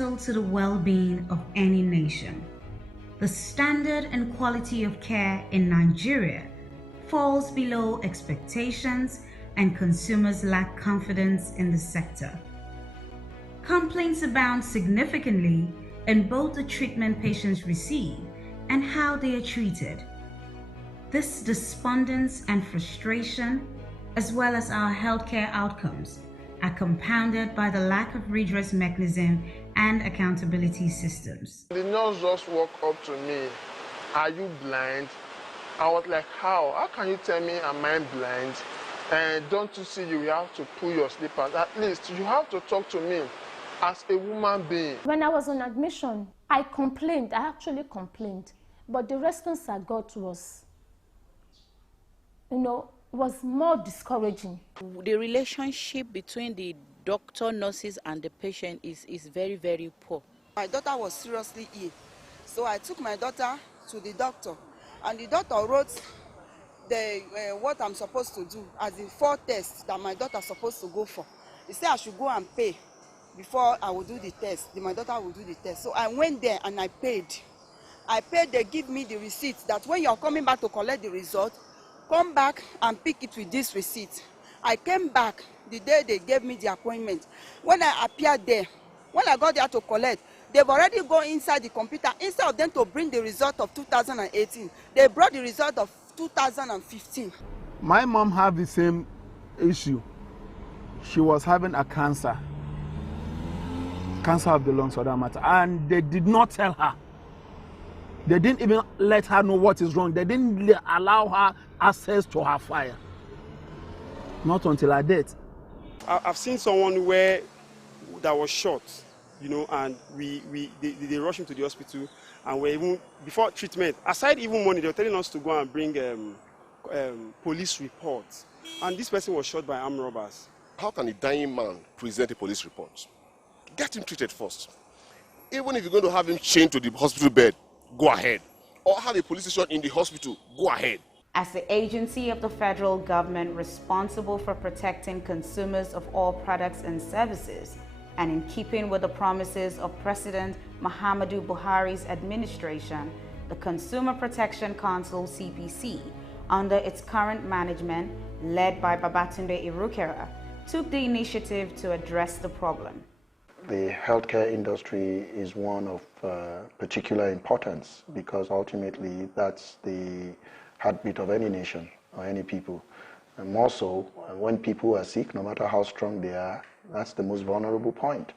vital to the well-being of any nation. The standard and quality of care in Nigeria falls below expectations and consumers lack confidence in the sector. Complaints abound significantly in both the treatment patients receive and how they are treated. This despondence and frustration, as well as our healthcare outcomes, are compounded by the lack of redress mechanism and accountability systems. The nurse just walked up to me, "Are you blind?" I was like, how? How can you tell me am I blind? And don't you see you have to pull your slippers? At least you have to talk to me as a woman being. When I was on admission, I complained. I actually complained. But the response I got was, was more discouraging. The relationship between the doctor, nurses, and the patient is very, very poor. My daughter was seriously ill, so I took my daughter to the doctor, and the doctor wrote what I'm supposed to do as the 4 tests that my daughter is supposed to go for. He said I should go and pay before I will do the test. My daughter will do the test. So I went there and I paid. They give me the receipt that when you're coming back to collect the result, come back and pick it with this receipt. I came back the day they gave me the appointment. When I appeared there, when I got there to collect, they've already gone inside the computer. Instead of them to bring the result of 2018, they brought the result of 2015. My mom had the same issue. She was having a cancer of the lungs for that matter, and they did not tell her. They didn't even let her know what is wrong. They didn't allow her access to her file. Not until her death. I've seen someone that was shot, and they rushed him to the hospital, and we even before treatment, aside even money, they were telling us to go and bring police reports, and this person was shot by armed robbers. How can a dying man present a police report? Get him treated first. Even if you're going to have him chained to the hospital bed, go ahead. Or have a police station in the hospital, go ahead. As the agency of the federal government responsible for protecting consumers of all products and services, and in keeping with the promises of President Muhammadu Buhari's administration, the Consumer Protection Council (CPC), under its current management, led by Babatunde Irukera, took the initiative to address the problem. The healthcare industry is one of particular importance because ultimately that's the heartbeat of any nation or any people. And more so, when people are sick, no matter how strong they are, that's the most vulnerable point.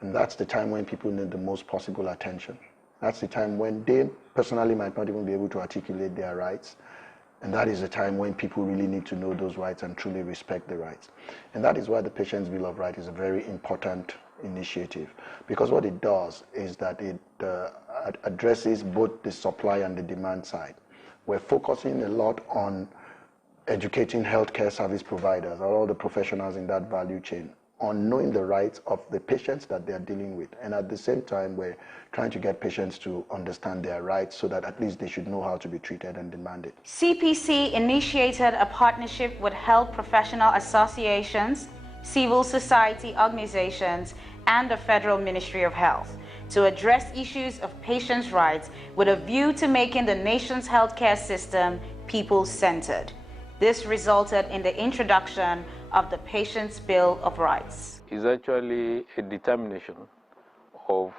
And that's the time when people need the most possible attention. That's the time when they personally might not even be able to articulate their rights. And that is the time when people really need to know those rights and truly respect the rights. And that is why the Patient's Bill of Rights is a very important initiative, because what it does is that it addresses both the supply and the demand side. We're focusing a lot on educating healthcare service providers, all the professionals in that value chain, on knowing the rights of the patients that they're dealing with. And at the same time, we're trying to get patients to understand their rights so that at least they should know how to be treated and demand it. CPC initiated a partnership with health professional associations, civil society organizations, and the Federal Ministry of Health to address issues of patients' rights with a view to making the nation's healthcare system people-centered. This resulted in the introduction of the Patient's Bill of Rights. It's actually a determination of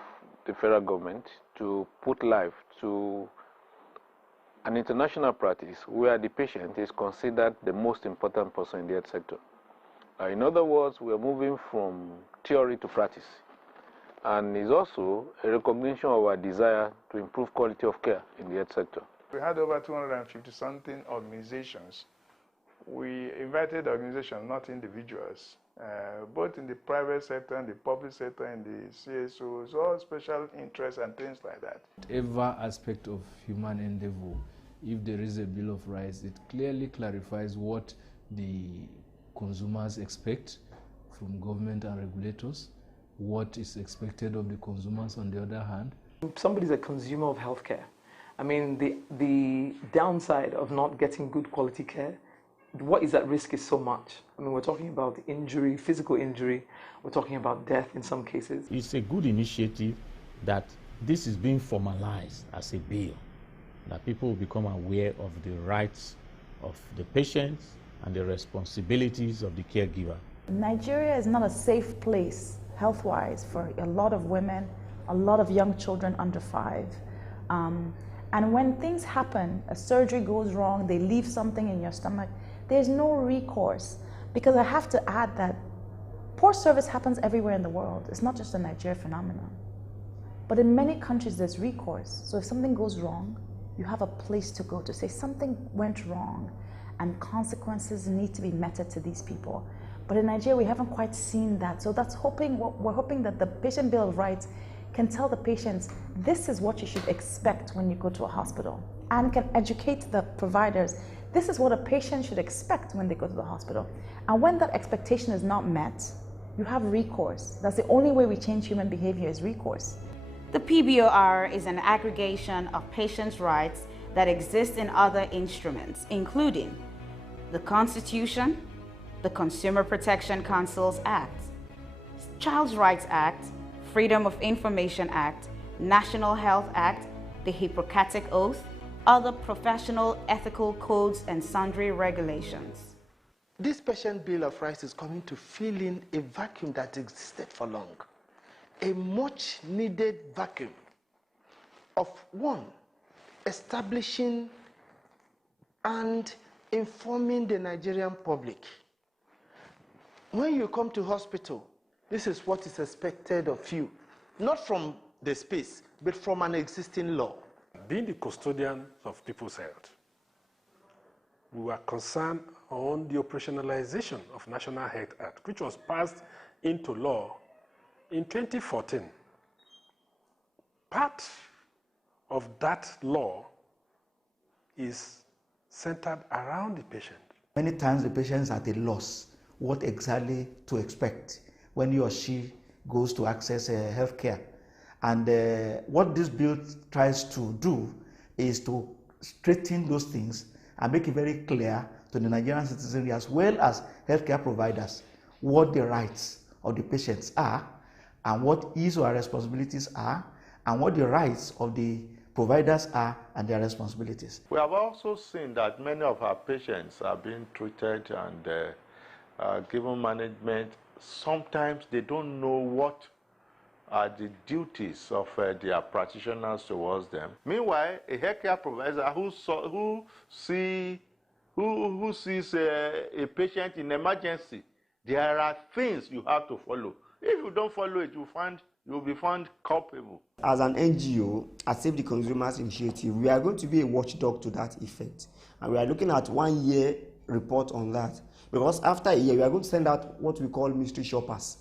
the federal government to put life to an international practice where the patient is considered the most important person in the health sector. In other words, we are moving from theory to practice. And it's also a recognition of our desire to improve quality of care in the health sector. We had over 250-something organizations. We invited organizations, not individuals, both in the private sector and the public sector and the CSOs, all special interests and things like that. Whatever aspect of human endeavor, if there is a Bill of Rights, it clearly clarifies what the consumers expect from government and regulators, what is expected of the consumers on the other hand. Somebody's a consumer of healthcare. I mean, the downside of not getting good quality care what is at risk is so much. I mean, we're talking about injury, physical injury. We're talking about death in some cases. It's a good initiative that this is being formalized as a bill, that people will become aware of the rights of the patients and the responsibilities of the caregiver. Nigeria is not a safe place health-wise for a lot of women, a lot of young children under 5. And when things happen, a surgery goes wrong, they leave something in your stomach, there's no recourse. Because I have to add that poor service happens everywhere in the world. It's not just a Nigeria phenomenon. But in many countries, there's recourse. So if something goes wrong, you have a place to go to say something went wrong and consequences need to be meted to these people. But in Nigeria, we haven't quite seen that. So we're hoping that the Patient Bill of Rights can tell the patients, this is what you should expect when you go to a hospital, and can educate the providers, this is what a patient should expect when they go to the hospital. And when that expectation is not met, you have recourse. That's the only way we change human behavior, is recourse. The PBoR is an aggregation of patients' rights that exist in other instruments, including the Constitution, the Consumer Protection Council's Act, Child's Rights Act, Freedom of Information Act, National Health Act, the Hippocratic Oath, other professional ethical codes, and sundry regulations. This Patient Bill of Rights is coming to fill in a vacuum that existed for long. A much needed vacuum of, one, establishing and informing the Nigerian public. When you come to hospital, this is what is expected of you, not from the space, but from an existing law. Being the custodian of people's health, we were concerned on the operationalization of National Health Act, which was passed into law in 2014. Part of that law is centered around the patient. Many times the patient is at a loss what exactly to expect when he or she goes to access health care. And what this bill tries to do is to straighten those things and make it very clear to the Nigerian citizenry as well as healthcare providers what the rights of the patients are and what his or her responsibilities are and what the rights of the providers are and their responsibilities. We have also seen that many of our patients are being treated and given management. Sometimes they don't know what are the duties of their practitioners towards them. Meanwhile, a healthcare provider who sees a patient in emergency, there are things you have to follow. If you don't follow it, you'll be found culpable. As an NGO, at Save the Consumers Initiative, we are going to be a watchdog to that effect. And we are looking at 1 year report on that. Because after a year, we are going to send out what we call mystery shoppers.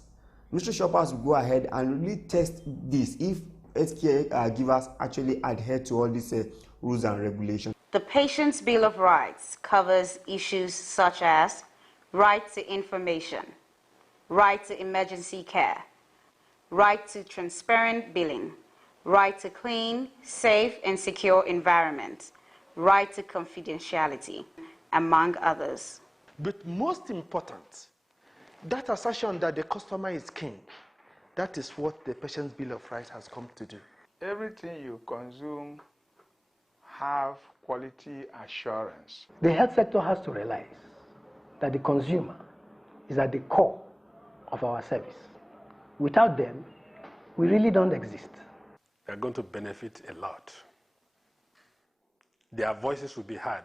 Mystery shoppers will go ahead and really test this if healthcare givers actually adhere to all these rules and regulations. The Patient's Bill of Rights covers issues such as right to information, right to emergency care, right to transparent billing, right to clean, safe, and secure environment, right to confidentiality, among others. But most important, that assertion that the customer is king, that is what the Patient's Bill of Rights has come to do. Everything you consume have quality assurance. The health sector has to realize that the consumer is at the core of our service. Without them, we really don't exist. They're going to benefit a lot. Their voices will be heard.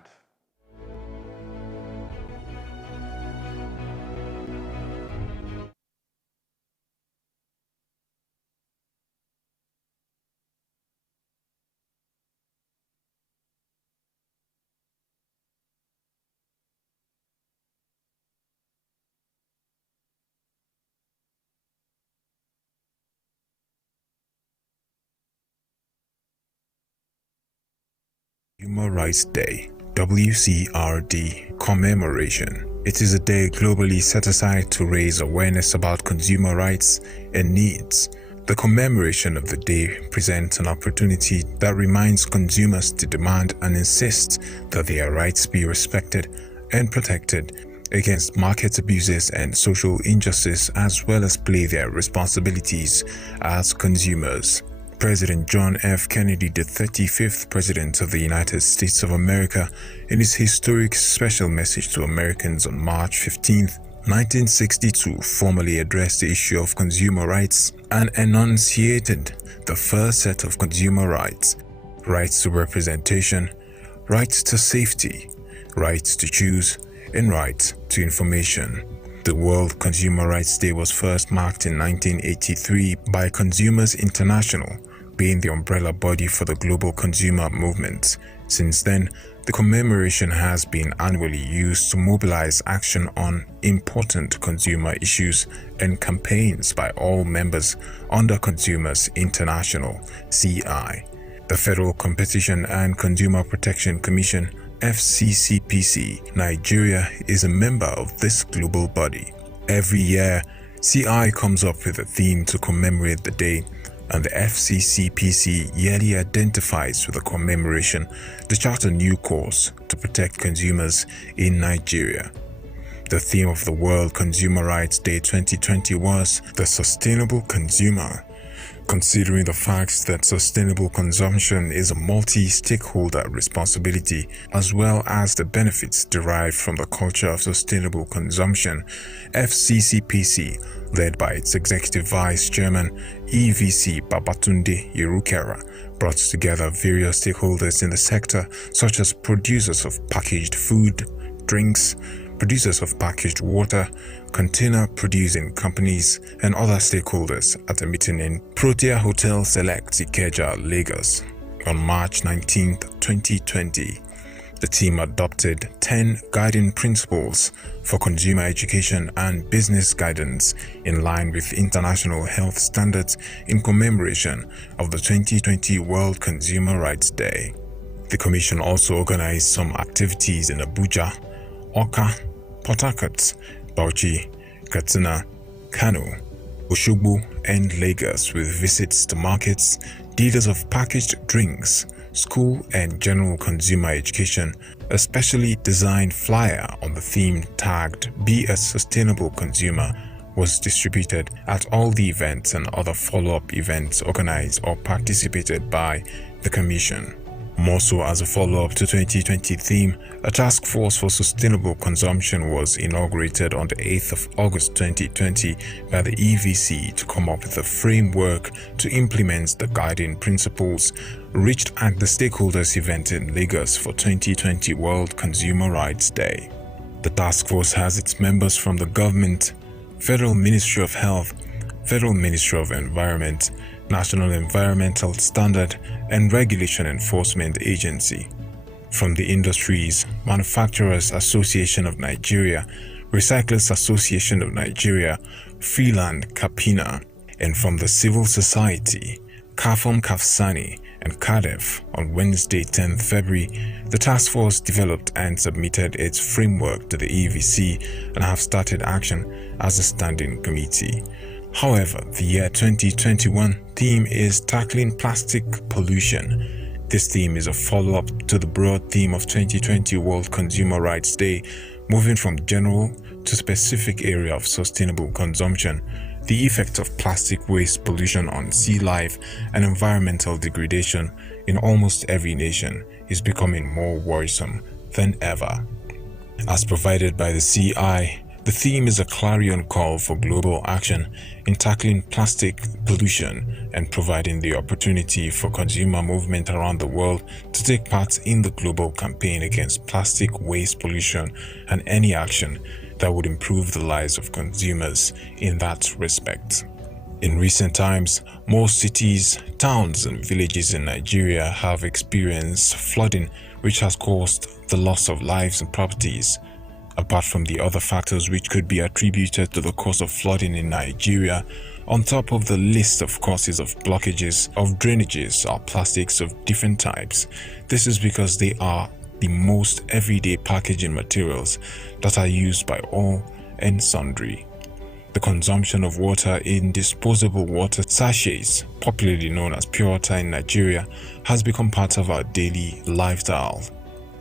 Human Rights Day, WCRD commemoration. It is a day globally set aside to raise awareness about consumer rights and needs. The commemoration of the day presents an opportunity that reminds consumers to demand and insist that their rights be respected and protected against market abuses and social injustice, as well as play their responsibilities as consumers. President John F. Kennedy, the 35th President of the United States of America, in his historic special message to Americans on March 15, 1962, formally addressed the issue of consumer rights and enunciated the first set of consumer rights: rights to representation, rights to safety, rights to choose, and rights to information. The World Consumer Rights Day was first marked in 1983 by Consumers International, being the umbrella body for the global consumer movement. Since then, the commemoration has been annually used to mobilize action on important consumer issues and campaigns by all members under Consumers International (CI). The Federal Competition and Consumer Protection Commission (FCCPC) Nigeria is a member of this global body. Every year, CI comes up with a theme to commemorate the day, and the FCCPC yearly identifies with the commemoration to chart a new course to protect consumers in Nigeria. The theme of the World Consumer Rights Day 2020 was the Sustainable Consumer, considering the fact that sustainable consumption is a multi-stakeholder responsibility, as well as the benefits derived from the culture of sustainable consumption. FCCPC, led by its Executive Vice Chairman EVC Babatunde Yerukera, brought together various stakeholders in the sector, such as producers of packaged food, drinks, producers of packaged water, container producing companies, and other stakeholders at a meeting in Protea Hotel Select, Ikeja, Lagos. On March 19, 2020, the team adopted 10 guiding principles for consumer education and business guidance in line with international health standards in commemoration of the 2020 World Consumer Rights Day. The Commission also organized some activities in Abuja, Oka, Port Harcourt, Bauchi, Katsina, Kano, Osogbo, and Lagos, with visits to markets, dealers of packaged drinks, school and general consumer education. A specially designed flyer on the theme tagged "Be a Sustainable Consumer" was distributed at all the events and other follow-up events organized or participated by the Commission. More so, as a follow-up to 2020 theme, a task force for sustainable consumption was inaugurated on the 8th of August 2020 by the EVC to come up with a framework to implement the guiding principles reached at the stakeholders event in Lagos for 2020 World Consumer Rights Day. The task force has its members from the government, Federal Ministry of Health, Federal Ministry of Environment, National Environmental Standard and Regulation Enforcement Agency. From the industries, Manufacturers Association of Nigeria, Recyclers Association of Nigeria, Freeland Kapina, and from the civil society, Kafom Kafsani and KADEF. On Wednesday, 10th February, the task force developed and submitted its framework to the EVC and have started action as a standing committee. However, the year 2021 theme is tackling plastic pollution. This theme is a follow-up to the broad theme of 2020 World Consumer Rights Day, moving from general to specific area of sustainable consumption. The effect of plastic waste pollution on sea life and environmental degradation in almost every nation is becoming more worrisome than ever. As provided by the CI, the theme is a clarion call for global action in tackling plastic pollution and providing the opportunity for consumer movement around the world to take part in the global campaign against plastic waste pollution and any action that would improve the lives of consumers in that respect. In recent times, most cities, towns, and villages in Nigeria have experienced flooding, which has caused the loss of lives and properties. Apart from the other factors which could be attributed to the cause of flooding in Nigeria, on top of the list of causes of blockages of drainages are plastics of different types. This is because they are the most everyday packaging materials that are used by all and sundry. The consumption of water in disposable water sachets, popularly known as pure water in Nigeria, has become part of our daily lifestyle.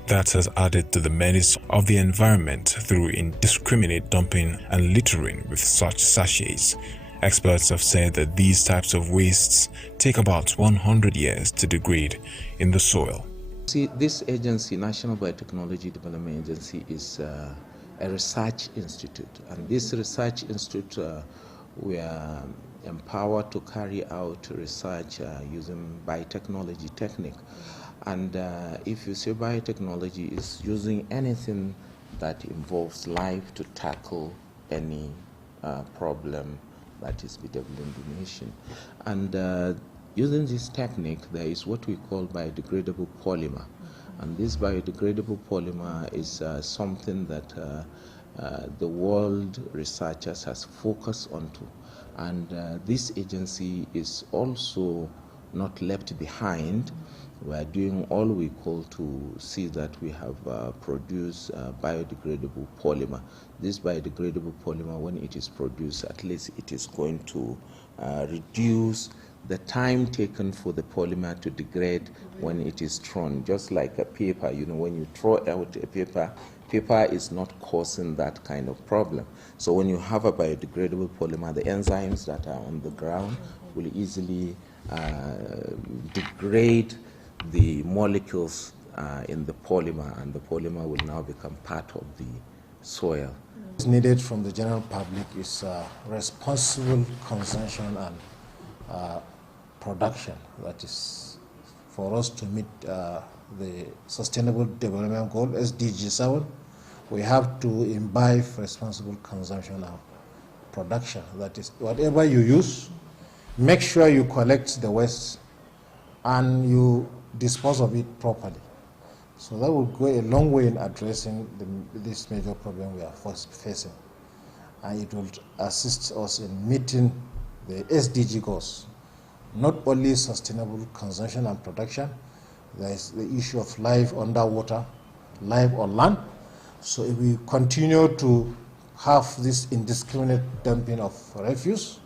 that has added to the menace of the environment through indiscriminate dumping and littering with such sachets. Experts have said that these types of wastes take about 100 years to degrade in the soil. See, this agency, National Biotechnology Development Agency, is a research institute, and this research institute we are empowered to carry out research using biotechnology technique. And if you say biotechnology is using anything that involves life to tackle any problem that is bedeviling the nation. And using this technique, there is what we call biodegradable polymer. And this biodegradable polymer is something that the world researchers has focused onto. And this agency is also not left behind. We are doing all we call to see that we have produced biodegradable polymer. This biodegradable polymer, when it is produced, at least it is going to reduce the time taken for the polymer to degrade when it is thrown. Just like a paper, you know, when you throw out a paper, paper is not causing that kind of problem. So when you have a biodegradable polymer, the enzymes that are on the ground will easily degrade the molecules in the polymer, and the polymer will now become part of the soil. What's needed from the general public is responsible consumption and production. That is for us to meet the Sustainable Development Goal, SDG 7, we have to imbibe responsible consumption and production. That is, whatever you use, make sure you collect the waste and you dispose of it properly. So that will go a long way in addressing this major problem we are facing. And it will assist us in meeting the SDG goals. Not only sustainable consumption and production, there is the issue of life underwater, life on land. So if we continue to have this indiscriminate dumping of refuse,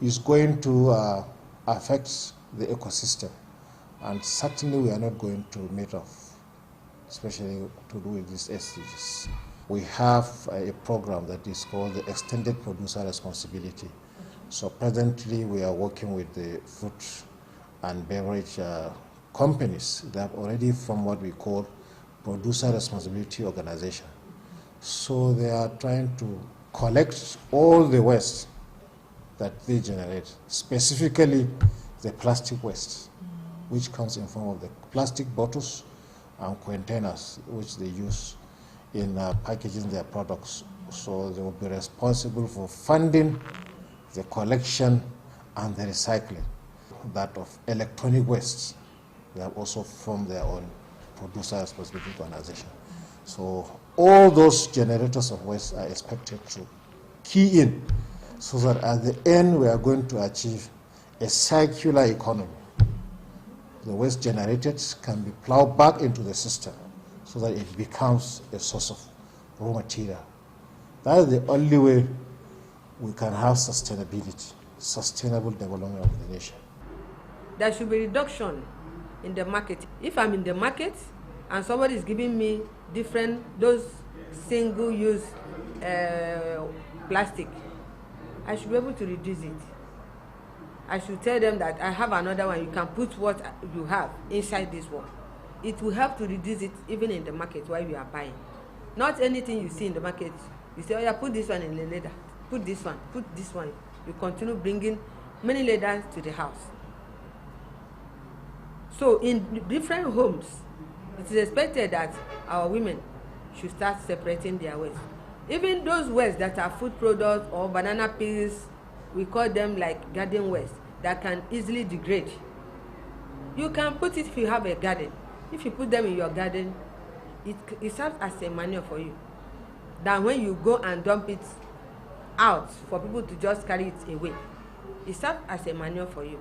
it's going to affect the ecosystem. And certainly we are not going to meet off, especially to do with these SDGs. We have a program that is called the Extended Producer Responsibility. So presently we are working with the food and beverage companies that have already formed what we call Producer Responsibility Organization. So they are trying to collect all the waste that they generate, specifically the plastic waste, which comes in form of the plastic bottles and containers which they use in packaging their products. So they will be responsible for funding the collection and the recycling. That of electronic waste, they have also formed their own Producer Responsibility Organization. So all those generators of waste are expected to key in so that at the end we are going to achieve a circular economy. The waste generated can be plowed back into the system so that it becomes a source of raw material. That is the only way we can have sustainability, sustainable development of the nation. There should be reduction in the market. If I'm in the market and somebody is giving me those single-use plastic, I should be able to reduce it. I should tell them that I have another one, you can put what you have inside this one. It will help to reduce it even in the market while you are buying. Not anything you see in the market, you say, oh yeah, put this one in the leather, put this one. You continue bringing many leathers to the house. So in different homes, it is expected that our women should start separating their waste. Even those waste that are food products or banana peels, we call them like garden waste, that can easily degrade. You can put it if you have a garden. If you put them in your garden, it serves as a manure for you. Than when you go and dump it out for people to just carry it away. It serves as a manure for you.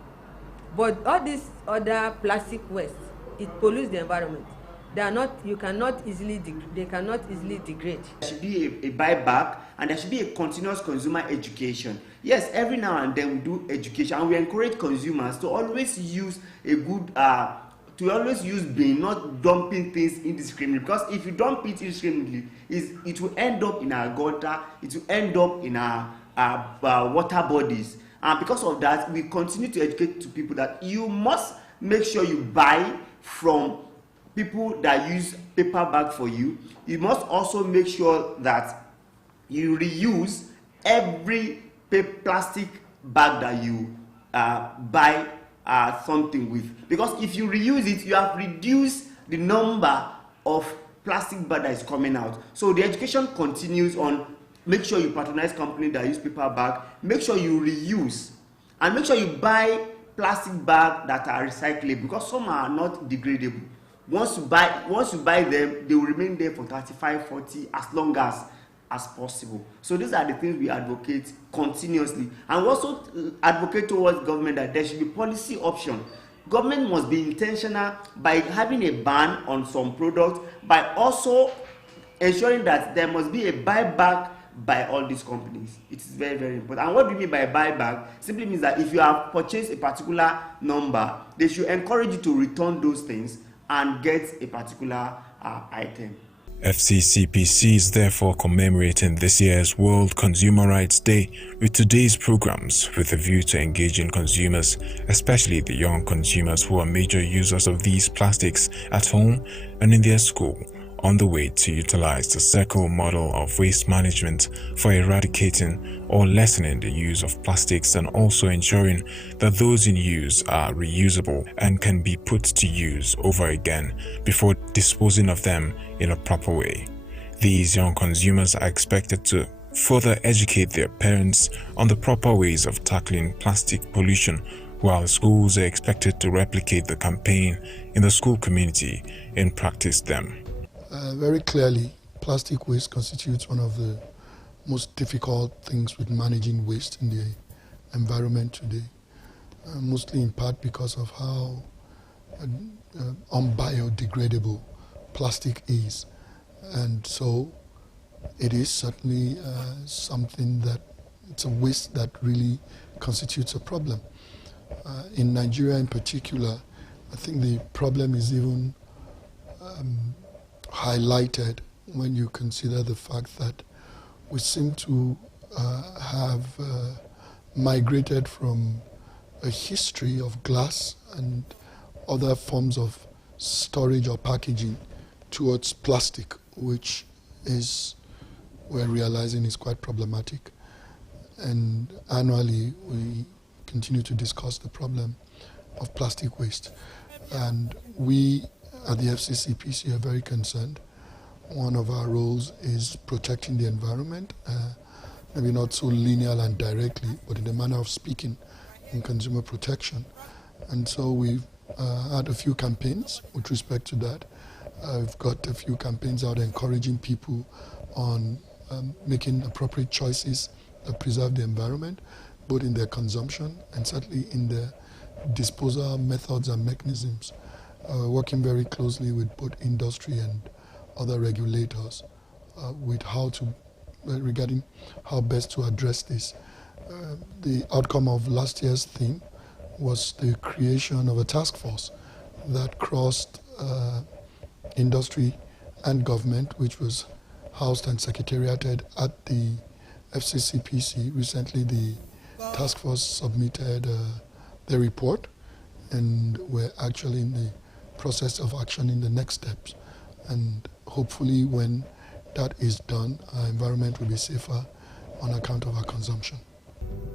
But all these other plastic waste, it pollutes the environment. They cannot easily degrade. There should be a buyback, and there should be a continuous consumer education. Yes, every now and then we do education, and we encourage consumers to always use a good to always use bin, not dumping things indiscriminately, because if you dump it indiscriminately, it will end up in our gutter, it will end up in our water bodies. And because of that, we continue to educate to people that you must make sure you buy from people that use paper bag for you. You must also make sure that you reuse every plastic bag that you buy something with, because if you reuse it, you have reduced the number of plastic bag that is coming out. So the education continues on. Make sure you patronize companies that use paper bag, make sure you reuse, and make sure you buy plastic bags that are recyclable, because some are not degradable. Once you buy them, they will remain there for 35, 40, as long as possible. So these are the things we advocate continuously, and we also advocate towards government that there should be policy option. Government must be intentional by having a ban on some products, by also ensuring that there must be a buyback by all these companies. It is very, very important. And what do you mean by buyback? Simply means that if you have purchased a particular number, they should encourage you to return those things and get a particular item. FCCPC is therefore commemorating this year's World Consumer Rights Day with today's programs with a view to engaging consumers, especially the young consumers who are major users of these plastics at home and in their school, on the way to utilize the circle model of waste management for eradicating or lessening the use of plastics, and also ensuring that those in use are reusable and can be put to use over again before disposing of them in a proper way. These young consumers are expected to further educate their parents on the proper ways of tackling plastic pollution, while schools are expected to replicate the campaign in the school community and practice them. Very clearly, plastic waste constitutes one of the most difficult things with managing waste in the environment today, mostly in part because of how unbiodegradable plastic is. And so it is certainly something that, it's a waste that really constitutes a problem. In Nigeria in particular, I think the problem is even highlighted when you consider the fact that we seem to have migrated from a history of glass and other forms of storage or packaging towards plastic, which is, we're realizing, is quite problematic. And annually we continue to discuss the problem of plastic waste. And we at the FCCPC are very concerned. One of our roles is protecting the environment, maybe not so linear and directly, but in a manner of speaking, in consumer protection. And so we've had a few campaigns with respect to that. We've got a few campaigns out encouraging people on making appropriate choices that preserve the environment, both in their consumption and certainly in their disposal methods and mechanisms. Working very closely with both industry and other regulators with regarding how best to address this. The outcome of last year's theme was the creation of a task force that crossed industry and government, which was housed and secretariated at the FCCPC. Recently, the task force submitted their report, and we're actually in the process of action in the next steps. And hopefully when that is done, our environment will be safer on account of our consumption.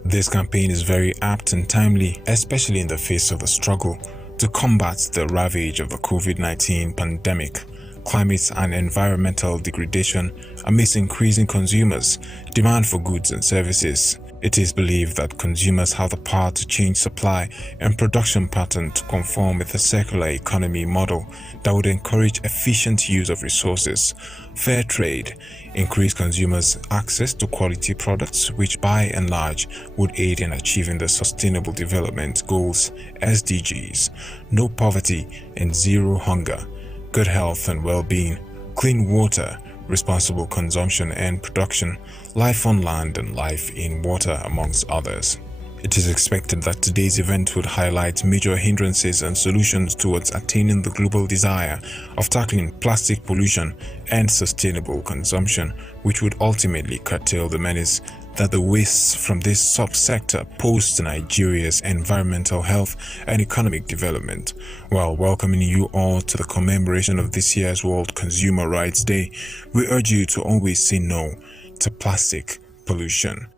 This campaign is very apt and timely, especially in the face of the struggle to combat the ravage of the COVID-19 pandemic, climate and environmental degradation amidst increasing consumers' demand for goods and services. It is believed that consumers have the power to change supply and production pattern to conform with a circular economy model that would encourage efficient use of resources, fair trade, increase consumers' access to quality products, which by and large would aid in achieving the Sustainable Development Goals (SDGs), no poverty and zero hunger, good health and well-being, clean water, responsible consumption and production, life on land and life in water, amongst others. It is expected that today's event would highlight major hindrances and solutions towards attaining the global desire of tackling plastic pollution and sustainable consumption, which would ultimately curtail the menace that the wastes from this subsector pose to Nigeria's environmental health and economic development. While welcoming you all to the commemoration of this year's World Consumer Rights Day, we urge you to always say no to plastic pollution.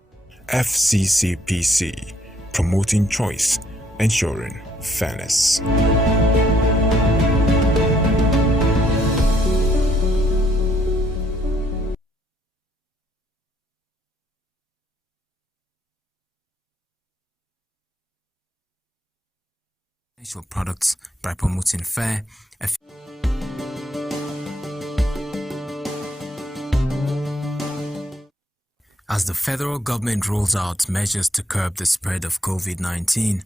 FCCPC, promoting choice, ensuring fairness. Products by promoting fair. As the federal government rolls out measures to curb the spread of COVID-19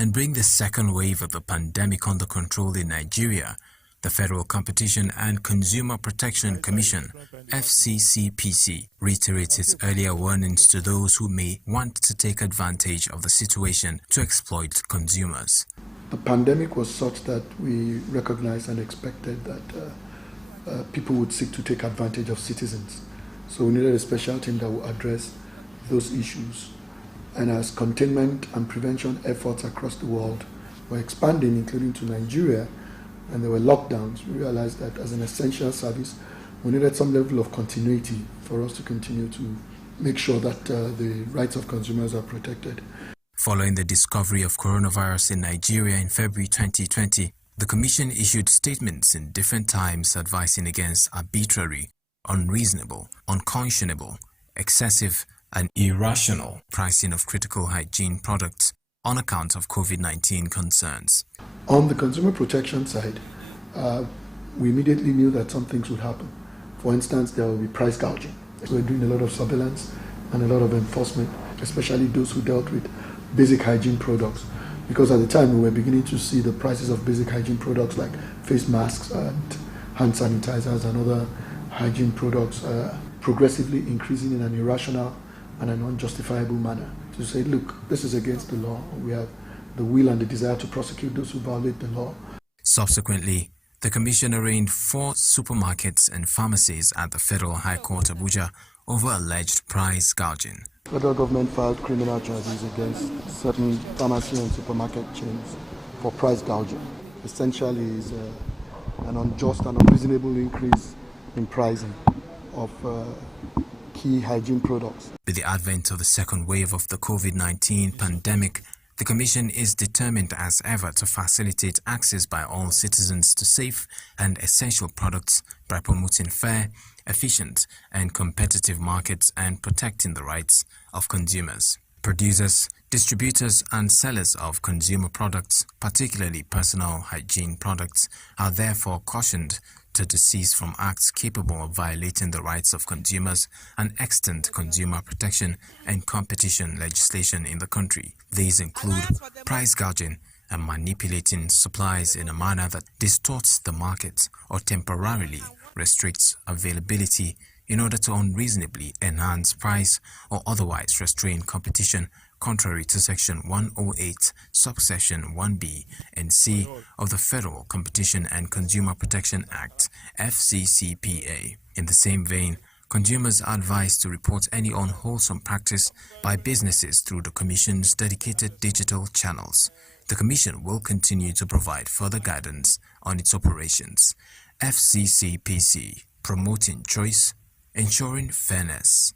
and bring the second wave of the pandemic under control in Nigeria, the Federal Competition and Consumer Protection Commission, FCCPC, reiterates its earlier warnings to those who may want to take advantage of the situation to exploit consumers. The pandemic was such that we recognized and expected that people would seek to take advantage of citizens. So we needed a special team that would address those issues. And as containment and prevention efforts across the world were expanding, including to Nigeria, and there were lockdowns, we realized that as an essential service, we needed some level of continuity for us to continue to make sure that the rights of consumers are protected. Following the discovery of coronavirus in Nigeria in February 2020, the Commission issued statements in different times advising against arbitrary, unreasonable, unconscionable, excessive, and irrational pricing of critical hygiene products on account of COVID-19 concerns. On the consumer protection side, we immediately knew that some things would happen. For instance, there will be price gouging. We're doing a lot of surveillance and a lot of enforcement, especially those who dealt with basic hygiene products, because at the time we were beginning to see the prices of basic hygiene products like face masks and hand sanitizers and other hygiene products progressively increasing in an irrational and an unjustifiable manner. To say, look, this is against the law. We have the will and the desire to prosecute those who violate the law. Subsequently, the Commission arraigned 4 supermarkets and pharmacies at the Federal High Court Abuja over alleged price gouging. The federal government filed criminal charges against certain pharmacy and supermarket chains for price gouging. Essentially is an unjust and unreasonable increase in pricing of key hygiene products. With the advent of the second wave of the COVID-19 pandemic, the Commission is determined as ever to facilitate access by all citizens to safe and essential products by promoting fair, efficient, and competitive markets and protecting the rights of consumers. Producers, distributors, and sellers of consumer products, particularly personal hygiene products, are therefore cautioned to desist from acts capable of violating the rights of consumers and extant consumer protection and competition legislation in the country. These include price gouging and manipulating supplies in a manner that distorts the market or temporarily restricts availability in order to unreasonably enhance price or otherwise restrain competition, contrary to Section 108, subsection 1b and c of the Federal Competition and Consumer Protection Act, FCCPA. In the same vein, consumers are advised to report any unwholesome practice by businesses through the Commission's dedicated digital channels. The Commission will continue to provide further guidance on its operations. FCCPC, promoting choice, ensuring fairness.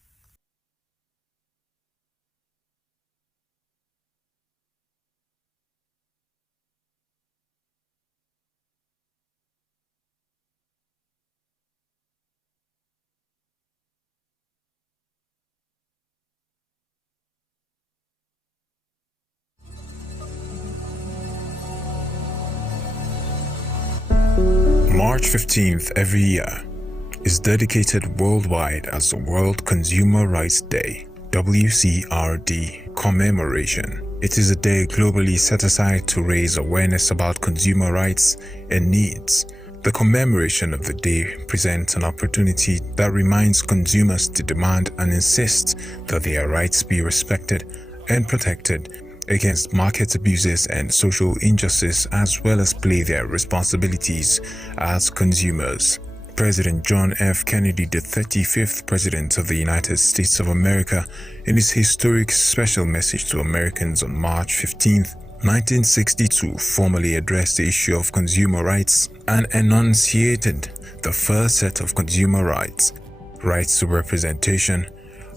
March 15th every year is dedicated worldwide as the World Consumer Rights Day, WCRD commemoration. It is a day globally set aside to raise awareness about consumer rights and needs. The commemoration of the day presents an opportunity that reminds consumers to demand and insist that their rights be respected and protected against market abuses and social injustice, as well as play their responsibilities as consumers. President John F. Kennedy, the 35th President of the United States of America, in his historic special message to Americans on March 15, 1962, formally addressed the issue of consumer rights and enunciated the first set of consumer rights: rights to representation,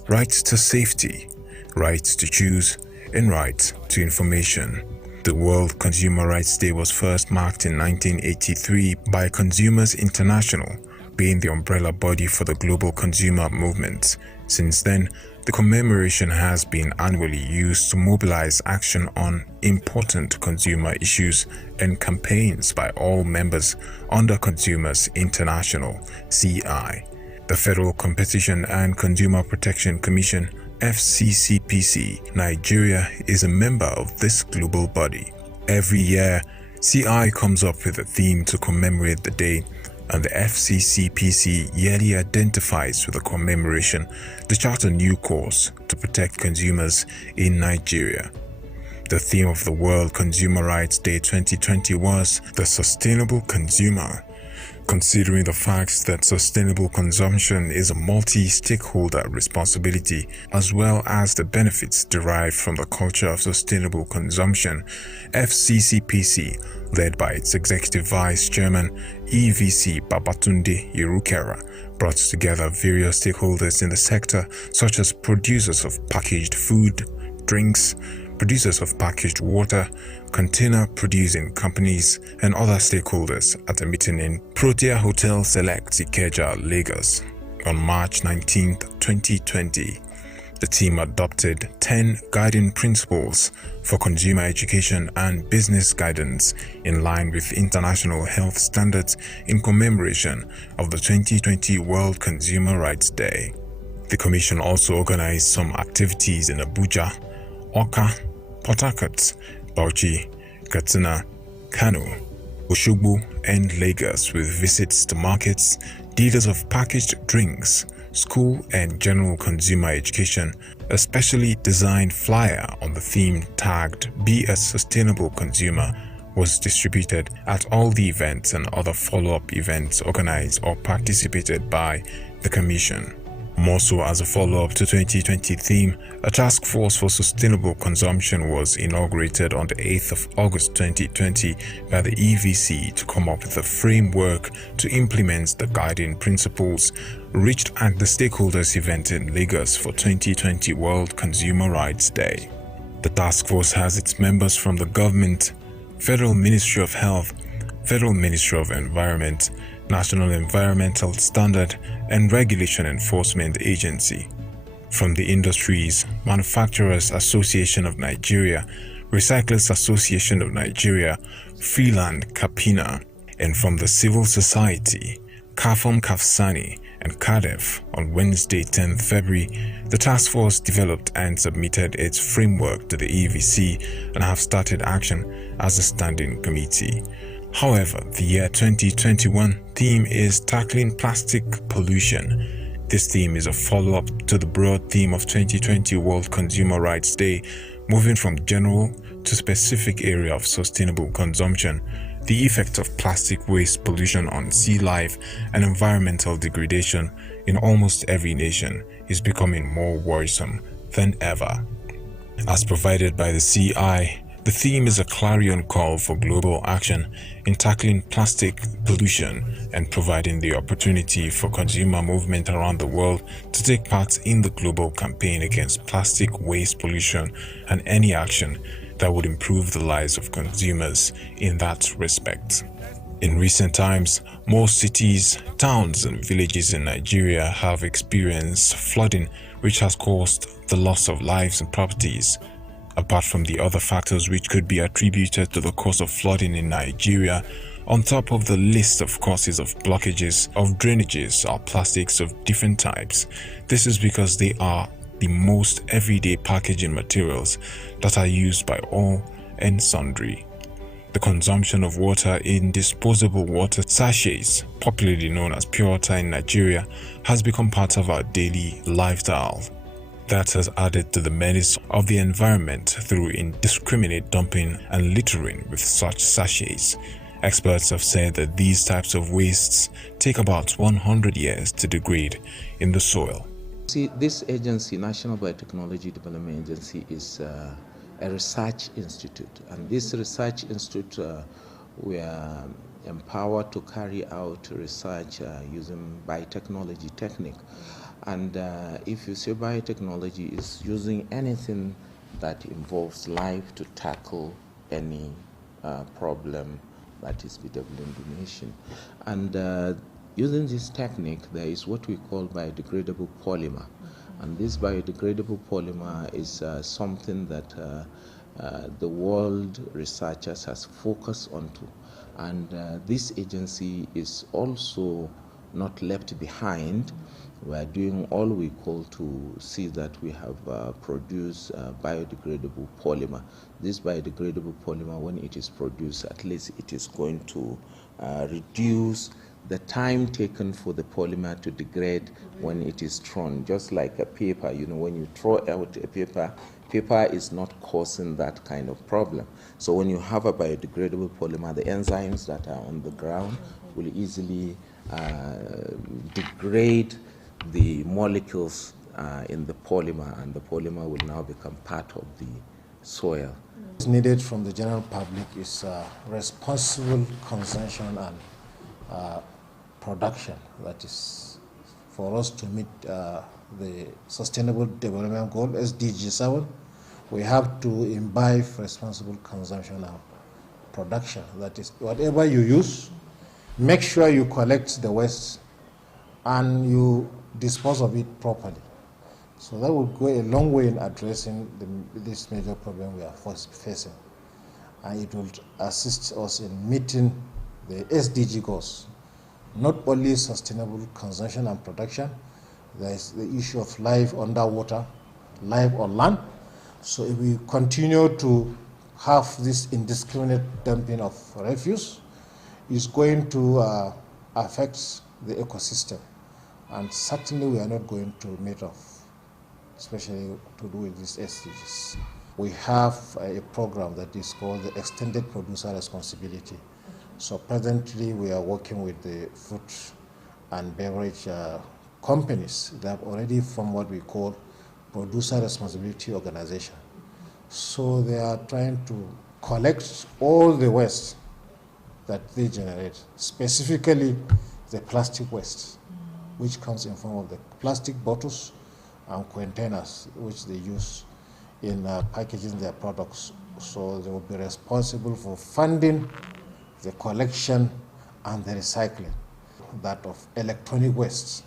rights to safety, rights to choose, and rights to information. The World Consumer Rights Day was first marked in 1983 by Consumers International, being the umbrella body for the global consumer movement. Since then, the commemoration has been annually used to mobilize action on important consumer issues and campaigns by all members under Consumers International (CI). The Federal Competition and Consumer Protection Commission (FCCPC) Nigeria is a member of this global body. Every year, CI comes up with a theme to commemorate the day, and the FCCPC yearly identifies with the commemoration to chart a new course to protect consumers in Nigeria. The theme of the World Consumer Rights Day 2020 was the Sustainable Consumer, considering the fact that sustainable consumption is a multi-stakeholder responsibility, as well as the benefits derived from the culture of sustainable consumption. FCCPC, led by its Executive Vice Chairman EVC Babatunde Yerukera, brought together various stakeholders in the sector, such as producers of packaged food, drinks, producers of packaged water, container producing companies, and other stakeholders at a meeting in Protea Hotel Select, Ikeja, Lagos. On March 19, 2020, the team adopted 10 guiding principles for consumer education and business guidance in line with international health standards in commemoration of the 2020 World Consumer Rights Day. The Commission also organized some activities in Abuja, Oka, Port Harcourt, Bauchi, Katsina, Kano, Osogbo, and Lagos, with visits to markets, dealers of packaged drinks, school and general consumer education. A specially designed flyer on the theme tagged "Be a Sustainable Consumer" was distributed at all the events and other follow-up events organized or participated by the Commission. More so, as a follow-up to 2020 theme, a task force for sustainable consumption was inaugurated on the 8th of August 2020 by the EVC to come up with a framework to implement the guiding principles reached at the stakeholders event in Lagos for 2020 World Consumer Rights Day. The task force has its members from the government, Federal Ministry of Health, Federal Ministry of Environment, National Environmental Standard and Regulation Enforcement Agency. From the industries, Manufacturers Association of Nigeria, Recyclers Association of Nigeria, Freeland Kapina, and from the civil society, Kafom Kafsani and KADEF. On Wednesday, 10th February, the task force developed and submitted its framework to the EVC and have started action as a standing committee. However, the year 2021 theme is tackling plastic pollution. This theme is a follow-up to the broad theme of 2020 World Consumer Rights Day, moving from general to specific area of sustainable consumption. The effect of plastic waste pollution on sea life and environmental degradation in almost every nation is becoming more worrisome than ever. As provided by the CI, the theme is a clarion call for global action in tackling plastic pollution and providing the opportunity for consumer movement around the world to take part in the global campaign against plastic waste pollution and any action that would improve the lives of consumers in that respect. In recent times, most cities, towns, and villages in Nigeria have experienced flooding, which has caused the loss of lives and properties. Apart from the other factors which could be attributed to the cause of flooding in Nigeria, on top of the list of causes of blockages of drainages are plastics of different types. This is because they are the most everyday packaging materials that are used by all and sundry. The consumption of water in disposable water sachets, popularly known as pure water in Nigeria, has become part of our daily lifestyle. that has added to the menace of the environment through indiscriminate dumping and littering with such sachets. Experts have said that these types of wastes take about 100 years to degrade in the soil. See, this agency, National Biotechnology Development Agency, is a research institute, and this research institute we are empowered to carry out research using biotechnology technique. And if you say biotechnology is using anything that involves life to tackle any problem that is bedeviling the nation. And using this technique, there is what we call biodegradable polymer. And this biodegradable polymer is something that the world researchers has focused onto. And this agency is also not left behind. We are doing all we call to see that we have produced biodegradable polymer. This biodegradable polymer, when it is produced, at least it is going to reduce the time taken for the polymer to degrade when it is thrown. Just like a paper, you know, when you throw out a paper, paper is not causing that kind of problem. So when you have a biodegradable polymer, the enzymes that are on the ground will easily degrade the molecules in the polymer, and the polymer will now become part of the soil. What's needed from the general public is responsible consumption and production. That is, for us to meet the Sustainable Development Goal, SDG 7, we have to imbibe responsible consumption and production. That is, whatever you use, make sure you collect the waste and you dispose of it properly. So that will go a long way in addressing this major problem we are facing. And it will assist us in meeting the SDG goals. Not only sustainable consumption and production, there is the issue of life underwater, life on land. So if we continue to have this indiscriminate dumping of refuse, it's going to affect the ecosystem. And certainly we are not going to meet off, especially to do with these SDGs. We have a program that is called the Extended Producer Responsibility. So presently we are working with the food and beverage companies that have already formed what we call Producer Responsibility Organization. So they are trying to collect all the waste that they generate, specifically the plastic waste, which comes in form of the plastic bottles and containers which they use in packaging their products. So they will be responsible for funding the collection and the recycling. That of electronic waste,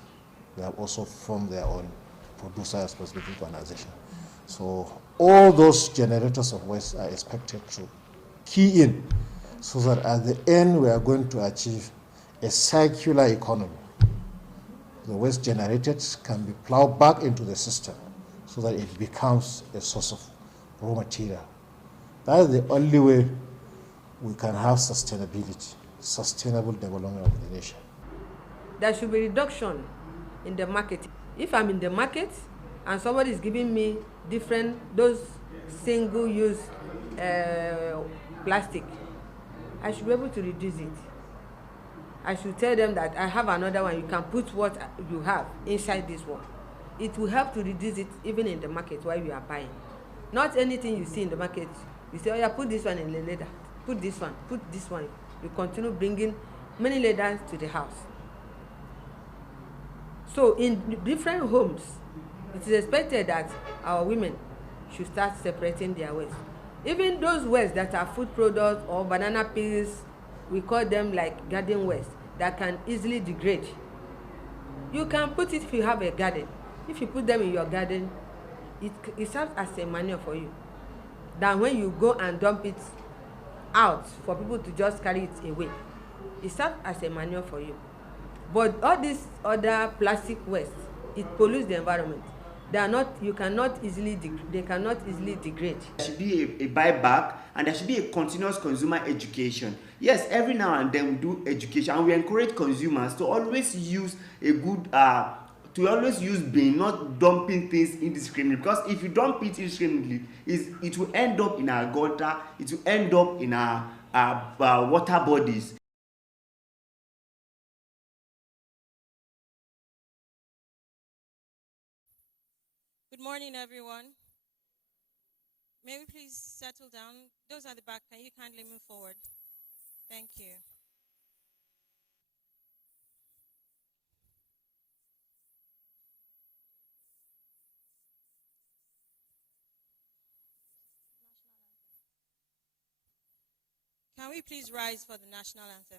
they have also formed their own Producer Responsibility Organization. So all those generators of waste are expected to key in so that at the end we are going to achieve a circular economy. The waste generated can be plowed back into the system so that it becomes a source of raw material. That is the only way we can have sustainability, sustainable development of the nation. There should be reduction in the market. If I'm in the market and somebody is giving me those single-use plastic, I should be able to reduce it. I should tell them that I have another one, you can put what you have inside this one. It will help to reduce it even in the market while you are buying. Not anything you see in the market, you say, oh yeah, put this one in the leather, put this one. You continue bringing many leathers to the house. So in different homes, it is expected that our women should start separating their waste. Even those waste that are food products or banana peels, we call them like garden waste, that can easily degrade. You can put it if you have a garden. If you put them in your garden, it serves as a manure for you. Than when you go and dump it out for people to just carry it away. It serves as a manure for you. But all these other plastic waste, it pollutes the environment. They cannot easily degrade. There should be a buyback, and there should be a continuous consumer education. Yes, every now and then we do education, and we encourage consumers to always use a good to always use bin, not dumping things indiscriminately, because if you dump it indiscriminately, it will end up in our gutter, it will end up in our water bodies. Good morning, everyone. May we please settle down? Those at the back, can you kindly move forward? Thank you. Can we please rise for the national anthem?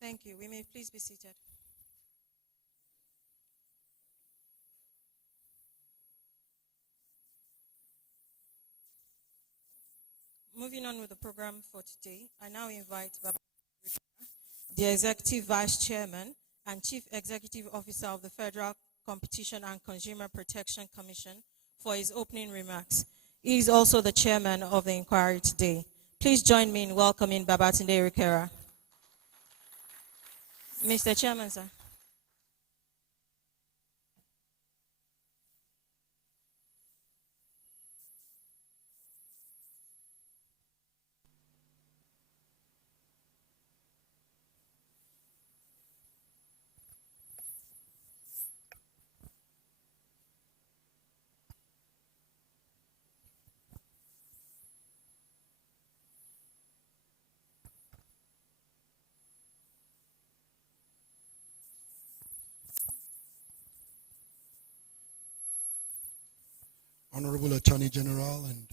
Thank you. We may please be seated. Moving on with the program for today, I now invite Baba, the Executive Vice Chairman and Chief Executive Officer of the Federal Competition and Consumer Protection Commission, for his opening remarks. He is also the chairman of the inquiry today. Please join me in welcoming Babatunde Rukera. Mr. Chairman, sir. Honorable Attorney General and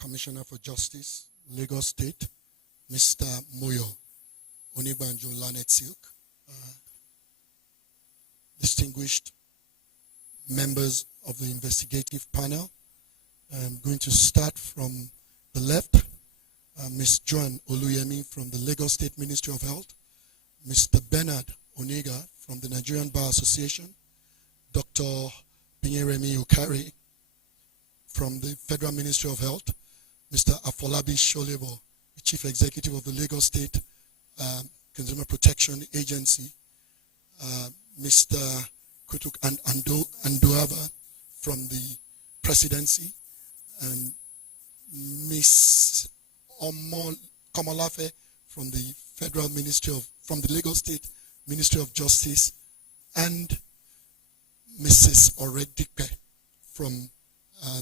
Commissioner for Justice, Lagos State, Mr. Moyo Onibanjo Lanet Silk, distinguished members of the investigative panel. I'm going to start from the left. Ms. Joan Oluyemi from the Lagos State Ministry of Health, Mr. Bernard Onega from the Nigerian Bar Association, Dr. Binyeremi Ukari from the Federal Ministry of Health, Mr. Afolabi Sholebo, the Chief Executive of the Lagos State Consumer Protection Agency, Mr. Kutuk Anduava from the Presidency, and Ms. Komolafe from the from the Lagos State Ministry of Justice, and Mrs. Oredikpe from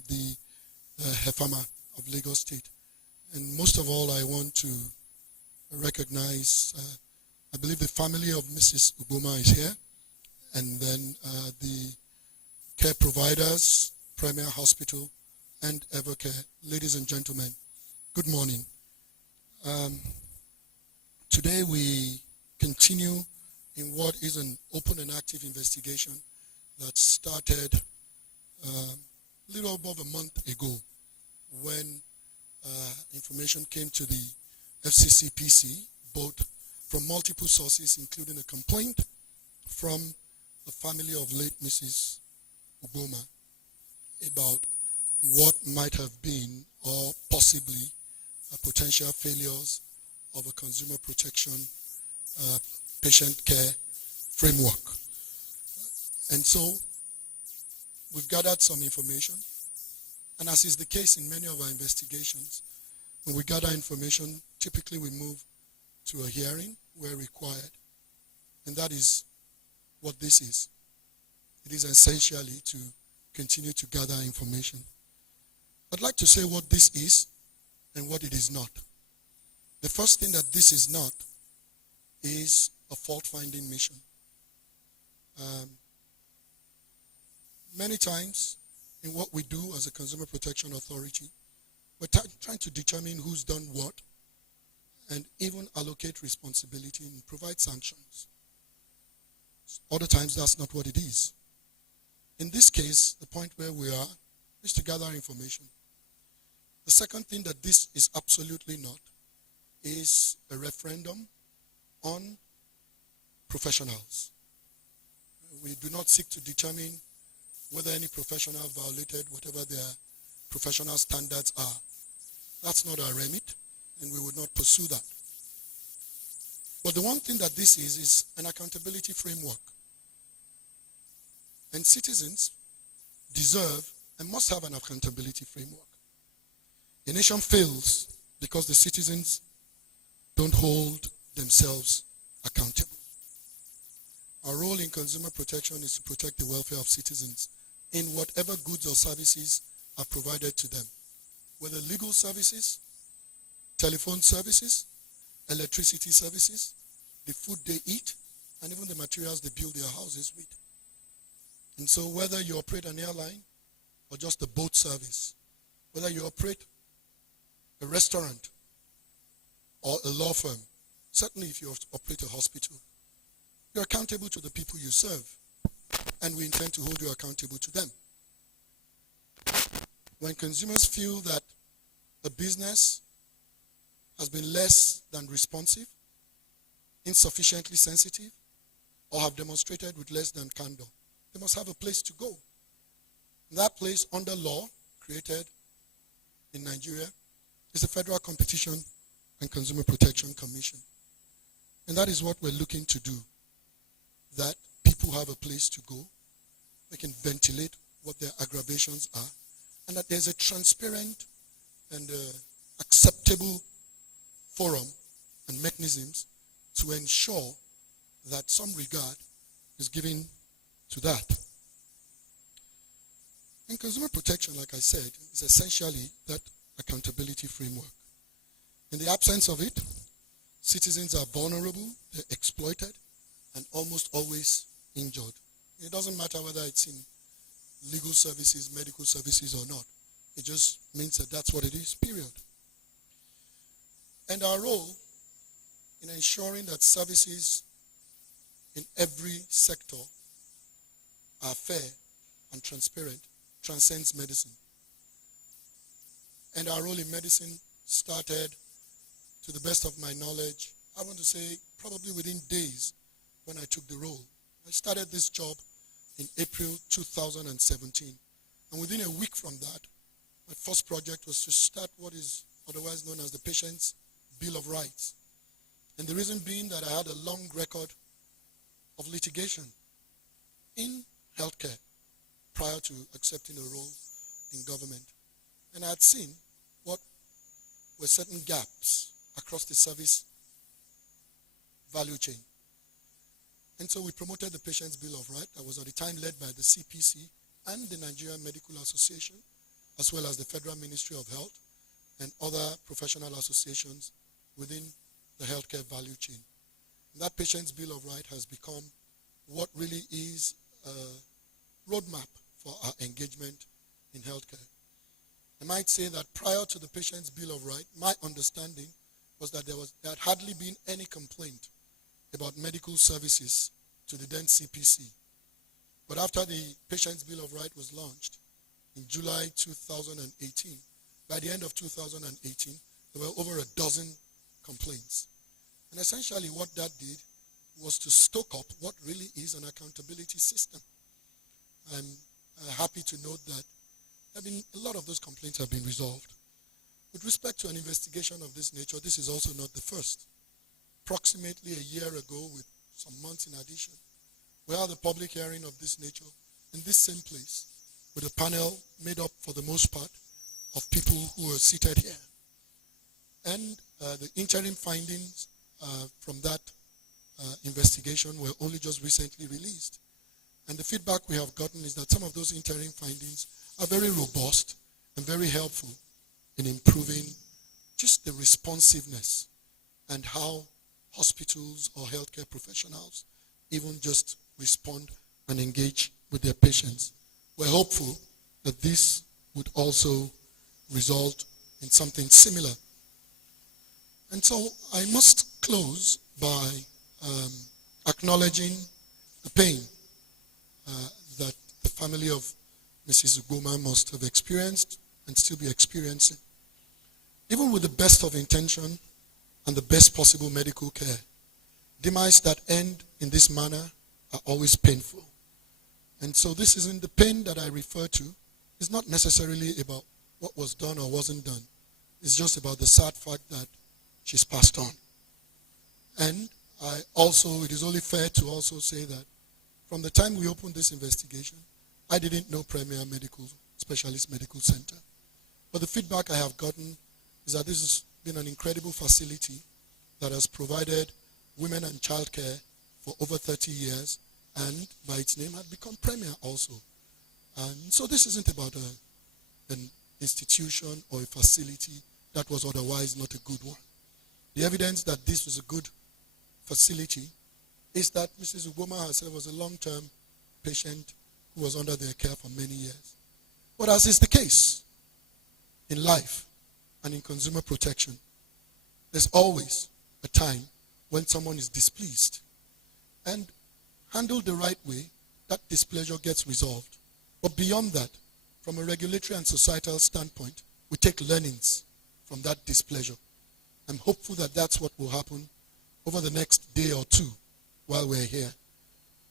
the Hefama of Lagos State. And most of all, I want to recognize, I believe the family of Mrs. Uboma is here, and then the care providers, Premier Hospital, and Evercare. Ladies and gentlemen, good morning. Today we continue in what is an open and active investigation that started a little above a month ago when information came to the FCCPC, both from multiple sources, including a complaint from the family of late Mrs. Uboma about what might have been or possibly potential failures of a consumer protection patient care framework. And so we've gathered some information, and as is the case in many of our investigations, when we gather information, typically we move to a hearing where required, and that is what this is. It is essentially to continue to gather information. I'd like to say what this is and what it is not. The first thing that this is not is a fault-finding mission. Many times in what we do as a Consumer Protection Authority, we're trying to determine who's done what and even allocate responsibility and provide sanctions. Other times that's not what it is. In this case, the point where we are is to gather information. The second thing that this is absolutely not is a referendum on professionals. We do not seek to determine whether any professional violated whatever their professional standards are. That's not our remit, and we would not pursue that. But the one thing that this is an accountability framework. And citizens deserve and must have an accountability framework. A nation fails because the citizens don't hold themselves accountable. Our role in consumer protection is to protect the welfare of citizens in whatever goods or services are provided to them, whether legal services, telephone services, electricity services, the food they eat, and even the materials they build their houses with. And so whether you operate an airline or just a boat service, whether you operate a restaurant or a law firm, certainly if you operate a hospital, you're accountable to the people you serve, and we intend to hold you accountable to them. When consumers feel that a business has been less than responsive, insufficiently sensitive, or have demonstrated with less than candor, they must have a place to go. That place under law created in Nigeria is the Federal Competition and Consumer Protection Commission. And that is what we're looking to do, that people have a place to go, they can ventilate what their aggravations are, and that there's a transparent and acceptable forum and mechanisms to ensure that some regard is given to that. And consumer protection, like I said, is essentially that accountability framework. In the absence of it, citizens are vulnerable, they're exploited, and almost always injured. It doesn't matter whether it's in legal services, medical services or not. It just means that that's what it is, period. And our role in ensuring that services in every sector are fair and transparent transcends medicine. And our role in medicine started, to the best of my knowledge, I want to say probably within days when I took the role. I started this job in April 2017. And within a week from that, my first project was to start what is otherwise known as the Patient's Bill of Rights. And the reason being that I had a long record of litigation in healthcare prior to accepting a role in government. And I had seen what were certain gaps across the service value chain. And so we promoted the Patient's Bill of Rights that was at the time led by the CPC and the Nigerian Medical Association, as well as the Federal Ministry of Health and other professional associations within the healthcare value chain. And that Patient's Bill of Rights has become what really is a roadmap for our engagement in healthcare. I might say that prior to the Patient's Bill of Rights, my understanding was that there had hardly been any complaint about medical services to the then CPC. But after the Patient's Bill of Rights was launched in July 2018, by the end of 2018, there were over a dozen complaints. And essentially what that did was to stoke up what really is an accountability system. I'm happy to note that a lot of those complaints have been resolved. With respect to an investigation of this nature, this is also not the first. Approximately a year ago, with some months in addition, we had a public hearing of this nature in this same place with a panel made up for the most part of people who are seated here. And the interim findings from that investigation were only just recently released. And the feedback we have gotten is that some of those interim findings are very robust and very helpful in improving just the responsiveness and how hospitals or healthcare professionals even just respond and engage with their patients. We're hopeful that this would also result in something similar. And so I must close by acknowledging the pain that the family of Mrs. Ugoma must have experienced and still be experiencing. Even with the best of intention and the best possible medical care, demise that end in this manner are always painful. And so this isn't the pain that I refer to. It's not necessarily about what was done or wasn't done. It's just about the sad fact that she's passed on. And it is only fair to also say that from the time we opened this investigation, I didn't know Premier Specialist Medical Center. But the feedback I have gotten is that this has been an incredible facility that has provided women and childcare for over 30 years, and by its name had become Premier also. And so this isn't about an institution or a facility that was otherwise not a good one. The evidence that this was a good facility is that Mrs. Ugoma herself was a long-term patient who was under their care for many years. But as is the case in life and in consumer protection, there's always a time when someone is displeased. And handled the right way, that displeasure gets resolved. But beyond that, from a regulatory and societal standpoint, we take learnings from that displeasure. I'm hopeful that that's what will happen over the next day or two while we're here.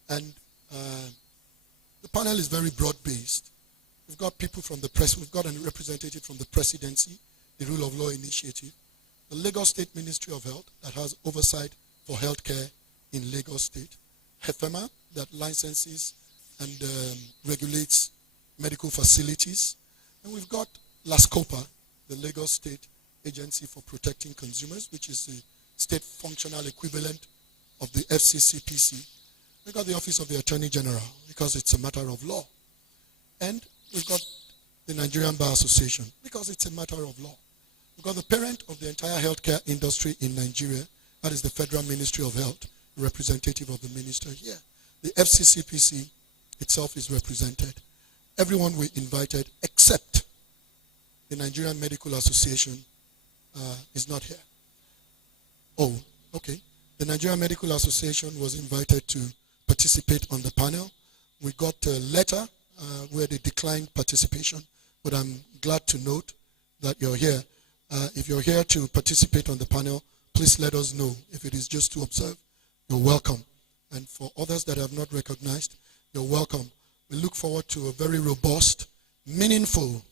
And the panel is very broad-based. We've got people from the press, we've got a representative from the presidency, the Rule of Law Initiative, the Lagos State Ministry of Health that has oversight for healthcare in Lagos State, HEFEMA that licenses and regulates medical facilities, and we've got LASCOPA, the Lagos State Agency for Protecting Consumers, which is the state functional equivalent of the FCCPC. We've got the Office of the Attorney General, because it's a matter of law. And we've got the Nigerian Bar Association, because it's a matter of law. We've got the parent of the entire healthcare industry in Nigeria, that is the Federal Ministry of Health, the representative of the minister here. The FCCPC itself is represented. Everyone we invited except the Nigerian Medical Association is not here. Oh, okay. The Nigerian Medical Association was invited to participate on the panel. We got a letter where they declined participation, but I'm glad to note that you're here. If you're here to participate on the panel, please let us know. If it is just to observe, you're welcome. And for others that have not recognized, you're welcome. We look forward to a very robust, meaningful,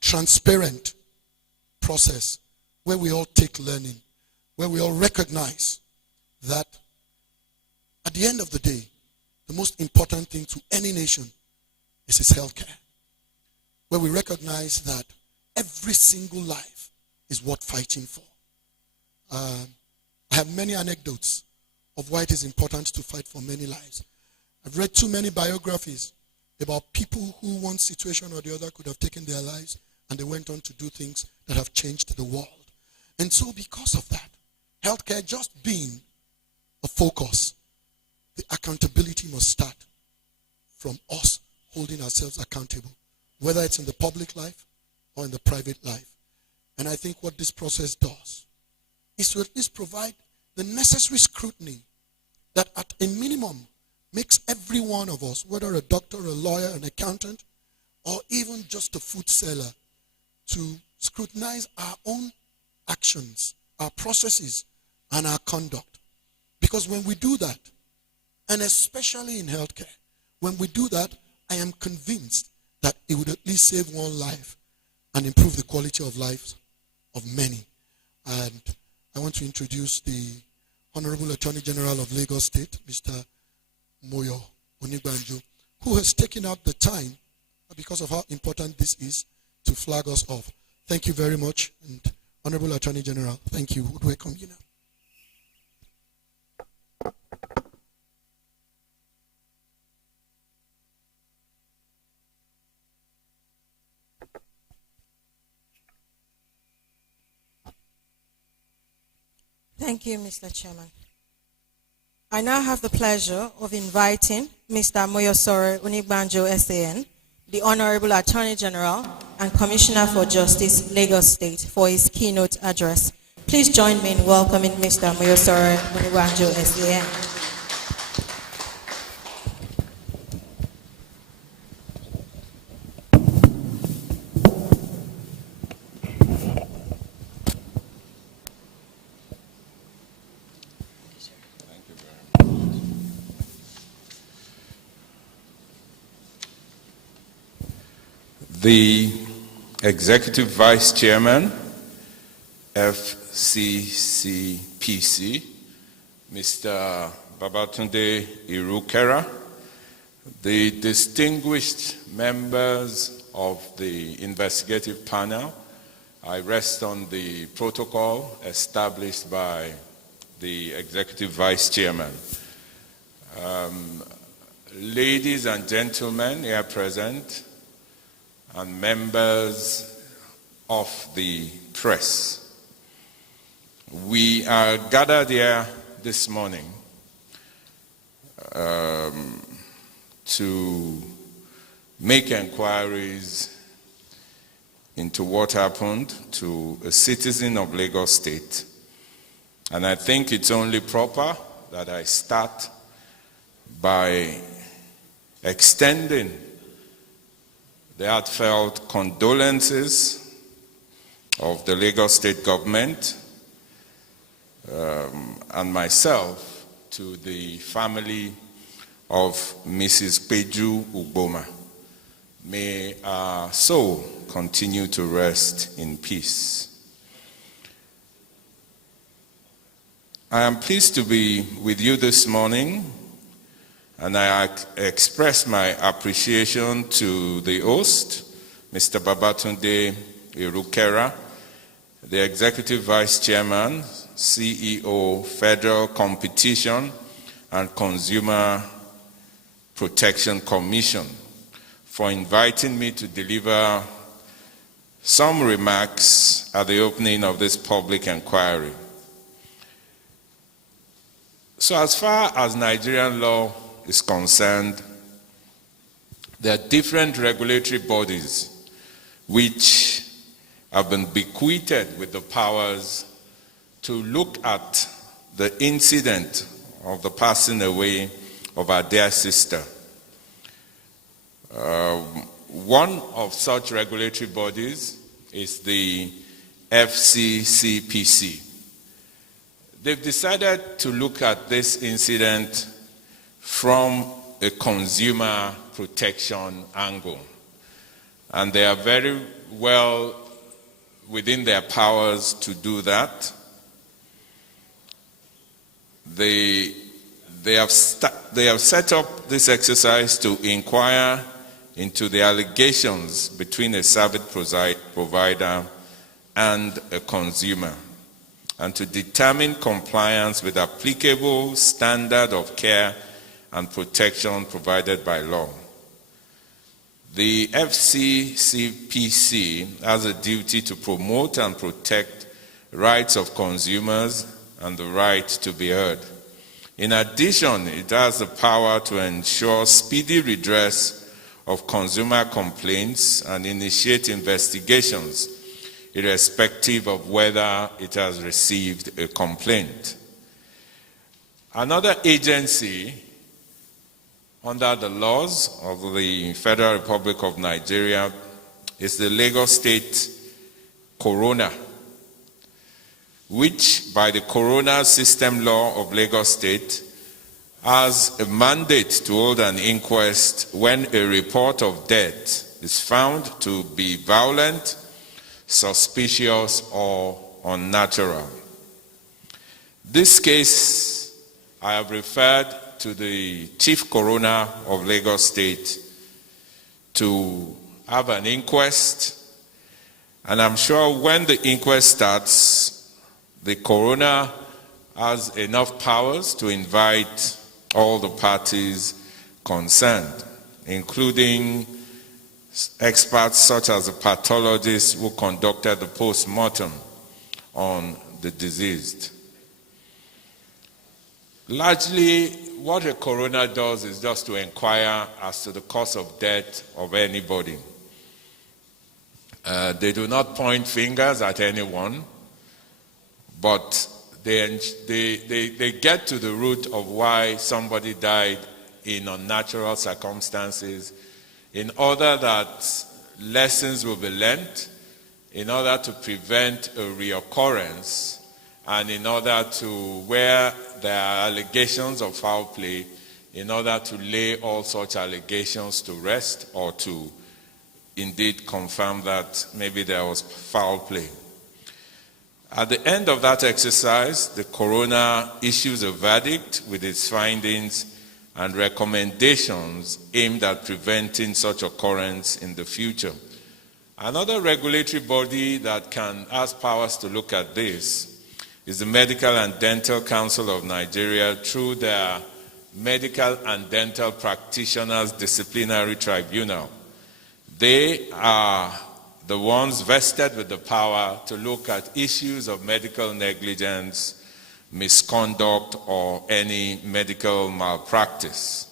transparent process where we all take learning, where we all recognize that at the end of the day, the most important thing to any nation is its healthcare. Where we recognize that every single life is worth fighting for. I have many anecdotes of why it is important to fight for many lives. I've read too many biographies about people who one situation or the other could have taken their lives, and they went on to do things that have changed the world. And so because of that, healthcare just being a focus, the accountability must start from us holding ourselves accountable, whether it's in the public life or in the private life. And I think what this process does is to at least provide the necessary scrutiny that at a minimum makes every one of us, whether a doctor, a lawyer, an accountant, or even just a food seller, to scrutinize our own actions, our processes, and our conduct. Because when we do that, and especially in healthcare, when we do that, I am convinced that it would at least save one life and improve the quality of lives of many. And I want to introduce the Honorable Attorney General of Lagos State, Mr. Moyo Onigbanjo, who has taken out the time, because of how important this is, to flag us off. Thank you very much. And Honorable Attorney General, thank you. Would welcome you now. Thank you, Mr. Chairman. I now have the pleasure of inviting Mr. Moyosore Unigbanjo SAN, the Honorable Attorney General and Commissioner for Justice, Lagos State, for his keynote address. Please join me in welcoming Mr. Moyosore Unigbanjo SAN. The Executive Vice Chairman, FCCPC, Mr. Babatunde Irukera, the distinguished members of the investigative panel, I rest on the protocol established by the Executive Vice Chairman. Ladies and gentlemen here present, and members of the press. We are gathered here this morning to make inquiries into what happened to a citizen of Lagos State. And I think it's only proper that I start by extending the heartfelt condolences of the Lagos State government and myself to the family of Mrs. Peju Ugboma. May our soul continue to rest in peace. I am pleased to be with you this morning, and I express my appreciation to the host, Mr. Babatunde Irukera, the Executive Vice Chairman, CEO, Federal Competition and Consumer Protection Commission, for inviting me to deliver some remarks at the opening of this public inquiry. So as far as Nigerian law is concerned, there are different regulatory bodies which have been bequeathed with the powers to look at the incident of the passing away of our dear sister. One of such regulatory bodies is the FCCPC. They've decided to look at this incident from a consumer protection angle. And they are very well within their powers to do that. They have set up this exercise to inquire into the allegations between a service provider and a consumer, and to determine compliance with applicable standard of care and protection provided by law. The FCCPC has a duty to promote and protect rights of consumers and the right to be heard. In addition, it has the power to ensure speedy redress of consumer complaints and initiate investigations, irrespective of whether it has received a complaint. Another agency under the laws of the Federal Republic of Nigeria is the Lagos State Coroner, which by the Coroner System Law of Lagos State has a mandate to hold an inquest when a report of death is found to be violent, suspicious, or unnatural. This case I have referred to the Chief Coroner of Lagos State to have an inquest, and I'm sure when the inquest starts, the coroner has enough powers to invite all the parties concerned, including experts such as the pathologist who conducted the post-mortem on the deceased. Largely, what a coroner does is just to inquire as to the cause of death of anybody. They do not point fingers at anyone, but they get to the root of why somebody died in unnatural circumstances in order that lessons will be learned, in order to prevent a reoccurrence, and in order to, where there are allegations of foul play, in order to lay all such allegations to rest or to indeed confirm that maybe there was foul play. At the end of that exercise, the coroner issues a verdict with its findings and recommendations aimed at preventing such occurrence in the future. Another regulatory body that has powers to look at this is the Medical and Dental Council of Nigeria through their Medical and Dental Practitioners Disciplinary Tribunal. They are the ones vested with the power to look at issues of medical negligence, misconduct, or any medical malpractice.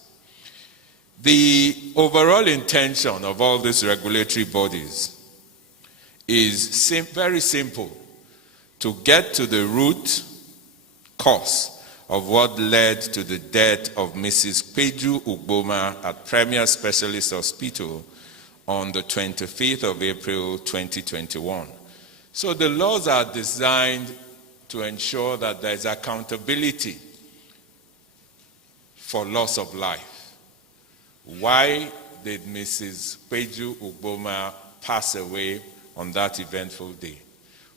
The overall intention of all these regulatory bodies is very simple: to get to the root cause of what led to the death of Mrs. Peju Ugboma at Premier Specialist Hospital on the 25th of April 2021. So the laws are designed to ensure that there is accountability for loss of life. Why did Mrs. Peju Ugboma pass away on that eventful day?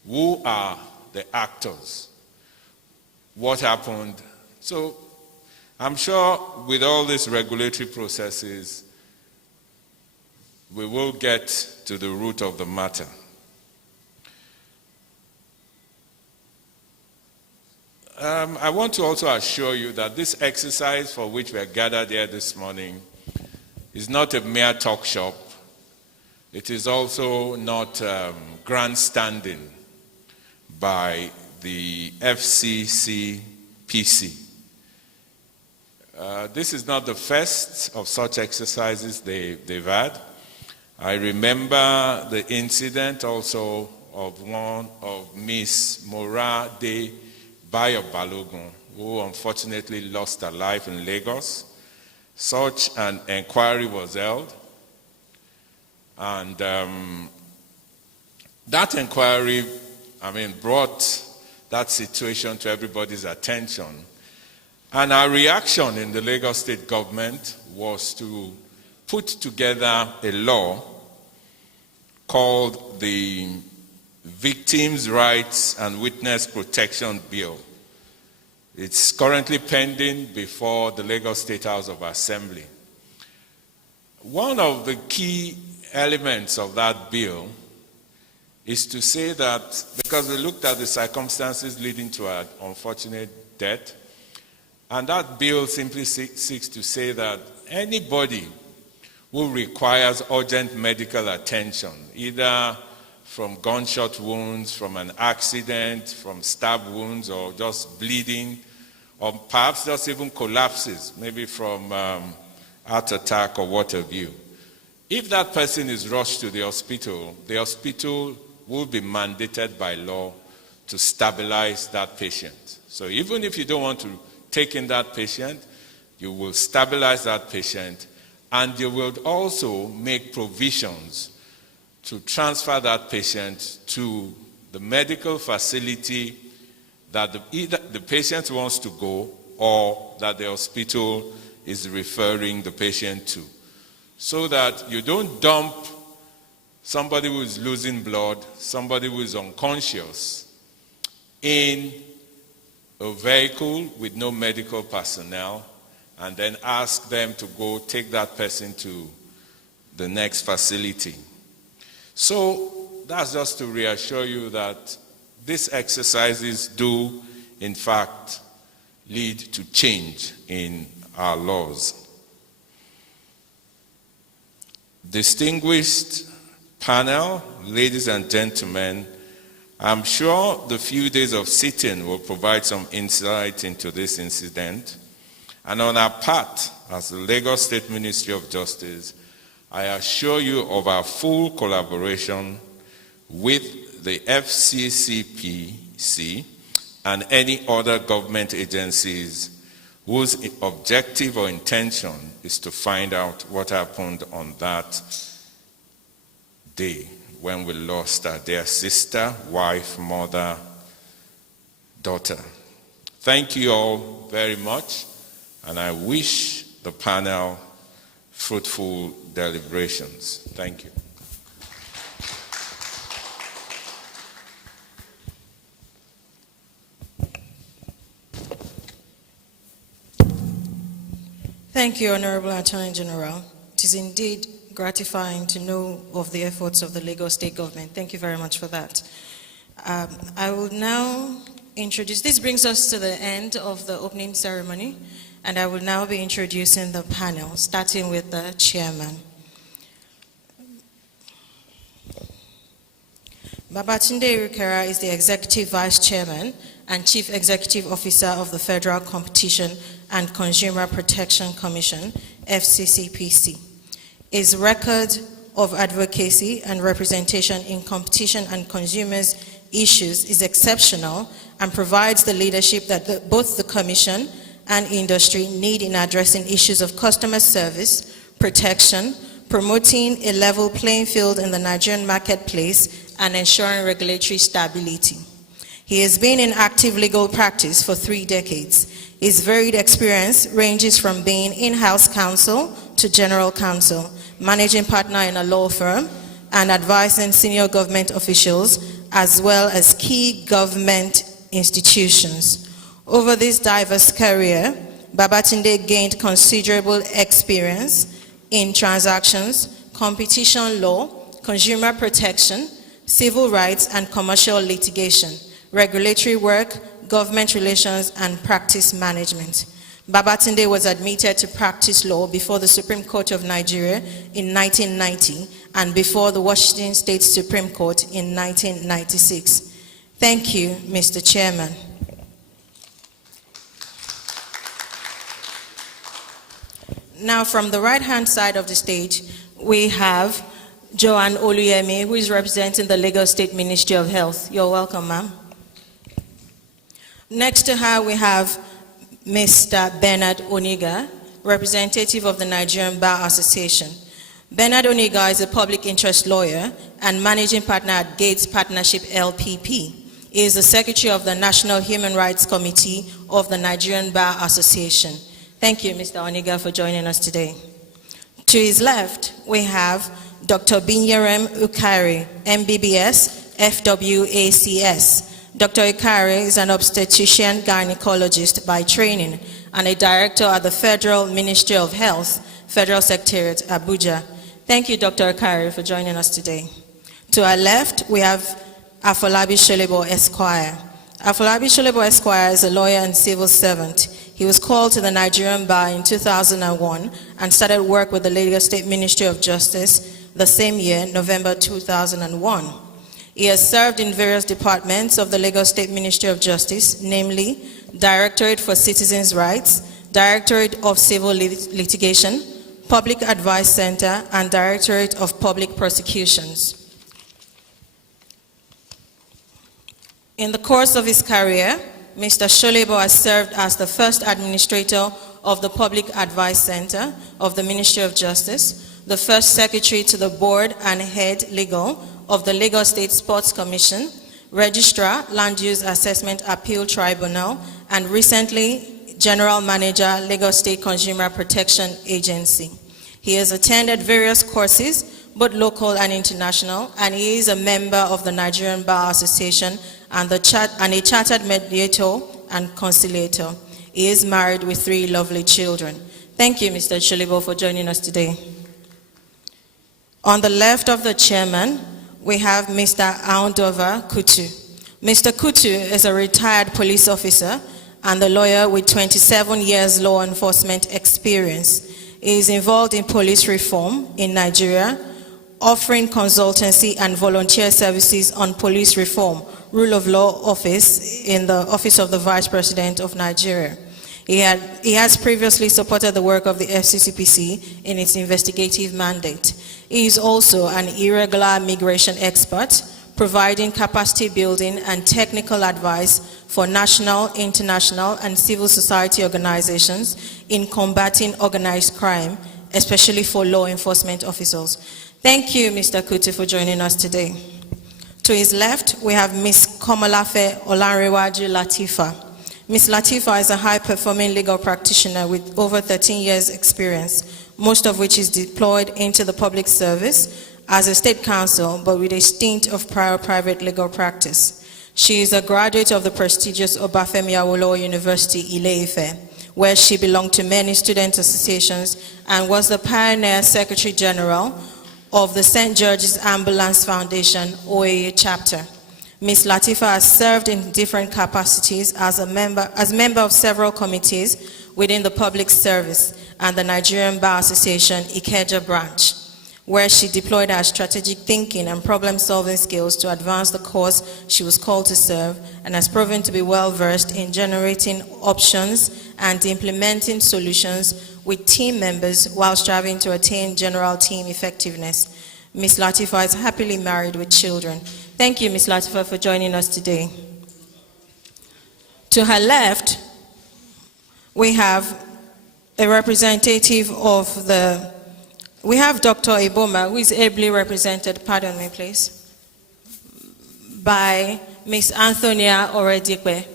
Who are the actors? What happened? So I'm sure with all these regulatory processes, we will get to the root of the matter. I want to also assure you that this exercise for which we are gathered here this morning is not a mere talk shop. It is also not grandstanding by the FCCPC. This is not the first of such exercises they've had. I remember the incident also of one of Miss Mora de Bayo Balogun, who unfortunately lost her life in Lagos. Such an inquiry was held, and that inquiry, brought that situation to everybody's attention. And our reaction in the Lagos State government was to put together a law called the Victims' Rights and Witness Protection Bill. It's currently pending before the Lagos State House of Assembly. One of the key elements of that bill is to say that, because we looked at the circumstances leading to an unfortunate death, and that bill simply seeks to say that anybody who requires urgent medical attention, either from gunshot wounds, from an accident, from stab wounds, or just bleeding, or perhaps just even collapses, maybe from heart attack or what have you. If that person is rushed to the hospital will be mandated by law to stabilize that patient. So even if you don't want to take in that patient, you will stabilize that patient, and you will also make provisions to transfer that patient to the medical facility that either the patient wants to go or that the hospital is referring the patient to. So that you don't dump somebody who is losing blood, somebody who is unconscious, in a vehicle with no medical personnel, and then ask them to go take that person to the next facility. So that's just to reassure you that these exercises do, in fact, lead to change in our laws. Distinguished panel, ladies and gentlemen, I'm sure the few days of sitting will provide some insight into this incident. And on our part, as the Lagos State Ministry of Justice, I assure you of our full collaboration with the FCCPC and any other government agencies whose objective or intention is to find out what happened on that day when we lost our dear sister, wife, mother, daughter. Thank you all very much, and I wish the panel fruitful deliberations. Thank you. Thank you, Honorable Attorney General. It is indeed gratifying to know of the efforts of the Lagos State Government. Thank you very much for that. I will now introduce, this brings us to the end of the opening ceremony, and I will now be introducing the panel, starting with the chairman. Babatunde Irukera is the Executive Vice Chairman and Chief Executive Officer of the Federal Competition and Consumer Protection Commission, FCCPC. His record of advocacy and representation in competition and consumers issues is exceptional and provides the leadership that both the Commission and industry need in addressing issues of customer service, protection, promoting a level playing field in the Nigerian marketplace, and ensuring regulatory stability. He has been in active legal practice for 3 decades. His varied experience ranges from being in-house counsel to general counsel, managing partner in a law firm, and advising senior government officials, as well as key government institutions. Over this diverse career, Babatunde gained considerable experience in transactions, competition law, consumer protection, civil rights and commercial litigation, regulatory work, government relations, and practice management. Babatunde was admitted to practice law before the Supreme Court of Nigeria in 1990 and before the Washington State Supreme Court in 1996. Thank you, Mr. Chairman. Now, from the right-hand side of the stage, we have Joanne Oluyemi, who is representing the Lagos State Ministry of Health. You're welcome, ma'am. Next to her, we have Mr. Bernard Oniga, representative of the Nigerian Bar Association. Bernard Oniga is a public interest lawyer and managing partner at Gates Partnership LPP. He is the secretary of the National Human Rights Committee of the Nigerian Bar Association. Thank you, Mr. Oniga, for joining us today. To his left, we have Dr. Binyerem Ukari, MBBS, FWACS. Dr. Ukari is an obstetrician gynecologist by training and a director at the Federal Ministry of Health, Federal Secretariat, Abuja. Thank you, Dr. Ukari, for joining us today. To our left, we have Afolabi Sholebo Esquire. Afolabi Sholebo Esquire is a lawyer and civil servant. He was called to the Nigerian Bar in 2001 and started work with the Lagos State Ministry of Justice the same year, November 2001. He has served in various departments of the Lagos State Ministry of Justice, namely Directorate for Citizens' Rights, Directorate of Civil Litigation, Public Advice Center, and Directorate of Public Prosecutions. In the course of his career, Mr. Sholebo has served as the first administrator of the Public Advice Center of the Ministry of Justice, the first secretary to the board and head legal of the Lagos State Sports Commission, registrar, Land Use Assessment Appeal Tribunal, and recently general manager, Lagos State Consumer Protection Agency. He has attended various courses, both local and international, and he is a member of the Nigerian Bar Association and a chartered mediator and conciliator. He is married with 3 lovely children. Thank you, Mr. Sholebo, for joining us today. On the left of the chairman, we have Mr. Aundova Kutu. Mr. Kutu is a retired police officer and a lawyer with 27 years law enforcement experience. He is involved in police reform in Nigeria, offering consultancy and volunteer services on police reform, Rule of Law Office in the Office of the Vice President of Nigeria. He has previously supported the work of the FCCPC in its investigative mandate. He is also an irregular migration expert, providing capacity building and technical advice for national, international, and civil society organizations in combating organized crime, especially for law enforcement officers. Thank you, Mr. Kuti, for joining us today. To his left, we have Ms. Komolafe Olanrewaju Latifa. Ms. Latifa is a high-performing legal practitioner with over 13 years' experience, most of which is deployed into the public service as a state counsel, but with a stint of prior private legal practice. She is a graduate of the prestigious Obafemi Awolowo University, Ile-Ife, where she belonged to many student associations and was the pioneer Secretary General of the St. George's Ambulance Foundation, OAA chapter. Ms. Latifa has served in different capacities as member of several committees within the public service and the Nigerian Bar Association Ikeja branch, where she deployed her strategic thinking and problem-solving skills to advance the cause she was called to serve, and has proven to be well-versed in generating options and implementing solutions with team members while striving to attain general team effectiveness. Ms. Latifa is happily married with children. Thank you, Ms. Latifa, for joining us today. To her left, we have a representative of we have Dr. Iboma, who is ably represented, pardon me please, by Ms. Antonia Oredikwe.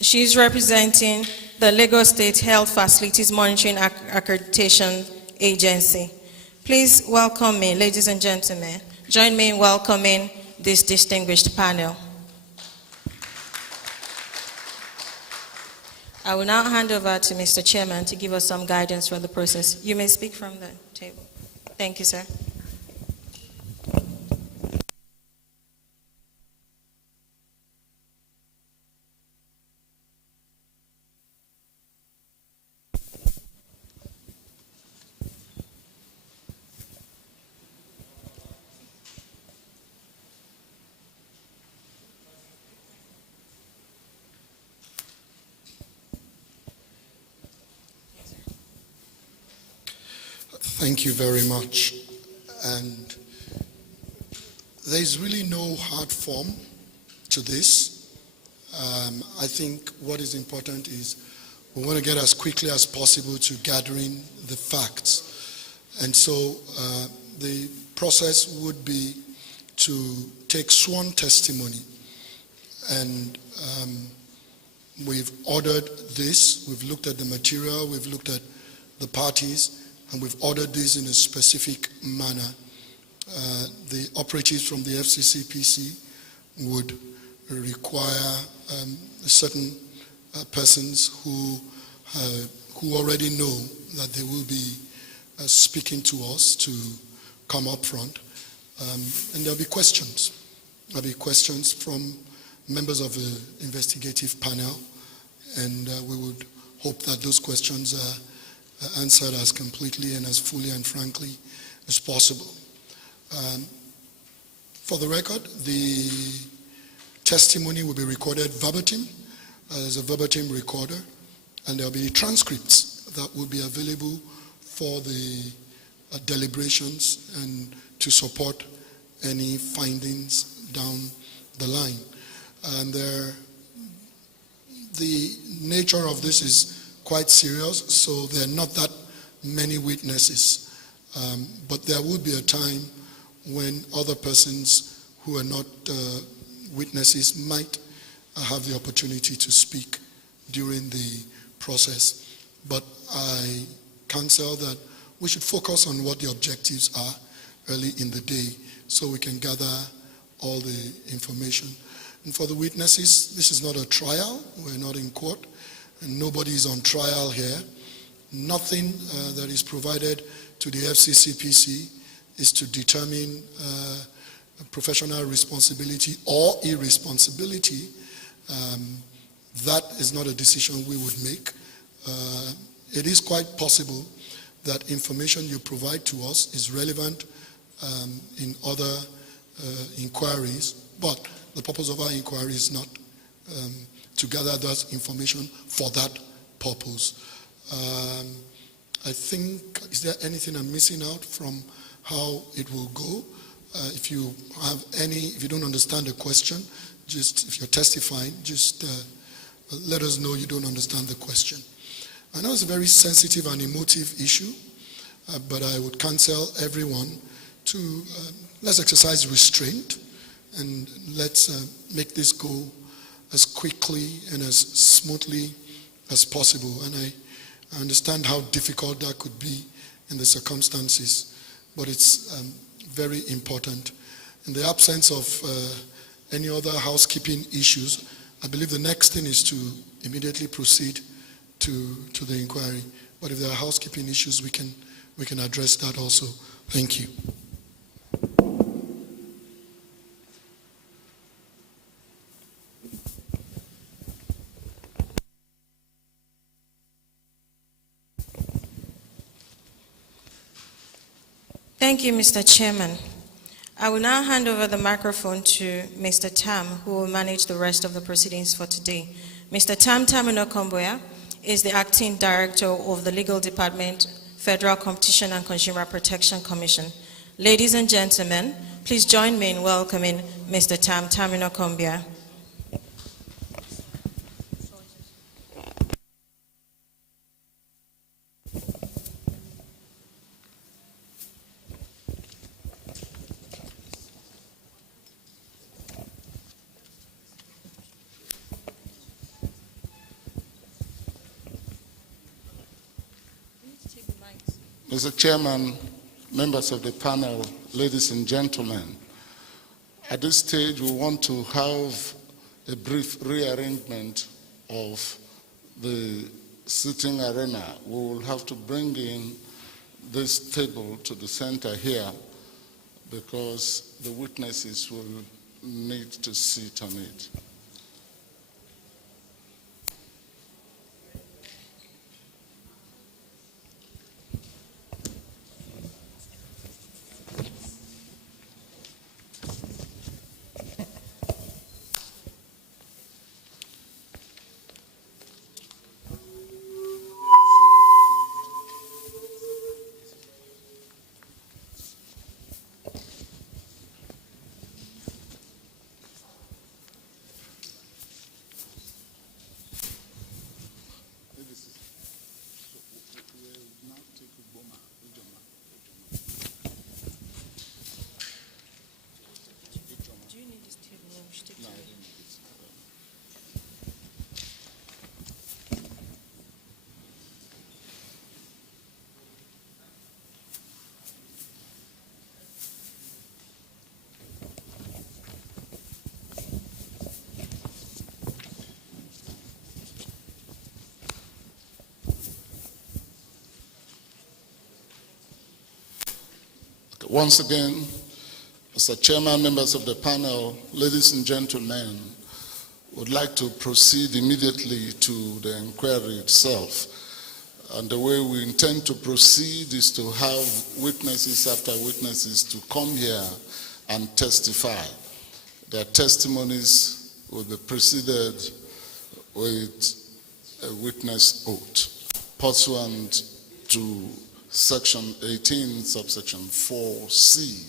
She is representing the Lagos State Health Facilities Monitoring Accreditation Agency. Please welcome me, ladies and gentlemen. Join me in welcoming this distinguished panel. I will now hand over to Mr. Chairman to give us some guidance for the process. You may speak from the table. Thank you, sir. Thank you very much. And there's really no hard form to this. I think what is important is we want to get as quickly as possible to gathering the facts. And so the process would be to take sworn testimony. And we've ordered this, we've looked at the material, we've looked at the parties, and we've ordered this in a specific manner. The operatives from the FCCPC would require certain persons who already know that they will be speaking to us to come up front. And there'll be questions. There'll be questions from members of the investigative panel, and we would hope that those questions are answered as completely and as fully and frankly as possible. For the record, the testimony will be recorded verbatim. There's a verbatim recorder, and there'll be transcripts that will be available for the deliberations and to support any findings down the line. And the nature of this is quite serious, so there are not that many witnesses. But there will be a time when other persons who are not witnesses might have the opportunity to speak during the process. But I counsel that we should focus on what the objectives are early in the day so we can gather all the information. And for the witnesses, this is not a trial. We're not in court. And nobody is on trial here. Nothing that is provided to the FCCPC is to determine professional responsibility or irresponsibility. That is not a decision we would make. It is quite possible that information you provide to us is relevant in other inquiries, But the purpose of our inquiry is not to gather that information for that purpose. I think, is there anything I'm missing out from how it will go? If you don't understand the question, just if you're testifying, just let us know you don't understand the question. I know it's a very sensitive and emotive issue, but I would counsel everyone to let's exercise restraint and let's make this go as quickly and as smoothly as possible. And I understand how difficult that could be in the circumstances, but it's very important. In the absence of any other housekeeping issues, I believe the next thing is to immediately proceed to the inquiry. But if there are housekeeping issues, we can address that also. Thank you. Thank you, Mr. Chairman. I will now hand over the microphone to Mr. Tam, who will manage the rest of the proceedings for today. Mr. Tam Taminokomboya is the Acting Director of the Legal Department, Federal Competition and Consumer Protection Commission. Ladies and gentlemen, please join me in welcoming Mr. Tam Taminokomboya. Mr. Chairman, members of the panel, ladies and gentlemen, at this stage we want to have a brief rearrangement of the sitting arena. We will have to bring in this table to the center here because the witnesses will need to sit on it. Once again, Mr. Chairman, members of the panel, ladies and gentlemen, would like to proceed immediately to the inquiry itself. And the way we intend to proceed is to have witnesses after witnesses to come here and testify. Their testimonies will be preceded with a witness oath pursuant to Section 18, subsection 4C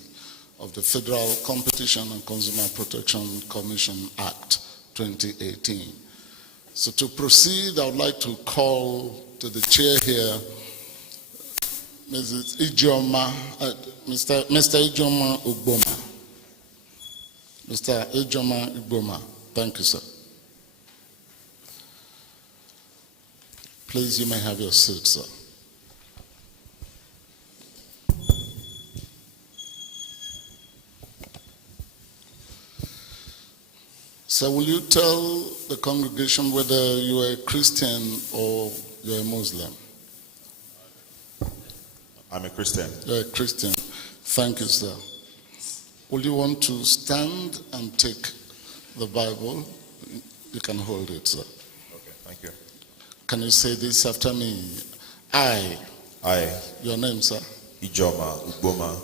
of the Federal Competition and Consumer Protection Commission Act 2018. So to proceed, I would like to call to the chair here Mrs. Ijoma, Mr. Ijoma Ugboma. Mr. Ijoma Ugboma. Thank you, sir. Please, you may have your seat, sir. So will you tell the congregation whether you are a Christian or you're a Muslim? I'm a Christian. You're a Christian. Thank you, sir. Will you want to stand and take the Bible? You can hold it, sir. Okay, thank you. Can you say this after me? I. I. Your name, sir? Ijoma Ugboma.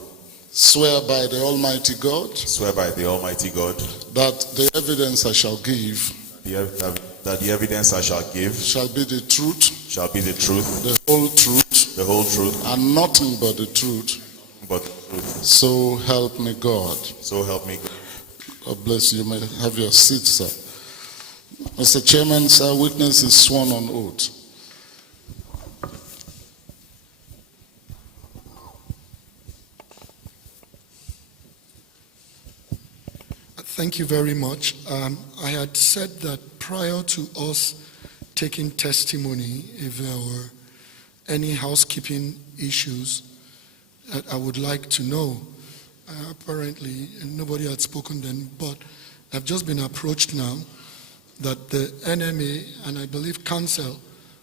swear by the Almighty God swear by the Almighty God that the evidence I shall give that the evidence I shall give shall be the truth, the whole truth, and nothing but the truth. So help me God. So help me God. God bless you. You may have your seat, sir. Mr. Chairman, sir, witness is sworn on oath. Thank you very much. I had said that prior to us taking testimony, if there were any housekeeping issues that I would like to know. Apparently, nobody had spoken then, but I've just been approached now that the NMA and I believe Council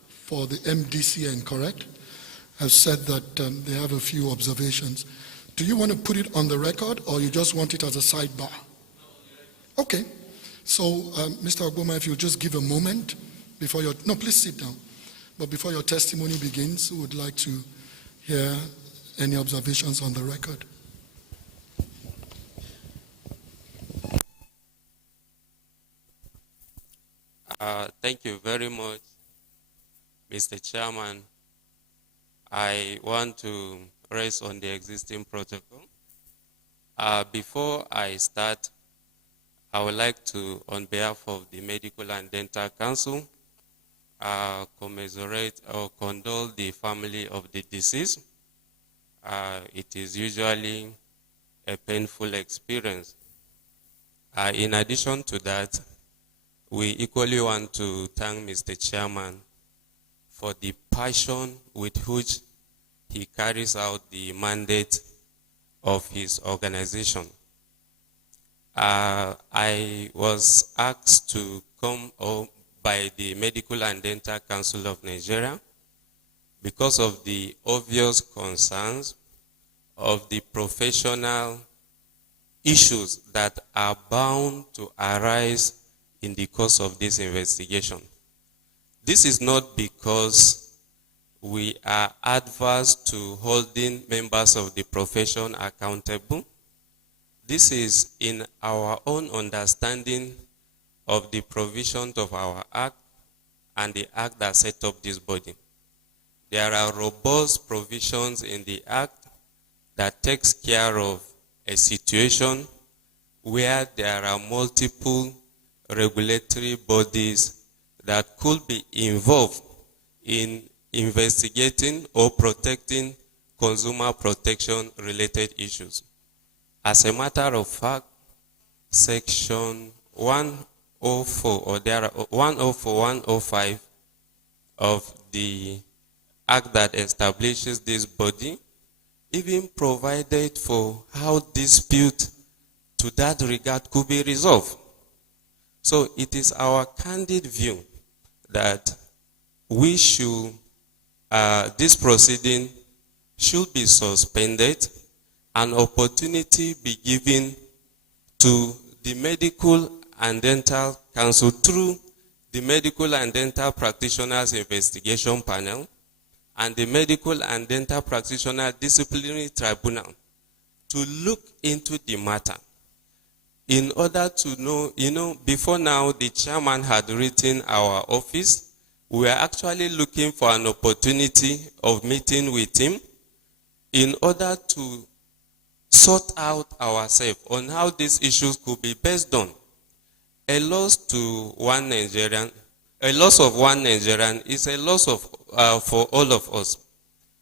for the MDCN, correct, have said that they have a few observations. Do you want to put it on the record or you just want it as a sidebar? Okay. So, Mr. Ogboma, if you'll just give a moment before your, no, please sit down. But before your testimony begins, we would like to hear any observations on the record. Thank you very much, Mr. Chairman. I want to rest on the existing protocol. Before I start, I would like to, on behalf of the Medical and Dental Council, commiserate or condole the family of the deceased. It is usually a painful experience. In addition to that, we equally want to thank Mr. Chairman for the passion with which he carries out the mandate of his organization. I was asked to come by the Medical and Dental Council of Nigeria because of the obvious concerns of the professional issues that are bound to arise in the course of this investigation. This is not because we are adverse to holding members of the profession accountable. This is in our own understanding of the provisions of our Act and the Act that set up this body. There are robust provisions in the Act that takes care of a situation where there are multiple regulatory bodies that could be involved in investigating or protecting consumer protection related issues. As a matter of fact, Section 104 or there are 104, 105 of the Act that establishes this body even provided for how dispute to that regard could be resolved. So it is our candid view that we should, this proceeding should be suspended, an opportunity be given to the Medical and Dental Council through the Medical and Dental Practitioners Investigation Panel and the Medical and Dental Practitioner Disciplinary Tribunal to look into the matter. In order to know, before now the chairman had written our office. We were actually looking for an opportunity of meeting with him in order to sort out ourselves on how these issues could be best done. A loss of one Nigerian is a loss of for all of us.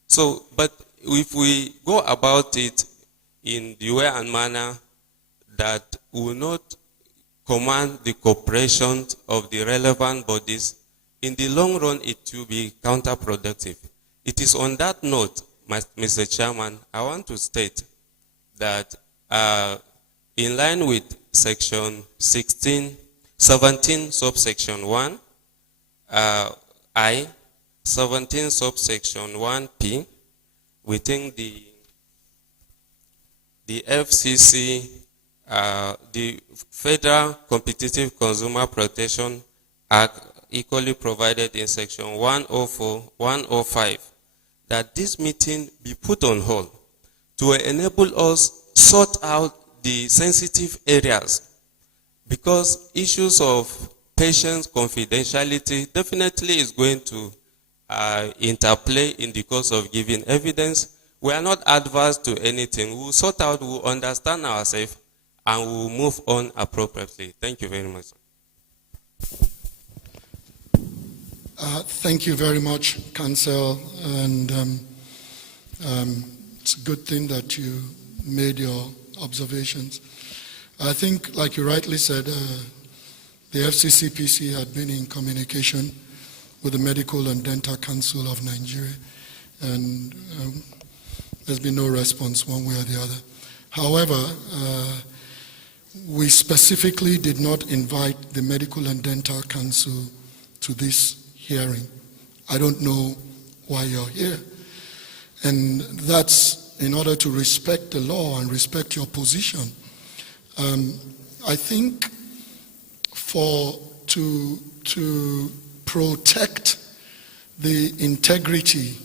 So, but if we go about it in the way and manner that will not command the cooperation of the relevant bodies, in the long run it will be counterproductive. It is on that note, Mr. Chairman, I want to state that in line with Section 17, subsection 1, I, 17, subsection 1P, we think the FCC, the Federal Competitive Consumer Protection Act, equally provided in Section 104, 105, that this meeting be put on hold to enable us sort out the sensitive areas, because issues of patient confidentiality definitely is going to interplay in the course of giving evidence. We are not adverse to anything. We will sort out, we will understand ourselves, and we will move on appropriately. Thank you very much. Thank you very much, Council, and it's a good thing that you made your observations. I think, like you rightly said, the FCCPC had been in communication with the Medical and Dental Council of Nigeria, and there's been no response one way or the other. However, we specifically did not invite the Medical and Dental Council to this hearing. I don't know why you're here. And that's in order to respect the law and respect your position. I think to protect the integrity,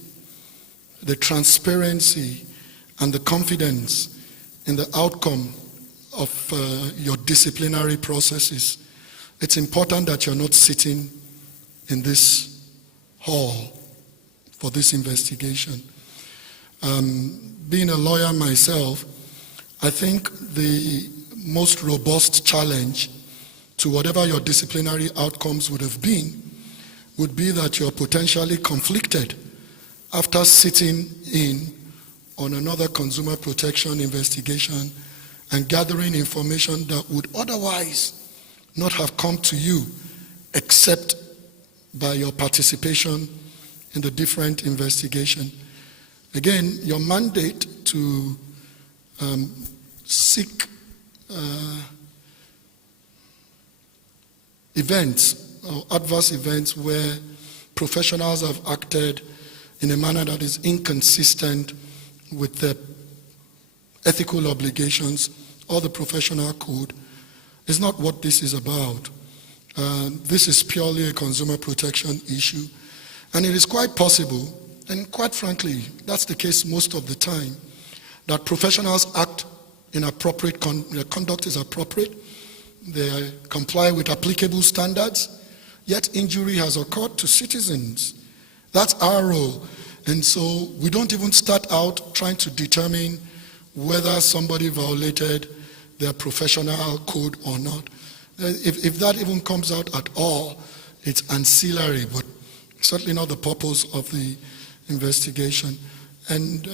the transparency, and the confidence in the outcome of your disciplinary processes, it's important that you're not sitting in this hall for this investigation. Being a lawyer myself, I think the most robust challenge to whatever your disciplinary outcomes would have been would be that you're potentially conflicted after sitting in on another consumer protection investigation and gathering information that would otherwise not have come to you except by your participation in the different investigation. Again, your mandate to seek events or adverse events where professionals have acted in a manner that is inconsistent with their ethical obligations or the professional code is not what this is about. This is purely a consumer protection issue, and it is quite possible, and quite frankly, that's the case most of the time, that professionals act in appropriate, their conduct is appropriate, they comply with applicable standards, yet injury has occurred to citizens. That's our role. And so we don't even start out trying to determine whether somebody violated their professional code or not. If that even comes out at all, it's ancillary, but certainly not the purpose of the investigation. And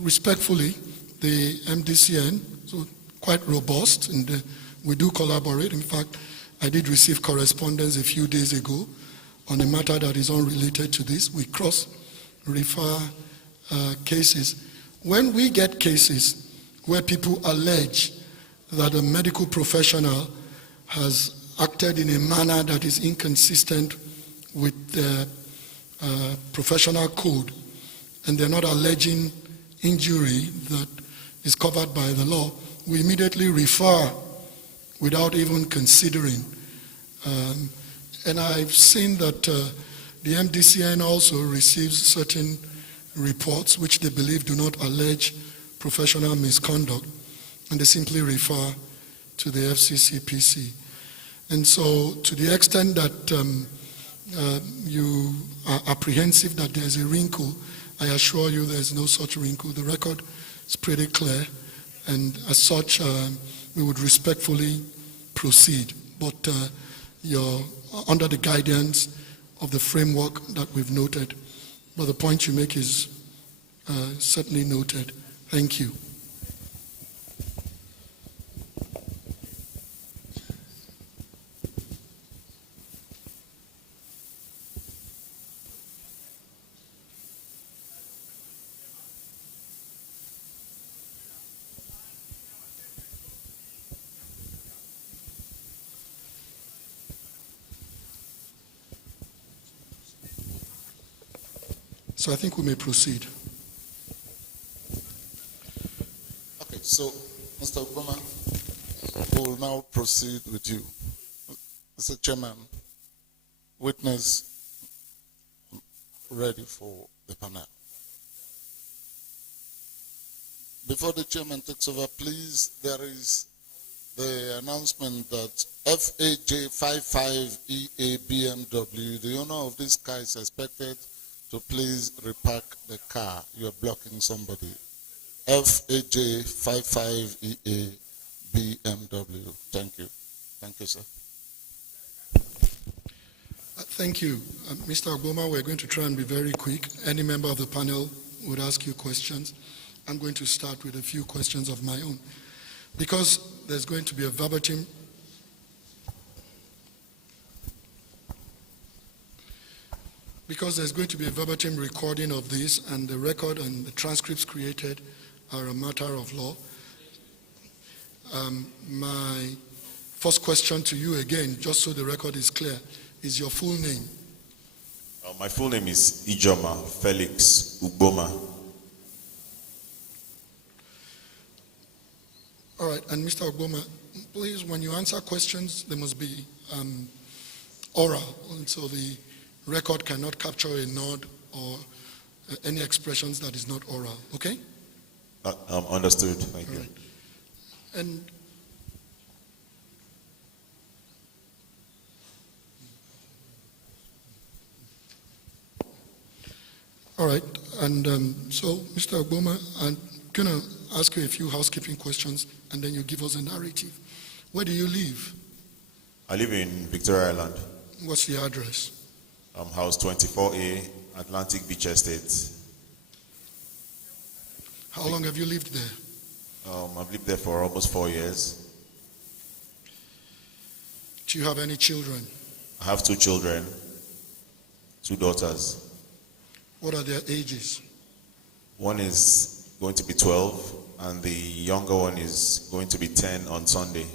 respectfully, the MDCN, so quite robust, and we do collaborate. In fact, I did receive correspondence a few days ago on a matter that is unrelated to this. We cross-refer cases. When we get cases where people allege that a medical professional has acted in a manner that is inconsistent with the professional code, and they're not alleging injury that is covered by the law, we immediately refer without even considering. And I've seen that the MDCN also receives certain reports which they believe do not allege professional misconduct, and they simply refer to the FCCPC. And so to the extent that you are apprehensive that there's a wrinkle, I assure you there's no such wrinkle. The record is pretty clear, and as such, we would respectfully proceed. But you're under the guidance of the framework that we've noted. But the point you make is certainly noted. Thank you. So I think we may proceed. Okay, so Mr. Obama, we will now proceed with you. Mr. Chairman, witness ready for the panel. Before the chairman takes over, please, there is the announcement that FAJ55EA BMW, the owner of this car, is expected to please repark the car. You're blocking somebody. FAJ55EA BMW. Thank you. Thank you, sir. Thank you. Mr. Ogboma, we're going to try and be very quick. Any member of the panel would ask you questions. I'm going to start with a few questions of my own. Because there's going to be a verbatim recording of this, and the record and the transcripts created are a matter of law. My first question to you again, just so the record is clear, is your full name? My full name is Ijoma Felix Ugboma. All right, and Mr. Ogboma, please, when you answer questions, they must be oral, and so the record cannot capture a nod or any expressions that is not oral, okay? Understood, thank you. Right. And all right, and so Mr. Ogboma, I'm going to ask you a few housekeeping questions, and then you give us a narrative. Where do you live? I live in Victoria Island. What's the address? House 24A, Atlantic Beach Estate. How long have you lived there? I've lived there for almost 4 years. Do you have any children? I have 2 children, 2 daughters. What are their ages? One is going to be 12, and the younger one is going to be 10 on Sunday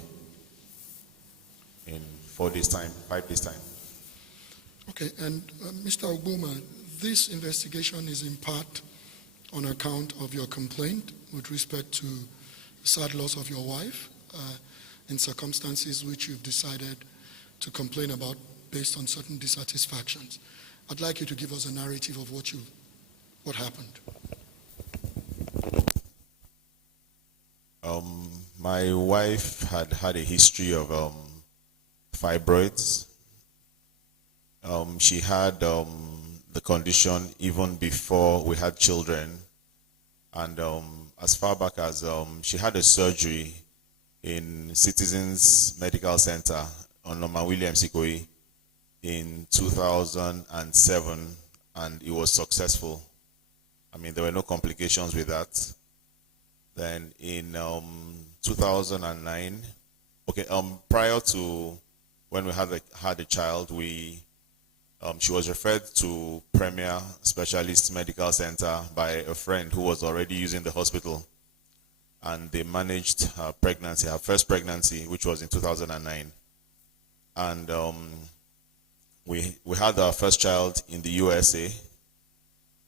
in 4 days' time, 5 days' time. Okay, and Mr. Ogboma, this investigation is in part on account of your complaint with respect to the sad loss of your wife in circumstances which you've decided to complain about based on certain dissatisfactions. I'd like you to give us a narrative of what happened. My wife had a history of fibroids. She had the condition even before we had children, and as far back as she had a surgery in Citizens Medical Center on Norman Williams Ikoyi in 2007, and it was successful. I mean, there were no complications with that. Then in 2009, prior to when we had a child, she was referred to Premier Specialist Medical Center by a friend who was already using the hospital, and they managed her pregnancy, her first pregnancy, which was in 2009. And we had our first child in the USA,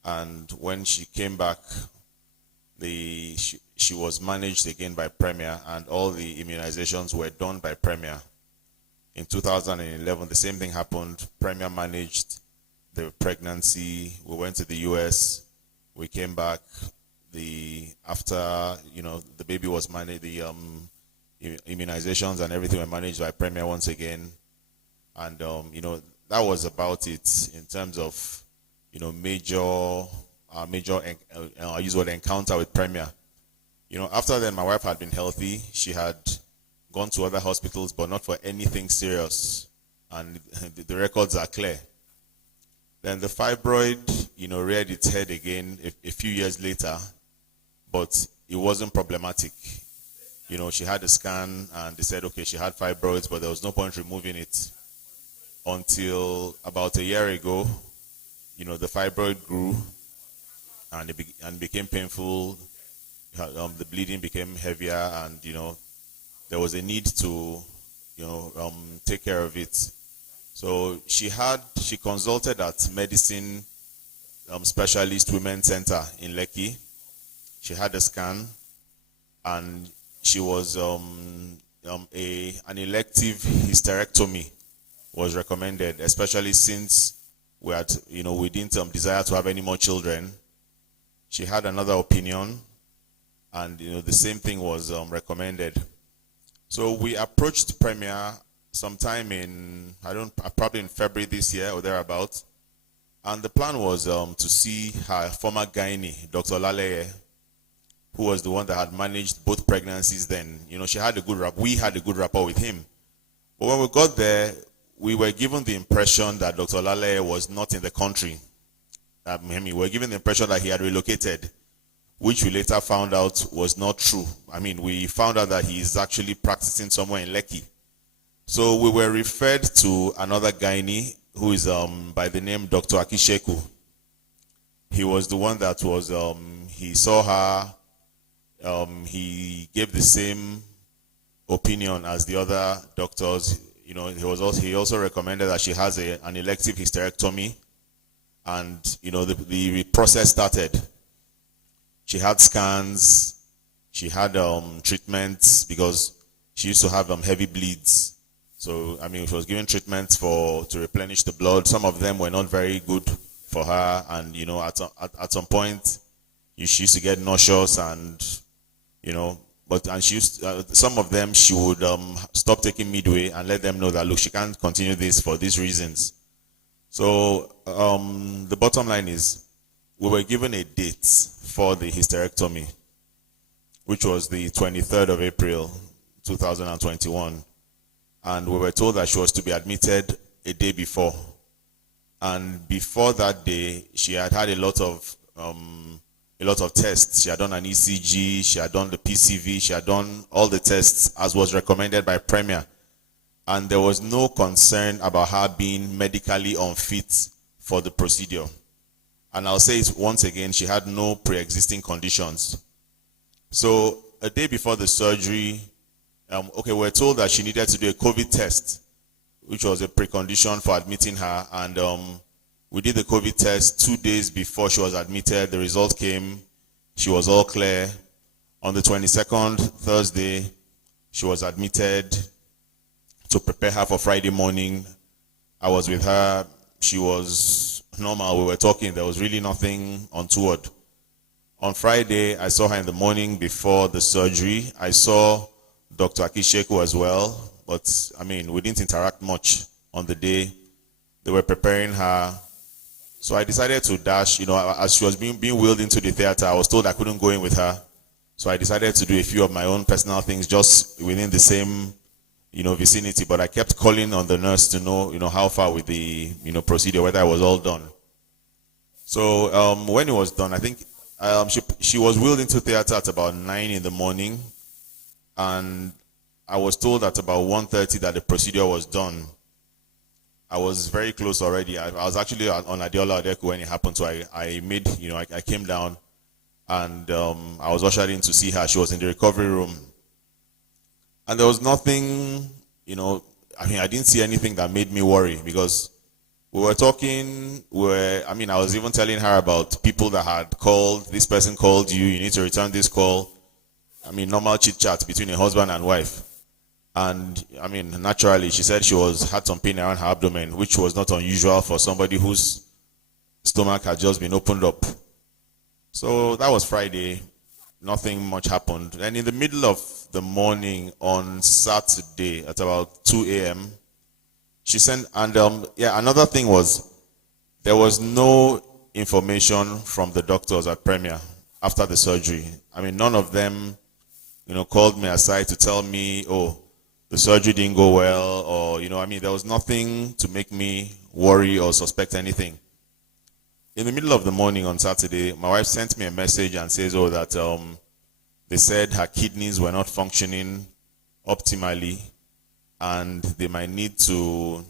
and when she came back, she was managed again by Premier, and all the immunizations were done by Premier. In 2011, the same thing happened. Premier managed the pregnancy. We went to the US. We came back. After the baby was managed, the immunizations and everything were managed by Premier once again. And that was about it in terms of major I use the word encounter with Premier. After then, my wife had been healthy. She had gone to other hospitals, but not for anything serious, and the records are clear. Then the fibroid, reared its head again a few years later, but it wasn't problematic. She had a scan, and they said, okay, she had fibroids, but there was no point removing it until about a year ago. The fibroid grew, and it became painful. The bleeding became heavier, and there was a need to take care of it. So she consulted at Medicine Specialist Women's Center in Lekki. She had a scan, and she was an elective hysterectomy was recommended, especially since we didn't desire to have any more children. She had another opinion, and the same thing was recommended. So we approached Premier sometime in, probably in February this year or thereabouts, and the plan was to see her former gynae, Dr. Laleye, who was the one that had managed both pregnancies then. She had a good rapport. We had a good rapport with him. But when we got there, we were given the impression that Dr. Laleye was not in the country. We were given the impression that he had relocated, which we later found out was not true. We found out that he is actually practicing somewhere in Lekki. So we were referred to another gynae who is by the name Dr. Akisheku. He was the one that was, he saw her, he gave the same opinion as the other doctors. He also recommended that she has an elective hysterectomy, and the process started. She had scans, she had treatments because she used to have heavy bleeds. So she was given treatments to replenish the blood. Some of them were not very good for her, and at some point she used to get nauseous, and she used some of them she would stop taking midway and let them know that, look, she can't continue this for these reasons. So the bottom line is, we were given a date for the hysterectomy, which was the 23rd of April 2021, and we were told that she was to be admitted a day before. And before that day, she had had a lot of tests. She had done an ECG, she had done the PCV, she had done all the tests as was recommended by Premier. And there was no concern about her being medically unfit for the procedure. And I'll say it once again, she had no pre-existing conditions. So a day before the surgery, we're told that she needed to do a COVID test, which was a precondition for admitting her. And we did the COVID test 2 days before she was admitted. The result came, she was all clear. On the 22nd, Thursday, she was admitted to prepare her for Friday morning. I was with her. She was normal. We were talking. There was really nothing untoward. On Friday, I saw her in the morning before the surgery. I saw Dr. Akisheku as well, but we didn't interact much on the day. They were preparing her. So I decided to dash, as she was being wheeled into the theater. I was told I couldn't go in with her. So I decided to do a few of my own personal things just within the same, vicinity. But I kept calling on the nurse to know, how far with the, procedure, whether I was all done. So when it was done, I think she was wheeled into theater at about 9 in the morning. And I was told at about 1:30 that the procedure was done. I was very close already. I was actually on Adiola Odeku when it happened. So I came down, and I was ushered in to see her. She was in the recovery room. And there was nothing, I didn't see anything that made me worry, because we were talking, I was even telling her about people that had called. This person called you, you need to return this call. Normal chit chat between a husband and wife. And naturally, she said she had some pain around her abdomen, which was not unusual for somebody whose stomach had just been opened up. So that was Friday. Nothing much happened. And in the middle of the morning on Saturday at about 2 a.m., she sent, and another thing was, there was no information from the doctors at Premier after the surgery. None of them, called me aside to tell me, oh, the surgery didn't go well, or, there was nothing to make me worry or suspect anything. In the middle of the morning on Saturday, my wife sent me a message and says, oh, that they said her kidneys were not functioning optimally, and they might need to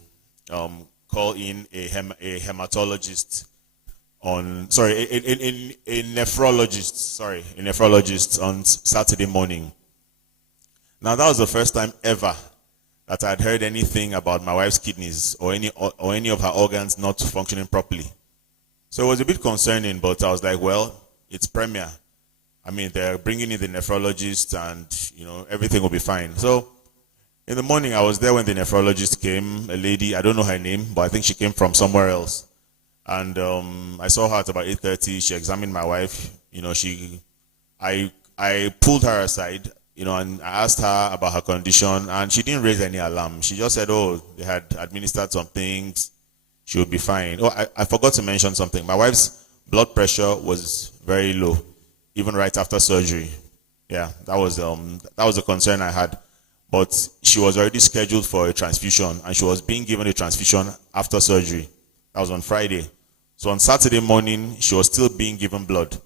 call in a nephrologist on Saturday morning. Now, that was the first time ever that I'd heard anything about my wife's kidneys or any of her organs not functioning properly. So it was a bit concerning, but I was like, well, it's Premier. They're bringing in the nephrologist, and, everything will be fine. So in the morning, I was there when the nephrologist came, a lady, I don't know her name, but I think she came from somewhere else. And I saw her at about 8:30. She examined my wife. I I pulled her aside, and I asked her about her condition, and she didn't raise any alarm. She just said, oh, they had administered some things. She would be fine. Oh, I forgot to mention something. My wife's blood pressure was very low, even right after surgery. Yeah, that was a concern I had. But she was already scheduled for a transfusion, and she was being given a transfusion after surgery. That was on Friday. So on Saturday morning, she was still being given blood.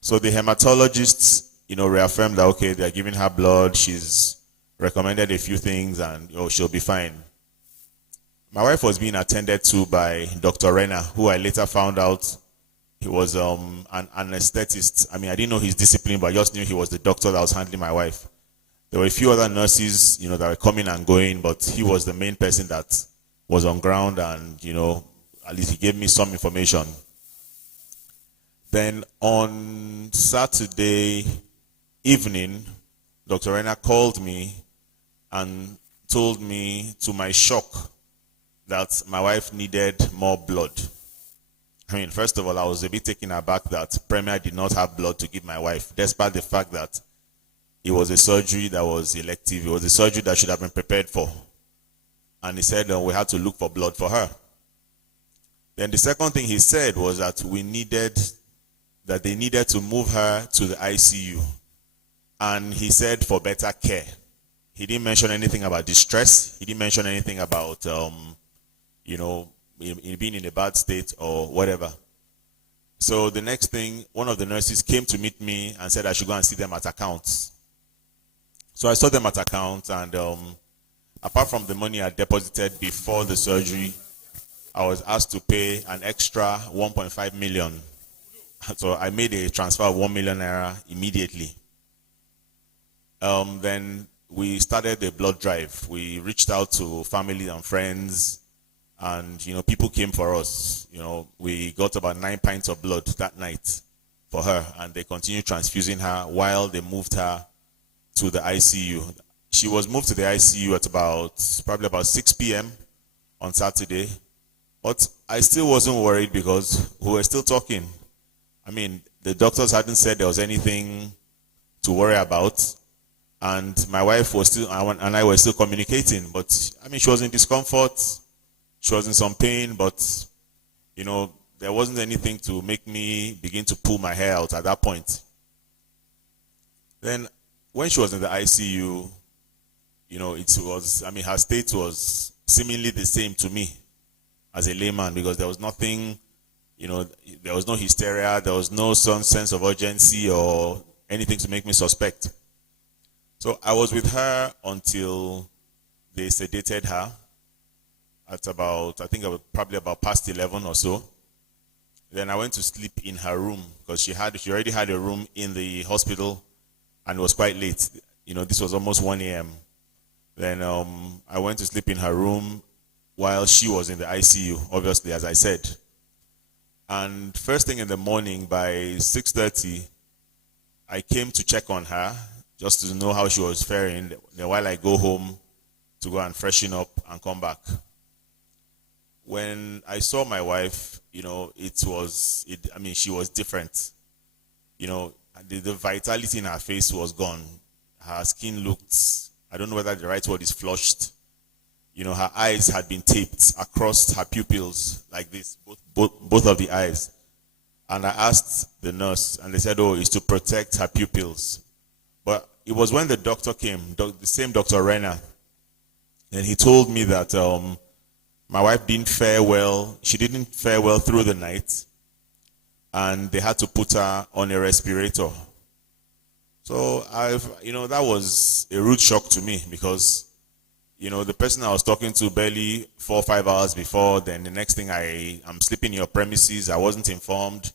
So the hematologists, reaffirmed that, okay, they're giving her blood. She's recommended a few things, and she'll be fine. My wife was being attended to by Dr. Renner, who I later found out he was an anesthetist. I mean, I didn't know his discipline, but I just knew he was the doctor that was handling my wife. There were a few other nurses, that were coming and going, but he was the main person that was on ground, and, at least he gave me some information. Then on Saturday evening, Dr. Renner called me and told me, to my shock, that my wife needed more blood. I mean, first of all, I was a bit taken aback that Premier did not have blood to give my wife, despite the fact that it was a surgery that was elective. It was a surgery that should have been prepared for. And he said we had to look for blood for her. Then the second thing he said was that they needed to move her to the ICU. And he said for better care. He didn't mention anything about distress. He didn't mention anything about, being in a bad state or whatever. So the next thing, one of the nurses came to meet me and said I should go and see them at accounts. So I saw them at accounts, and apart from the money I deposited before the surgery, I was asked to pay an extra 1.5 million. So I made a transfer of 1 million naira immediately. Then we started a blood drive. We reached out to family and friends, and people came for us. We got about 9 pints of blood that night for her, and they continued transfusing her while they moved her to the ICU. She was moved to the ICU at probably about 6 p.m. on Saturday. But I still wasn't worried because we were still talking. I mean, the doctors hadn't said there was anything to worry about. And my wife was still, and I were still communicating. But, I mean, she was in discomfort. She was in some pain. But, there wasn't anything to make me begin to pull my hair out at that point. Then, when she was in the ICU, her state was seemingly the same to me as a layman, because there was nothing, there was no hysteria, there was no sense of urgency or anything to make me suspect. So I was with her until they sedated her at about, probably about past 11 or so. Then I went to sleep in her room because she already had a room in the hospital, and it was quite late. This was almost 1 a.m. Then I went to sleep in her room while she was in the ICU, obviously, as I said. And first thing in the morning, by 6:30, I came to check on her, just to know how she was faring. Then while I go home to go and freshen up and come back. When I saw my wife, she was different. The vitality in her face was gone. Her skin looked, I don't know whether the right word is flushed. Her eyes had been taped across her pupils like this, both of the eyes. And I asked the nurse, and they said, oh, it's to protect her pupils. But it was when the doctor came, the same Dr. Renner, and he told me that my wife didn't fare well. She didn't fare well through the night, and they had to put her on a respirator. So that was a rude shock to me, because the person I was talking to barely 4 or 5 hours before, then the next thing I'm sleeping in your premises, I wasn't informed.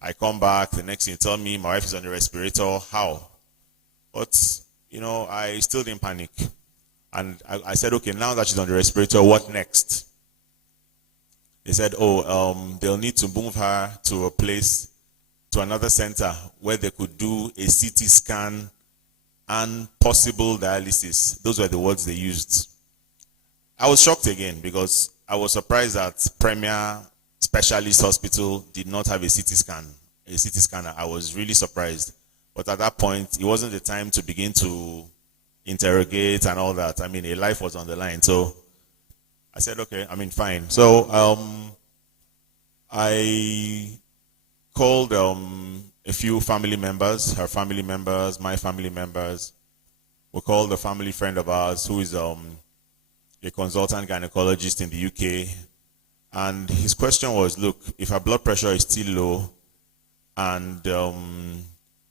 I come back, the next thing you tell me my wife is on the respirator. How? But, I still didn't panic. And I said, okay, now that she's on the respirator, what next? They said, they'll need to move her to another center where they could do a CT scan and possible dialysis. Those were the words they used. I was shocked again, because I was surprised that Premier Specialist Hospital did not have a CT scanner. I was really surprised. But at that point, it wasn't the time to begin to interrogate and all that. I mean, a life was on the line. So I said, okay, I mean, fine. So I called a few family members, her family members, my family members. We called a family friend of ours who is a consultant gynecologist in the UK. And his question was, look, if her blood pressure is still low and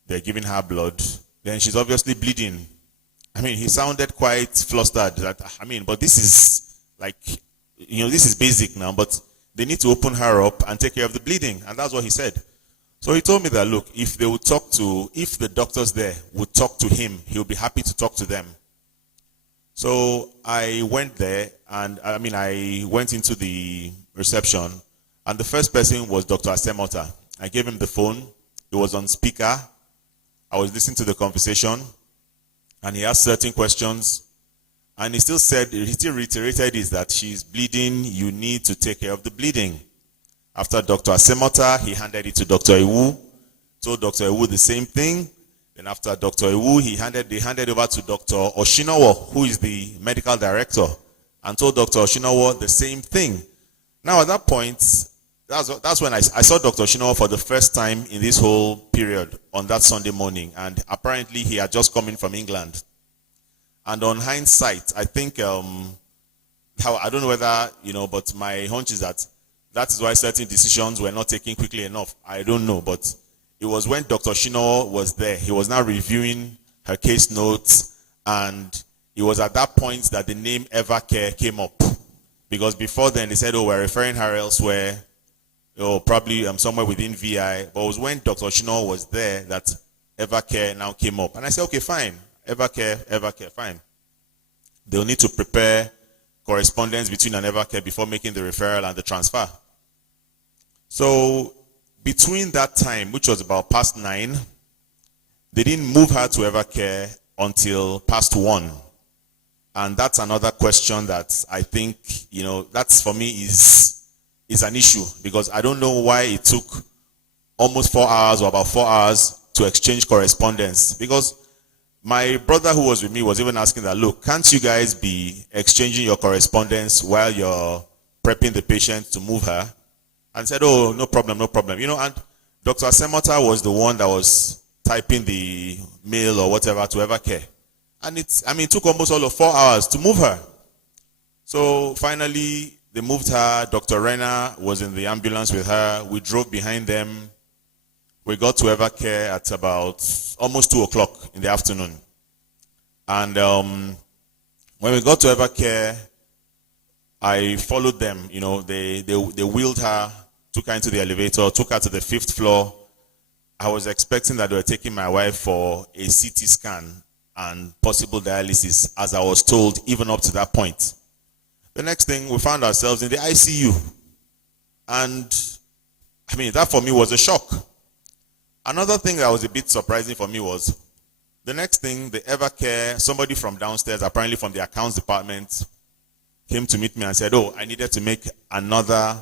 they're giving her blood, then she's obviously bleeding. I mean, he sounded quite flustered. That, I mean, but this is like, you know, this is basic now, but they need to open her up and take care of the bleeding. And that's what he said. So he told me that, look, if the doctors there would talk to him, he'll be happy to talk to them. So I went there, and I went into the reception, and the first person was Dr. Asemota. I gave him the phone. It was on speaker. I was listening to the conversation, and he asked certain questions, and he still reiterated is that she's bleeding, you need to take care of the bleeding. After Dr. Asemota, he handed it to Dr. Iwu, told Dr. Iwu the same thing. Then after Dr. Iwu, they handed over to Dr. Oshinowo, who is the medical director, and told Dr. Oshinowo the same thing. Now at that point, that's when I saw Dr. Oshinowo for the first time in this whole period on that Sunday morning, and apparently he had just come in from England. And on hindsight, I think, I don't know whether, but my hunch is that is why certain decisions were not taken quickly enough. I don't know, but it was when Dr. Shino was there. He was now reviewing her case notes, and it was at that point that the name Evercare came up. Because before then, they said, oh, we're referring her elsewhere, or probably somewhere within VI. But it was when Dr. Shino was there that Evercare now came up. And I said, okay, fine. Evercare, fine. They'll need to prepare correspondence between an Evercare before making the referral and the transfer. So between that time, which was about past 9, they didn't move her to Evercare until past 1. And that's another question that I think, that's for me is an issue, because I don't know why it took almost 4 hours or about 4 hours to exchange correspondence. Because my brother who was with me was even asking that, look, can't you guys be exchanging your correspondence while you're prepping the patient to move her? And said, oh, no problem. And Dr. Asemota was the one that was typing the mail or whatever to Evercare. And it took almost all of 4 hours to move her. So finally, they moved her. Dr. Rena was in the ambulance with her. We drove behind them. We got to Evercare at about almost 2 o'clock in the afternoon. And when we got to Evercare, I followed them. They wheeled her, took her into the elevator, took her to the 5th floor. I was expecting that they were taking my wife for a CT scan and possible dialysis, as I was told, even up to that point. The next thing, we found ourselves in the ICU. And, that for me was a shock. Another thing that was a bit surprising for me was, the next thing, the Evercare, somebody from downstairs, apparently from the accounts department, came to meet me and said, oh, I needed to make another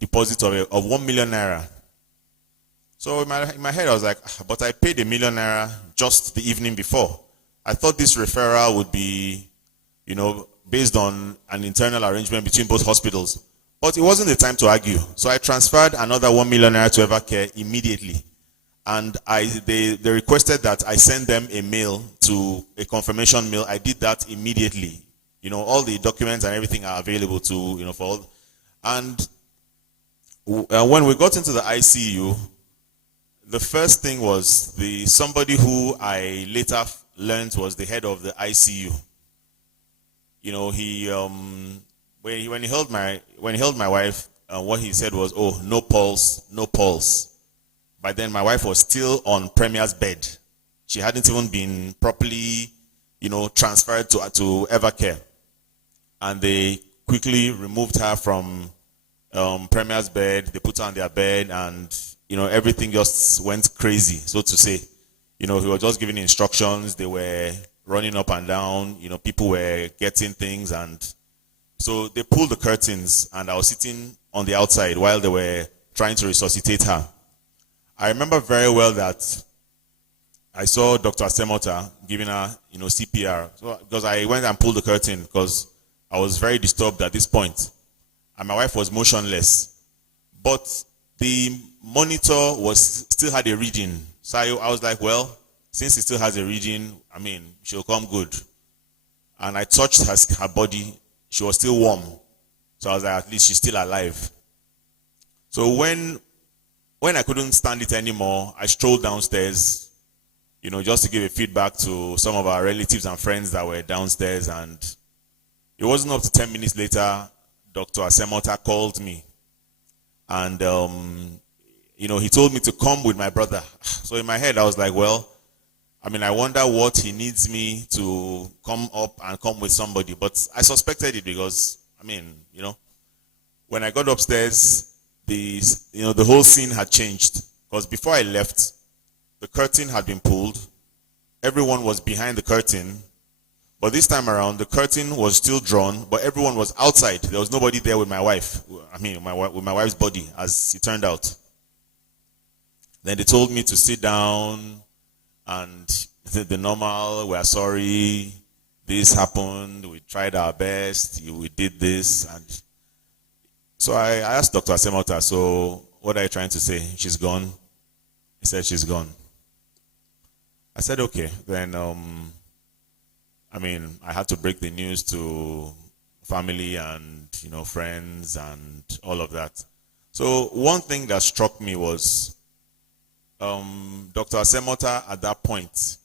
deposit of 1 million naira. So in my head, I was like, but I paid ₦1 million just the evening before. I thought this referral would be, based on an internal arrangement between both hospitals. But it wasn't the time to argue. So I transferred another 1 million naira to Evercare immediately. And they requested that I send them a mail, a confirmation mail. I did that immediately. All the documents and everything are available to, for all. And when we got into the ICU, the first thing was somebody who I later learned was the head of the ICU. When he held my wife, what he said was, oh, no pulse, no pulse. By then, my wife was still on Premier's bed. She hadn't even been properly, transferred to Evercare. And they quickly removed her from Premier's bed. They put her on their bed, and everything just went crazy, so to say. He was just giving instructions. They were running up and down. People were getting things, and so they pulled the curtains, and I was sitting on the outside while they were trying to resuscitate her. I remember very well that I saw Dr. Semota giving her, CPR. So, because I went and pulled the curtain because I was very disturbed at this point. And my wife was motionless. But the monitor still had a reading. So I was like, well, since it still has a reading, she'll come good. And I touched her body. She was still warm. So I was like, at least she's still alive. So when I couldn't stand it anymore, I strolled downstairs, just to give a feedback to some of our relatives and friends that were downstairs. And it wasn't up to 10 minutes later, Dr. Asemota called me. And, he told me to come with my brother. So in my head, I was like, well, I wonder what he needs me to come up and come with somebody. But I suspected it because, when I got upstairs, the whole scene had changed. Because before I left, the curtain had been pulled. Everyone was behind the curtain. But this time around, the curtain was still drawn, but everyone was outside. There was nobody there with my wife. With my wife's body, as it turned out. Then they told me to sit down, and the normal, we are sorry, this happened, we tried our best, we did this. And so I asked Dr. Asemota, so what are you trying to say? She's gone? He said she's gone. I said, okay. Then, I had to break the news to family and, friends and all of that. So one thing that struck me was Dr. Asemota at that point,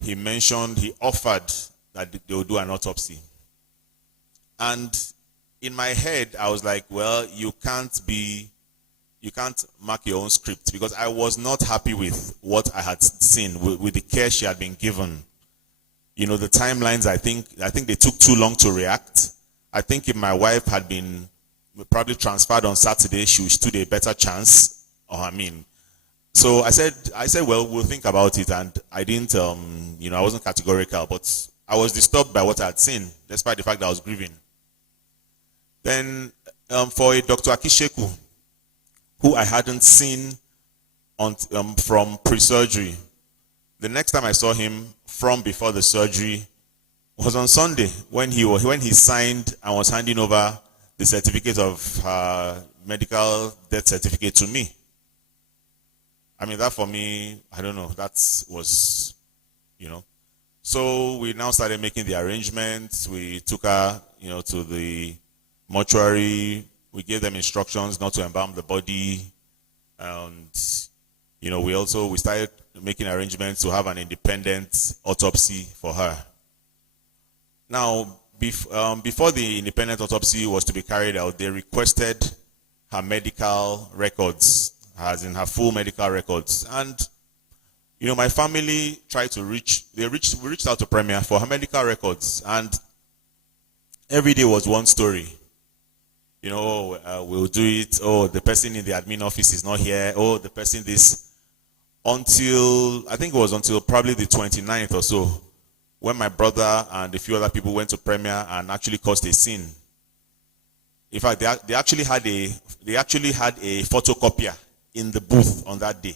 he offered that they would do an autopsy. And in my head, I was like, well, you can't mark your own script, because I was not happy with what I had seen, with the care she had been given. The timelines, I think they took too long to react. I think if my wife had been probably transferred on Saturday, she stood a better chance. So I said, well, we'll think about it. And I didn't, I wasn't categorical, but I was disturbed by what I had seen, despite the fact that I was grieving. Then for a Dr. Akisheku, who I hadn't seen from pre-surgery, the next time I saw him from before the surgery was on Sunday when he signed and was handing over the certificate of medical death certificate to me. That for me, I don't know, that was, So we now started making the arrangements. We took her, to the mortuary. We gave them instructions not to embalm the body. And, we started making arrangements to have an independent autopsy for her. Now, before the independent autopsy was to be carried out, they requested her medical records, as in her full medical records. And, my family tried to we reached out to Premier for her medical records. And every day was one story. We'll do it. Oh, the person in the admin office is not here. Oh, the person this. I think it was until probably the 29th or so, when my brother and a few other people went to Premier and actually caused a scene. In fact, they actually had a photocopier in the booth on that day.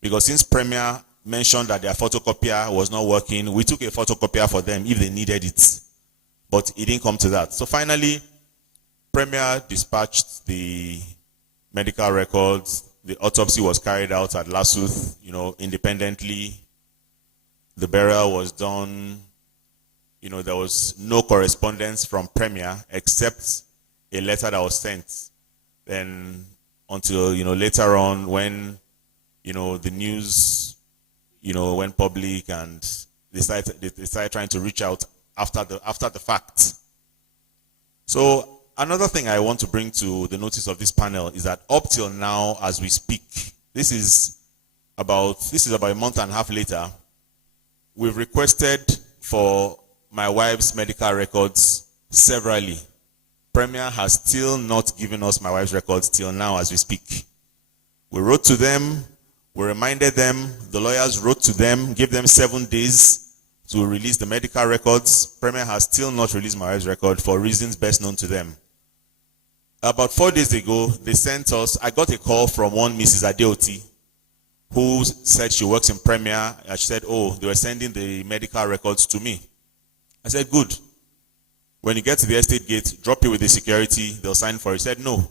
Because since Premier mentioned that their photocopier was not working, we took a photocopier for them if they needed it. But it didn't come to that. So finally, Premier dispatched the medical records. The autopsy was carried out at Lasuth, independently. The burial was done. There was no correspondence from Premier except a letter that was sent. Then until, later on when, the news, went public and they started trying to reach out after the fact. So another thing I want to bring to the notice of this panel is that up till now, as we speak, this is about a month and a half later, we've requested for my wife's medical records severally. Premier has still not given us my wife's records till now as we speak. We wrote to them, we reminded them, the lawyers wrote to them, gave them 7 days to release the medical records. Premier has still not released my wife's record for reasons best known to them. About 4 days ago, they sent us, I got a call from one Mrs. Adeoti, who said she works in Premier. She said, oh, they were sending the medical records to me. I said, good. When you get to the estate gate, drop it with the security, they'll sign for it. He said, no.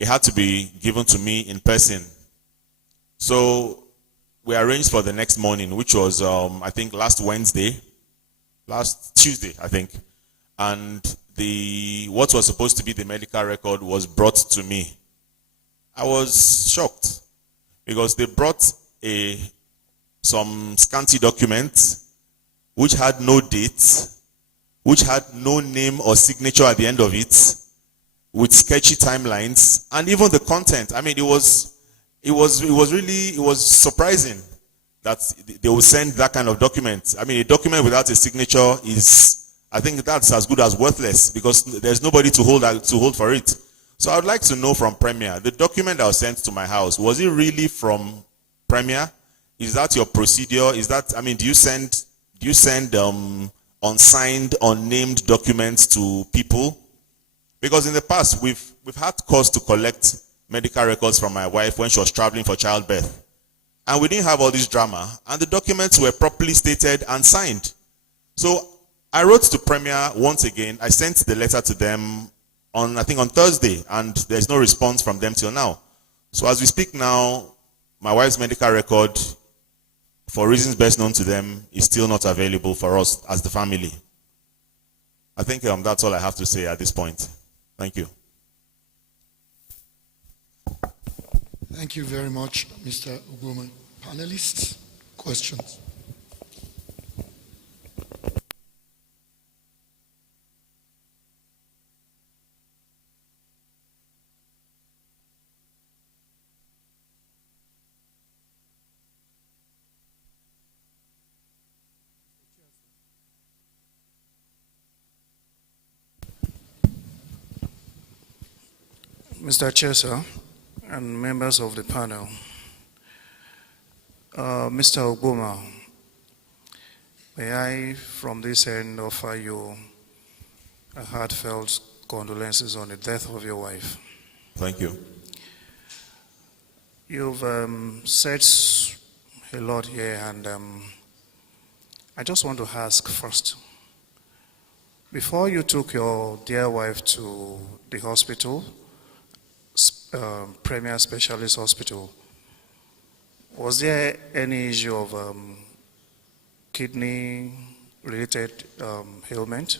It had to be given to me in person. So we arranged for the next morning, which was, I think, last Tuesday, I think. And what was supposed to be the medical record was brought to me. I was shocked because they brought some scanty documents which had no date, which had no name or signature at the end of it, with sketchy timelines, and even the content. I mean, it was surprising that they would send that kind of document. I mean, a document without a signature is, I think that's as good as worthless, because there's nobody to hold for it. So I would like to know from Premier, the document that was sent to my house, was it really from Premier? Is that your procedure? Is that, I mean, do you send unsigned, unnamed documents to people? Because in the past, we've had cause to collect medical records from my wife when she was traveling for childbirth. And we didn't have all this drama, and the documents were properly stated and signed. So I wrote to Premier once again. I sent the letter to them I think on Thursday, and there's no response from them till now. So as we speak now, my wife's medical record, for reasons best known to them, is still not available for us as the family. I think that's all I have to say at this point. Thank you. Thank you very much, Mr. Ugoman. Panelists, questions? Mr. Chair, sir, and members of the panel, Mr. Ogoma, may I from this end offer you a heartfelt condolences on the death of your wife. Thank you. You've said a lot here, and I just want to ask first, before you took your dear wife to the hospital, Premier Specialist Hospital, was there any issue of kidney-related ailment?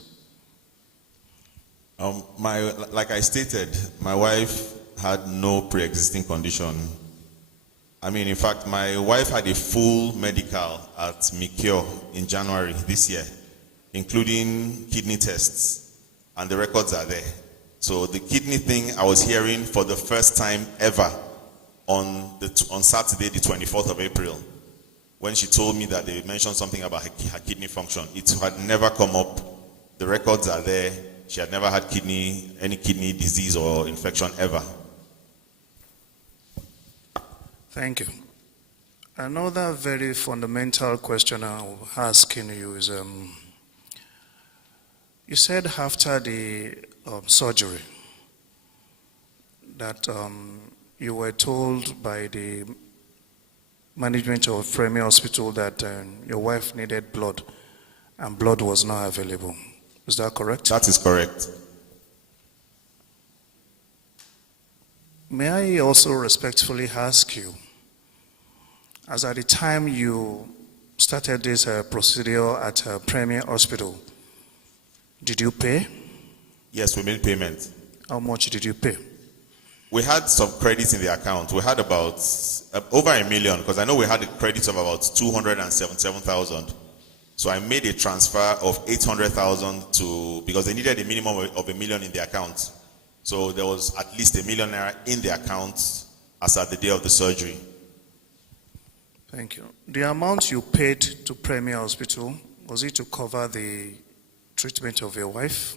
Like I stated, my wife had no pre-existing condition. I mean, in fact, my wife had a full medical at Mikio in January this year, including kidney tests, and the records are there. So the kidney thing I was hearing for the first time ever on Saturday, the 24th of April, when she told me that they mentioned something about her kidney function. It had never come up. The records are there. She had never had any kidney disease or infection ever. Thank you. Another very fundamental question I'm asking you is, you said after the surgery that you were told by the management of Premier Hospital that your wife needed blood and blood was not available. Is that correct? That is correct. May I also respectfully ask you, as at the time you started this procedure at Premier Hospital, did you pay? Yes, we made payment. How much did you pay? We had some credits in the account. We had about over $1 million, because I know we had a credit of about 277,000. So I made a transfer of 800,000 because they needed a minimum of $1 million in the account. So there was at least $1 million in the account as at the day of the surgery. Thank you. The amount you paid to Premier Hospital, was it to cover the treatment of your wife?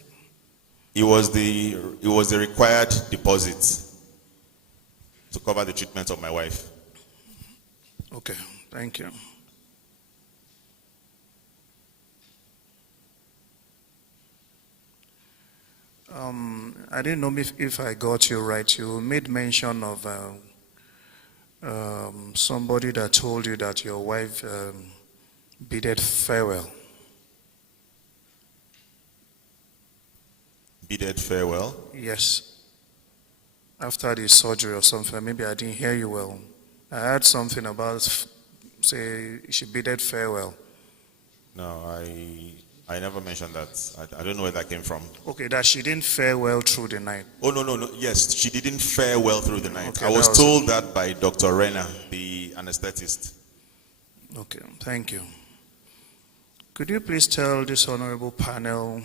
It was the required deposit to cover the treatment of my wife. Okay, thank you. I didn't know if I got you right. You made mention of somebody that told you that your wife bidded farewell. Bidded farewell? Yes. After the surgery or something, maybe I didn't hear you well. I heard something about, say, she bidded farewell. No, I never mentioned that. I don't know where that came from. Okay, that she didn't fare well through the night. Oh, no. Yes, she didn't fare well through the night. Okay, I was told that by Dr. Renner, the anesthetist. Okay, thank you. Could you please tell this honorable panel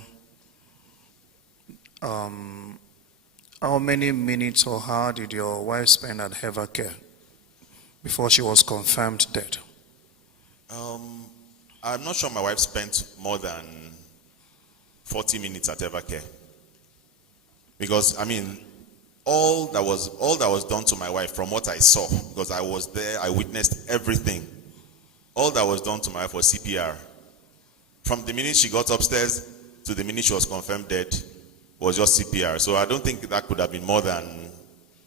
how many minutes or hours did your wife spend at Evercare before she was confirmed dead? I'm not sure my wife spent more than 40 minutes at Evercare. Because, I mean, all that was done to my wife from what I saw, because I was there, I witnessed everything. All that was done to my wife was CPR. From the minute she got upstairs to the minute she was confirmed dead was just CPR. So I don't think that could have been more than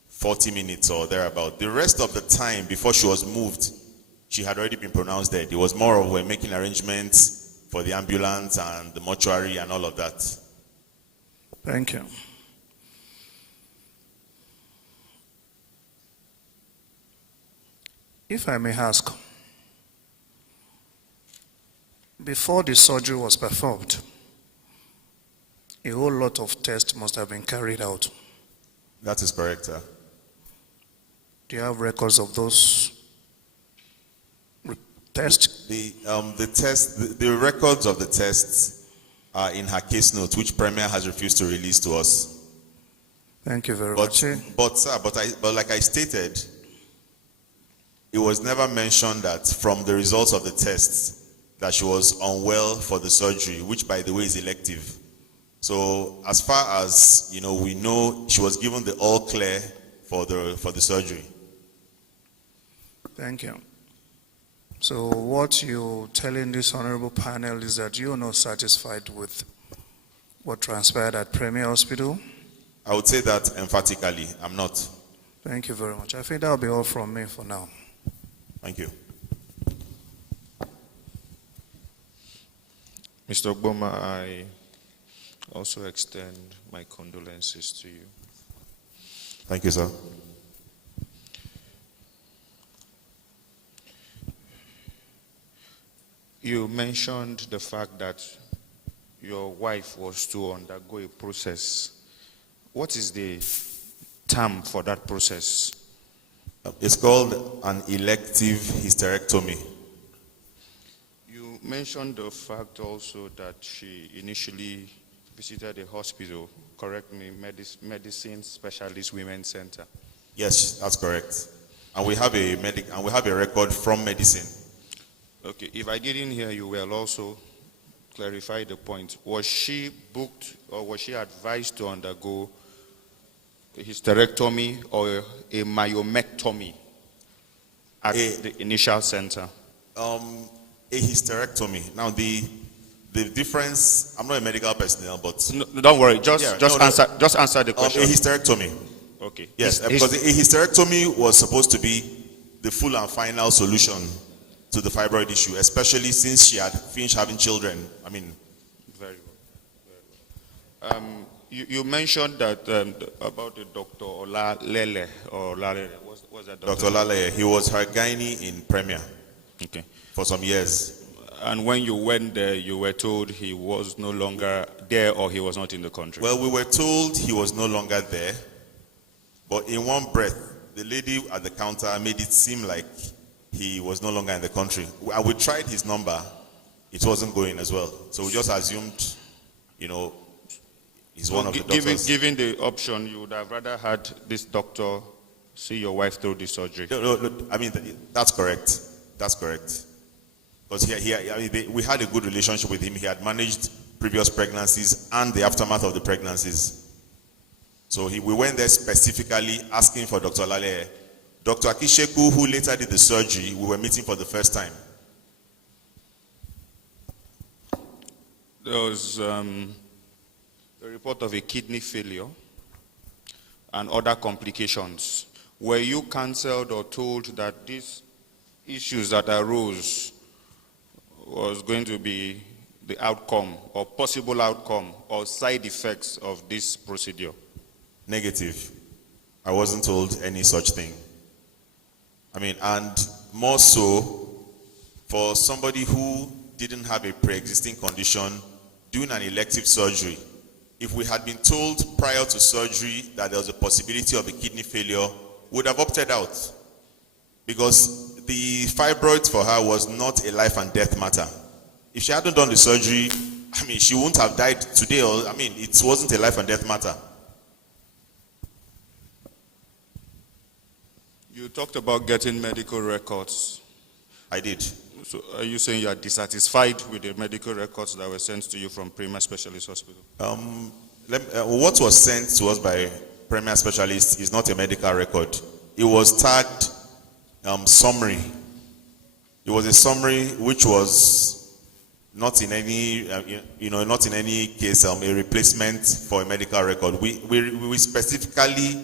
40 minutes or thereabout. The rest of the time before she was moved, she had already been pronounced dead. It was more of we're making arrangements for the ambulance and the mortuary and all of that. Thank you. If I may ask, before the surgery was performed, a whole lot of tests must have been carried out. That is correct, sir. Do you have records of those tests? The records of the tests are in her case notes, which Premier has refused to release to us. Thank you very much. But like I stated, it was never mentioned that from the results of the tests that she was unwell for the surgery, which by the way is elective. So as far as we know, she was given the all clear for the surgery. Thank you. So what you're telling this honorable panel is that you're not satisfied with what transpired at Premier Hospital? I would say that emphatically, I'm not. Thank you very much. I think that'll be all from me for now. Thank you. Mr. Ogboma, I also extend my condolences to you. Thank you, sir. You mentioned the fact that your wife was to undergo a process. What is the term for that process? It's called an elective hysterectomy. You mentioned the fact also that she initially visited a hospital, correct me, Medicine Specialist Women's Center. Yes, that's correct. And we have a record from medicine. Okay, if I didn't hear you well, also clarify the point. Was she booked or was she advised to undergo a hysterectomy or a myomectomy at the initial center? A hysterectomy. Now the difference, I'm not a medical personnel, but no, don't worry, just answer the question. A hysterectomy. Okay. Yes, because a hysterectomy was supposed to be the full and final solution to the fibroid issue, especially since she had finished having children. I mean, very well. You mentioned that about the Dr. Olalele or Lalele. What's that? Dr. Olalele, he was her gynae in Premier. Okay. For some years. And when you went there, you were told he was no longer there or he was not in the country? Well, we were told he was no longer there, but in one breath, the lady at the counter made it seem like he was no longer in the country. And we tried his number, it wasn't going as well. So we just assumed, he's one of the doctors. Given the option, you would have rather had this doctor see your wife through the surgery? No, I mean, that's correct. That's correct. Because we had a good relationship with him. He had managed previous pregnancies and the aftermath of the pregnancies. So we went there specifically asking for Dr. Lale. Dr. Akisheku, who later did the surgery, we were meeting for the first time. There was a report of a kidney failure and other complications. Were you counseled or told that these issues that arose was going to be the outcome or possible outcome or side effects of this procedure? Negative. I wasn't told any such thing. I mean, and more so for somebody who didn't have a pre-existing condition doing an elective surgery. If we had been told prior to surgery that there was a possibility of a kidney failure, we would have opted out. Because the fibroid for her was not a life and death matter. If she hadn't done the surgery, I mean, she wouldn't have died today. Or, I mean, it wasn't a life and death matter. You talked about getting medical records. I did. So are you saying you are dissatisfied with the medical records that were sent to you from Premier Specialist Hospital? What was sent to us by Premier Specialist is not a medical record. It was tagged summary. It was a summary which was not in any, not in any case a replacement for a medical record. We specifically,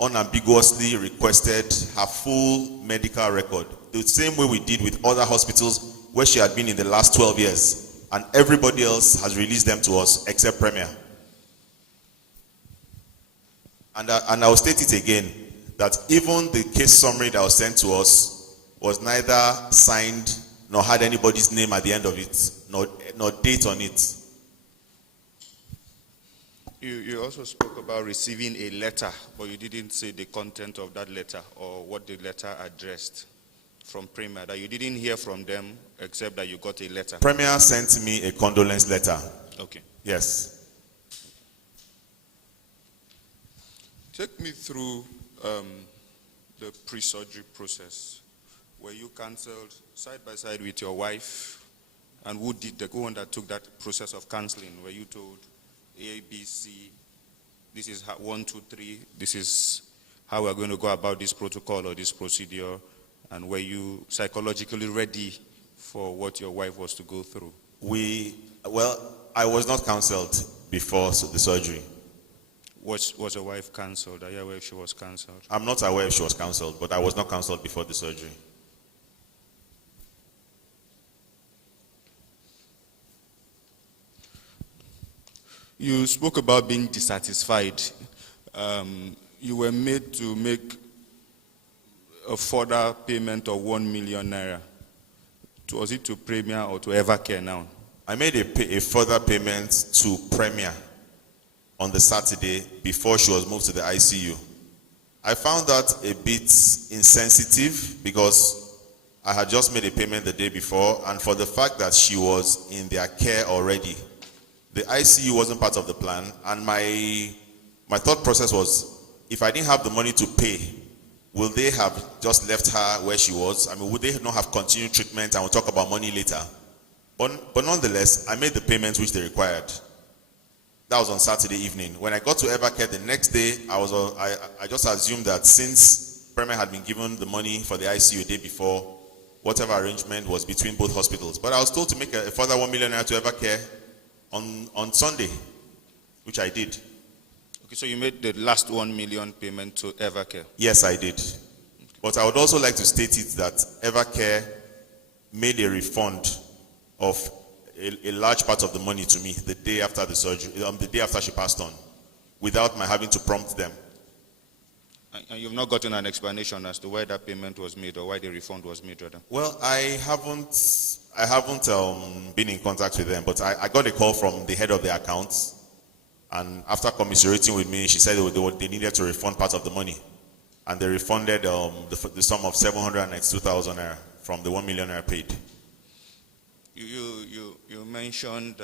unambiguously requested her full medical record, the same way we did with other hospitals where she had been in the last 12 years, and everybody else has released them to us except Premier. And I'll state it again, that even the case summary that was sent to us was neither signed nor had anybody's name at the end of it, nor date on it. You also spoke about receiving a letter, but you didn't say the content of that letter or what the letter addressed from Premier, that you didn't hear from them except that you got a letter. Premier sent me a condolence letter. Okay. Yes. Take me through the pre-surgery process. Were you counseled side by side with your wife? And who undertook that process of counseling? Were you told A, B, C, this is 1, 2, 3, this is how we're going to go about this protocol or this procedure? And were you psychologically ready for what your wife was to go through? I was not counseled before the surgery. Was your wife counseled? Are you aware if she was counseled? I'm not aware if she was counseled, but I was not counseled before the surgery. You spoke about being dissatisfied. You were made to make a further payment of 1 million naira. Was it to Premier or to Evercare now? I made a further payment to Premier on the Saturday before she was moved to the ICU. I found that a bit insensitive because I had just made a payment the day before, and for the fact that she was in their care already. The ICU wasn't part of the plan, and my thought process was, if I didn't have the money to pay, will they have just left her where she was? I mean, would they not have continued treatment, and we'll talk about money later? But nonetheless, I made the payments which they required. That was on Saturday evening. When I got to Evercare the next day, I just assumed that since Premier had been given the money for the ICU a day before, whatever arrangement was between both hospitals. But I was told to make a further 1 million naira to Evercare on Sunday, which I did. Okay, so you made the last 1 million payment to Evercare? Yes, I did. But I would also like to state it that Evercare made a refund of a large part of the money to me the day after the surgery, the day after she passed on, without my having to prompt them. And you've not gotten an explanation as to why that payment was made or why the refund was made, rather? Well, I haven't been in contact with them, but I got a call from the head of the accounts, and after commiserating with me, she said they needed to refund part of the money, and they refunded the sum of 792,000 naira from the 1 million naira paid. You mentioned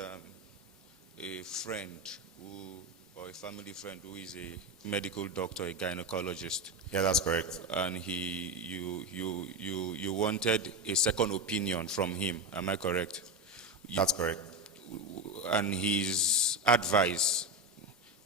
a friend or a family friend who is a medical doctor, a gynecologist. Yeah, that's correct. And you wanted a second opinion from him. Am I correct? That's correct. And his advice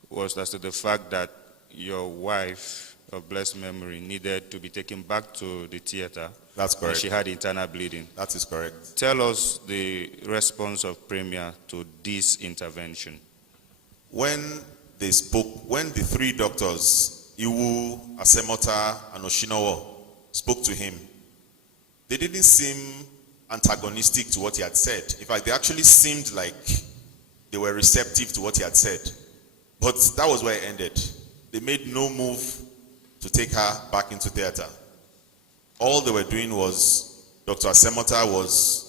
was as to the fact that your wife, of blessed memory, needed to be taken back to the theater. That's correct. And she had internal bleeding. That is correct. Tell us the response of Premier to this intervention. When they spoke, when the three doctors, Iwu, Asemota, and Oshinowo spoke to him, they didn't seem antagonistic to what he had said. In fact, they actually seemed like they were receptive to what he had said. But that was where it ended. They made no move to take her back into theater. All they were doing was, Dr. Asemota was,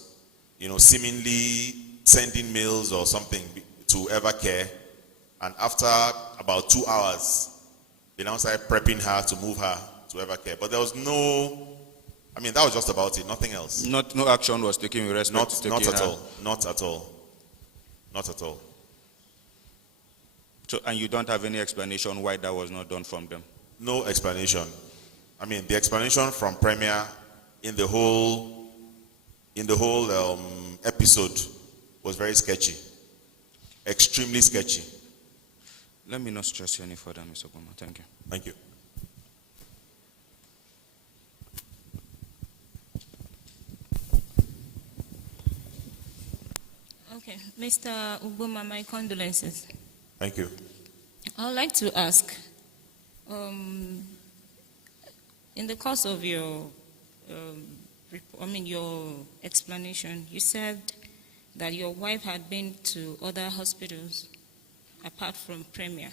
seemingly sending mails or something to Evercare. And after about 2 hours, they now started prepping her to move her to Evercare. But there was no, that was just about it, nothing else. No action was taken with respect to taking Not at her. all. Not at all. Not at all. So, and you don't have any explanation why that was not done from them? No explanation. The explanation from Premier in the whole episode was very sketchy. Extremely sketchy. Let me not stress you any further, Mr. Goma. Thank you. Thank you. Okay, Mr. Uboma, my condolences. Thank you. I would like to ask, in the course of your, your explanation, you said that your wife had been to other hospitals apart from Premier.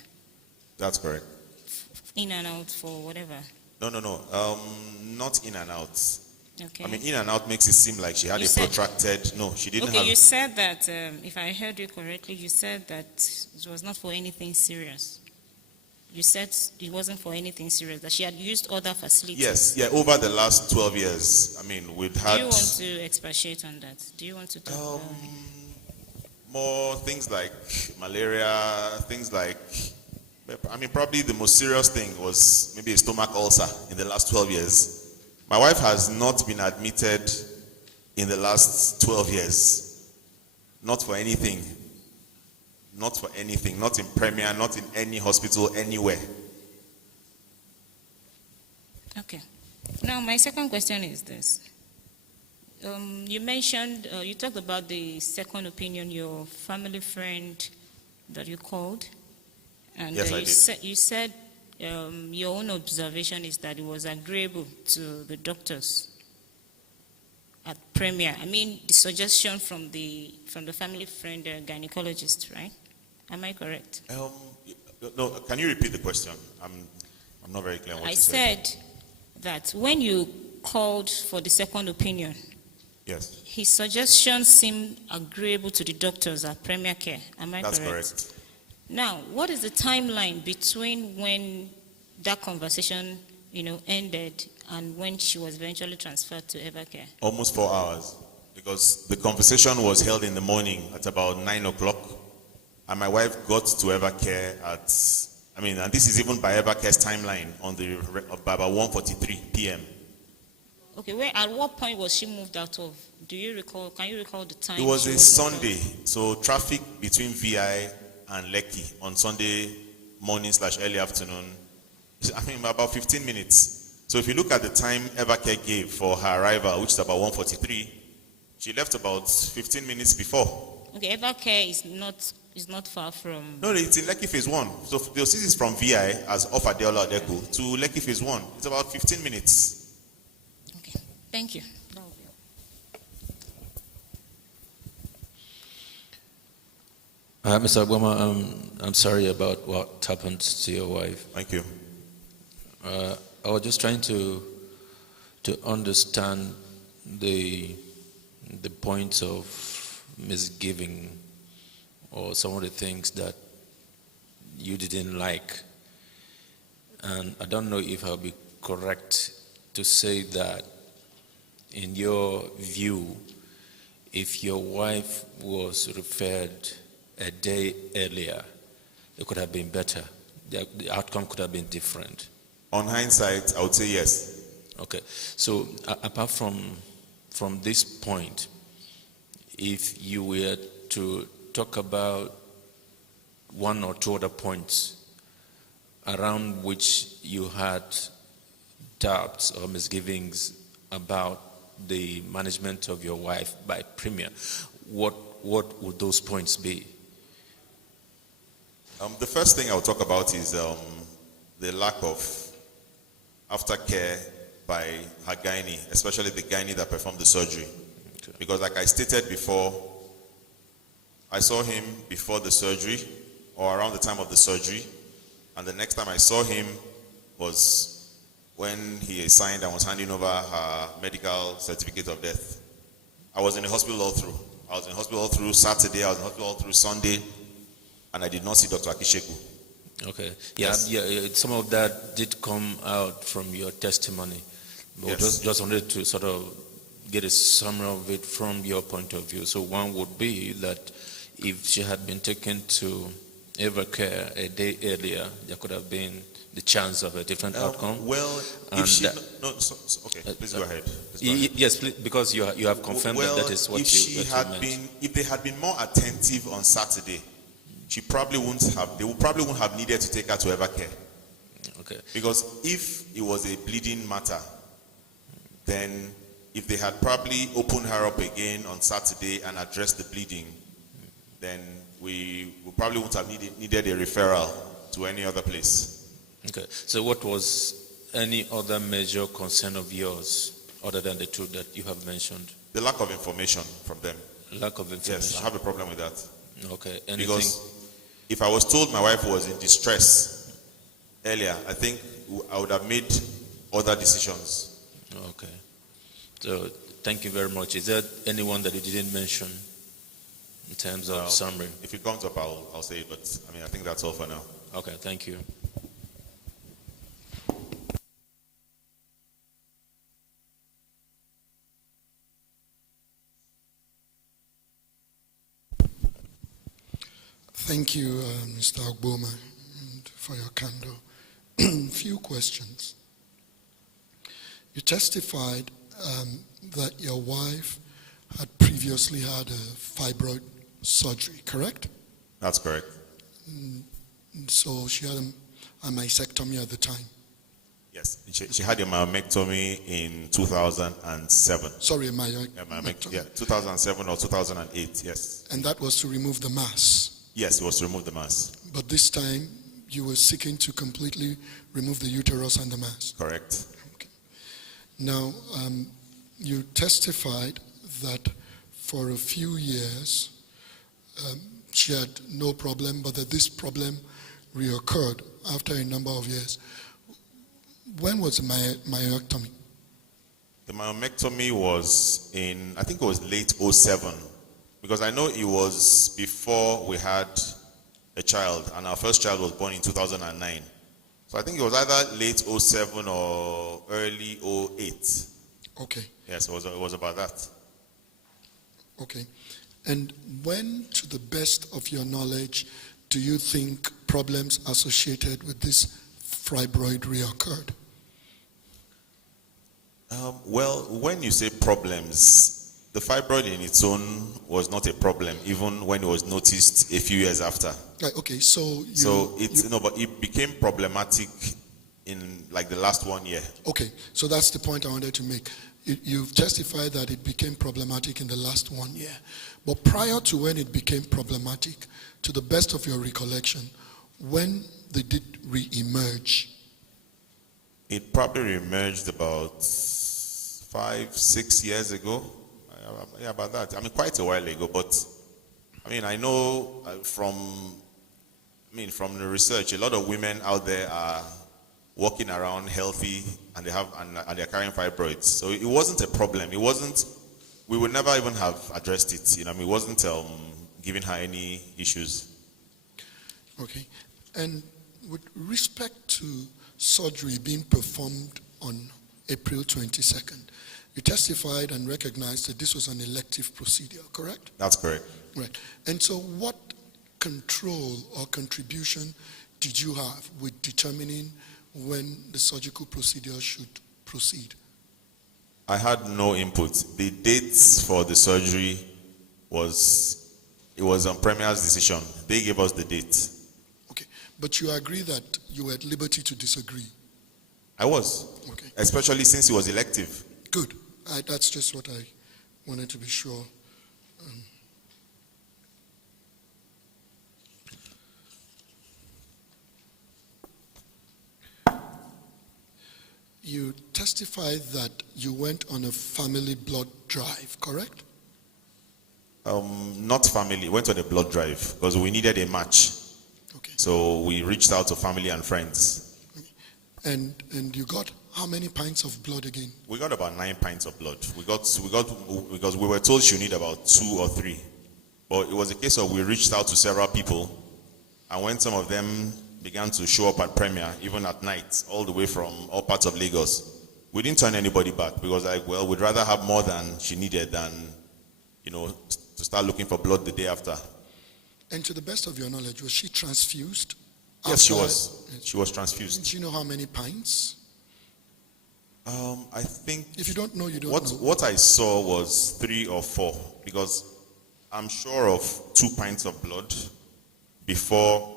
That's correct. In and out for whatever. No. Not in and out. Okay. In and out makes it seem like she had protracted. No, she didn't have. Okay, you said that, if I heard you correctly, you said that it was not for anything serious. You said it wasn't for anything serious, that she had used other facilities. Yes, over the last 12 years, we've had. Do you want to expatiate on that? Do you want to talk about more things like malaria, things like, probably the most serious thing was maybe a stomach ulcer in the last 12 years. My wife has not been admitted in the last 12 years. Not for anything. Not for anything. Not in Premier, not in any hospital, anywhere. Okay. Now, my second question is this. You mentioned, you talked about the second opinion, your family friend that you called. And yes, I did. You said your own observation is that it was agreeable to the doctors at Premier. The suggestion from the family friend, gynecologist, right? Am I correct? No, can you repeat the question? I'm not very clear on what you said. I said that when you called for the second opinion, yes, his suggestion seemed agreeable to the doctors at Premier Care. Am I correct? That's correct. Now, what is the timeline between when that conversation, ended and when she was eventually transferred to Evercare? Almost 4 hours, because the conversation was held in the morning at about 9 o'clock, and my wife got to Evercare at, and this is even by Evercare's timeline by about 1:43 p.m. Okay, at what point was she moved out of? Do you recall? Can you recall the time? It was a Sunday, so traffic between VI and Lekki on Sunday morning / early afternoon, about 15 minutes. So if you look at the time Evercare gave for her arrival, which is about 1:43, she left about 15 minutes before. Okay, Evercare is not far from. No, it's in Lekki Phase 1. So this is from VI as off Adeola Adeku to Lekki Phase 1. It's about 15 minutes. Okay, thank you. Mr. Obama, I'm sorry about what happened to your wife. Thank you. I was just trying to understand the points of misgiving or some of the things that you didn't like. And I don't know if I'll be correct to say that in your view, if your wife was referred a day earlier, it could have been better. The outcome could have been different. On hindsight, I would say yes. Okay. So apart from this point, if you were to talk about one or two other points around which you had doubts or misgivings about the management of your wife by Premier, what would those points be? The first thing I'll talk about is the lack of aftercare by her gynae, especially the gynae that performed the surgery. Okay. Because like I stated before, I saw him before the surgery or around the time of the surgery, and the next time I saw him was when he signed and was handing over her medical certificate of death. I was in the hospital all through. I was in the hospital all through Saturday, I was in the hospital all through Sunday, and I did not see Dr. Akisheku. Okay. Yeah, yes. Yeah, some of that did come out from your testimony. But Yes. just wanted to sort of get a summary of it from your point of view. So one would be that if she had been taken to Evercare a day earlier, there could have been the chance of a different outcome. Well, and if she okay, please go ahead. Please go ahead. Yes, please, because you have confirmed that is what if they had been more attentive on Saturday, she probably wouldn't have. They probably wouldn't have needed to take her to Evercare. Okay. Because if it was a bleeding matter, then if they had probably opened her up again on Saturday and addressed the bleeding, then we probably wouldn't have needed a referral to any other place. Okay. So what was any other major concern of yours other than the two that you have mentioned? The lack of information from them. Lack of information. Yes, I have a problem with that. Okay. Anything? Because if I was told my wife was in distress earlier, I think I would have made other decisions. Okay. So thank you very much. Is there anyone that you didn't mention in terms of summary? If it comes up, I'll say it, but I think that's all for now. Okay, thank you. Thank you, Mr. Ogboma, for your candor. Few questions. You testified that your wife had previously had a fibroid surgery, correct? That's correct. So she had a mastectomy at the time? Yes, she had a myomectomy in 2007. Sorry, a myomectomy? Yeah, 2007 or 2008, yes. And that was to remove the mass? Yes, it was to remove the mass. But this time, you were seeking to completely remove the uterus and the mass? Correct. Okay. Now, you testified that for a few years, she had no problem, but that this problem reoccurred after a number of years. When was the myomectomy? The myomectomy was in, I think it was late 07. Because I know it was before we had a child, and our first child was born in 2009. So I think it was either late 07 or early 08. Okay. Yes, it was about that. Okay. And when, to the best of your knowledge, do you think problems associated with this fibroid reoccurred? Well, when you say problems, the fibroid in its own was not a problem, even when it was noticed a few years after. Right, okay, so but it became problematic in like the last 1 year. Okay, so that's the point I wanted to make. You've testified that it became problematic in the last 1 year. But prior to when it became problematic, to the best of your recollection, when they did re-emerge? It probably re-emerged about 5-6 years ago. Yeah, about that. Quite a while ago, but I know from the research, a lot of women out there are walking around healthy and they're carrying fibroids. So it wasn't a problem. It wasn't. We would never even have addressed it. It wasn't giving her any issues. Okay, and with respect to surgery being performed on April 22nd. You testified and recognized that this was an elective procedure, correct? That's correct. Right. And so what control or contribution did you have with determining when the surgical procedure should proceed? I had no input. The dates for the surgery was on Premier's decision. They gave us the date. Okay. But you agree that you were at liberty to disagree? I was. Okay. Especially since it was elective. Good. That's just what I wanted to be sure. you testified that you went on a family blood drive, correct? Not family, went on a blood drive because we needed a match. Okay. So we reached out to family and friends. And you got how many pints of blood again? We got about 9 pints of blood. We got because we were told she need about 2 or 3. But it was a case of we reached out to several people, and when some of them began to show up at Premier, even at night, all the way from all parts of Lagos, we didn't turn anybody back because, like, well, we'd rather have more than she needed than, you know, to start looking for blood the day after. And to the best of your knowledge, was she transfused? Yes, she was. She was transfused. Do you know how many pints? I think. If you don't know, you don't know. What I saw was 3 or 4 because I'm sure of 2 pints of blood before.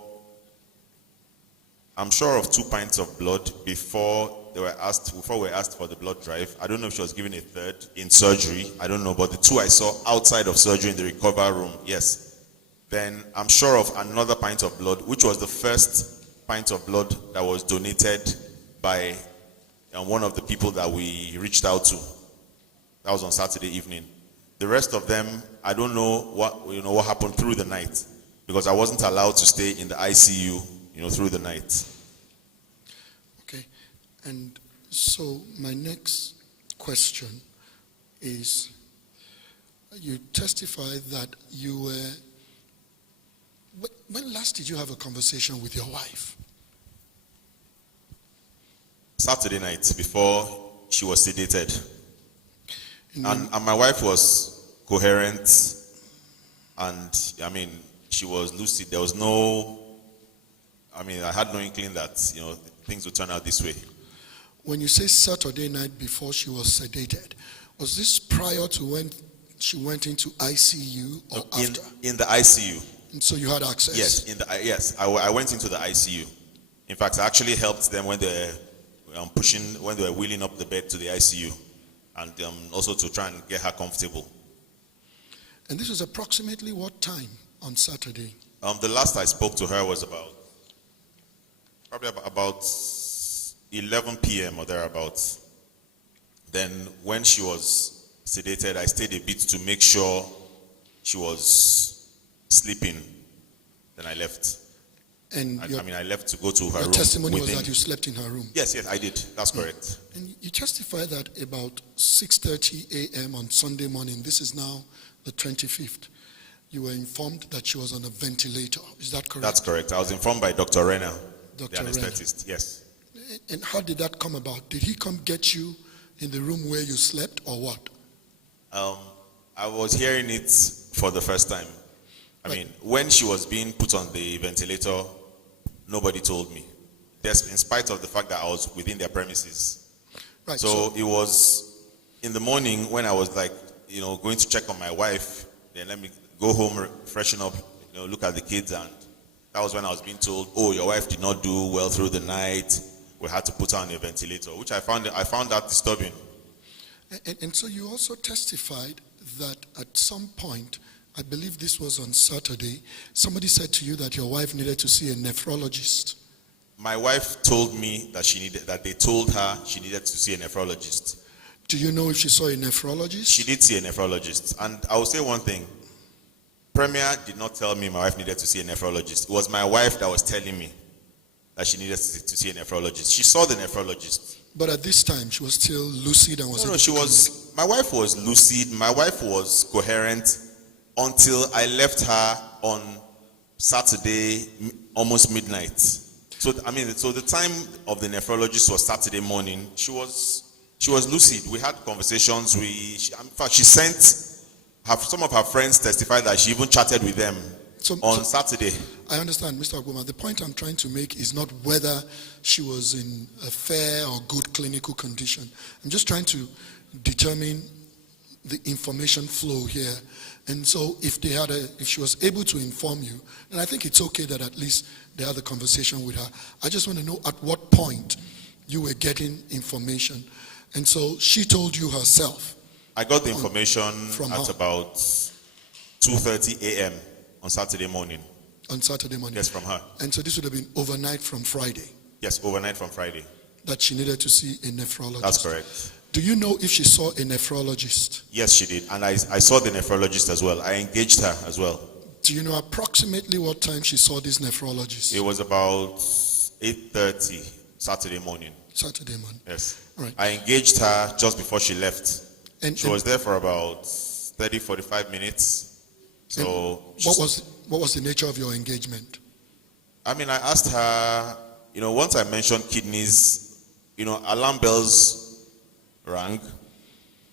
I'm sure of 2 pints of blood before we were asked for the blood drive. I don't know if she was given a 3rd in surgery. I don't know, but the 2 I saw outside of surgery in the recovery room, yes. Then I'm sure of another pint of blood, which was the first pint of blood that was donated by one of the people that we reached out to. That was on Saturday evening. The rest of them, I don't know what happened through the night because I wasn't allowed to stay in the ICU, through the night. Okay, and so my next question is, you testified that you were. When last did you have a conversation with your wife? Saturday night before she was sedated. And my wife was coherent and, she was lucid. There was I had no inkling that, things would turn out this way. When you say Saturday night before she was sedated, was this prior to when she went into ICU or after? In the ICU. And so you had access? Yes, I went into the ICU. In fact, I actually helped them when they were wheeling up the bed to the ICU, and also to try and get her comfortable. And this was approximately what time on Saturday? The last I spoke to her was probably about 11 p.m. or thereabouts. Then when she was sedated, I stayed a bit to make sure she was sleeping. Then I left. And I left to go to her room. Your testimony was that you slept in her room? Yes, I did. That's correct. And you testified that about 6:30 a.m. on Sunday morning, this is now the 25th, you were informed that she was on a ventilator. Is that correct? That's correct. I was informed by Dr. Renner, the Dr. anesthetist. Yes. And how did that come about? Did he come get you in the room where you slept, or what? I was hearing it for the first time. When she was being put on the ventilator, nobody told me. In spite of the fact that I was within their premises. Right. So it was in the morning when I was going to check on my wife, then let me go home, freshen up, look at the kids, and that was when I was being told, oh, your wife did not do well through the night. We had to put her on a ventilator, which I found that disturbing. And so you also testified that at some point, I believe this was on Saturday, somebody said to you that your wife needed to see a nephrologist. My wife told me that they told her she needed to see a nephrologist. Do you know if she saw a nephrologist? She did see a nephrologist. And I will say one thing. Premier did not tell me my wife needed to see a nephrologist. It was my wife that was telling me that she needed to see a nephrologist. She saw the nephrologist. But at this time, she was still lucid and was... No, my wife was lucid. My wife was coherent until I left her on Saturday, almost midnight. So the time of the nephrologist was Saturday morning. She was lucid. We had conversations. In fact, she sent some of her friends testified that she even chatted with them on Saturday. I understand, Mr. Agwoma. The point I'm trying to make is not whether she was in a fair or good clinical condition. I'm just trying to determine the information flow here. And so if she was able to inform you, then I think it's okay that at least they had a conversation with her. I just want to know at what point you were getting information. And so she told you herself. I got the information at about 2:30 a.m. on Saturday morning. On Saturday morning? Yes, from her. And so this would have been overnight from Friday? Yes, overnight from Friday. that she needed to see a nephrologist. That's correct. Do you know if she saw a nephrologist? Yes, she did. And I saw the nephrologist as well. I engaged her as well. Do you know approximately what time she saw this nephrologist? It was about 8:30 Saturday morning. Saturday morning. Yes. Right. I engaged her just before she left. And she was there for about 30, 45 minutes. So what was the nature of your engagement? I mean, I asked her, once I mentioned kidneys, alarm bells rang.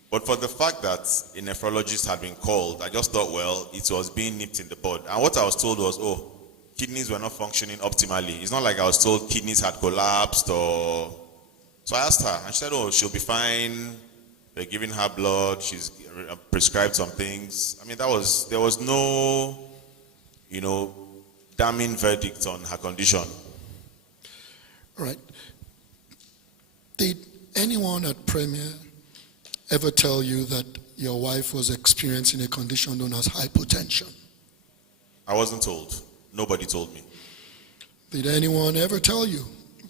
But for the fact that a nephrologist had been called, I just thought, well, it was being nipped in the bud. And what I was told was, kidneys were not functioning optimally. It's not like I was told kidneys had collapsed or... So I asked her, and she said, she'll be fine. They're giving her blood. She's prescribed some things. I mean, there was no, damning verdict on her condition. All right. Did anyone at Premier ever tell you that your wife was experiencing a condition known as hypotension? I wasn't told. Nobody told me. Did anyone ever tell you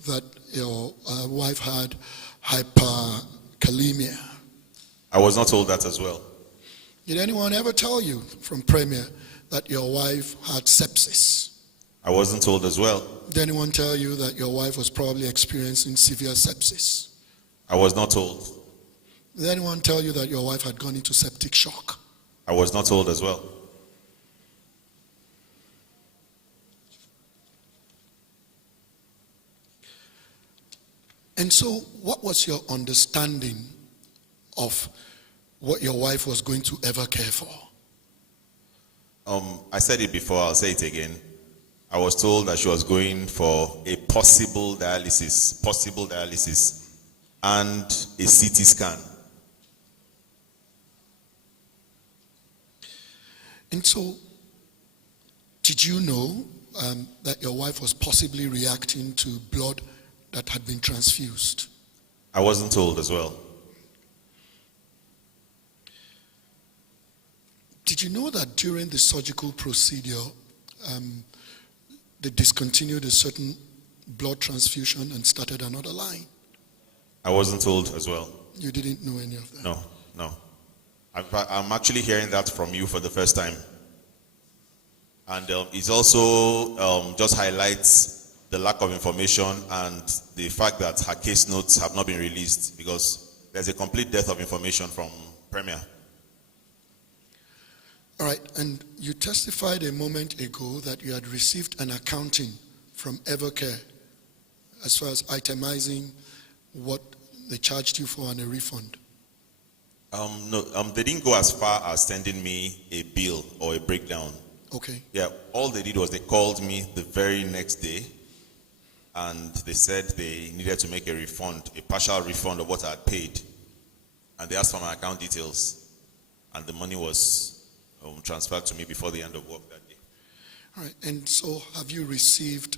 that your wife had hyperkalemia? I was not told that as well. Did anyone ever tell you from Premier that your wife had sepsis? I wasn't told as well. Did anyone tell you that your wife was probably experiencing severe sepsis? I was not told. Did anyone tell you that your wife had gone into septic shock? I was not told as well. And so, what was your understanding of what your wife was going to ever care for? I said it before, I'll say it again. I was told that she was going for a possible dialysis, and a CT scan. And so, did you know that your wife was possibly reacting to blood that had been transfused? I wasn't told as well. Did you know that during the surgical procedure, they discontinued a certain blood transfusion and started another line? I wasn't told as well. You didn't know any of that? No. I'm actually hearing that from you for the first time. And it also just highlights the lack of information and the fact that her case notes have not been released because there's a complete dearth of information from Premier. All right, and you testified a moment ago that you had received an accounting from Evercare as far as itemizing what they charged you for and a refund. No, they didn't go as far as sending me a bill or a breakdown. Okay. Yeah, all they did was they called me the very next day and they said they needed to make a refund, a partial refund of what I had paid. And they asked for my account details and the money was transferred to me before the end of work that day. All right, and so have you received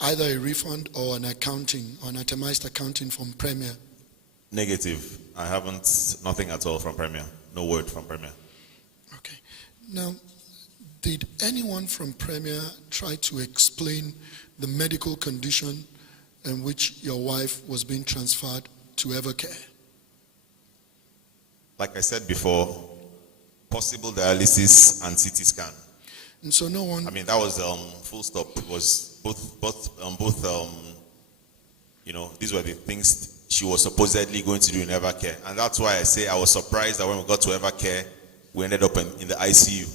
either a refund or an accounting, or an itemized accounting from Premier? Negative. I haven't, nothing at all from Premier. No word from Premier. Okay. Now, did anyone from Premier try to explain the medical condition in which your wife was being transferred to Evercare? Like I said before, possible dialysis and CT scan. And so no one... I mean, that was full stop. It was both these were the things she was supposedly going to do in Evercare. And that's why I say I was surprised that when we got to Evercare, we ended up in the ICU.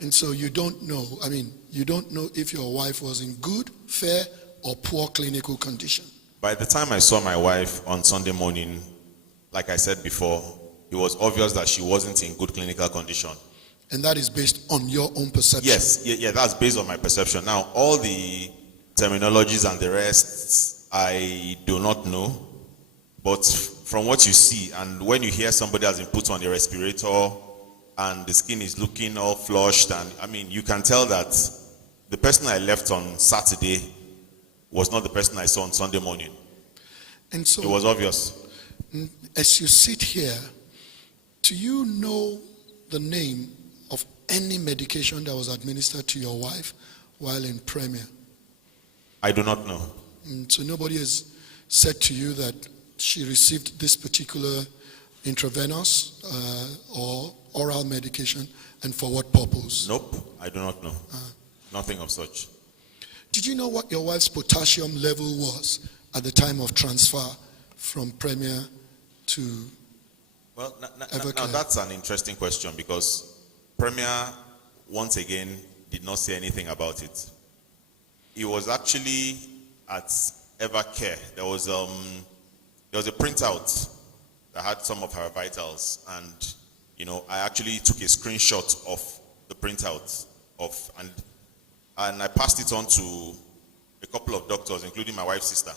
And so you don't know, you don't know if your wife was in good, fair, or poor clinical condition. By the time I saw my wife on Sunday morning, like I said before, it was obvious that she wasn't in good clinical condition. And that is based on your own perception? Yes, yeah, that's based on my perception. Now, all the terminologies and the rest, I do not know. But from what you see, and when you hear somebody has been put on a respirator, and the skin is looking all flushed, and you can tell that the person I left on Saturday was not the person I saw on Sunday morning. And so, it was obvious. As you sit here, do you know the name of any medication that was administered to your wife while in Premier? I do not know. So nobody has said to you that she received this particular intravenous or oral medication, and for what purpose? Nope, I do not know. Nothing of such. Did you know what your wife's potassium level was at the time of transfer from Premier to Well, now Evercare? that's an interesting question, because Premier, once again, did not say anything about it. It was actually at Evercare. There was a printout that had some of her vitals, and I actually took a screenshot of the printout and I passed it on to a couple of doctors, including my wife's sister.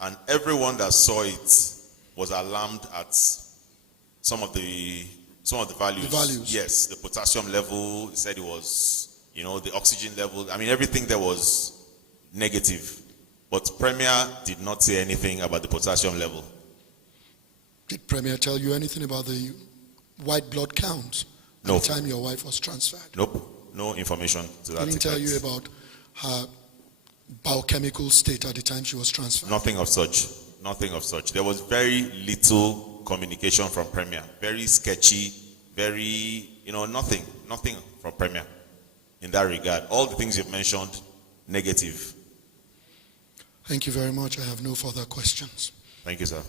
And everyone that saw it was alarmed at some of the values. The values. Yes, the potassium level, they said it was, the oxygen level. I mean, everything there was negative. But Premier did not say anything about the potassium level. Did Premier tell you anything about the white blood count at No. the time your wife was transferred? Nope, no information to that Didn't tell effect. you about her biochemical state at the time she was transferred? Nothing of such. Nothing of such. There was very little communication from Premier. Very sketchy, very, nothing from Premier in that regard. All the things you've mentioned, negative. Thank you very much. I have no further questions. Thank you, sir.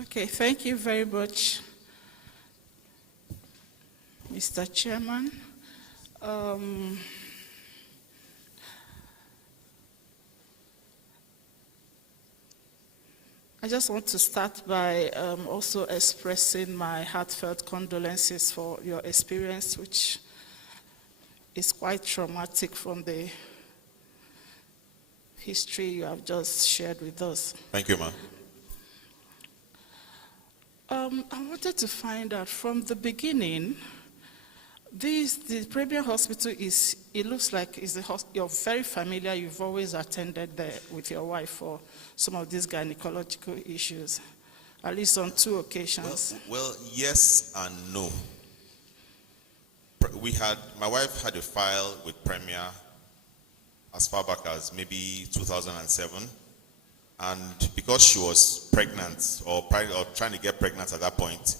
Okay, thank you very much, Mr. Chairman. I just want to start by also expressing my heartfelt condolences for your experience, which is quite traumatic from the history you have just shared with us. Thank you, ma'am. I wanted to find out from the beginning, the Premier Hospital it looks like you're very familiar, you've always attended there with your wife for some of these gynecological issues, at least on 2 occasions. Well, yes and no. My wife had a file with Premier as far back as maybe 2007. And because she was pregnant or trying to get pregnant at that point,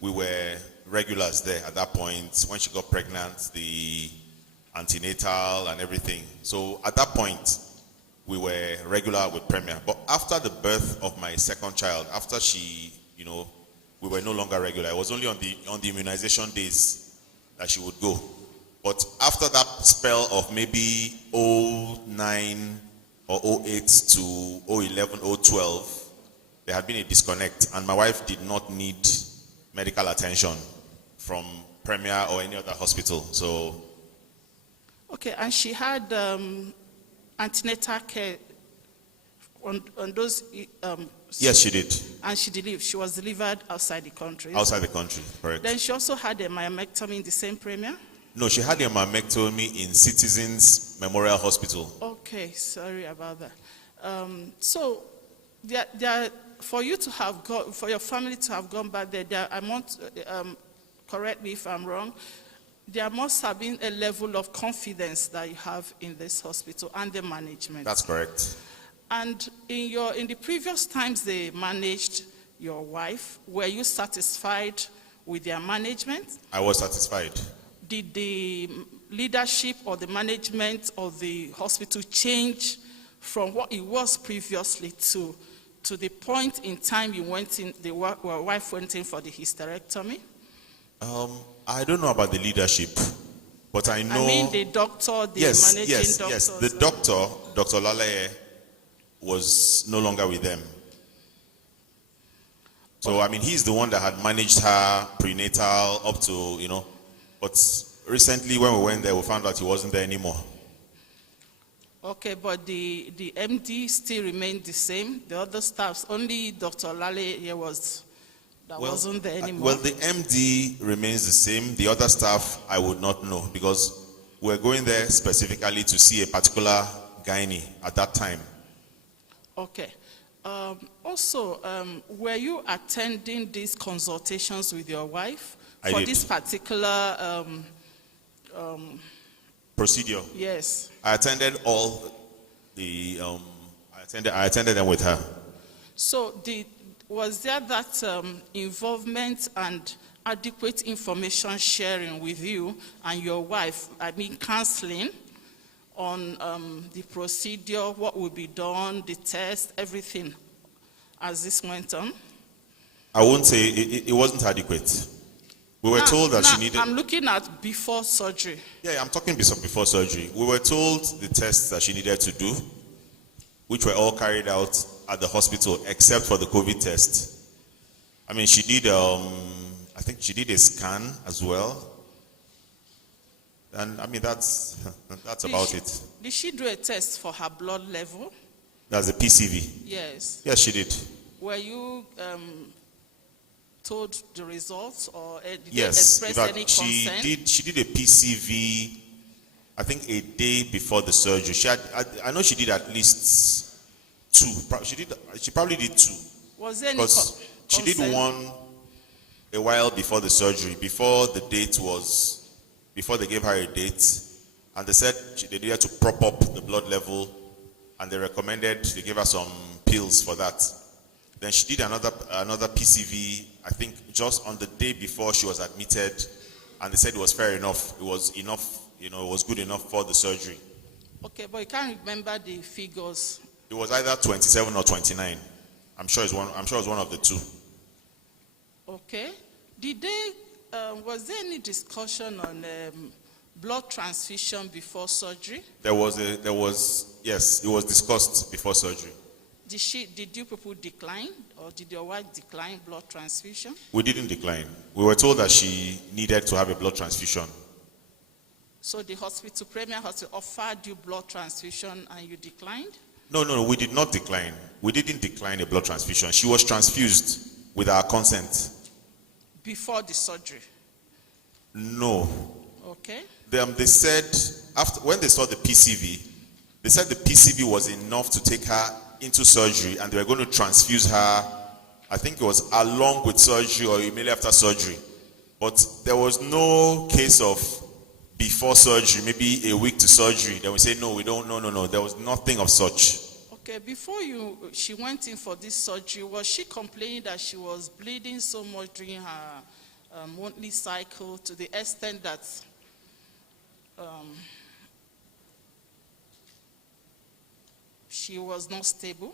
we were regulars there at that point. When she got pregnant, the antenatal and everything. So at that point, we were regular with Premier. But after the birth of my second child, after she, we were no longer regular. It was only on the immunization days that she would go. But after that spell of maybe 09 or 08 to 011, 012, there had been a disconnect, and my wife did not need medical attention from Premier or any other hospital. So, okay, and she had antenatal care on those. yes, she did. And she was delivered outside the country. Outside the country, correct. Then she also had a myomectomy in the same Premier. No, she had a myomectomy in Citizens Memorial Hospital. Okay, sorry about that. So, for you to have for your family to have gone back there, I want, correct me if I'm wrong, there must have been a level of confidence that you have in this hospital and the management. That's correct. And in the previous times they managed your wife, were you satisfied with their management? I was satisfied. Did the leadership or the management of the hospital change from what it was previously to the point in time you went in, your wife went in for the hysterectomy? I don't know about the leadership, but I know. I mean the doctor, the managing doctor. Yes. The doctor, Dr. Laleye, was no longer with them. So, I mean, he's the one that had managed her prenatal up to, but recently when we went there, we found out he wasn't there anymore. Okay, but the MD still remained the same. The other staffs, only Dr. Laleye wasn't there anymore. Well, the MD remains the same. The other staff, I would not know, because we're going there specifically to see a particular gynae at that time. Okay. Also, were you attending these consultations with your wife I for did. this particular Procedure. yes. I attended all the, I attended them with her. So was there that involvement and adequate information sharing with you and your wife, counseling on the procedure, what will be done, the test, everything as this went on? I won't say it wasn't adequate. We were told that she needed... I'm looking at before surgery. Yeah, I'm talking before surgery. We were told the tests that she needed to do, which were all carried out at the hospital, except for the COVID test. I mean, she did, I think she did a scan as well. And I mean, that's about it. Did she do a test for her blood level? That's the PCV. Yes. Yes, she did. Were you told the results, or did Yes, they in express fact, any consent? she did a PCV, I think a day before the surgery. I know she did at least 2. She probably did 2. Was there any because she did consent? one a while before the surgery, before they gave her a date, and they said they needed to prop up the blood level, and they gave her some pills for that. Then she did another PCV, I think just on the day before she was admitted, and they said it was fair enough. It was enough, it was good enough for the surgery. Okay, but you can't remember the figures. It was either 27 or 29. I'm sure it was one of the two. Okay. Was there any discussion on blood transfusion before surgery? Yes, it was discussed before surgery. Did you people decline, or did your wife decline blood transfusion? We didn't decline. We were told that she needed to have a blood transfusion. So the hospital, Premier Hospital, offered you blood transfusion and you declined? No, we did not decline. We didn't decline a blood transfusion. She was transfused with our consent. Before the surgery? No. Okay. They said, when they saw the PCV, they said the PCV was enough to take her into surgery, and they were going to transfuse her, I think it was along with surgery or immediately after surgery. But there was no case of before surgery, maybe a week to surgery. Then we say, no, we don't, no. There was nothing of such. Okay, before she went in for this surgery, was she complaining that she was bleeding so much during her monthly cycle, to the extent that she was not stable?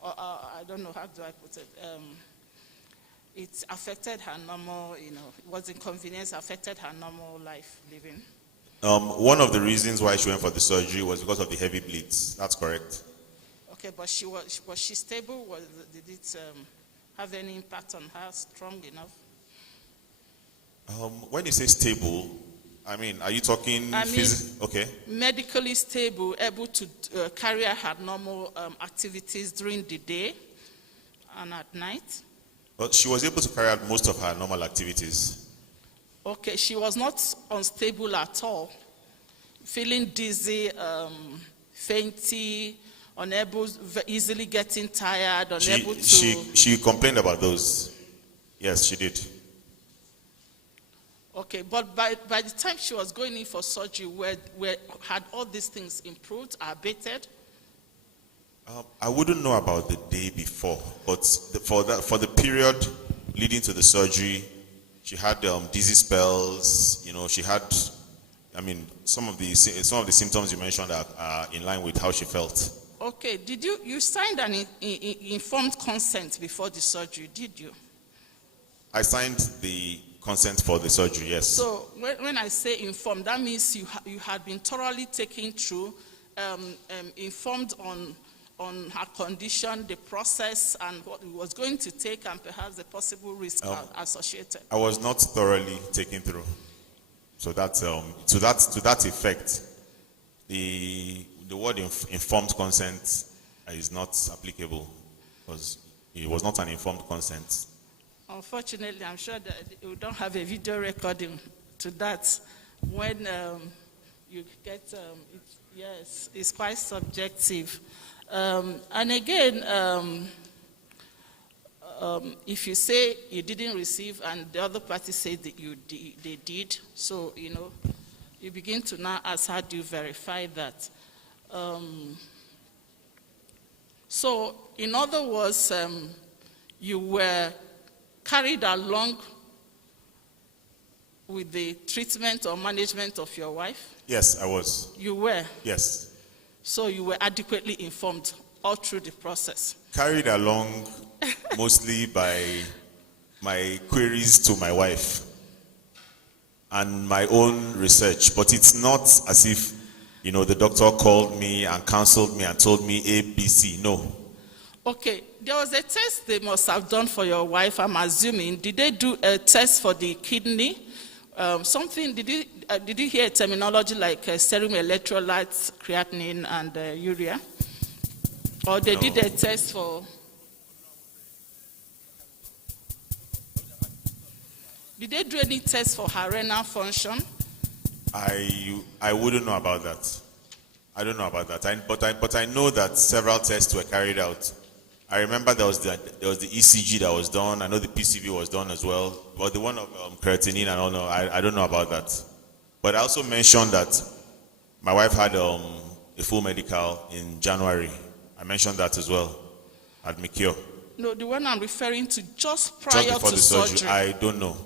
Or I don't know, how do I put it? It affected her normal, it was inconvenience, affected her normal life living. One of the reasons why she went for the surgery was because of the heavy bleeds. That's correct. Okay, but was she stable? Did it have any impact on her, strong enough? When you say stable, I mean, are you talking okay? Medically stable, able to carry out her normal activities during the day and at night? But she was able to carry out most of her normal activities. Okay, she was not unstable at all. Feeling dizzy, fainty, unable, easily getting tired, unable to... She complained about those. Yes, she did. Okay, but by the time she was going in for surgery, had all these things improved, abated? I wouldn't know about the day before, but for the period leading to the surgery, she had dizzy spells. She had, I mean, some of the symptoms you mentioned are in line with how she felt. Okay, you signed an informed consent before the surgery, did you? I signed the consent for the surgery, yes. So when I say informed, that means you had been thoroughly taken through, informed on her condition, the process, and what it was going to take, and perhaps the possible risk associated. I was not thoroughly taken through. So that to that effect, the word informed consent is not applicable, because it was not an informed consent. Unfortunately, I'm sure that you don't have a video recording to that. When you get, yes, it's quite subjective. And again, if you say you didn't receive and the other party said that they did, so, you begin to now ask, how do you verify that? So, in other words, you were carried along with the treatment or management of your wife? Yes, I was. You were? Yes. So you were adequately informed all through the process? Carried along mostly by my queries to my wife and my own research, but it's not as if, the doctor called me and counseled me and told me A, B, C. No. Okay, there was a test they must have done for your wife, I'm assuming. Did they do a test for the kidney? Did you hear a terminology like serum electrolytes, creatinine, and urea? Or they did a test for... Did they do any test for her renal function? I wouldn't know about that. I don't know about that. But I know that several tests were carried out. I remember there was the ECG that was done. I know the PCV was done as well. But the one of creatinine, I don't know about that. But I also mentioned that my wife had a full medical in January. I mentioned that as well at Mikio. No, the one I'm referring to just prior before to the surgery. I don't know.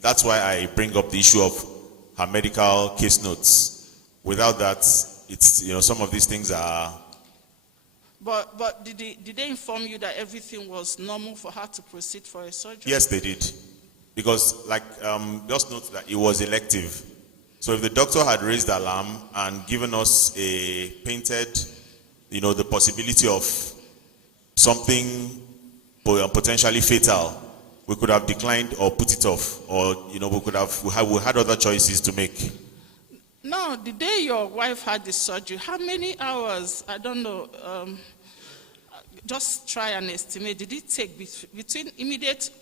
That's why I bring up the issue of her medical case notes. Without that, it's some of these things are. But did they inform you that everything was normal for her to proceed for a surgery? Yes, they did. Because, just note that it was elective. So if the doctor had raised the alarm and given us painted, the possibility of something potentially fatal, we could have declined or put it off, or we had other choices to make. Now, the day your wife had the surgery, how many hours? I don't know. Just try and estimate. Did it take between immediately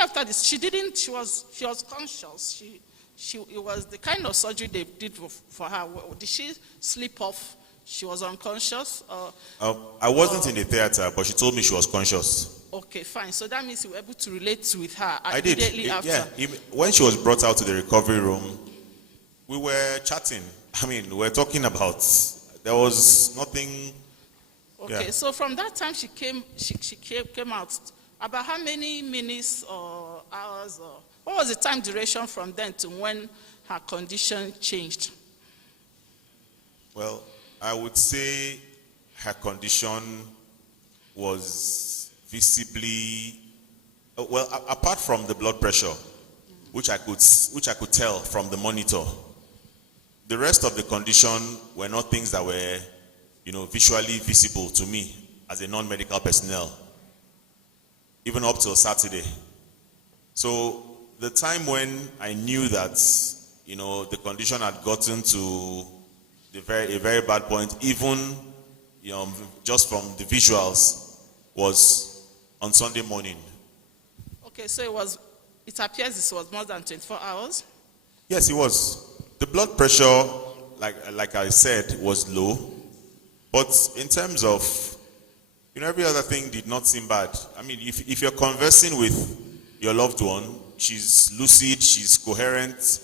after this? She didn't. She was conscious. It was the kind of surgery they did for her. Did she sleep off? She was unconscious? I wasn't in the theater, but she told me she was conscious. Okay, fine. So that means you were able to relate with her I did. immediately after. Yeah. When she was brought out to the recovery room, we were chatting. We were talking about. There was nothing. Okay, yeah. So from that time she came out. About how many minutes or hours, or what was the time duration from then to when her condition changed? Well, I would say her condition was visibly, apart from the blood pressure, which I could tell from the monitor. The rest of the condition were not things that were, visually visible to me as a non-medical personnel, even up till Saturday. So the time when I knew that, the condition had gotten to a very bad point, even, just from the visuals, was on Sunday morning. Okay, so it appears this was more than 24 hours? Yes, it was. The blood pressure, like I said, was low. But in terms of, every other thing did not seem bad. If you're conversing with your loved one, she's lucid, she's coherent.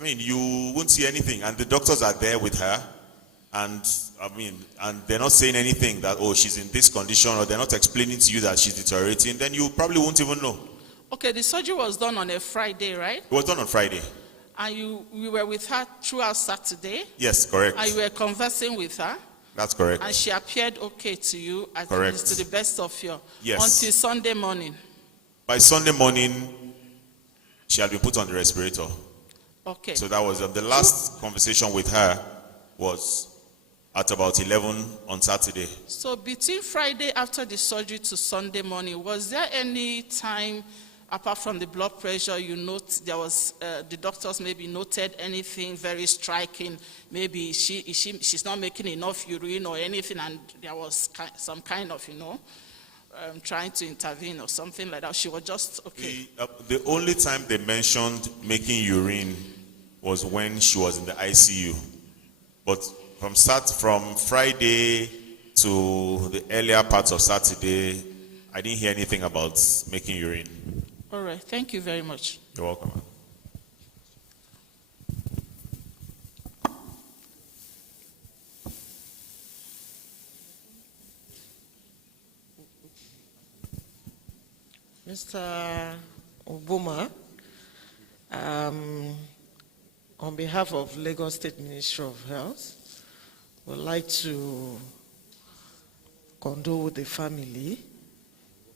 You won't see anything. And the doctors are there with her. And they're not saying anything that, she's in this condition, or they're not explaining to you that she's deteriorating. Then you probably won't even know. Okay, the surgery was done on a Friday, right? It was done on Friday. And you were with her throughout Saturday? Yes, correct. And you were conversing with her? That's correct. And she appeared okay to you, at correct. least to the best of your... Yes. Until Sunday morning? By Sunday morning, she had been put on the respirator. Okay. So that was the last conversation with her was at about 11 on Saturday. So between Friday after the surgery to Sunday morning, was there any time, apart from the blood pressure, there was the doctors maybe noted anything very striking? Maybe she's not making enough urine or anything, and there was some kind of, trying to intervene or something like that. She was just okay. The only time they mentioned making urine was when she was in the ICU. But from Friday to the earlier parts of Saturday, I didn't hear anything about making urine. All right, thank you very much. You're welcome. Mr. Obuma, on behalf of Lagos State Ministry of Health, would like to condole with the family.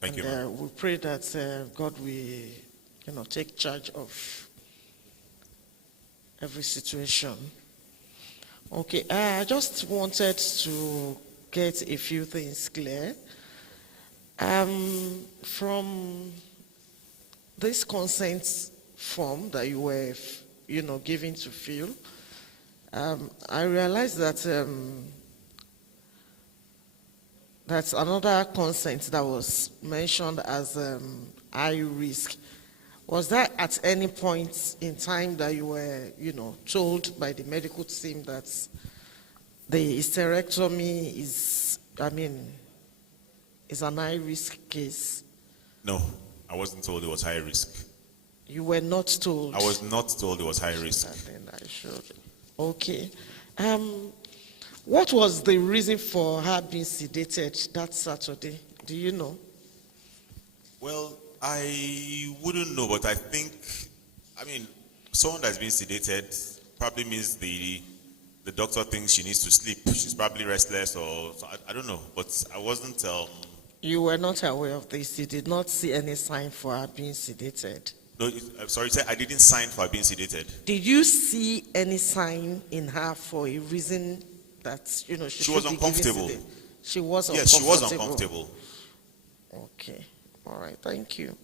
Thank you. We pray that God will, take charge of every situation. Okay, I just wanted to get a few things clear. From this consent form that you were, given to fill, I realized that that's another consent that was mentioned as high risk. Was that at any point in time that you were, told by the medical team that the hysterectomy is an high-risk case? No, I wasn't told it was high risk. You were not told? I was not told it was high risk. Then I should. Okay. What was the reason for her being sedated that Saturday? Do you know? Well, I wouldn't know, but I think, someone that's been sedated probably means the doctor thinks she needs to sleep. She's probably restless, or I don't know, but I wasn't. You were not aware of this. You did not see any sign for her being sedated. No, I'm sorry, I didn't sign for her being sedated. Did you see any sign in her for a reason that she was uncomfortable? She was uncomfortable. Yes, she was uncomfortable. Okay, all right, thank you.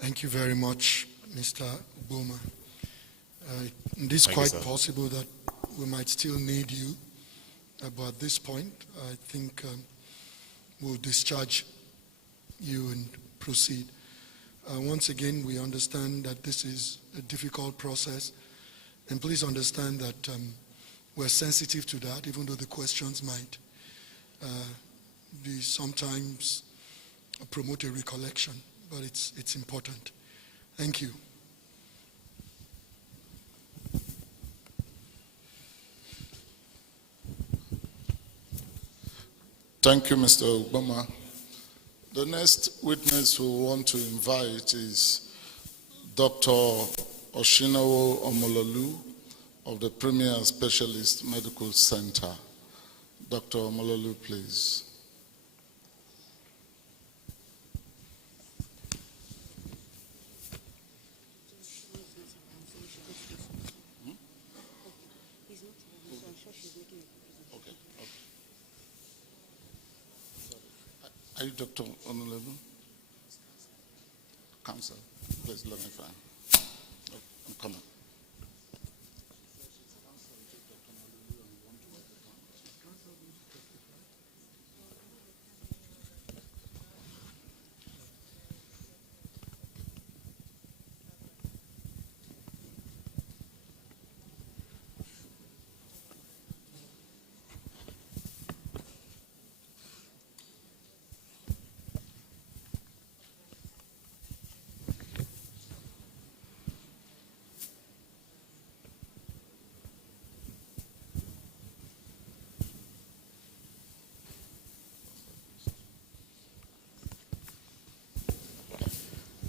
Thank you very much, Mr. Obuma. It is quite possible that we might still need you, but at this point, I think we'll discharge you and proceed. Once again, we understand that this is a difficult process, and please understand that we're sensitive to that, even though the questions might be sometimes promote a recollection, but it's important. Thank you. Thank you, Mr. Obama. The next witness we want to invite is Dr. Oshinawo Omololu of the Premier Specialist Medical Center. Dr. Omololu, please. Are you Dr. Omololu? Counsel, please let me find. I'm coming.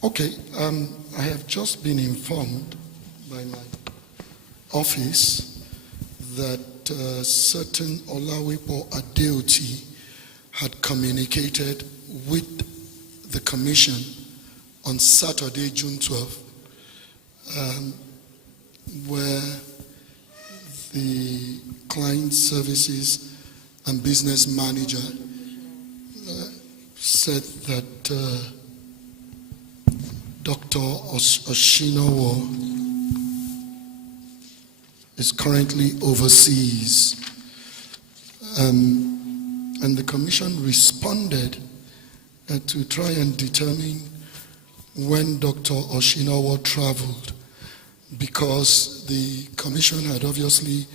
Okay, I have just been informed by my office that certain Olawipo Adeoti had communicated with the Commission on Saturday, June 12th, where the client services and business manager said that Dr. Oshinawo is currently overseas. And the Commission responded to try and determine when Dr. Oshinawa traveled, because the commission had obviously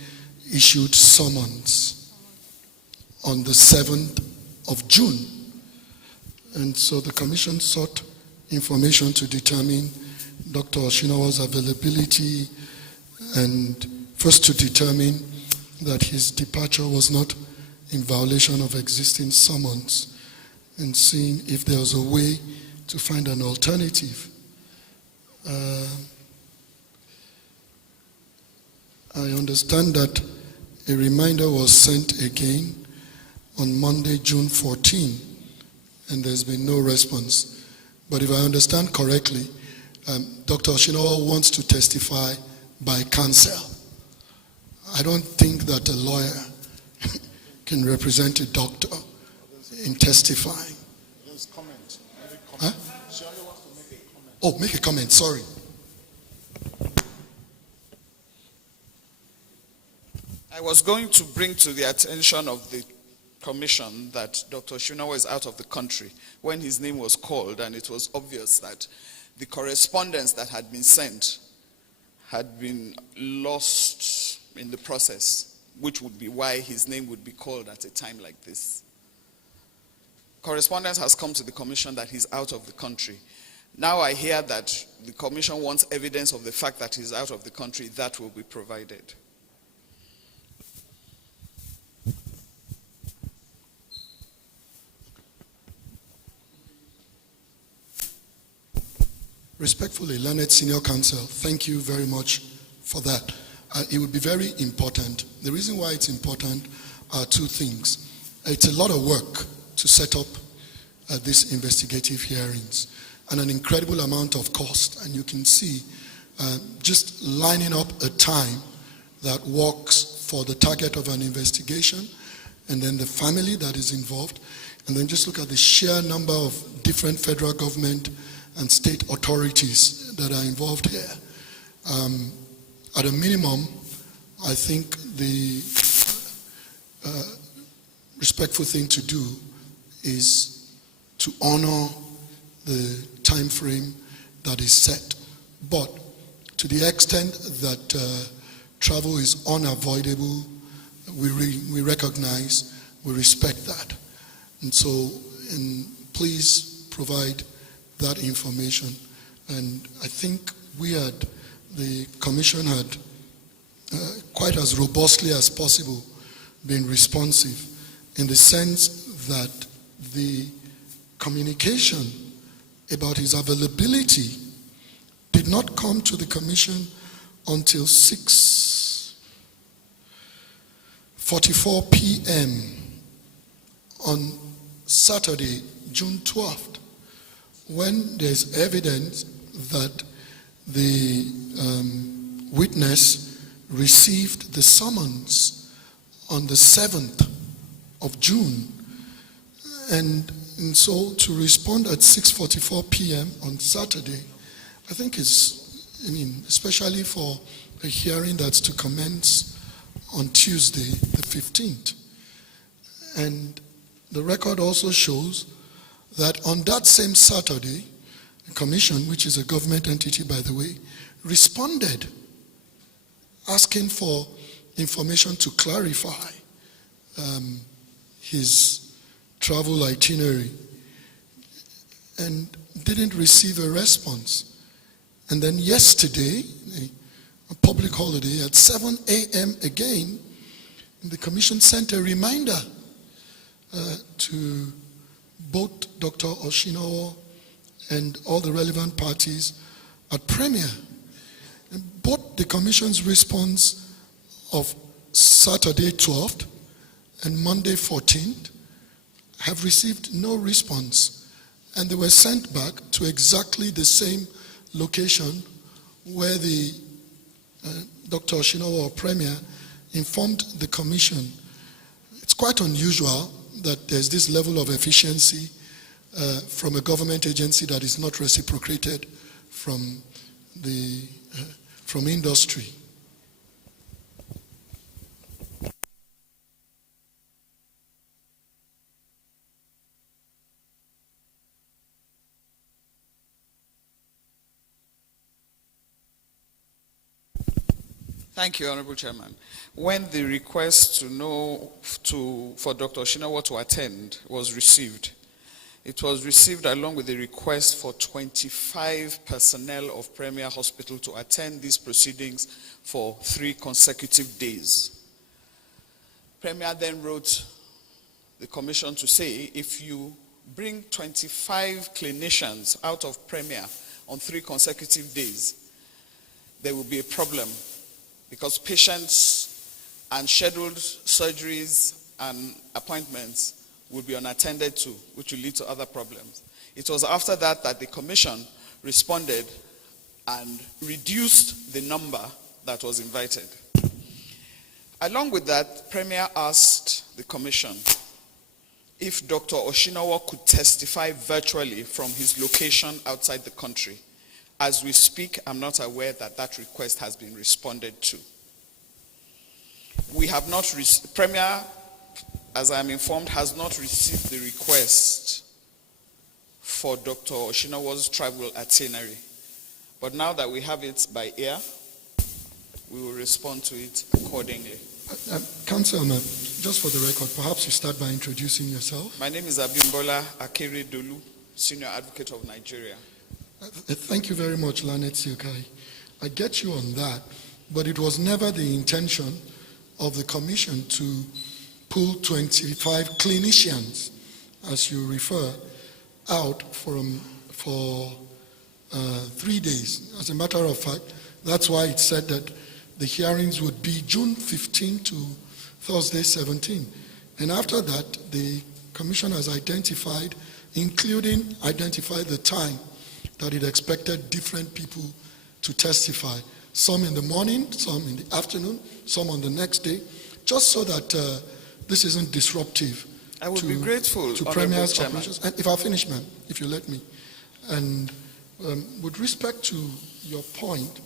issued summons on the 7th of June. And so the commission sought information to determine Dr. Oshinawa's availability, and first to determine that his departure was not in violation of existing summons, and seeing if there was a way to find an alternative. I understand that a reminder was sent again on Monday, June 14, and there's been no response. But if I understand correctly, Dr. Oshinawa wants to testify by counsel. I don't think that a lawyer can represent a doctor in testifying. Comment. Huh? She only wants to make a comment. Oh, make a comment, sorry. I was going to bring to the attention of the commission that Dr. Oshinawa is out of the country when his name was called, and it was obvious that the correspondence that had been sent had been lost in the process, which would be why his name would be called at a time like this. Correspondence has come to the commission that he's out of the country. Now I hear that the commission wants evidence of the fact that he's out of the country. That will be provided. Respectfully, learned senior counsel, thank you very much for that. It would be very important. The reason why it's important are two things. It's a lot of work to set up these investigative hearings, and an incredible amount of cost. And you can see just lining up a time that works for the target of an investigation, and then the family that is involved, and then just look at the sheer number of different federal government and state authorities that are involved here. At a minimum, I think the respectful thing to do is to honor the time frame that is set. But to the extent that travel is unavoidable, we recognize, we respect that. And so, please provide that information. And I think the commission had quite as robustly as possible been responsive, in the sense that the communication about his availability did not come to the commission until 6:44 p.m. on Saturday, June 12th. When there's evidence that the witness received the summons on the 7th of June, and so to respond at 6:44 p.m. on Saturday, I think especially for a hearing that's to commence on Tuesday, the 15th. And the record also shows that on that same Saturday, the commission, which is a government entity, by the way, responded asking for information to clarify his travel itinerary, and didn't receive a response. And then yesterday, a public holiday, at 7 a.m. again, the commission sent a reminder to both Dr. Oshinawa and all the relevant parties at Premier. And both the commission's response of Saturday 12th and Monday 14th have received no response, and they were sent back to exactly the same location where the Dr. Oshinawa or Premier informed the commission. It's quite unusual that there's this level of efficiency from a government agency that is not reciprocated from industry. Thank you, Honorable Chairman. When the request for Dr. Oshinawa to attend was received, it was received along with the request for 25 personnel of Premier Hospital to attend these proceedings for 3 consecutive days. Premier then wrote the commission to say, if you bring 25 clinicians out of Premier on 3 consecutive days, there will be a problem because patients and scheduled surgeries and appointments will be unattended to, which will lead to other problems. It was after that that the commission responded and reduced the number that was invited. Along with that, Premier asked the commission if Dr. Oshinawa could testify virtually from his location outside the country. As we speak, I'm not aware that that request has been responded to. We have not, Premier, as I am informed, has not received the request for Dr. Oshinawa's travel itinerary. But now that we have it by ear, we will respond to it accordingly. Councilman, just for the record, perhaps you start by introducing yourself. My name is Abimbola Akere Dolu, Senior Advocate of Nigeria. Thank you very much, Lanet Siokai. I get you on that, but it was never the intention of the commission to pull 25 clinicians, as you refer, out for 3 days. As a matter of fact, that's why it said that the hearings would be June 15 to Thursday 17. And after that, the commission has identified the time that it expected different people to testify. Some in the morning, some in the afternoon, some on the next day, just so that this isn't disruptive. I would be grateful, to Premier's operations. And if I finish, ma'am, if you let me. And with respect to your point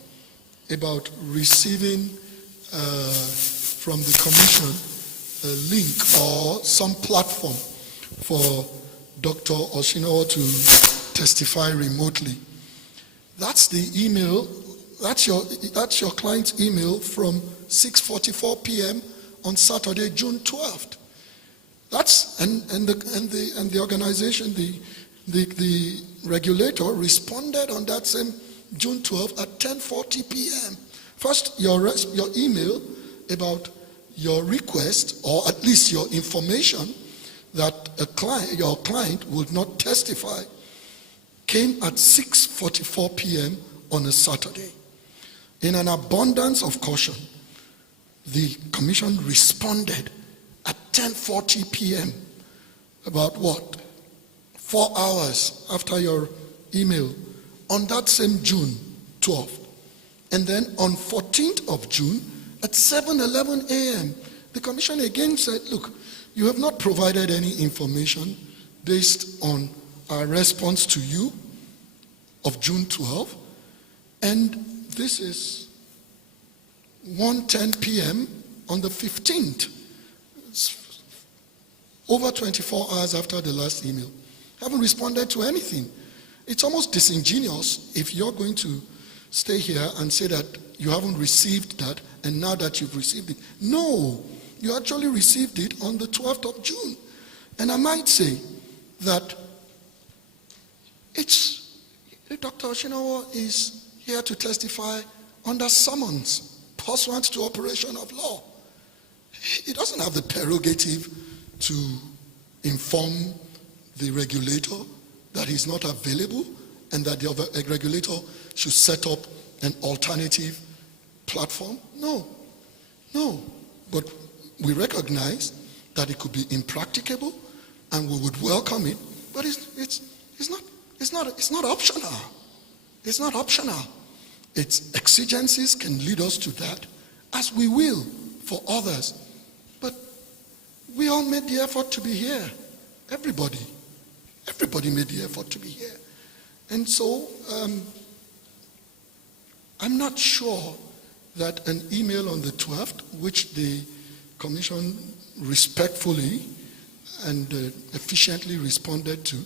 about receiving from the commission a link or some platform for Dr. Oshinawa to testify remotely, that's the email. That's your client's email from 6:44 p.m. on Saturday, June 12th. That's and the organization, the regulator responded on that same June 12th at 10:40 p.m. First, your email about your request, or at least your information that your client would not testify, came at 6:44 p.m. on a Saturday. In an abundance of caution, the commission responded at 10:40 p.m. about what? 4 hours after your email on that same June 12th. And then on 14th of June at 7:11 a.m., the commission again said, look, you have not provided any information based on our response to you of June 12th. And this is 1:10 p.m. on the 15th. It's over 24 hours after the last email. Haven't responded to anything. It's almost disingenuous if you're going to stay here and say that you haven't received that, and now that you've received it. No, you actually received it on the 12th of June. And I might say that Dr. Oshinawa is here to testify under summons, pursuant to operation of law. He doesn't have the prerogative to inform the regulator that he's not available and that the regulator should set up an alternative platform. No. But we recognize that it could be impracticable and we would welcome it, but it's not optional. It's not optional. Its exigencies can lead us to that, as we will for others. But we all made the effort to be here. Everybody made the effort to be here. And so I'm not sure that an email on the 12th, which the commission respectfully and efficiently responded to,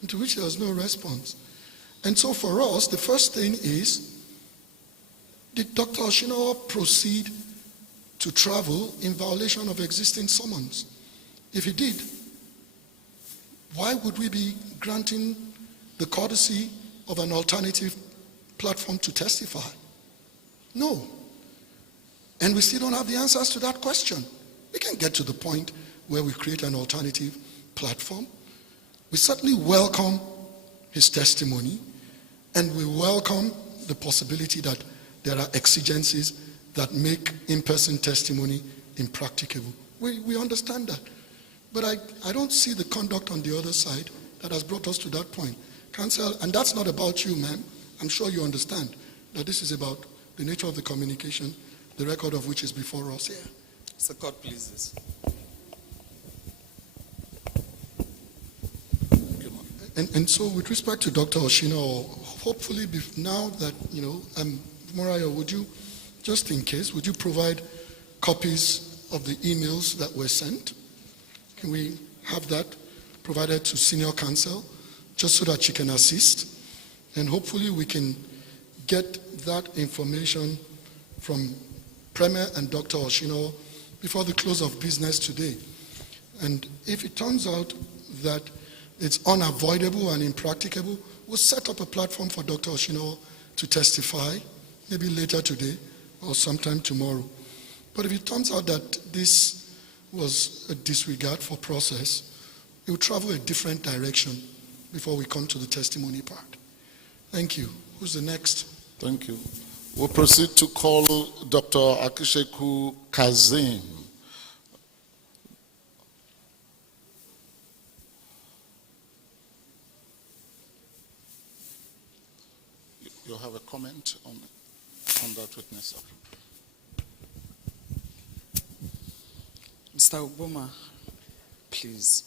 and to which there was no response. And so for us, the first thing is Did Dr. Oshino proceed to travel in violation of existing summons? If he did, why would we be granting the courtesy of an alternative platform to testify? No. And we still don't have the answers to that question. We can get to the point where we create an alternative platform. We certainly welcome his testimony, and we welcome the possibility that there are exigencies that make in-person testimony impracticable. We understand that. But I don't see the conduct on the other side that has brought us to that point. Counsel, and that's not about you, ma'am. I'm sure you understand that this is about the nature of the communication, the record of which is before us here. Mr. Court pleases. And so with respect to Dr. Oshino, hopefully now that, Morayo, would you, just in case, would you provide copies of the emails that were sent? Can we have that provided to senior counsel just so that she can assist? And hopefully we can get that information from Premier and Dr. Oshino before the close of business today. And if it turns out that it's unavoidable and impracticable, we'll set up a platform for Dr. Oshino to testify, maybe later today or sometime tomorrow. But if it turns out that this was a disregard for process, it will travel a different direction before we come to the testimony part. Thank you. Who's the next? Thank you. We'll proceed to call Dr. Akisheku Kazim. You have a comment on that witness? Mr. Obuma, please,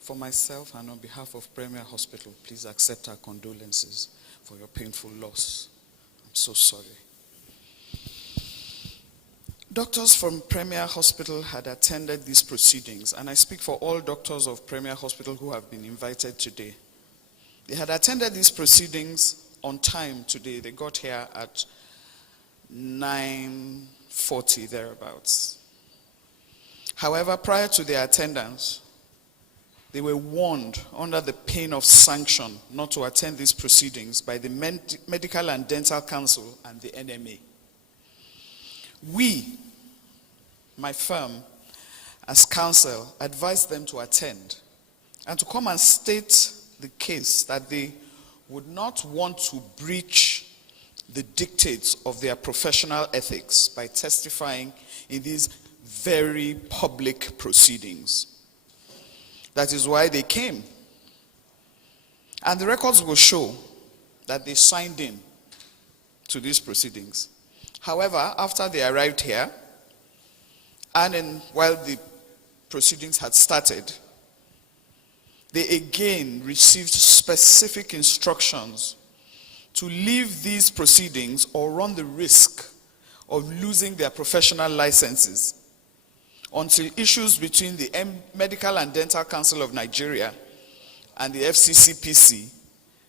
for myself and on behalf of Premier Hospital, please accept our condolences for your painful loss. I'm so sorry. Doctors from Premier Hospital had attended these proceedings, and I speak for all doctors of Premier Hospital who have been invited today. They had attended these proceedings on time today. They got here at 9:40 thereabouts. However, prior to their attendance, they were warned under the pain of sanction not to attend these proceedings by the Medical and Dental Council and the NMA. We, my firm, as counsel, advised them to attend and to come and state the case that they would not want to breach the dictates of their professional ethics by testifying in these very public proceedings. That is why they came. And the records will show that they signed in to these proceedings. However, after they arrived here, and while the proceedings had started, they again received specific instructions to leave these proceedings or run the risk of losing their professional licenses until issues between the Medical and Dental Council of Nigeria and the FCCPC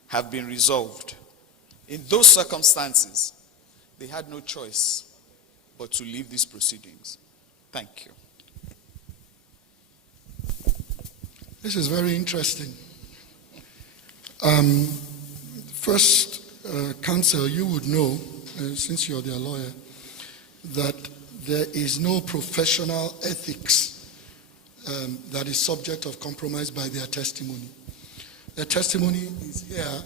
have been resolved. In those circumstances, they had no choice but to leave these proceedings. Thank you. This is very interesting. First, counsel, you would know, since you're their lawyer, that there is no professional ethics that is subject of compromise by their testimony. Their testimony is here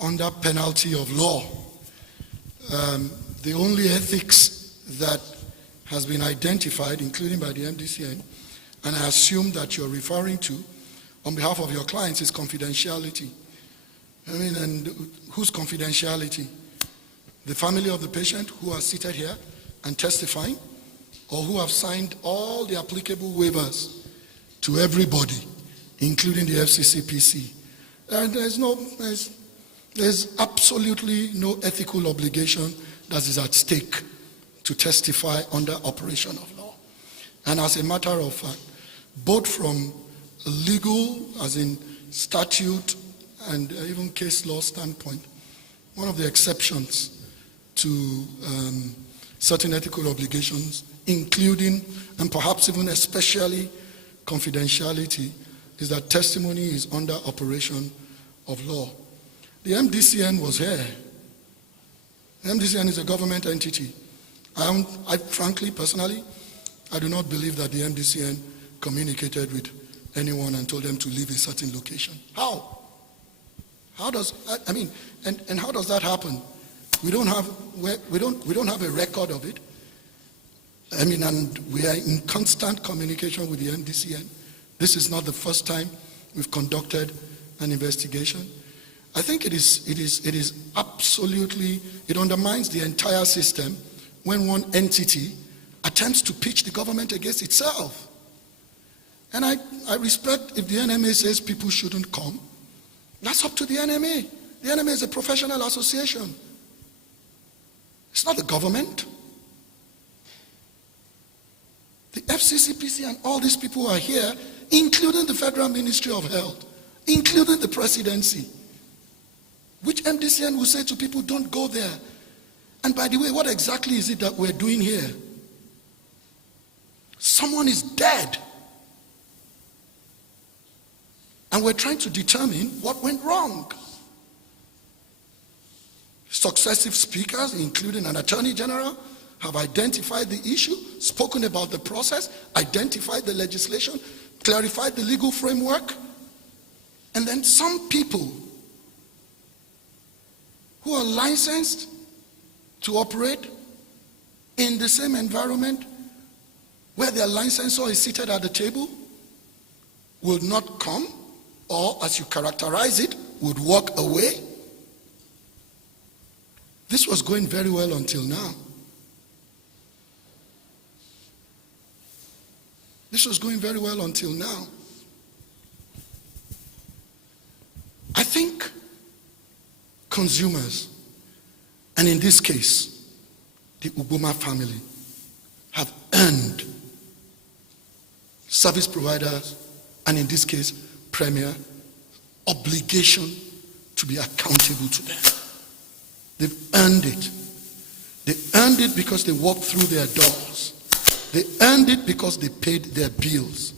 under penalty of law. The only ethics that has been identified, including by the MDCN, and I assume that you're referring to on behalf of your clients, is confidentiality. And whose confidentiality? The family of the patient who are seated here and testifying, or who have signed all the applicable waivers to everybody, including the FCCPC. And there's absolutely no ethical obligation that is at stake to testify under operation of law. And as a matter of fact, both from a legal, as in statute, and even case law standpoint, one of the exceptions to certain ethical obligations, including and perhaps even especially confidentiality, is that testimony is under operation of law. The MDCN was here. The MDCN is a government entity. I frankly, personally, I do not believe that the MDCN communicated with anyone and told them to leave a certain location. How? How does, I mean, and how does that happen? We don't have a record of it. I mean, and we are in constant communication with the MDCN. This is not the first time we've conducted an investigation. I think it is absolutely, it undermines the entire system when one entity attempts to pitch the government against itself. And I respect if the NMA says people shouldn't come. That's up to the NMA. The NMA is a professional association. It's not the government. The FCCPC and all these people are here, including the Federal Ministry of Health, including the presidency. Which MDCN will say to people, don't go there? And by the way, what exactly is it that we're doing here? Someone is dead. And we're trying to determine what went wrong. Successive speakers, including an attorney general, have identified the issue, spoken about the process, identified the legislation, clarified the legal framework. And then some people who are licensed to operate in the same environment where their licensor is seated at the table will not come, or as you characterize it, would walk away. This was going very well until now. This was going very well until now. I think consumers, and in this case, the Uboma family, have earned service providers, and in this case, Premier, obligation to be accountable to them. They've earned it. They earned it because they walked through their doors. They earned it because they paid their bills.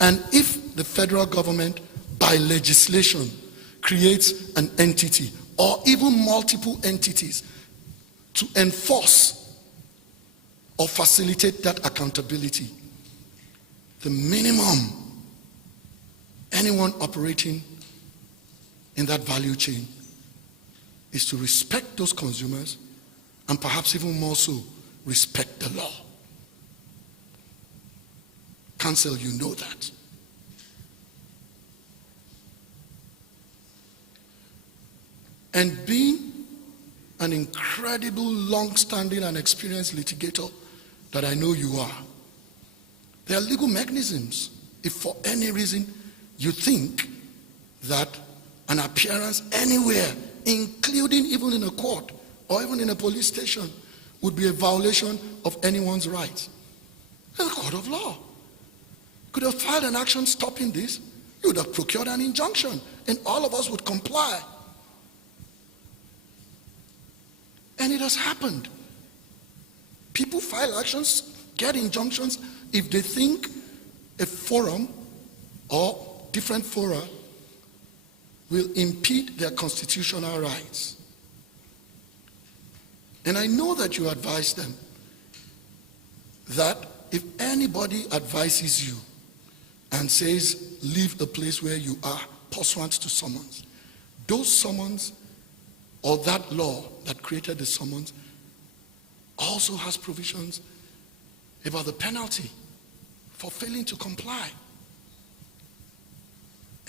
And if the federal government, by legislation, creates an entity or even multiple entities to enforce or facilitate that accountability, the minimum anyone operating in that value chain is to respect those consumers and perhaps even more so, respect the law. Council, you know that. And being an incredible, long-standing and experienced litigator that I know you are, there are legal mechanisms. If for any reason you think that an appearance anywhere, including even in a court or even in a police station, would be a violation of anyone's rights, there's a court of law. You could have filed an action stopping this. You would have procured an injunction, and all of us would comply. And it has happened. People file actions, get injunctions, if they think a forum or different fora will impede their constitutional rights. And I know that you advise them that if anybody advises you and says, leave the place where you are, pursuant to summons, those summons or that law that created the summons also has provisions about the penalty for failing to comply.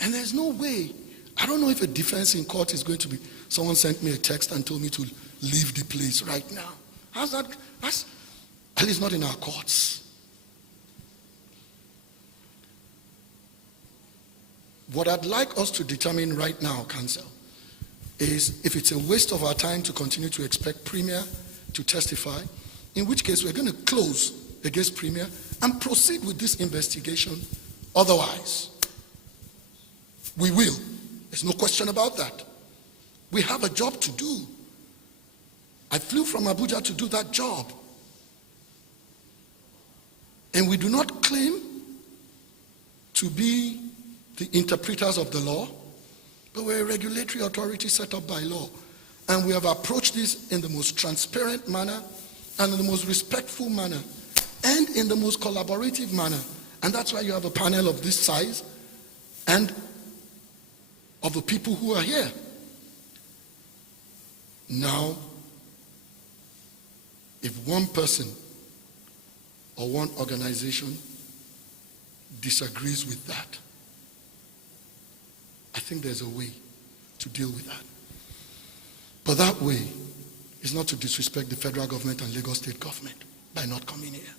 And there's no way, I don't know if a defense in court is going to be, someone sent me a text and told me to leave the place right now. How's that? That's at least not in our courts. What I'd like us to determine right now, Council, is if it's a waste of our time to continue to expect Premier to testify, in which case we're going to close against Premier and proceed with this investigation. Otherwise, we will. There's no question about that. We have a job to do. I flew from Abuja to do that job. And we do not claim to be the interpreters of the law, but we're a regulatory authority set up by law. And we have approached this in the most transparent manner and in the most respectful manner and in the most collaborative manner. And that's why you have a panel of this size and of the people who are here. Now, if one person or one organization disagrees with that, I think there's a way to deal with that. But that way is not to disrespect the federal government and Lagos state government by not coming here.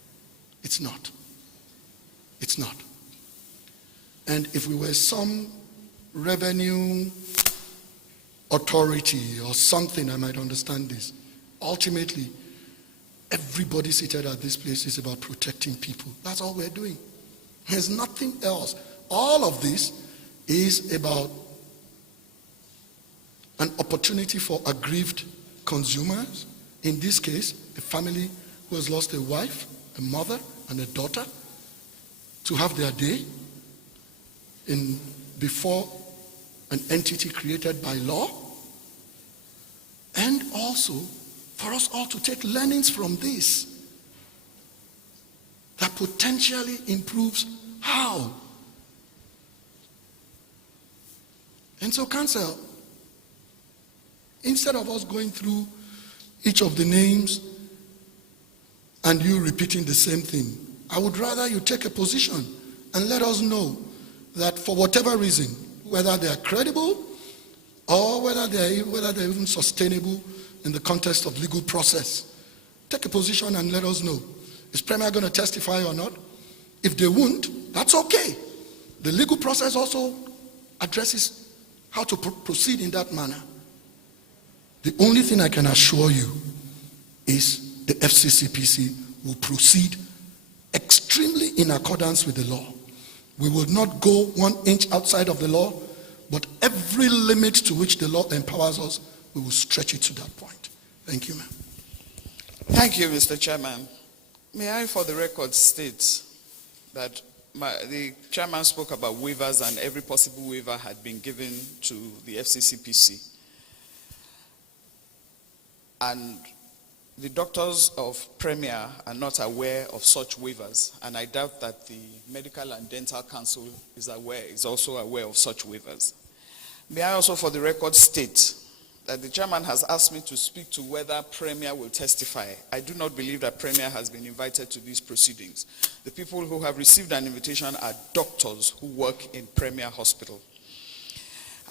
It's not. It's not. And if we were some revenue authority or something, I might understand this. Ultimately, everybody seated at this place is about protecting people. That's all we're doing. There's nothing else. All of this is about an opportunity for aggrieved consumers, in this case, a family who has lost a wife, a mother, and a daughter, to have their day before an entity created by law, and also for us all to take learnings from this that potentially improves how. And so, Council, instead of us going through each of the names and you repeating the same thing, I would rather you take a position and let us know that for whatever reason, whether they are credible or whether they're even sustainable in the context of legal process, take a position and let us know. Is Premier going to testify or not? If they won't, that's okay. The legal process also addresses how to proceed in that manner. The only thing I can assure you is the FCCPC will proceed extremely in accordance with the law. We will not go 1 inch outside of the law, but every limit to which the law empowers us, we will stretch it to that point. Thank you, ma'am. Thank you, Mr. Chairman. May I, for the record, state that the chairman spoke about waivers and every possible waiver had been given to the FCCPC. And the doctors of Premier are not aware of such waivers, and I doubt that the Medical and Dental Council is also aware of such waivers. May I also, for the record, state that the chairman has asked me to speak to whether Premier will testify. I do not believe that Premier has been invited to these proceedings. The people who have received an invitation are doctors who work in Premier Hospital.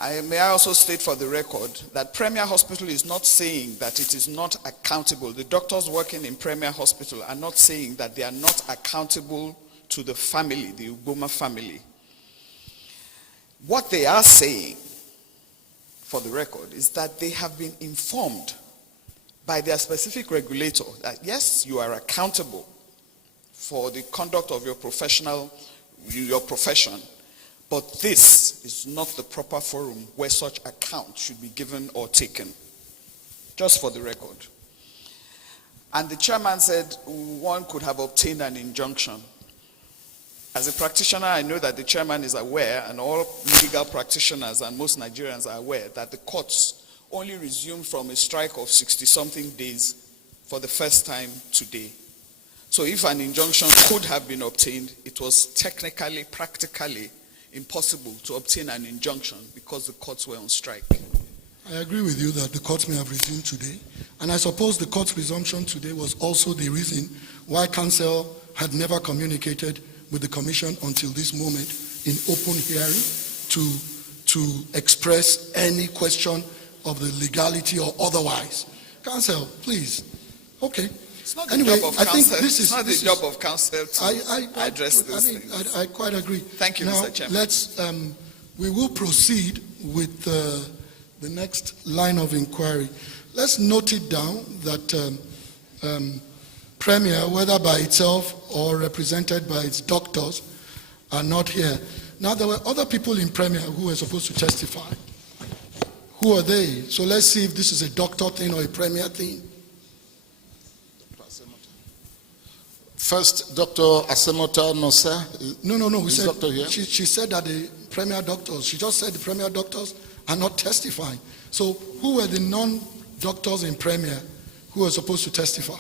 May I also state for the record that Premier Hospital is not saying that it is not accountable. The doctors working in Premier Hospital are not saying that they are not accountable to the family, the Uboma family. What they are saying, for the record, is that they have been informed by their specific regulator that yes, you are accountable for the conduct of your profession, but this is not the proper forum where such account should be given or taken. Just for the record. And the chairman said one could have obtained an injunction. As a practitioner, I know that the chairman is aware, and all legal practitioners and most Nigerians are aware, that the courts only resumed from a strike of 60-something days for the first time today. So if an injunction could have been obtained, it was technically, practically impossible to obtain an injunction because the courts were on strike. I agree with you that the courts may have resumed today, and I suppose the court's resumption today was also the reason why counsel had never communicated with the commission until this moment in open hearing to express any question of the legality or otherwise. Counsel, please. Okay. It's not the job of counsel. It's not the job of counsel to address these things. I quite agree. Thank you, now, Mr. Chairman. We will proceed with the next line of inquiry. Let's note it down that Premier, whether by itself or represented by its doctors, are not here. Now, there were other people in Premier who were supposed to testify. Who are they? So let's see if this is a doctor thing or a Premier thing. First, Dr. Asemota Nosa. No. Is doctor here? She said that the premier doctors, she just said the premier doctors are not testifying. So who were the non-doctors in premier who were supposed to testify?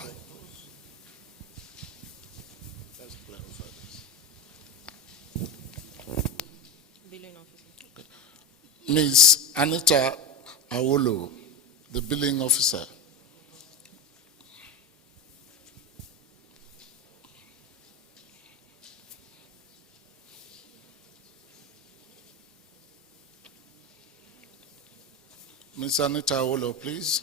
Ms. Anita Awolo, the billing officer. Ms. Anita Awolo, please.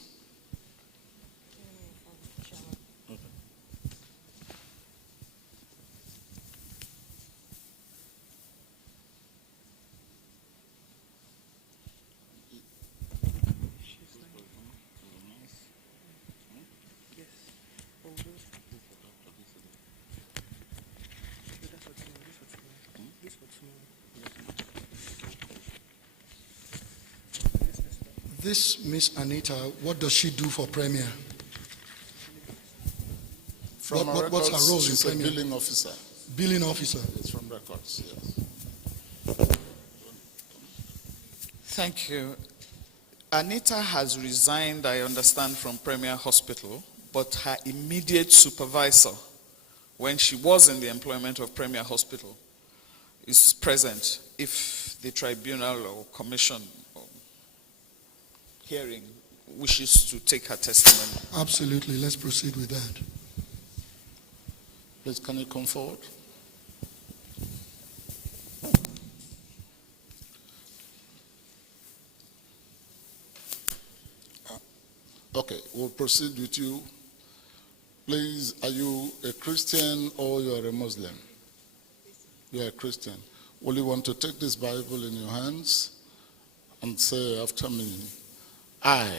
This Miss Anita, what does she do for Premier? From what's her role in she's a Premier? billing officer. Billing officer. It's from records, yes. Thank you. Anita has resigned, I understand, from Premier Hospital, but her immediate supervisor, when she was in the employment of Premier Hospital, is present if the tribunal or commission or hearing wishes to take her testimony. Absolutely. Let's proceed with that. Please, can you come forward? Okay, we'll proceed with you. Please, are you a Christian or you are a Muslim? You are a Christian. Will you want to take this Bible in your hands and say after me, I.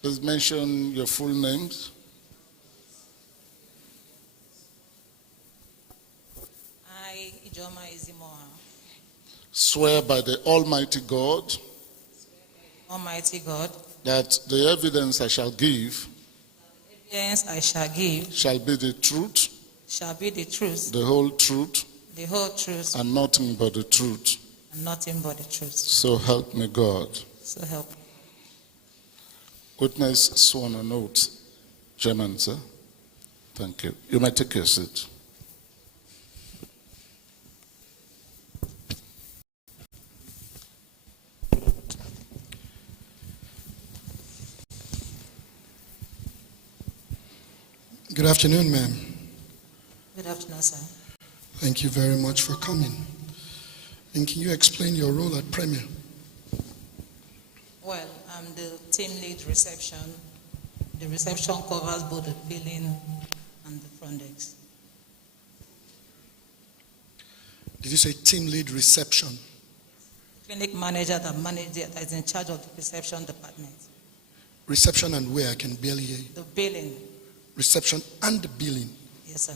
Please mention your full names. I, Ijoma Izimoha. Swear by the Almighty God. Almighty God. That the evidence I shall give. Evidence I shall give. Shall be the truth. Shall be the truth. The whole truth. The whole truth. And nothing but the truth. And nothing but the truth. So help me God. So help me. Witness sworn on oath. Chairman, sir. Thank you. You may take your seat. Good afternoon, ma'am. Good afternoon, sir. Thank you very much for coming. And can you explain your role at Premier? Well, I'm the team lead reception. The reception covers both the billing and the front desk. Did you say team lead reception? Clinic manager that is in charge of the reception department. Reception and where? I can barely hear you. The billing. Reception and billing. Yes, sir.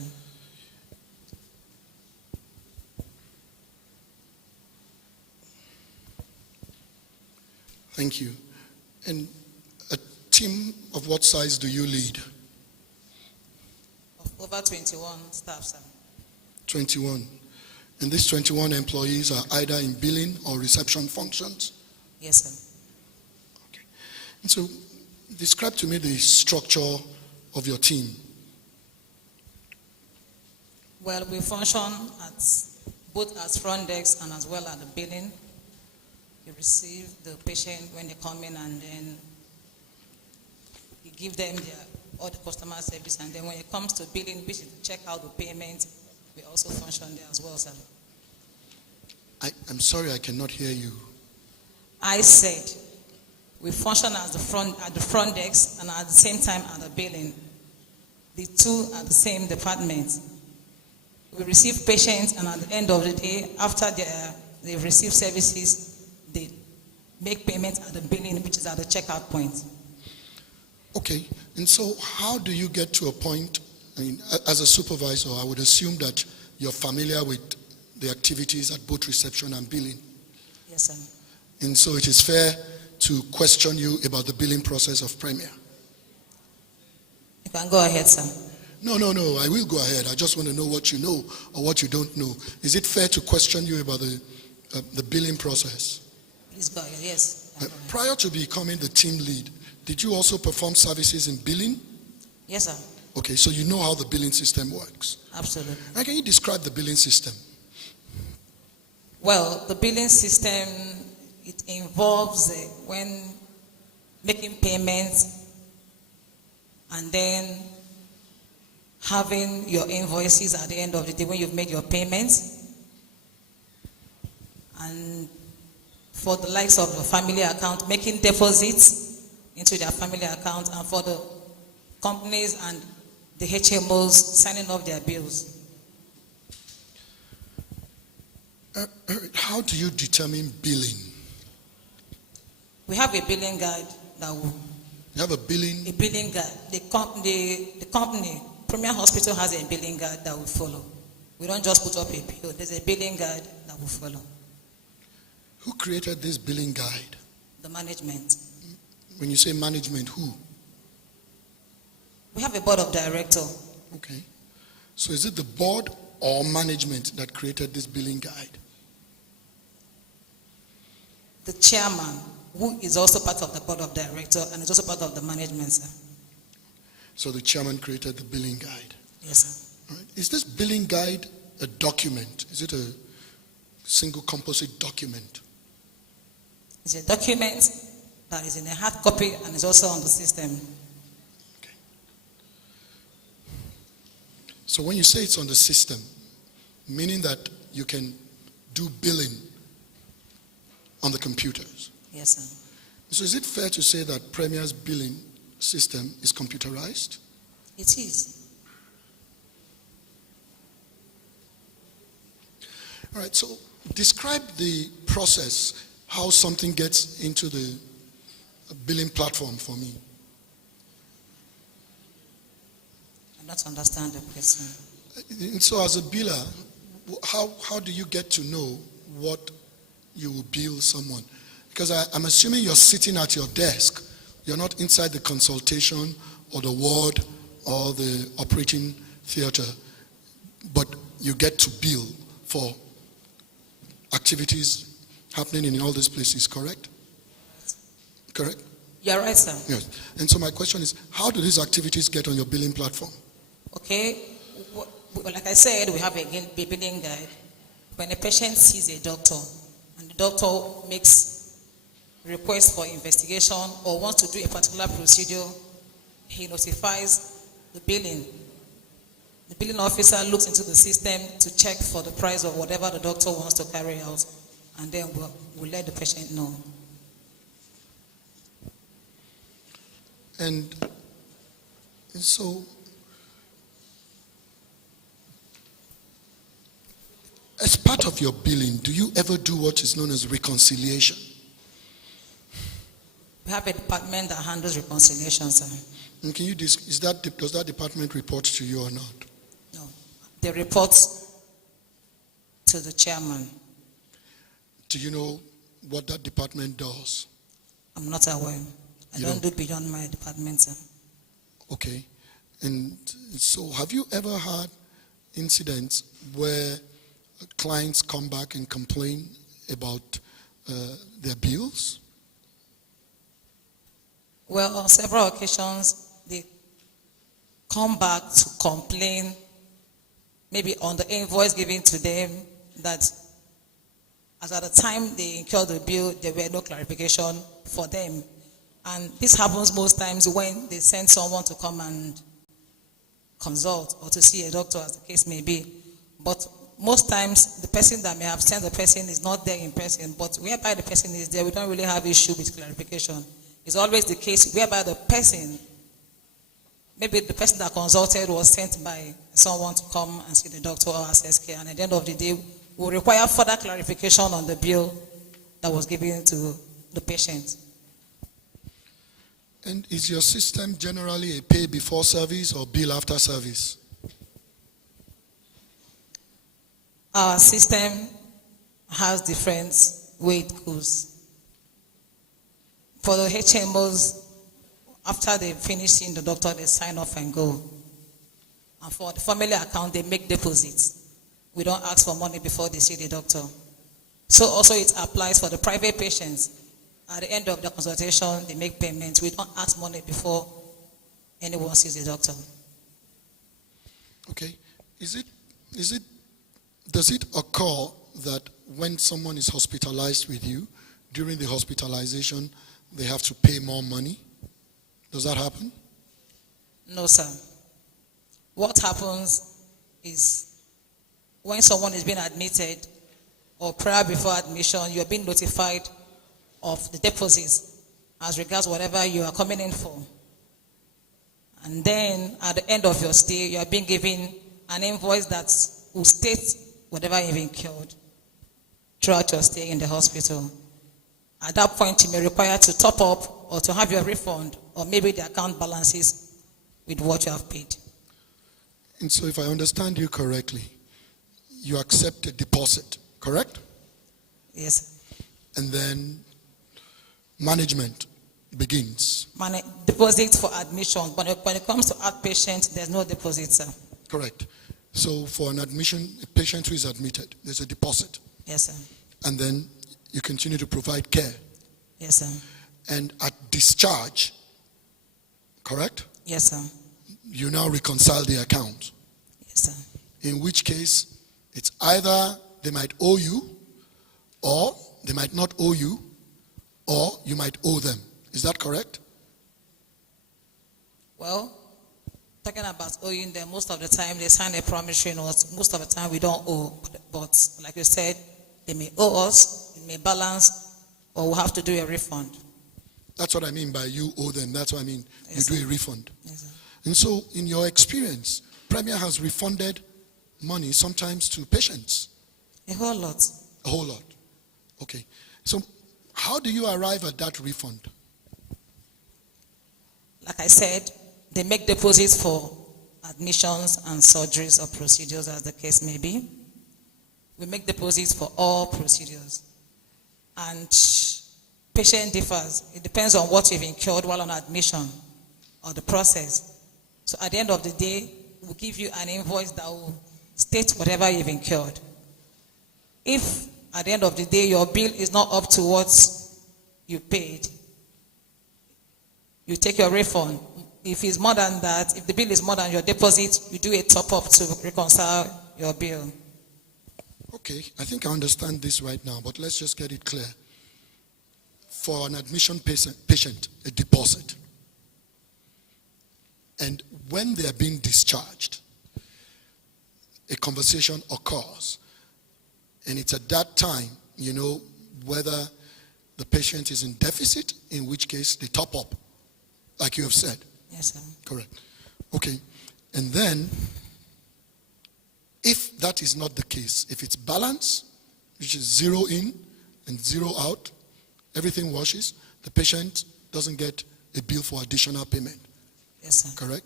Thank you. And a team of what size do you lead? Of over 21 staff, sir. 21. And these 21 employees are either in billing or reception functions? Yes, sir. Okay. And so describe to me the structure of your team. Well, we function both as front desk and as well as the billing. You receive the patient when they come in, and then you give them all the customer service. And then when it comes to billing, which is to check out the payment, we also function there as well, sir. I'm sorry, I cannot hear you. I said we function at the front desk and at the same time at the billing. The two are the same department. We receive patients, and at the end of the day, after they've received services, they make payment at the billing, which is at the checkout point. Okay, and so how do you get to a point, I mean, as a supervisor, I would assume that you're familiar with the activities at both reception and billing. Yes, sir. And so it is fair to question you about the billing process of Premier. can go ahead, sir. No, I will go ahead. I just want to know what you know or what you don't know. Is it fair to question you about the billing process? Please go ahead, yes. Prior to becoming the team lead, did you also perform services in billing? Yes, sir. Okay, so you know how the billing system works. Absolutely. And can you describe the billing system? Well, the billing system, it involves when making payments and then having your invoices at the end of the day when you've made your payments. And for the likes of the family account, making deposits into their family account, and for the companies and the HMOs signing off their bills. How do you determine billing? We have a billing guide that will. You have a billing guide. The company, Premier Hospital, has a billing guide that we follow. We don't just put up a bill. There's a billing guide that we follow. Who created this billing guide? The management. When you say management, who? We have a board of directors. Okay. So is it the board or management that created this billing guide? The chairman, who is also part of the board of directors and is also part of the management, sir. So the chairman created the billing guide. Yes, sir. All right. Is this billing guide a document? Is it a single composite document? It's a document that is in a hard copy and is also on the system. Okay. So when you say it's on the system, meaning that you can do billing on the computers? Yes, sir. So is it fair to say that Premier's billing system is computerized? It is. All right, so describe the process, how something gets into the billing platform for me. I don't understand the question. And so as a biller, how do you get to know what you will bill someone? Because I'm assuming you're sitting at your desk. You're not inside the consultation or the ward or the operating theater, but you get to bill for activities happening in all these places, correct? Correct? You're right, sir. Yes. And so my question is, how do these activities get on your billing platform? Okay. Well, like I said, we have a billing guide. When a patient sees a doctor and the doctor makes request for investigation or wants to do a particular procedure, he notifies the billing. The billing officer looks into the system to check for the price of whatever the doctor wants to carry out, and then we'll let the patient know. And so, as part of your billing, do you ever do what is known as reconciliation? We have a department that handles reconciliation, sir. And can you does that department report to you or not? No, they report to the chairman. Do you know what that department does? I'm not aware. I don't do beyond my department, sir. Okay. And so have you ever had incidents where clients come back and complain about their bills? Well, on several occasions, they come back to complain, maybe on the invoice given to them, that as at the time they incurred the bill, there were no clarification for them. And this happens most times when they send someone to come and consult or to see a doctor, as the case may be. But most times, the person that may have sent the person is not there in person, but whereby the person is there, we don't really have issue with clarification. It's always the case whereby the person, maybe the person that consulted was sent by someone to come and see the doctor or access care, and at the end of the day, will require further clarification on the bill that was given to the patient. And is your system generally a pay before service or bill after service? Our system has different way it goes. For the HMOs, After they finish seeing the doctor, they sign off and go. And for the family account, they make deposits. We don't ask for money before they see the doctor. So also it applies for the private patients. At the end of the consultation, they make payments. We don't ask money before anyone sees the doctor. Okay. Does it occur that when someone is hospitalized with you, during the hospitalization, they have to pay more money? Does that happen? No, sir. What happens is when someone is being admitted or prior before admission, you're being notified of the deposits as regards whatever you are coming in for. And then at the end of your stay, you are being given an invoice that will state whatever you've incurred throughout your stay in the hospital. At that point, you may require to top up or to have your refund, or maybe the account balances with what you have paid. And so if I understand you correctly, you accept a deposit, correct? Yes. And then management begins. Deposit for admission, but when it comes to outpatient, there's no deposit, sir. Correct. So for an admission, a patient who is admitted, there's a deposit. Yes, sir. And then you continue to provide care. Yes, sir. And at discharge, correct? Yes, sir. You now reconcile the account. Yes, sir. In which case, it's either they might owe you, or they might not owe you, or you might owe them. Is that correct? Well, talking about owing them, most of the time they sign a promissory note. Most of the time we don't owe, but like you said, they may owe us, it may balance, or we'll have to do a refund. That's what I mean by you owe them. That's what I mean. Yes, you do sir. a refund. Yes, sir. And so, in your experience, Premier has refunded money sometimes to patients. A whole lot. A whole lot. Okay. So, how do you arrive at that refund? Like I said, they make deposits for admissions and surgeries or procedures, as the case may be. We make deposits for all procedures. And patient differs. It depends on what you've incurred while on admission or the process. So at the end of the day, we'll give you an invoice that will state whatever you've incurred. If at the end of the day your bill is not up to what you paid, you take your refund. If it's more than that, if the bill is more than your deposit, you do a top-up to reconcile your bill. Okay, I think I understand this right now, but let's just get it clear. For an admission patient, a deposit. And when they are being discharged, a conversation occurs. And it's at that time, whether the patient is in deficit, in which case they top up, like you have said. Yes, sir. Correct. Okay. And then, if that is not the case, if it's balance, which is 0 in and 0 out, everything washes, the patient doesn't get a bill for additional payment. Yes, sir. Correct?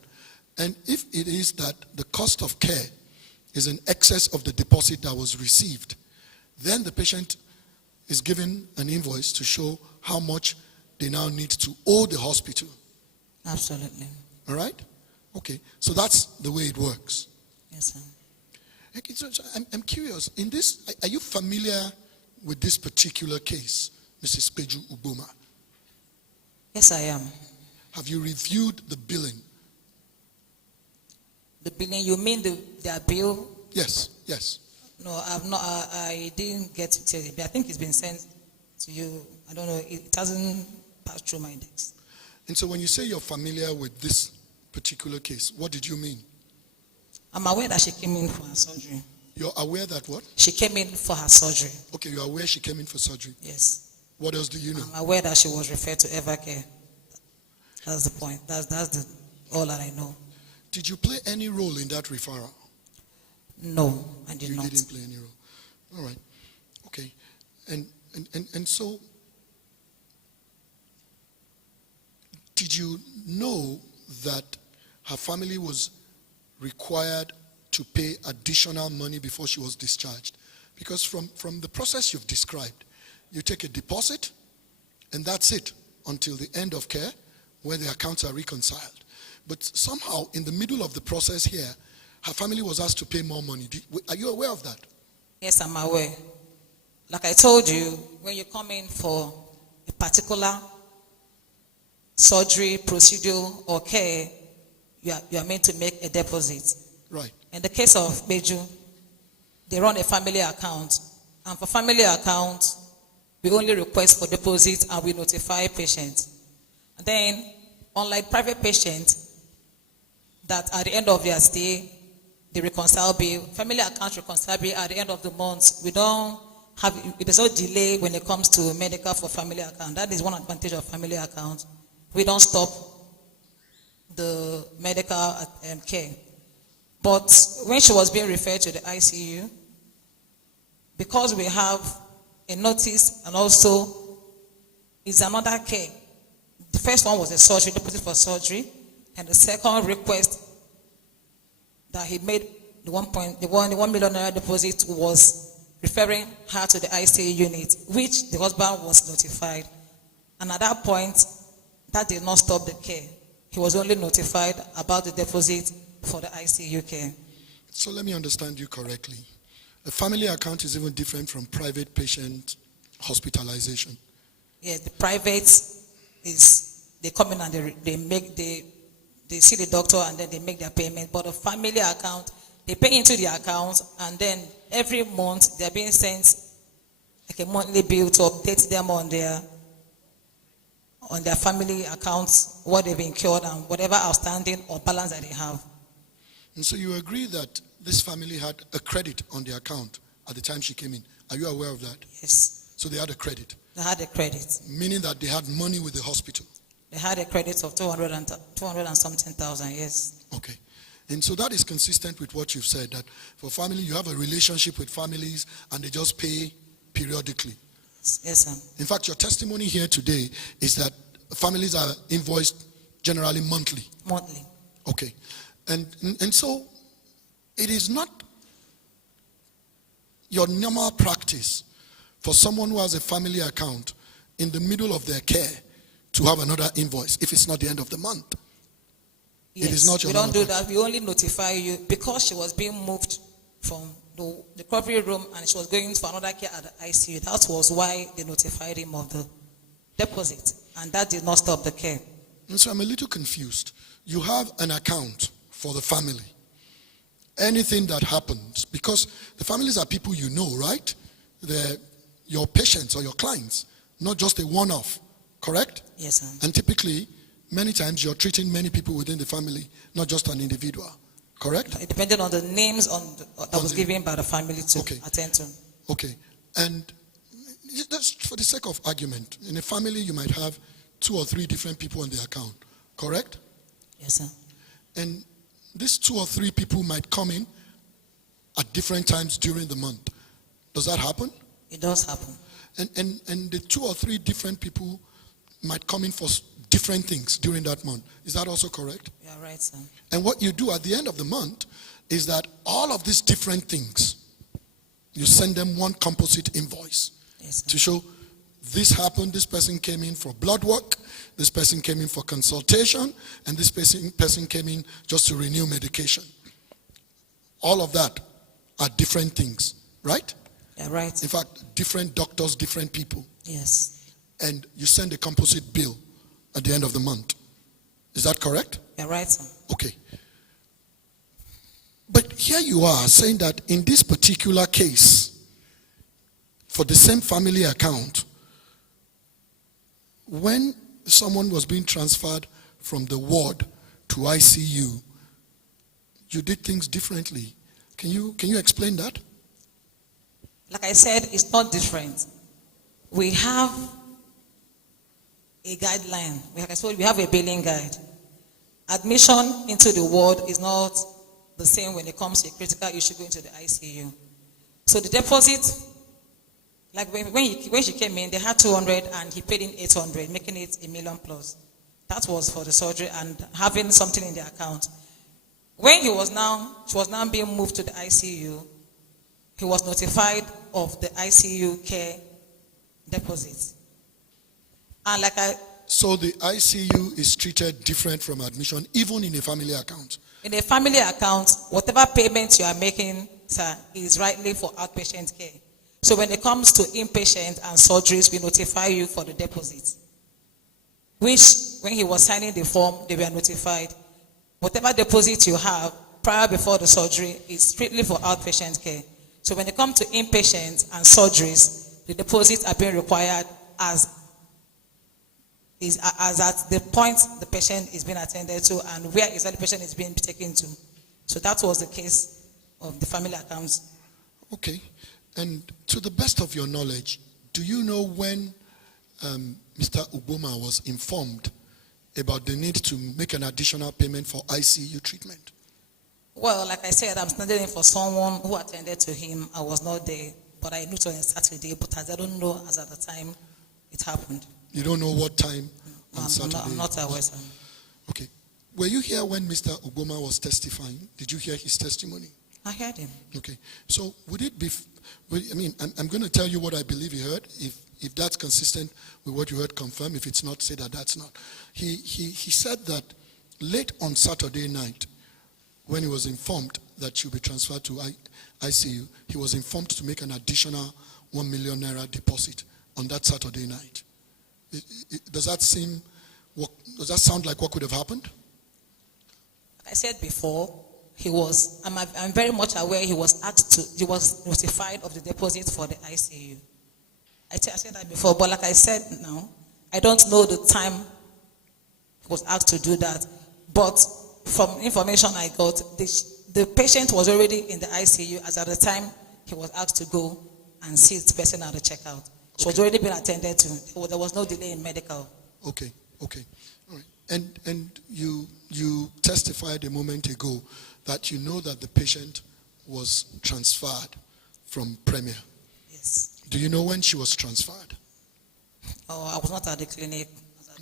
And if it is that the cost of care is in excess of the deposit that was received, then the patient is given an invoice to show how much they now need to owe the hospital. Absolutely. All right? Okay. So that's the way it works. Yes, sir. Okay, so I'm curious. In this, are you familiar with this particular case, Mrs. Peju Uboma? Yes, I am. Have you reviewed the billing? The billing, you mean their bill? Yes, yes. No, I've not. I didn't get to tell you. I think it's been sent to you. I don't know. It hasn't passed through my desk. And so when you say you're familiar with this particular case, what did you mean? I'm aware that she came in for her surgery. You're aware that what? She came in for her surgery. Okay, you're aware she came in for surgery? Yes. What else do you know? I'm aware that she was referred to Evercare. That's the point. That's all that I know. Did you play any role in that referral? No, I did not. You didn't play any role. All right. Okay. And so, did you know that her family was required to pay additional money before she was discharged? Because from the process you've described, you take a deposit, and that's it until the end of care, where the accounts are reconciled. But somehow, in the middle of the process here, her family was asked to pay more money. Are you aware of that? Yes, I'm aware. Like I told you, when you come in for a particular surgery, procedure, or care, you are meant to make a deposit. Right. In the case of Beju, they run a family account. And for family account, we only request for deposit and we notify patients. And then, unlike private patients, that at the end of their stay, they reconcile bill, family account reconcile bill at the end of the month. We don't have, there's no delay when it comes to medical for family account. That is one advantage of family account. We don't stop the medical care. But when she was being referred to the ICU, because we have a notice and also is another care. The first one was a surgery, deposit for surgery, and the second request that he made, the 1 million naira deposit, was referring her to the ICU unit, which the husband was notified. And at that point, that did not stop the care. He was only notified about the deposit for the ICU care. So let me understand you correctly. A family account is even different from private patient hospitalization. Yes, the private is, they come in and they see the doctor and then they make their payment. But a family account, they pay into the account and then every month they're being sent like a monthly bill to update them on their family accounts, what they've incurred and whatever outstanding or balance that they have. And so you agree that this family had a credit on the account at the time she came in. Are you aware of that? Yes. So they had a credit. They had a credit. Meaning that they had money with the hospital. They had a credit of 200 and something thousand, yes. Okay. And so that is consistent with what you've said, that for family, you have a relationship with families and they just pay periodically. Yes, sir. In fact, your testimony here today is that families are invoiced generally monthly. Monthly. Okay. And so it is not your normal practice for someone who has a family account in the middle of their care to have another invoice if it's not the end of the month. Yes, it is not your we don't do practice. that. We only notify you because she was being moved from the recovery room and she was going for another care at the ICU. That was why they notified him of the deposit, and that did not stop the care. And so I'm a little confused. You have an account for the family. Anything that happens, because the families are people you know, right? They're your patients or your clients, not just a one-off, correct? Yes, sir. And typically, many times you're treating many people within the family, not just an individual, correct? It depended on the names that was given by the family to attend to. Okay, and just for the sake of argument, in a family you might have 2 or 3 different people on the account, correct? Yes, sir. And these 2 or 3 people might come in at different times during the month. Does that happen? It does happen. And the 2 or 3 different people might come in for different things during that month. Is that also correct? You are right, sir. And what you do at the end of the month is that all of these different things, you send them one composite invoice to show this happened, this person came in for blood work, this person came in for consultation, and this person came in just to renew medication. All of that are different things, right? Yeah, right. In fact, different doctors, different people. Yes. And you send a composite bill at the end of the month. Is that correct? Yeah, right, sir. Okay. But here you are saying that in this particular case, for the same family account, when someone was being transferred from the ward to ICU, you did things differently. Can you explain that? Like I said, it's not different. We have a guideline. Like I said, we have a billing guide. Admission into the ward is not the same when it comes to a critical issue going to the ICU. So the deposit, like when she came in, they had 200 and he paid in 800, making it $1 million plus. That was for the surgery and having something in the account. When she was now being moved to the ICU, he was notified of the ICU care deposit. And like So the ICU is treated different from admission, even in a family account? In a family account, whatever payments you are making, sir, is rightly for outpatient care. So when it comes to inpatient and surgeries, we notify you for the deposit. Which, when he was signing the form, they were notified. Whatever deposit you have prior before the surgery is strictly for outpatient care. So when it comes to inpatient and surgeries, the deposits are being required as at the point the patient is being attended to and where exactly the patient is being taken to. So that was the case of the family accounts. Okay. And to the best of your knowledge, do you know when Mr. Ugboma was informed about the need to make an additional payment for ICU treatment? Well, like I said, I'm standing in for someone who attended to him. I was not there, but I knew it was on Saturday, but I don't know as at the time it happened. You don't know what time on Saturday? I'm not aware, sir. Okay. Were you here when Mr. Ugboma was testifying? Did you hear his testimony? I heard him. Okay. So would it be, I'm going to tell you what I believe he heard. If that's consistent with what you heard, confirm. If it's not, say that that's not. He said that late on Saturday night, when he was informed that she'll be transferred to ICU, he was informed to make an additional 1 million naira deposit on that Saturday night. Does that sound like what could have happened? Like I said before, I'm very much aware he was notified of the deposit for the ICU. I said that before, but like I said now, I don't know the time he was asked to do that. But from information I got, the patient was already in the ICU as at the time he was asked to go and see the person at the checkout. She was already been attended to. There was no delay in medical. Okay. All right. And you testified a moment ago that you know that the patient was transferred from Premier. Yes. Do you know when she was transferred? Oh, I was not at the clinic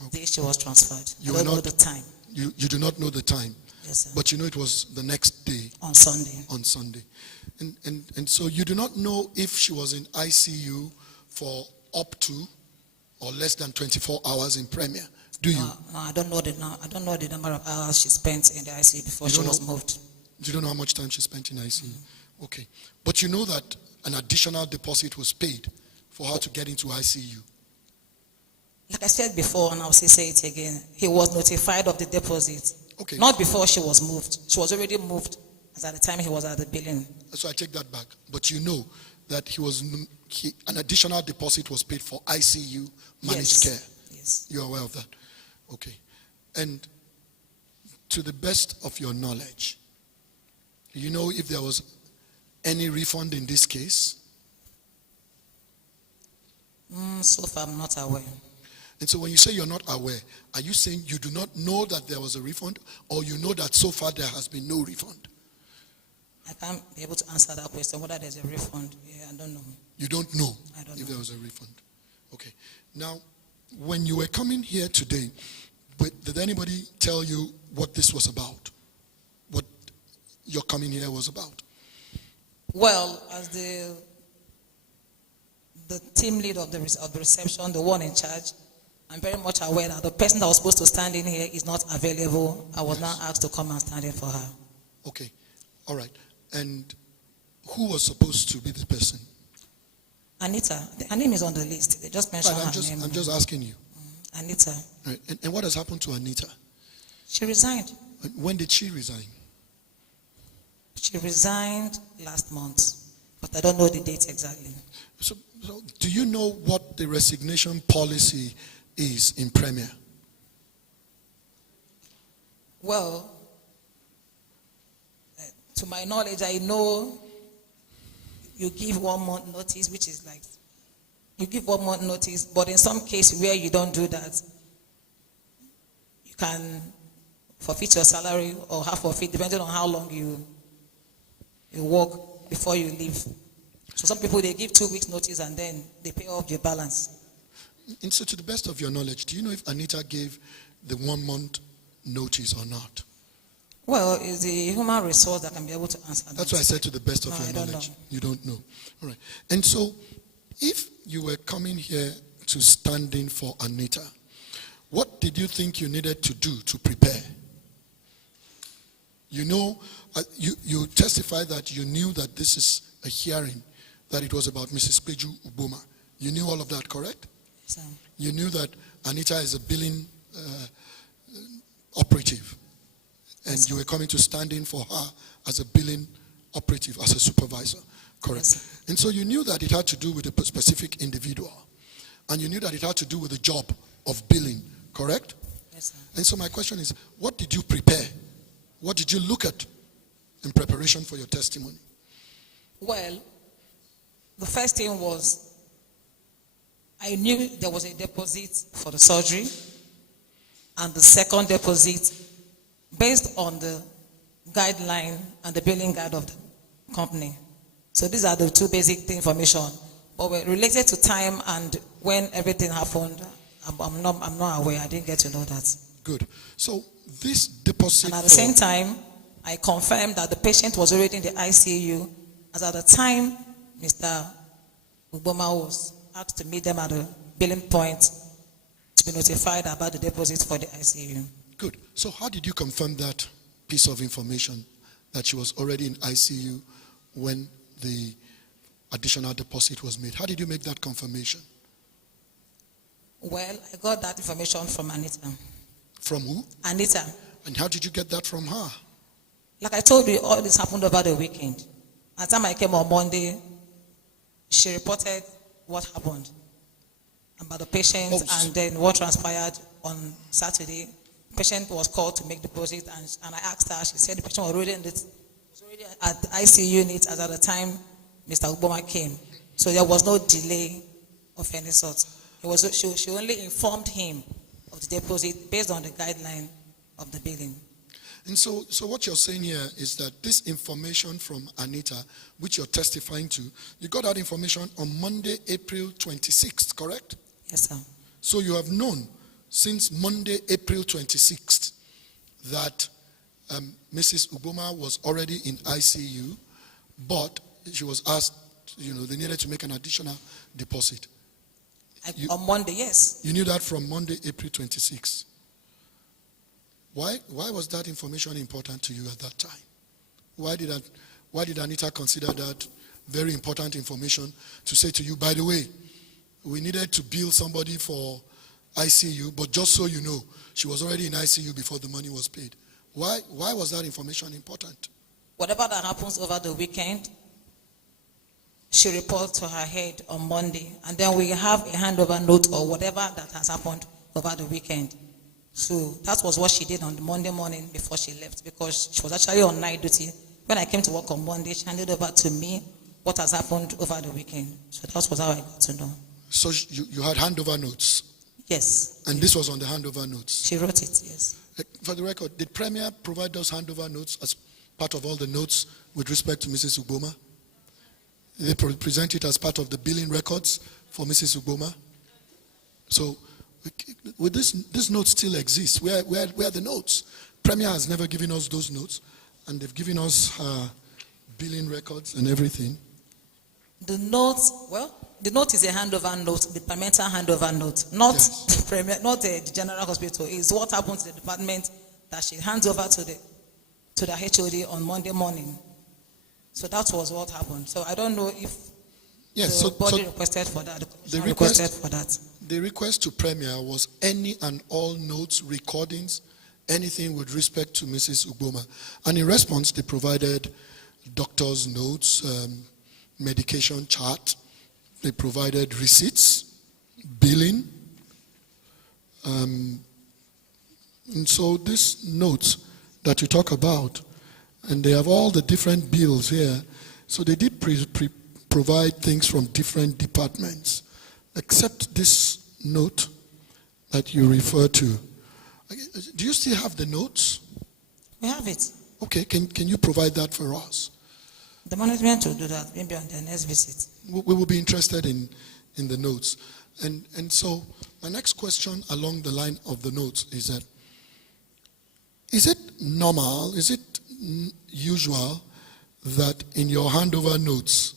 the day she was transferred. You I don't know the time. You do not know the time? Yes, sir. But you know it was the next day? On Sunday. On Sunday. And so you do not know if she was in ICU for up to or less than 24 hours in Premier, do you? No, I don't know the number of hours she spent in the ICU before she was moved. You don't know how much time she spent in ICU? Okay. But you know that an additional deposit was paid for her to get into ICU? Like I said before, and I'll say it again, he was notified of the deposit. Okay. Not before she was moved. She was already moved as at the time he was at the billing. So I take that back. But you know that an additional deposit was paid for ICU managed care. Yes. You're aware of that? Okay. And to the best of your knowledge, you know if there was any refund in this case? So far, I'm not aware. And so when you say you're not aware, are you saying you do not know that there was a refund, or you know that so far there has been no refund? I can't be able to answer that question, whether there's a refund. Yeah, I don't know. You don't know if there was a refund. Okay. Now, when you were coming here today, did anybody tell you what this was about? What your coming here was about? Well, as the team lead of the reception, the one in charge, I'm very much aware that the person that was supposed to stand in here is not available. I was now asked to come and stand in for her. Okay. All right. And who was supposed to be the person? Anita. Her name is on the list. They just mentioned her name. I'm just asking you. Anita. Right. And what has happened to Anita? She resigned. When did she resign? She resigned last month, but I don't know the date exactly. So do you know what the resignation policy is in Premier? Well, to my knowledge, I know you give 1 month notice, which is like, you give 1 month notice, but in some cases where you don't do that, you can forfeit your salary or half of it, depending on how long you work before you leave. So some people, they give 2 weeks notice and then they pay off your balance. And so to the best of your knowledge, do you know if Anita gave the 1 month notice or not? Well, it's the human resource that can be able to answer that. That's why I said to the best of your knowledge. You don't know. All right. And so if you were coming here to stand in for Anita, What did you think you needed to do to prepare? You know, you testified that you knew that this is a hearing, that it was about Mrs. Peju Uboma. You knew all of that, correct? Yes, sir. You knew that Anita is a billing operative, and you were coming to stand in for her as a billing operative, as a supervisor, correct? Yes, and so you knew that it had to do with a specific individual, and you knew that it had to do with the job of billing, correct? Yes, sir. And so my question is, what did you prepare? What did you look at in preparation for your testimony? Well, the first thing was, I knew there was a deposit for the surgery, and the second deposit, based on the guideline and the billing guide of the company. So these are the two basic information. But related to time and when everything happened, I'm not aware. I didn't get to know that. Good. So this deposit. And at the same time, I confirmed that the patient was already in the ICU, as at the time Mr. Uboma was asked to meet them at the billing point to be notified about the deposit for the ICU. Good. So how did you confirm that piece of information, that she was already in ICU when the additional deposit was made? How did you make that confirmation? Well, I got that information from Anita. From who? Anita. And how did you get that from her? Like I told you, all this happened over the weekend. At the time I came on Monday, she reported what happened about the patient, and then what transpired on Saturday. The patient was called to make deposit, and I asked her. She said the patient was already at the ICU unit as at the time Mr. Uboma came. So there was no delay of any sort. She only informed him of the deposit based on the guideline of the billing. And so what you're saying here is that this information from Anita, which you're testifying to, you got that information on Monday, April 26th, correct? Yes, sir. So you have known since Monday, April 26th, that Mrs. Uboma was already in ICU, but she was asked, they needed to make an additional deposit. On Monday, yes. You knew that from Monday, April 26th. Why was that information important to you at that time? Why did Anita consider that very important information to say to you, by the way, we needed to bill somebody for ICU, but just so you know, she was already in ICU before the money was paid. Why was that information important? Whatever that happens over the weekend, she reports to her head on Monday, and then we have a handover note or whatever that has happened over the weekend. So that was what she did on the Monday morning before she left, because she was actually on night duty. When I came to work on Monday, she handed over to me what has happened over the weekend. So that was how I got to know. So you had handover notes? Yes. And this was on the handover notes? She wrote it, yes. For the record, did Premier provide those handover notes as part of all the notes with respect to Mrs. Uboma? They present it as part of the billing records for Mrs. Uboma? So, with this note still exists. Where are the notes? Premier has never given us those notes, and they've given us billing records and everything. The note is a handover note, the departmental handover note, not the Premier, not the general hospital. It's what happened to the department that she hands over to the HOD on Monday morning. So that was what happened. So I don't know if the body requested for that. The request to Premier was any and all notes, recordings, anything with respect to Mrs. Uboma. And in response, they provided doctor's notes, medication chart. They provided receipts, billing. And so this notes that you talk about, and they have all the different bills here. So they did provide things from different departments, except this note that you refer to. Do you still have the notes? We have it. Okay, can you provide that for us? The management will do that, maybe on their next visit. We will be interested in the notes. And so my next question along the line of the notes is that, is it normal, is it usual that in your handover notes,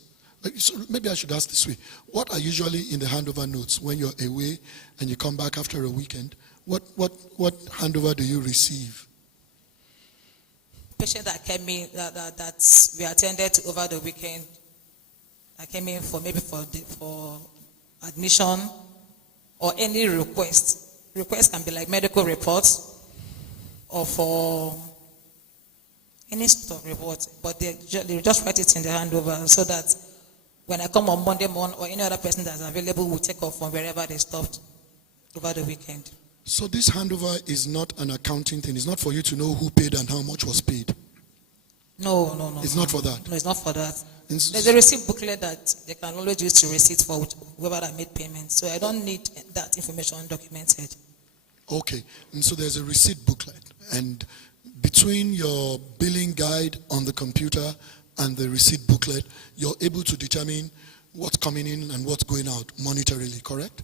so maybe I should ask this way, what are usually in the handover notes when you're away and you come back after a weekend? What handover do you receive? Patient that came in that we attended to over the weekend, that came in for maybe for admission or any request. Request can be like medical reports or for any sort of report, but they just write it in the handover so that when I come on Monday morning or any other person that's available will take off from wherever they stopped over the weekend. So this handover is not an accounting thing. It's not for you to know who paid and how much was paid. No. It's not for that. No, it's not for that. There's a receipt booklet that they can always use to receipt for whoever that made payments. So I don't need that information documented. Okay, and so there's a receipt booklet, and between your billing guide on the computer and the receipt booklet, you're able to determine what's coming in and what's going out monetarily, correct?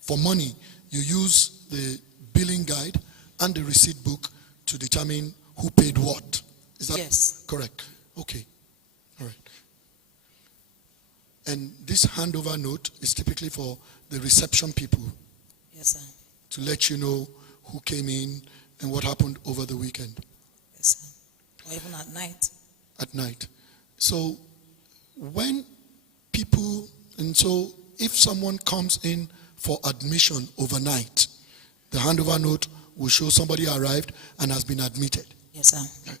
For money, you use the billing guide and the receipt book to determine who paid what. Is that yes. Correct? Okay, all right. And this handover note is typically for the reception people. Yes, sir. To let you know who came in and what happened over the weekend. Yes, sir. Or even at night. At night. So when people, and so if someone comes in for admission overnight, the handover note will show somebody arrived and has been admitted. Yes, sir. Right.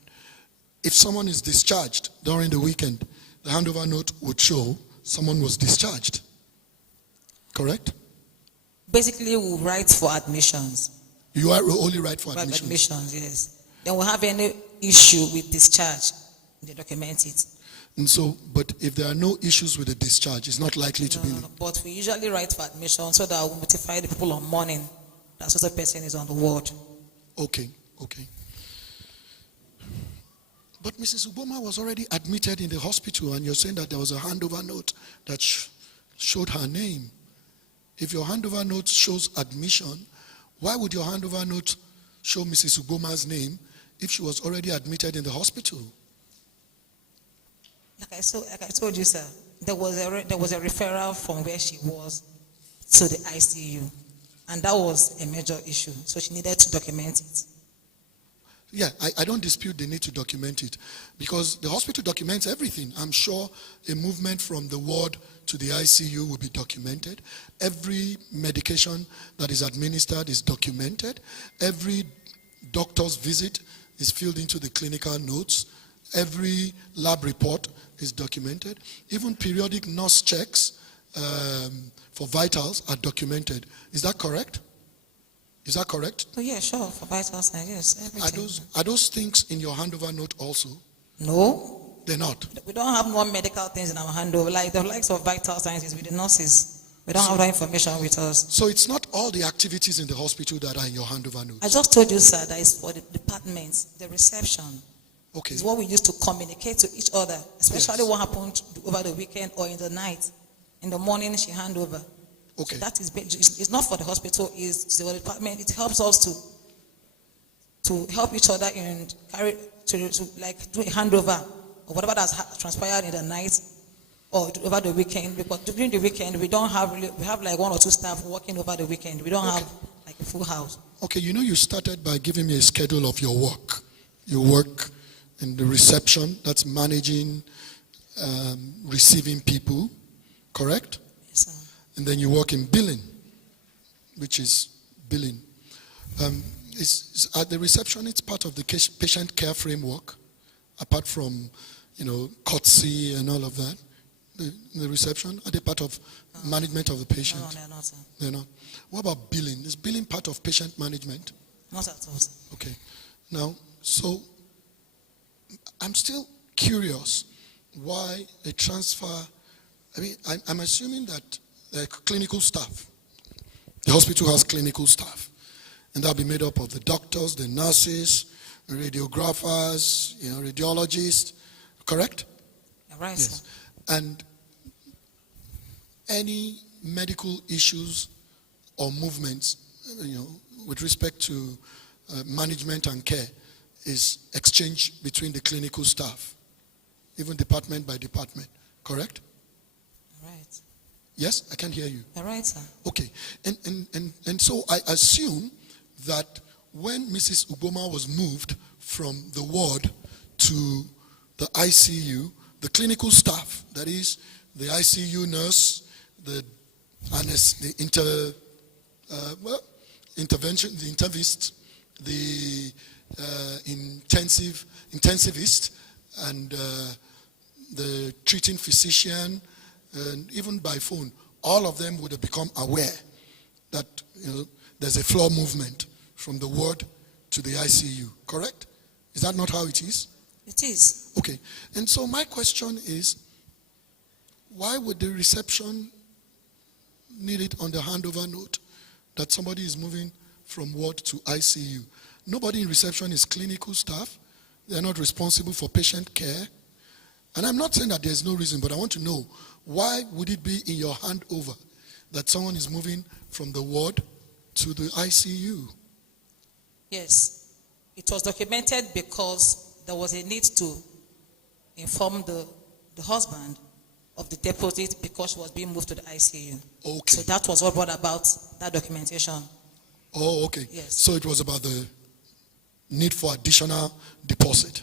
If someone is discharged during the weekend, the handover note would show someone was discharged. Correct? Basically, we'll write for admissions. You are only write for admissions? Admissions, yes. Then we'll have any issue with discharge, they document it. And so, but if there are no issues with the discharge, it's not likely to be. No, but we usually write for admission so that we'll notify the people on morning that such a person is on the ward. Okay. But Mrs. Uboma was already admitted in the hospital, and you're saying that there was a handover note that showed her name. If your handover note shows admission, why would your handover note show Mrs. Uboma's name if she was already admitted in the hospital? Like I told you, sir, there was a referral from where she was to the ICU, and that was a major issue. So she needed to document it. Yeah, I don't dispute the need to document it, because the hospital documents everything. I'm sure a movement from the ward to the ICU will be documented. Every medication that is administered is documented. Every doctor's visit is filled into the clinical notes. Every lab report is documented. Even periodic nurse checks for vitals are documented. Is that correct? Is that correct? Oh, yeah, sure, for vital signs, yes, everything. Are those things in your handover note also? No. They're not? We don't have more medical things in our handover, like the likes of vital sciences with the nurses. We don't have that information with us. So it's not all the activities in the hospital that are in your handover note? I just told you, sir, that is for the departments, the reception. Okay. It's what we use to communicate to each other, especially what happened over the weekend or in the night. In the morning, she hand over. Okay. So that is, it's not for the hospital, it's the department. It helps us to help each other and to like do a handover of whatever that's transpired in the night or over the weekend. Because during the weekend, we have like 1 or 2 staff working over the weekend. We don't have like a full house. Okay, you started by giving me a schedule of your work. You work in the reception, that's managing, receiving people, correct? Yes, sir. And then you work in billing, which is billing. At the reception, it's part of the patient care framework, apart from, courtesy and all of that. The reception, are they part of management of the patient? No, they're not, sir. They're not. What about billing? Is billing part of patient management? Not at all, sir. Okay. Now, so I'm still curious why a transfer. I mean, I'm assuming that the clinical staff, the hospital has clinical staff, and that'll be made up of the doctors, the nurses, the radiographers, radiologists, correct? Right, yes. Sir. And any medical issues or movements, with respect to management and care, is exchanged between the clinical staff, even department by department, correct? Right. Yes, I can hear you. All right, sir. Okay, and so I assume that when Mrs. Uboma was moved from the ward to the ICU, the clinical staff, that is the ICU nurse, the intervention, the intensivist, the intensivist, and the treating physician, and even by phone, all of them would have become aware that there's a floor movement from the ward to the ICU, correct? Is that not how it is? It is. Okay, and so my question is, why would the reception need it on the handover note that somebody is moving from ward to ICU? Nobody in reception is clinical staff. They're not responsible for patient care. And I'm not saying that there's no reason, but I want to know, why would it be in your handover that someone is moving from the ward to the ICU? Yes, it was documented because there was a need to inform the husband of the deposit because she was being moved to the ICU. Okay. So that was what brought about that documentation. Oh, okay. Yes. So it was about the need for additional deposit.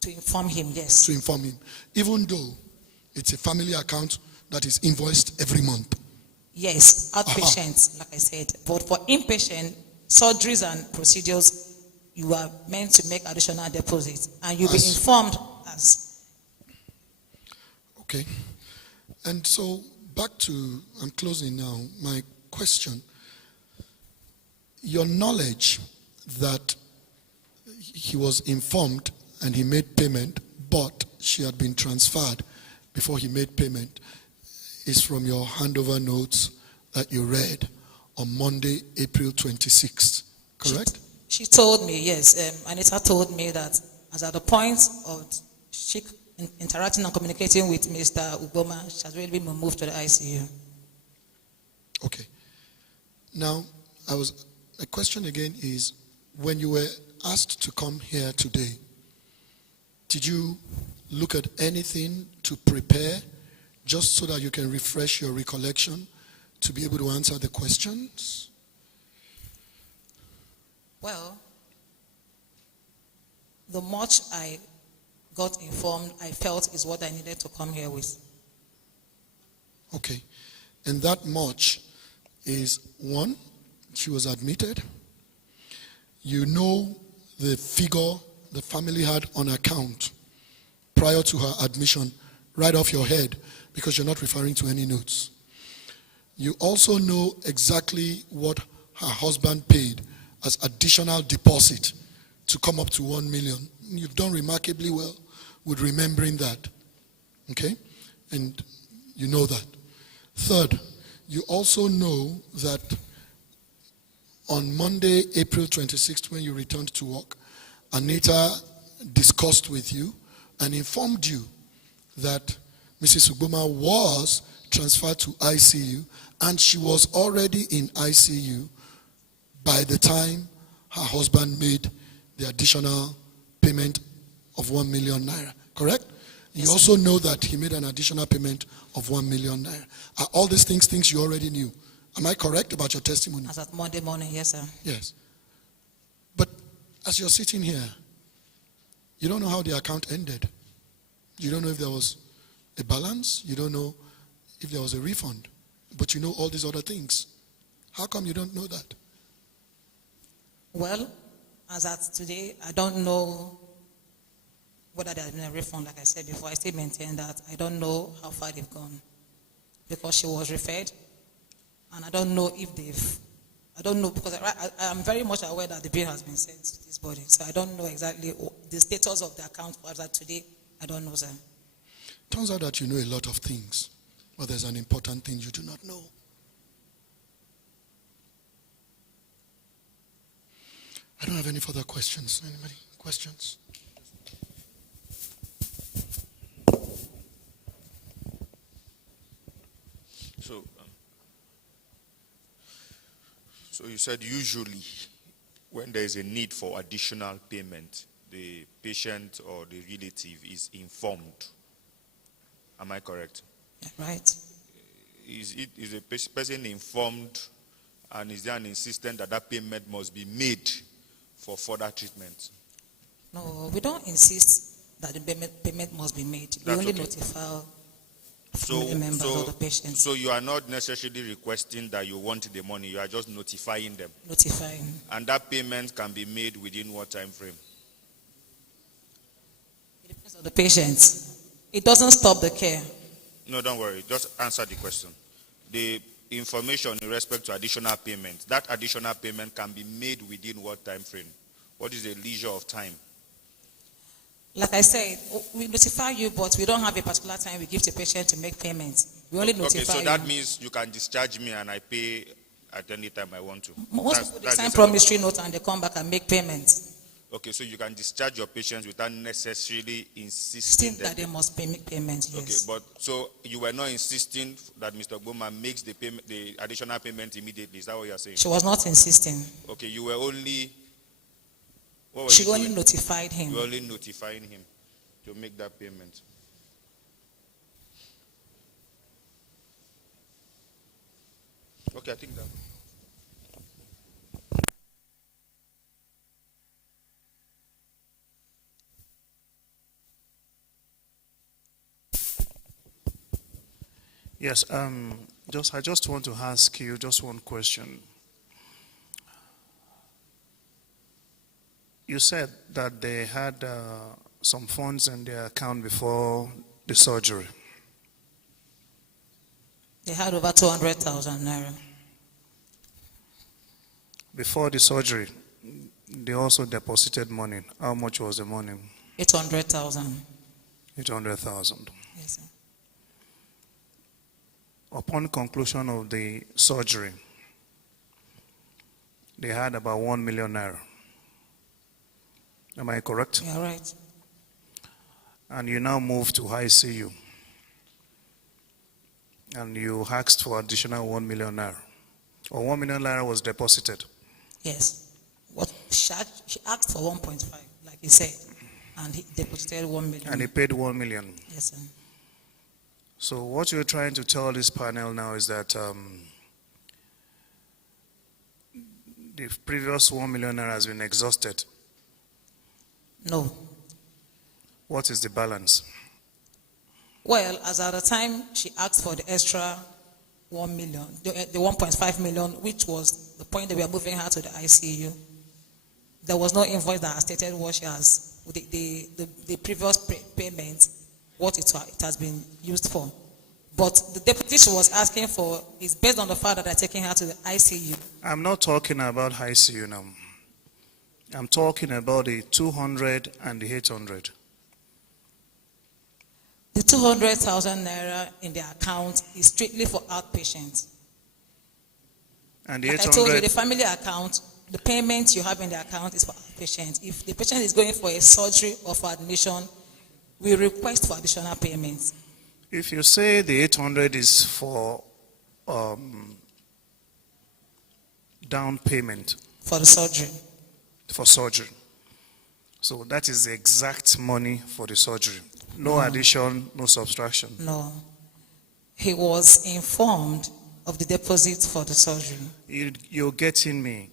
To inform him, yes. To inform him. Even though it's a family account that is invoiced every month. Yes, outpatient, like I said. But for inpatient surgeries and procedures, you are meant to make additional deposits. And you'll be informed as. Okay. And so back to, I'm closing now, my question. Your knowledge that he was informed and he made payment, but she had been transferred before he made payment, is from your handover notes that you read on Monday, April 26th, correct? She told me, yes. Anita told me that as at the point of she interacting and communicating with Mr. Uboma, she has really been moved to the ICU. Okay. Now, a question again is, when you were asked to come here today, did you look at anything to prepare just so that you can refresh your recollection to be able to answer the questions? Well, the much I got informed, I felt is what I needed to come here with. Okay. And that much is, one, she was admitted. You know the figure the family had on account prior to her admission right off your head because you're not referring to any notes. You also know exactly what her husband paid as additional deposit to come up to 1 million. You've done remarkably well with remembering that. Okay? And you know that. Third, you also know that on Monday, April 26th, when you returned to work, Anita discussed with you and informed you that Mrs. Uboma was transferred to ICU and she was already in ICU by the time her husband made the additional payment of 1 million naira, correct? You also know that he made an additional payment of 1 million naira. Are all these things you already knew? Am I correct about your testimony? As at Monday morning, yes, sir. Yes. But as you're sitting here, you don't know how the account ended. You don't know if there was a balance. You don't know if there was a refund. But you know all these other things. How come you don't know that? Well, as at today, I don't know whether there has been a refund. Like I said before, I still maintain that I don't know how far they've gone because she was referred, and I don't know if I don't know because I am very much aware that the bill has been sent to this body, so I don't know exactly the status of the account as at today. I don't know, sir. Turns out that you know a lot of things, but there's an important thing you do not know. I don't have any further questions. Anybody? Questions? So you said usually when there is a need for additional payment, the patient or the relative is informed. Am I correct? Right. is a person informed, and is there an insistence that that payment must be made for further treatment? No, we don't insist that the payment must be made. We only notify family members of the patient. So you are not necessarily requesting that you want the money, you are just notifying them. Notifying. And that payment can be made within what time frame? It depends on the patient. It doesn't stop the care. No, don't worry. Just answer the question. The information in respect to additional payment, that additional payment can be made within what time frame? What is the leisure of time? Like I said, we notify you, but we don't have a particular time we give the patient to make payments. We only notify you. Okay, so that means you can discharge me and I pay at any time I want to. Most people, they sign promissory note and they come back and make payments. Okay, so you can discharge your patients without necessarily insisting that they must make payments, yes. Okay, but so you were not insisting that Mr. Gboma makes the payment, the additional payment immediately. Is that what you are saying? She was not insisting. Okay, you were only... She only notified him. You were only notifying him to make that payment. Okay, I think that... Yes, I just want to ask you just one question. You said that they had some funds in their account before the surgery. They had over 200,000 naira. Before the surgery, they also deposited money. How much was the money? 800,000. 800,000. Yes, sir. Upon conclusion of the surgery, they had about 1 million naira. Am I correct? You are right. And you now move to ICU. And you asked for additional 1 million naira. Or 1 million naira was deposited. Yes. She asked for 1.5, like he said. And he deposited 1 million. And he paid 1 million. Yes, sir. So what you're trying to tell this panel now is that the previous 1 million naira has been exhausted. No. What is the balance? Well, as at the time she asked for the extra 1 million, the 1.5 million, which was the point that we are moving her to the ICU, there was no invoice that stated what she has, the previous payment, what it has been used for. But the deputy she was asking for is based on the fact that they're taking her to the ICU. I'm not talking about ICU now. I'm talking about the 200 and the 800. The 200,000 naira in the account is strictly for outpatients. And the like 800... I told you, the family account, the payment you have in the account is for outpatients. If the patient is going for a surgery or for admission, we request for additional payments. If you say the 800 is for down payment. For the surgery. For surgery. So that is the exact money for the surgery. No addition, no subtraction. No. He was informed of the deposit for the surgery. You're getting me.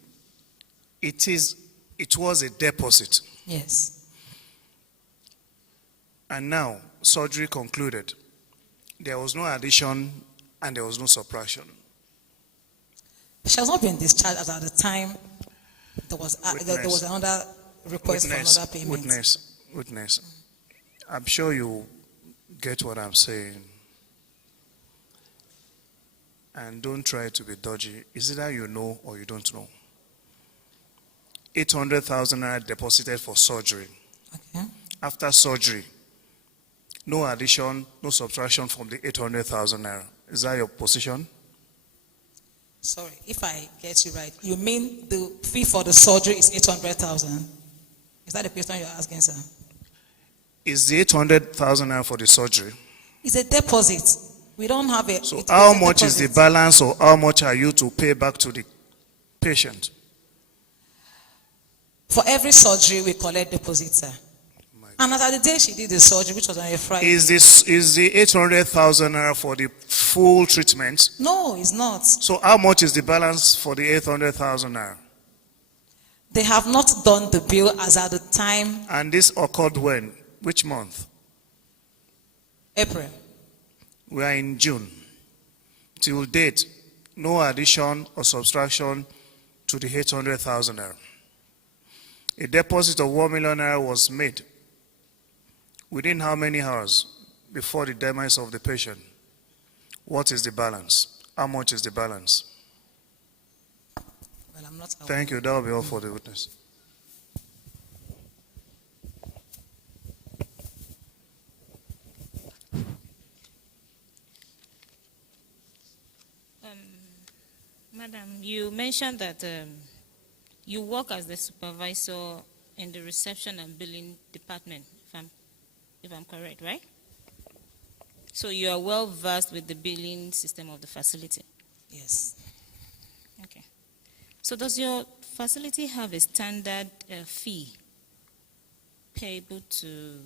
It was a deposit. Yes. And now, surgery concluded. There was no addition and there was no subtraction. She has not been discharged as at the time there was another request for another payment. Witness. I'm sure you get what I'm saying. And don't try to be dodgy. Is it that you know or you don't know? 800,000 naira deposited for surgery. Okay. After surgery, no addition, no subtraction from the 800,000 naira. Is that your position? Sorry, if I get you right, you mean the fee for the surgery is 800,000? Is that the question you're asking, sir? Is the 800,000 naira for the surgery? It's a deposit. We don't have a... So how much is the balance, or how much are you to pay back to the patient? For every surgery, we collect deposits, sir. And as at the day she did the surgery, which was on a Friday... Is the 800,000 naira for the full treatment. No, it's not. So how much is the balance for the 800,000 now? They have not done the bill as at the time. And this occurred when? Which month? April. We are in June. Till date, no addition or subtraction to the 800,000 naira. A deposit of 1 million naira was made within how many hours before the demise of the patient? What is the balance? How much is the balance? Well, I'm not aware. Thank you. That will be all for the witness. Madam, you mentioned that you work as the supervisor in the reception and billing department, if I'm correct, right? So you are well versed with the billing system of the facility? Yes. Okay. So does your facility have a standard fee payable to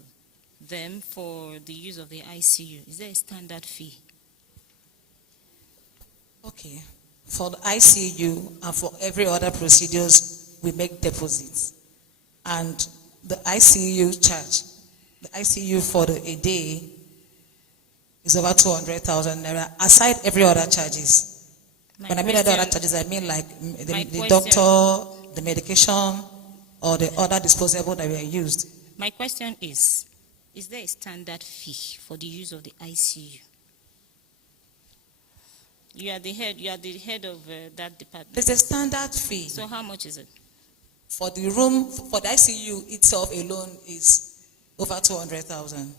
them for the use of the ICU? Is there a standard fee? Okay. For the ICU and for every other procedures, we make deposits. And the ICU charge, the ICU for a day is over 200,000 naira, aside every other charges. When I mean other charges, I mean like the doctor, the medication, or the other disposable that were used. My question is there a standard fee for the use of the ICU? You are the head of that department. There's a standard fee. So how much is it? For the room, for the ICU itself alone is over 200,000.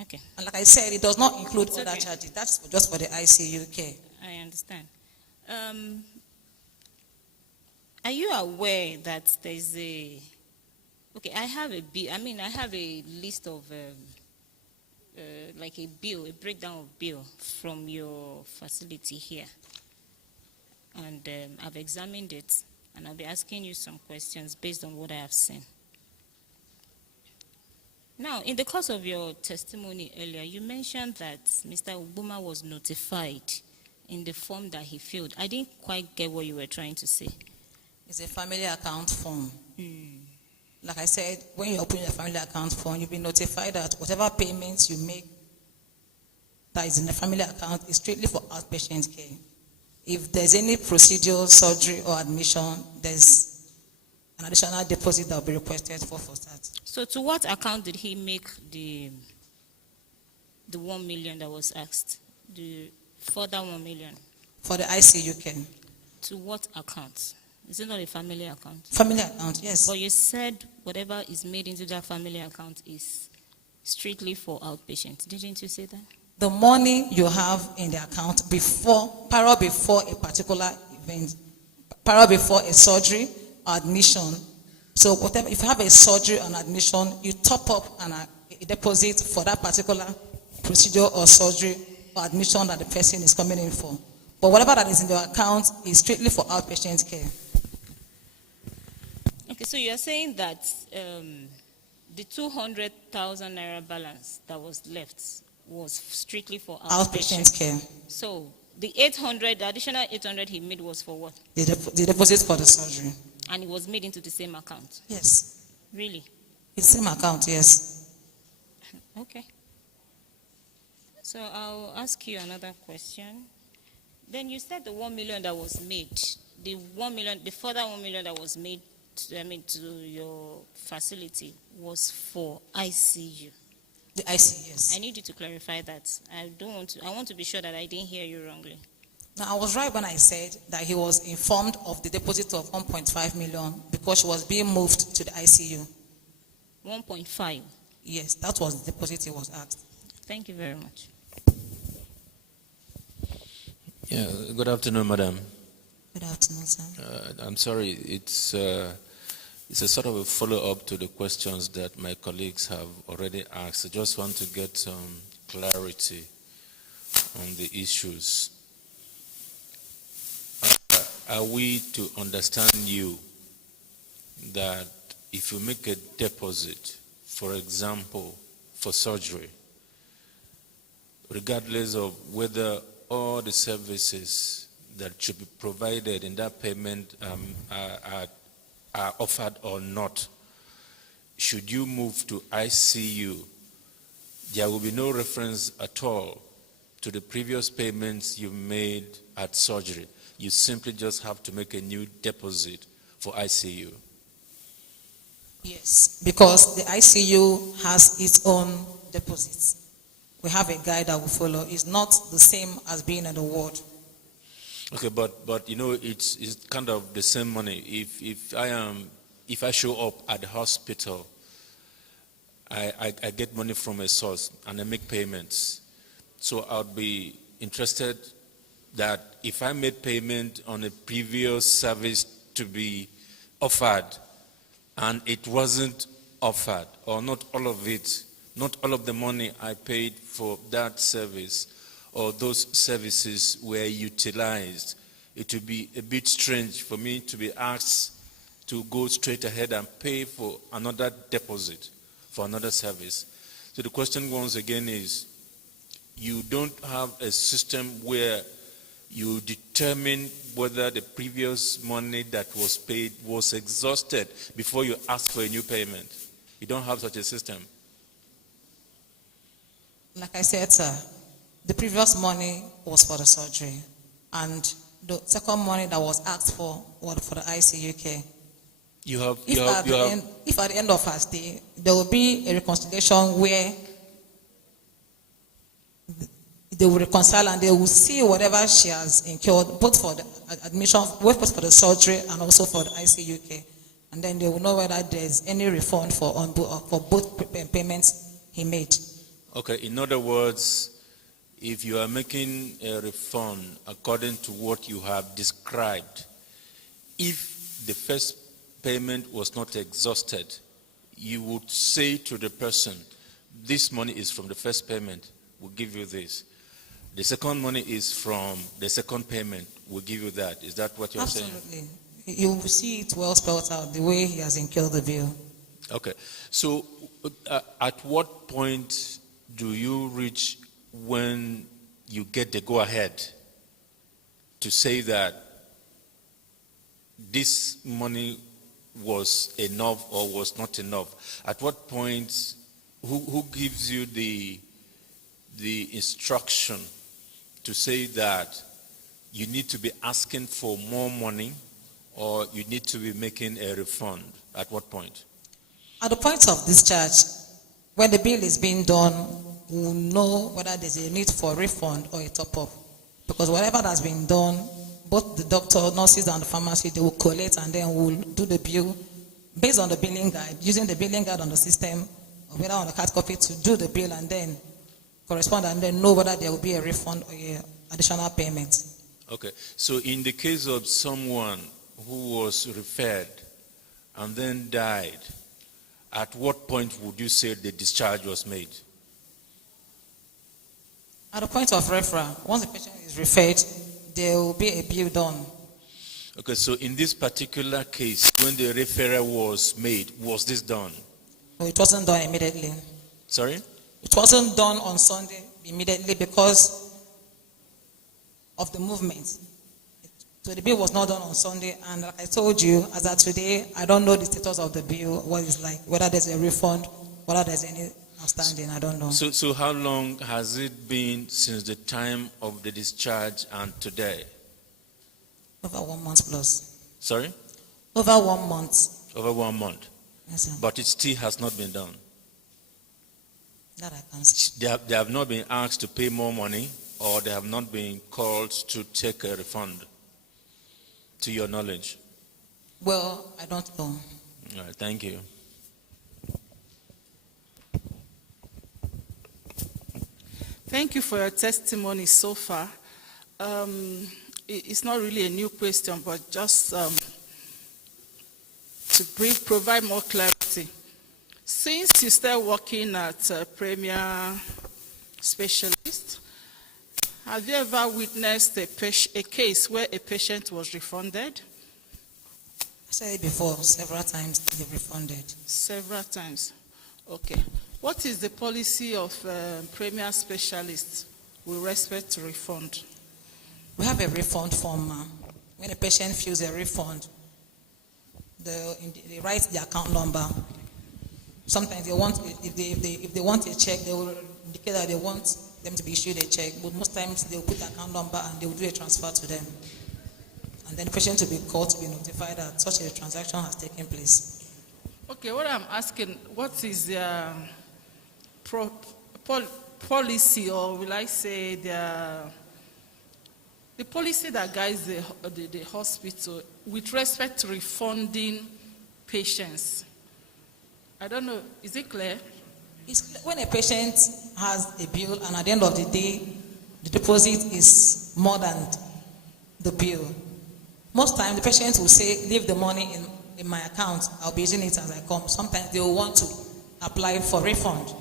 Okay. And like I said, it does not include other charges. That's just for the ICU care. I understand. Are you aware that there's I have a list of like a breakdown of bill from your facility here. And I've examined it, and I'll be asking you some questions based on what I have seen. Now, in the course of your testimony earlier, you mentioned that Mr. Ubuma was notified in the form that he filled. I didn't quite get what you were trying to say. It's a family account form. Like I said, when you open your family account form, you'll be notified that whatever payments you make that is in the family account is strictly for outpatient care. If there's any procedure, surgery, or admission, there's an additional deposit that will be requested for that. So to what account did he make the 1 million that was asked? The further 1 million? For the ICU care. To what account? Is it not a family account? Family account, yes. But you said whatever is made into that family account is strictly for outpatients. Didn't you say that? The money you have in the account prior before a particular event, prior before a surgery or admission. So whatever, if you have a surgery and admission, you top up a deposit for that particular procedure or surgery or admission that the person is coming in for. But whatever that is in your account is strictly for outpatient care. Okay, so you're saying that the 200,000 naira balance that was left was strictly for outpatient care. So the additional 800 he made was for what? The deposit for the surgery. And it was made into the same account? Yes. Really? It's the same account, yes. Okay. So I'll ask you another question. Then you said the 1 million that was made, the further 1 million that was made to your facility was for ICU. The ICU, yes. I need you to clarify that. I want to be sure that I didn't hear you wrongly. Now, I was right when I said that he was informed of the deposit of 1.5 million because she was being moved to the ICU. 1.5? Yes, that was the deposit he was asked. Thank you very much. Yeah, good afternoon, madam. Good afternoon, sir. I'm sorry, it's a sort of a follow-up to the questions that my colleagues have already asked. I just want to get some clarity on the issues. Are we to understand you that if you make a deposit, for example, for surgery, regardless of whether all the services that should be provided in that payment are offered or not, should you move to ICU, there will be no reference at all to the previous payments you made at surgery. You simply just have to make a new deposit for ICU. Yes, because the ICU has its own deposits. We have a guide that we follow. It's not the same as being in the ward. Okay, but you know, it's kind of the same money. If I show up at the hospital, I get money from a source and I make payments. So I'd be interested that if I made payment on a previous service to be offered and it wasn't offered, or not all of it, not all of the money I paid for that service or those services were utilized, it would be a bit strange for me to be asked to go straight ahead and pay for another deposit for another service. So the question once again is, you don't have a system where you determine whether the previous money that was paid was exhausted before you ask for a new payment. You don't have such a system. Like I said, sir, the previous money was for the surgery, and the second money that was asked for was for the ICU care. If at the end of her stay, there will be a reconciliation where they will reconcile and they will see whatever she has incurred, both for the admission, both for the surgery and also for the ICU care. And then they will know whether there's any refund for both payments he made. Okay, in other words, if you are making a refund according to what you have described, if the first payment was not exhausted, you would say to the person, this money is from the first payment, we'll give you this. The second money is from the second payment, we'll give you that. Is that what you're saying? Absolutely. You will see it well spelled out, the way he has incurred the bill. Okay. So at what point do you reach when you get the go-ahead to say that this money was enough or was not enough? At what point, who gives you the instruction to say that you need to be asking for more money or you need to be making a refund? At what point? At the point of discharge, when the bill is being done, we will know whether there's a need for a refund or a top-up. Because whatever has been done, both the doctor, nurses, and the pharmacy, they will collate and then we'll do the bill based on the billing guide, using the billing guide on the system, or whether on the hard copy to do the bill and then correspond and then know whether there will be a refund or an additional payment. Okay. So in the case of someone who was referred and then died, at what point would you say the discharge was made? At the point of referral, once the patient is referred, there will be a bill done. Okay, so in this particular case, when the referral was made, was this done? No, it wasn't done immediately. Sorry? It wasn't done on Sunday immediately because of the movement. So the bill was not done on Sunday, and like I told you, as of today, I don't know the status of the bill, what it's like, whether there's a refund, whether there's any outstanding, I don't know. So how long has it been since the time of the discharge and today? Over 1 month plus. Sorry? Over 1 month. Over 1 month. Yes, sir. But it still has not been done. That I can see. They have not been asked to pay more money, or they have not been called to take a refund, to your knowledge? Well, I don't know. All right, thank you. Thank you for your testimony so far. It's not really a new question, but just to provide more clarity. Since you started working at Premier Specialist, have you ever witnessed a case where a patient was refunded? I said it before, several times they refunded. Several times. Okay. What is the policy of Premier Specialists with respect to refund? We have a refund form. When a patient fills a refund, they write the account number. Sometimes they want, if they want a check, they will indicate that they want them to be issued a check. But most times they will put the account number and they will do a transfer to them. And then the patient will be called to be notified that such a transaction has taken place. Okay, what I'm asking, what is their policy, or will I say the policy that guides the hospital with respect to refunding patients? I don't know, is it clear? It's clear. When a patient has a bill and at the end of the day, the deposit is more than the bill, most times the patient will say, leave the money in my account, I'll be using it as I come. Sometimes they will want to apply for refund.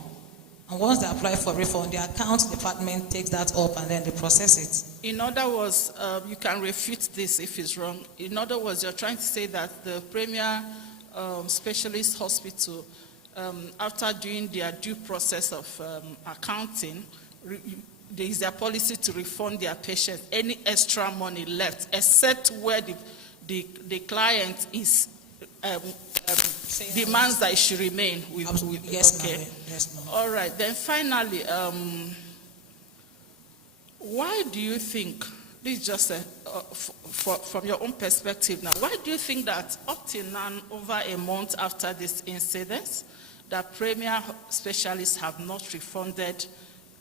And once they apply for refund, the account department takes that up and then they process it. In other words, you can refute this if it's wrong. In other words, you're trying to say that the Premier Specialist Hospital, after doing their due process of accounting, there is their policy to refund their patients any extra money left, except where the client is demands that it should remain with yes, okay. ma'am. Yes, ma'am. All right, then finally, why do you think, this is just from your own perspective now, why do you think that up till now, over a month after this incident, that Premier Specialists have not refunded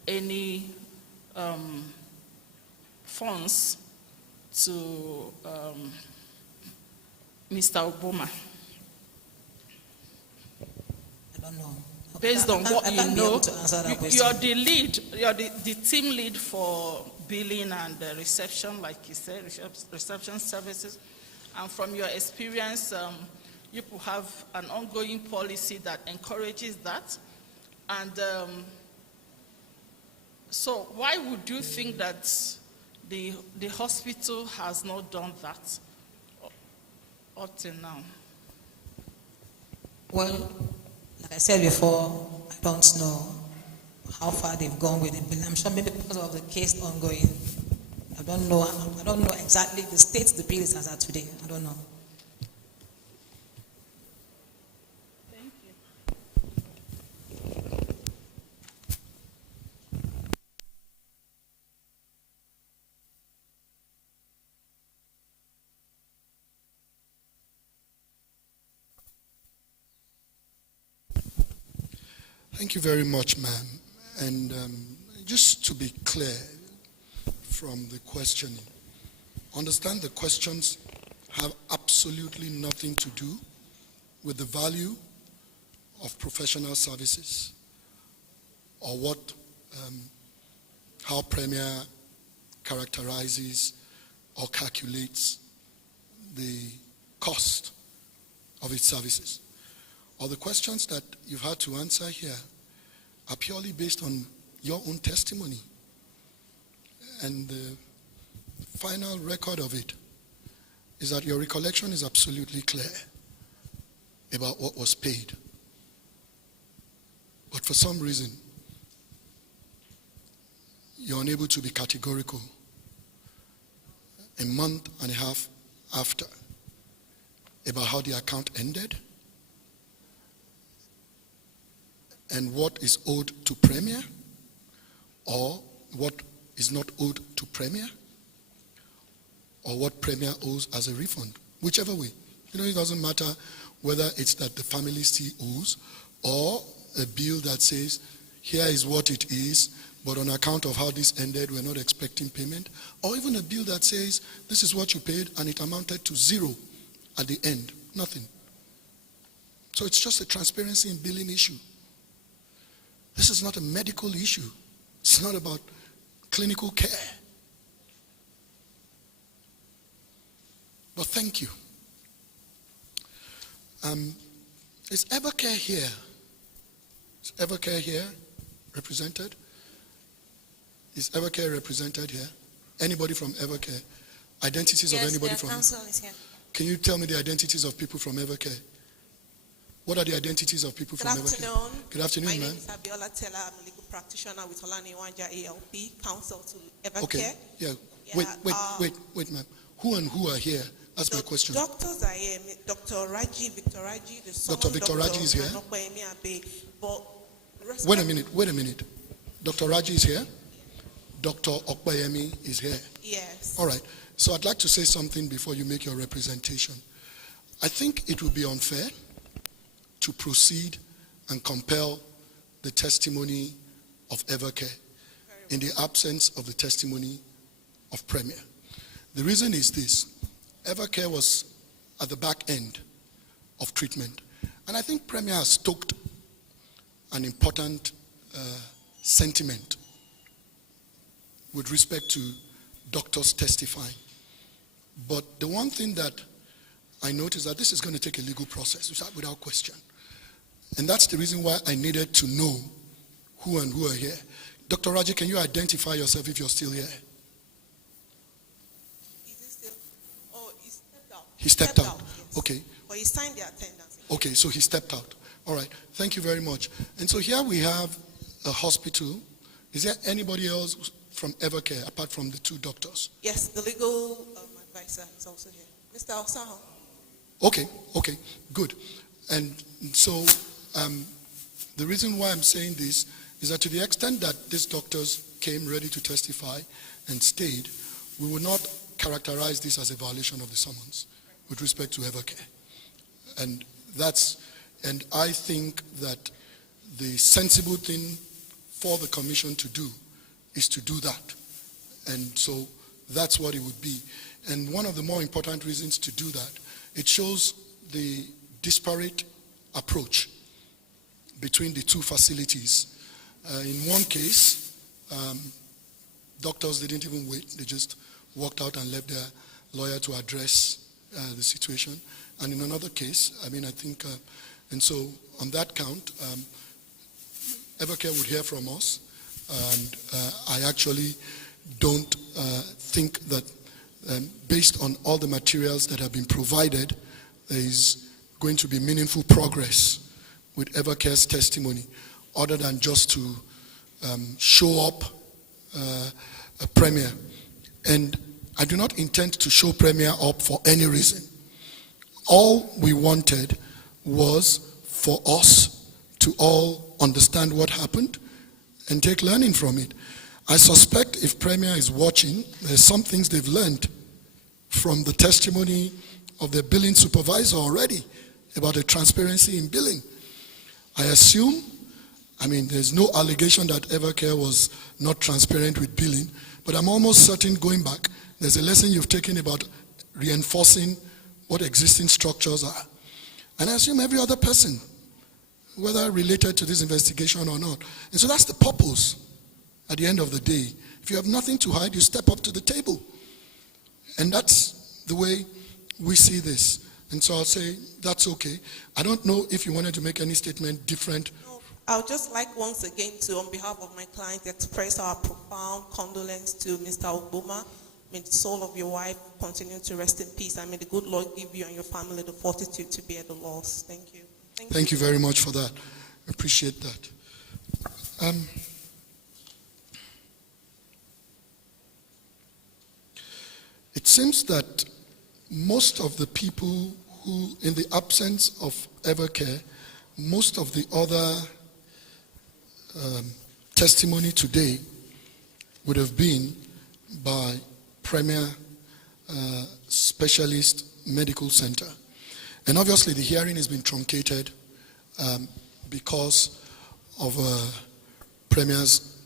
any funds to Mr. Obama? I don't know. Based on what you know, you're the lead, you're the team lead for billing and reception, like you said, reception services. And from your experience, you have an ongoing policy that encourages that. And so why would you think that the hospital has not done that up till now? Well, like I said before, I don't know how far they've gone with it. I'm sure maybe because of the case ongoing. I don't know exactly the state the bill is as at today. I don't know. Thank you. Thank you very much, ma'am. And just to be clear from the questioning, understand the questions have absolutely nothing to do with the value of professional services or how Premier characterizes or calculates the cost of its services. Or the questions that you've had to answer here are purely based on your own testimony. And the final record of it is that your recollection is absolutely clear about what was paid. But for some reason, you're unable to be categorical a month and a half after about how the account ended and what is owed to Premier, or what is not owed to Premier, or what Premier owes as a refund, whichever way. It doesn't matter whether it's that the family still owes, or a bill that says, here is what it is, but on account of how this ended, we're not expecting payment, or even a bill that says, this is what you paid, and it amounted to zero at the end, nothing. So it's just a transparency and billing issue. This is not a medical issue. It's not about clinical care. But thank you. Is Evercare here? Is Evercare here represented? Is Evercare represented here? Anybody from Evercare? Identities of anybody from? Yes, counsel is here. Can you tell me the identities of people from Evercare? What are the identities of people from Evercare? Good afternoon, ma'am. My name is Abiola Teller. I'm a legal practitioner with Olani Wanja ALP, counsel to Evercare. Okay, yeah. Wait, ma'am. Who and who are here? That's my question. Doctors are here. Dr. Victor Raji, the son Dr. of Victor Raji is here. But Wait a minute. Dr. Raji is here. Dr. Okbayemi is here. Yes. All right. So I'd like to say something before you make your representation. I think it would be unfair to proceed and compel the testimony of Evercare in the absence of the testimony of Premier. The reason is this. Evercare was at the back end of treatment. And I think Premier has stoked an important sentiment with respect to doctors testifying. But the one thing that I noticed that this is going to take a legal process, without question. And that's the reason why I needed to know who and who are here. Dr. Raji, can you identify yourself if you're still here? He stepped out. Yes. Okay. But he signed the attendance. Okay, so he stepped out. All right. Thank you very much. And so here we have a hospital. Is there anybody else from Evercare apart from the two doctors? Yes, the legal advisor is also here. Mr. Osaho. Okay, good. And so the reason why I'm saying this is that to the extent that these doctors came ready to testify and stayed, we will not characterize this as a violation of the summons with respect to Evercare. And I think that the sensible thing for the commission to do is to do that. And so that's what it would be. And one of the more important reasons to do that, it shows the disparate approach between the two facilities. In one case, doctors didn't even wait. They just walked out and left their lawyer to address the situation. And in another case, and so on that count, Evercare would hear from us. And I actually don't think that based on all the materials that have been provided, there is going to be meaningful progress with Evercare's testimony, other than just to show up a Premier. And I do not intend to show Premier up for any reason. All we wanted was for us to all understand what happened and take learning from it. I suspect if Premier is watching, there's some things they've learned from the testimony of the billing supervisor already about the transparency in billing. I assume, there's no allegation that Evercare was not transparent with billing, but I'm almost certain, going back, there's a lesson you've taken about reinforcing what existing structures are. And I assume every other person, whether related to this investigation or not. And so that's the purpose at the end of the day. If you have nothing to hide, you step up to the table. And that's the way we see this. And so I'll say that's okay. I don't know if you wanted to make any statement different. No, I would just like once again to, on behalf of my client, express our profound condolence to Mr. Ogboma. May the soul of your wife continue to rest in peace, and may the good Lord give you and your family the fortitude to bear the loss. Thank you. Thank you very much for that. I appreciate that. It seems that most of the people who, in the absence of Evercare, most of the other testimony today would have been by Premier Specialist Medical Center. And obviously the hearing has been truncated because of Premier's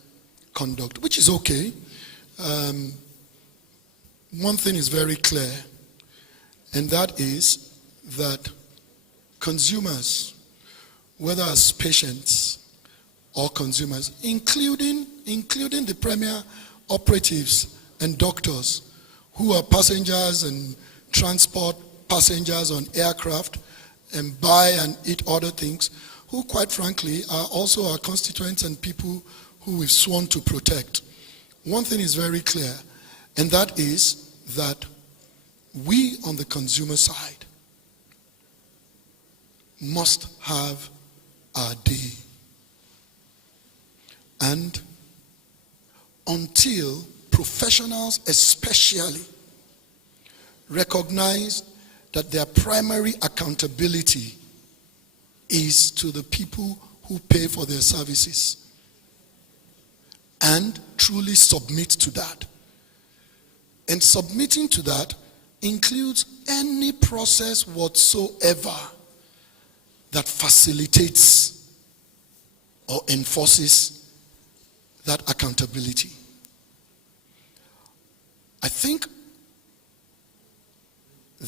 conduct, which is okay. One thing is very clear, and that is that consumers, whether as patients or consumers, including the Premier operatives and doctors who are passengers and transport passengers on aircraft and buy and eat other things, who quite frankly are also our constituents and people who we've sworn to protect. One thing is very clear, and that is that we on the consumer side must have our day. And until professionals especially recognize that their primary accountability is to the people who pay for their services and truly submit to that. And submitting to that includes any process whatsoever that facilitates or enforces that accountability. I think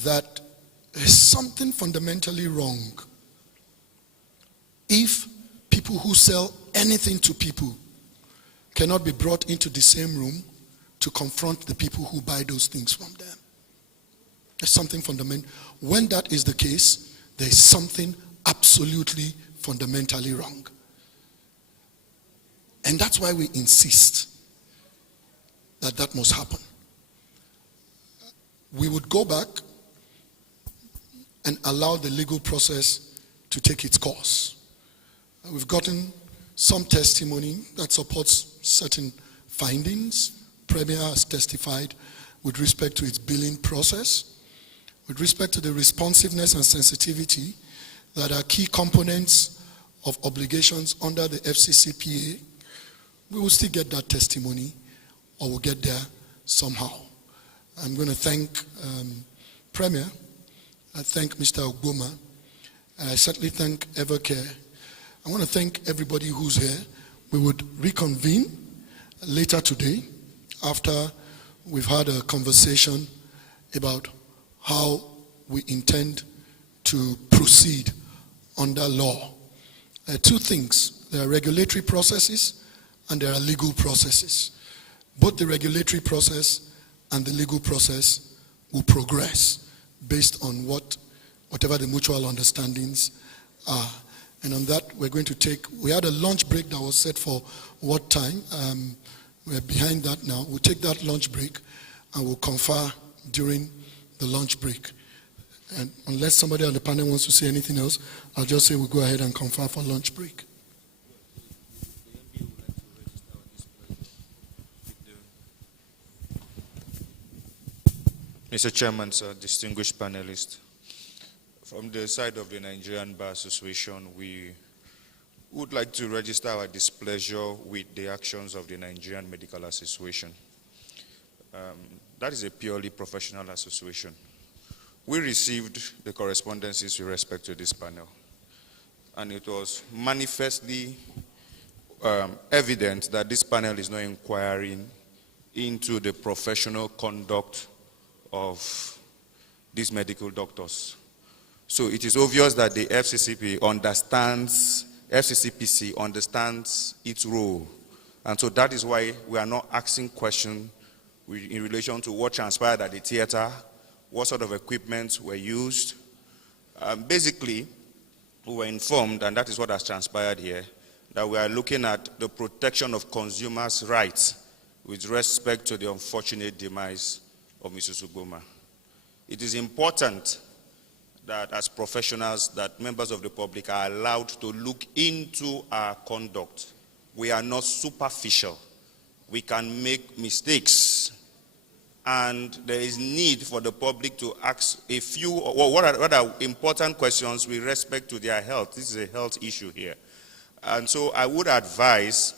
that there's something fundamentally wrong if people who sell anything to people cannot be brought into the same room to confront the people who buy those things from them. There's something fundamental. When that is the case, there's something absolutely fundamentally wrong. And that's why we insist that that must happen. We would go back and allow the legal process to take its course. We've gotten some testimony that supports certain findings. Premier has testified with respect to its billing process, with respect to the responsiveness and sensitivity that are key components of obligations under the FCCPA. We will still get that testimony, or we'll get there somehow. I'm going to thank Premier. I thank Mr. Ogboma. And I certainly thank Evercare. I want to thank everybody who's here. We would reconvene later today after we've had a conversation about how we intend to proceed under law. Two things. There are regulatory processes and there are legal processes. Both the regulatory process and the legal process will progress based on whatever the mutual understandings are. And on that, we're going to take, we had a lunch break that was set for what time? We're behind that now. We'll take that lunch break and we'll confer during the lunch break. And unless somebody on the panel wants to say anything else, I'll just say we'll go ahead and confer for lunch break. Mr. Chairman, sir, distinguished panelists, from the side of the Nigerian Bar Association, we would like to register our displeasure with the actions of the Nigerian Medical Association. That is a purely professional association. We received the correspondences with respect to this panel, and it was manifestly evident that this panel is not inquiring into the professional conduct of these medical doctors. So it is obvious that the FCCPC understands its role. And so that is why we are not asking questions in relation to what transpired at the theater, what sort of equipment were used. Basically, we were informed, and that is what has transpired here, that we are looking at the protection of consumers' rights with respect to the unfortunate demise of Mrs. Ugoma. It is important that as professionals, that members of the public are allowed to look into our conduct. We are not superficial. We can make mistakes. And there is need for the public to ask a few, or what are important questions with respect to their health. This is a health issue here. And so I would advise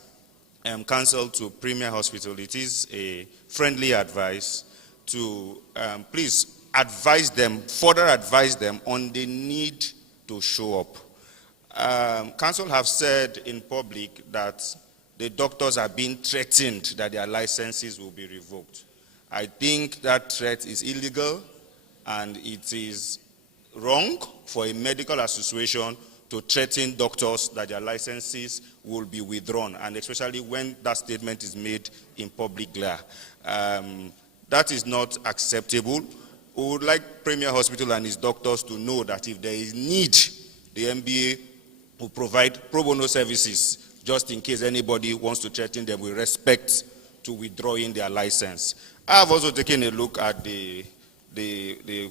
counsel to Premier Hospital, it is a friendly advice, to please further advise them on the need to show up. Council have said in public that the doctors are being threatened that their licenses will be revoked. I think that threat is illegal, and it is wrong for a medical association to threaten doctors that their licenses will be withdrawn, and especially when that statement is made in public glare. That is not acceptable. We would like Premier Hospital and his doctors to know that if there is need, the MBA will provide pro bono services just in case anybody wants to threaten them with respect to withdrawing their license. I have also taken a look at the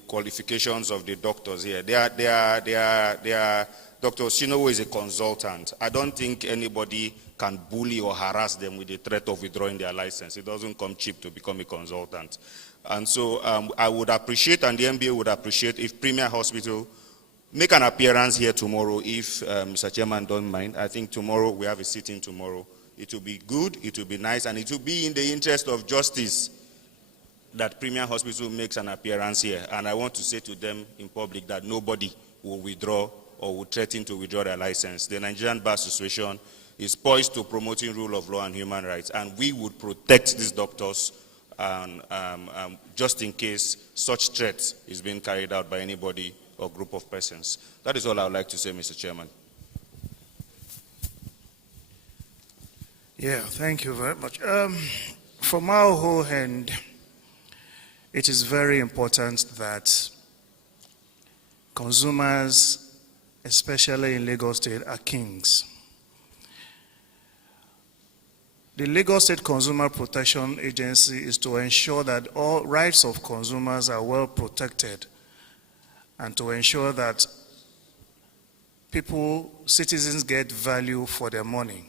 qualifications of the doctors here. They are Dr. Osinowo is a consultant. I don't think anybody can bully or harass them with the threat of withdrawing their license. It doesn't come cheap to become a consultant. And so I would appreciate, and the MBA would appreciate, if Premier Hospital make an appearance here tomorrow, if Mr. Chairman don't mind. I think tomorrow, we have a sitting tomorrow. It will be good, it will be nice, and it will be in the interest of justice that Premier Hospital makes an appearance here. And I want to say to them in public that nobody will withdraw or will threaten to withdraw their license. The Nigerian Bar Association is poised to promoting rule of law and human rights, and we would protect these doctors just in case such threat is being carried out by anybody or group of persons. That is all I would like to say, Mr. Chairman. Yeah, thank you very much. From our whole end, it is very important that consumers, especially in Lagos State, are kings. The Lagos State Consumer Protection Agency is to ensure that all rights of consumers are well protected and to ensure that citizens get value for their money.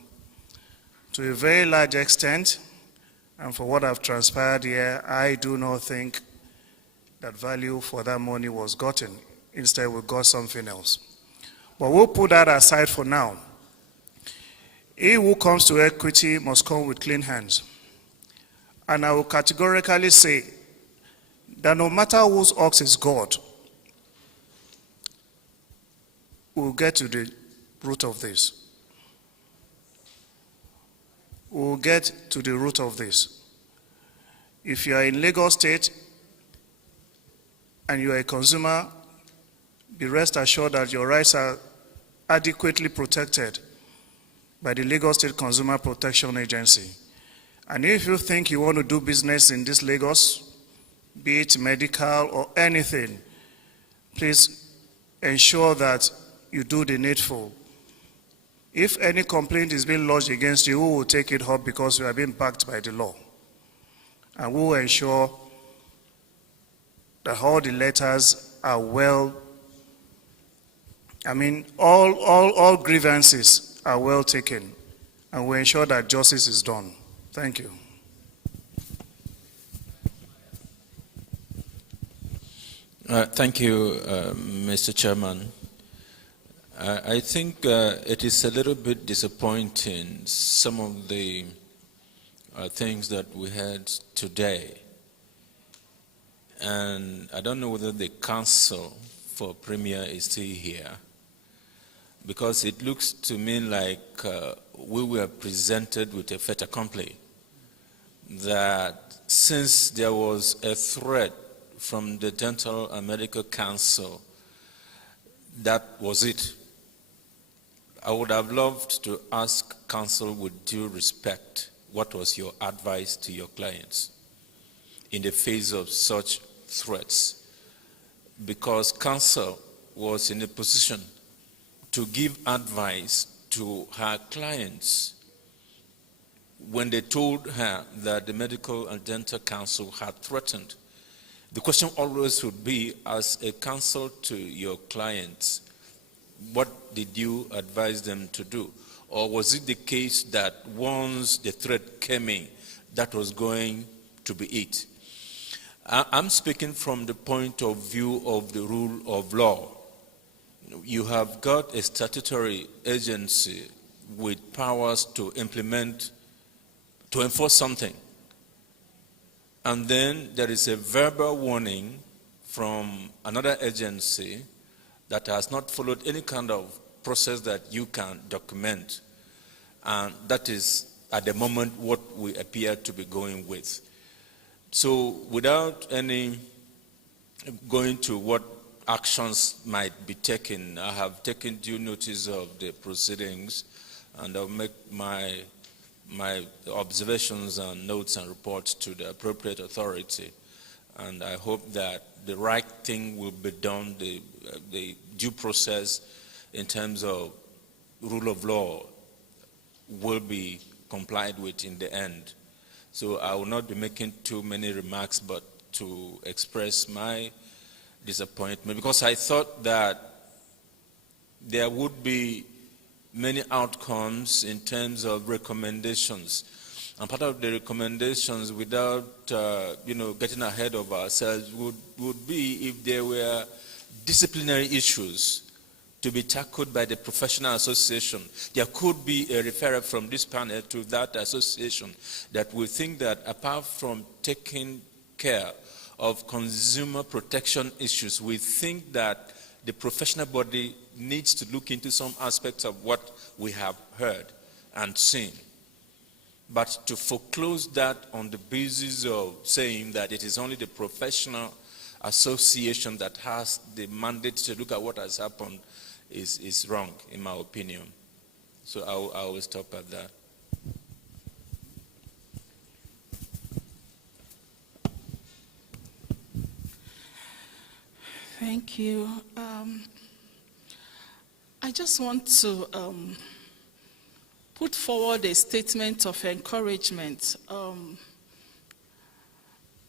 To a very large extent, and for what I've transpired here, I do not think that value for that money was gotten. Instead, we got something else. But we'll put that aside for now. He who comes to equity must come with clean hands. And I will categorically say that no matter whose ox is God, we'll get to the root of this. We'll get to the root of this. If you are in Lagos State and you are a consumer, be rest assured that your rights are adequately protected by the Lagos State Consumer Protection Agency. And if you think you want to do business in this Lagos, be it medical or anything, please ensure that you do the needful. If any complaint is being lodged against you, we will take it up because we are being backed by the law. And we will ensure that all the letters are well, all grievances are well taken, and we ensure that justice is done. Thank you. Thank you, Mr. Chairman. I think it is a little bit disappointing, some of the things that we had today. And I don't know whether the counsel for Premier is still here, because it looks to me like we were presented with a fait accompli, that since there was a threat from the Dental and Medical Council, that was it. I would have loved to ask counsel with due respect, what was your advice to your clients in the face of such threats? Because counsel was in a position to give advice to her clients when they told her that the Medical and Dental Council had threatened. The question always would be, as a counsel to your clients, what did you advise them to do? Or was it the case that once the threat came in, that was going to be it? I'm speaking from the point of view of the rule of law. You have got a statutory agency with powers to implement, to enforce something. And then there is a verbal warning from another agency that has not followed any kind of process that you can document. And that is, at the moment, what we appear to be going with. So without any going to what actions might be taken, I have taken due notice of the proceedings, and I'll make my observations and notes and reports to the appropriate authority. And I hope that the right thing will be done, the due process in terms of rule of law will be complied with in the end. So I will not be making too many remarks, but to express my disappointment, because I thought that there would be many outcomes in terms of recommendations. And part of the recommendations, without getting ahead of ourselves, would be if there were disciplinary issues to be tackled by the professional association. There could be a referral from this panel to that association that will think that apart from taking care of consumer protection issues, we think that the professional body needs to look into some aspects of what we have heard and seen. But to foreclose that on the basis of saying that it is only the professional association that has the mandate to look at what has happened is wrong, in my opinion. So I will stop at that. Thank you. I just want to put forward a statement of encouragement.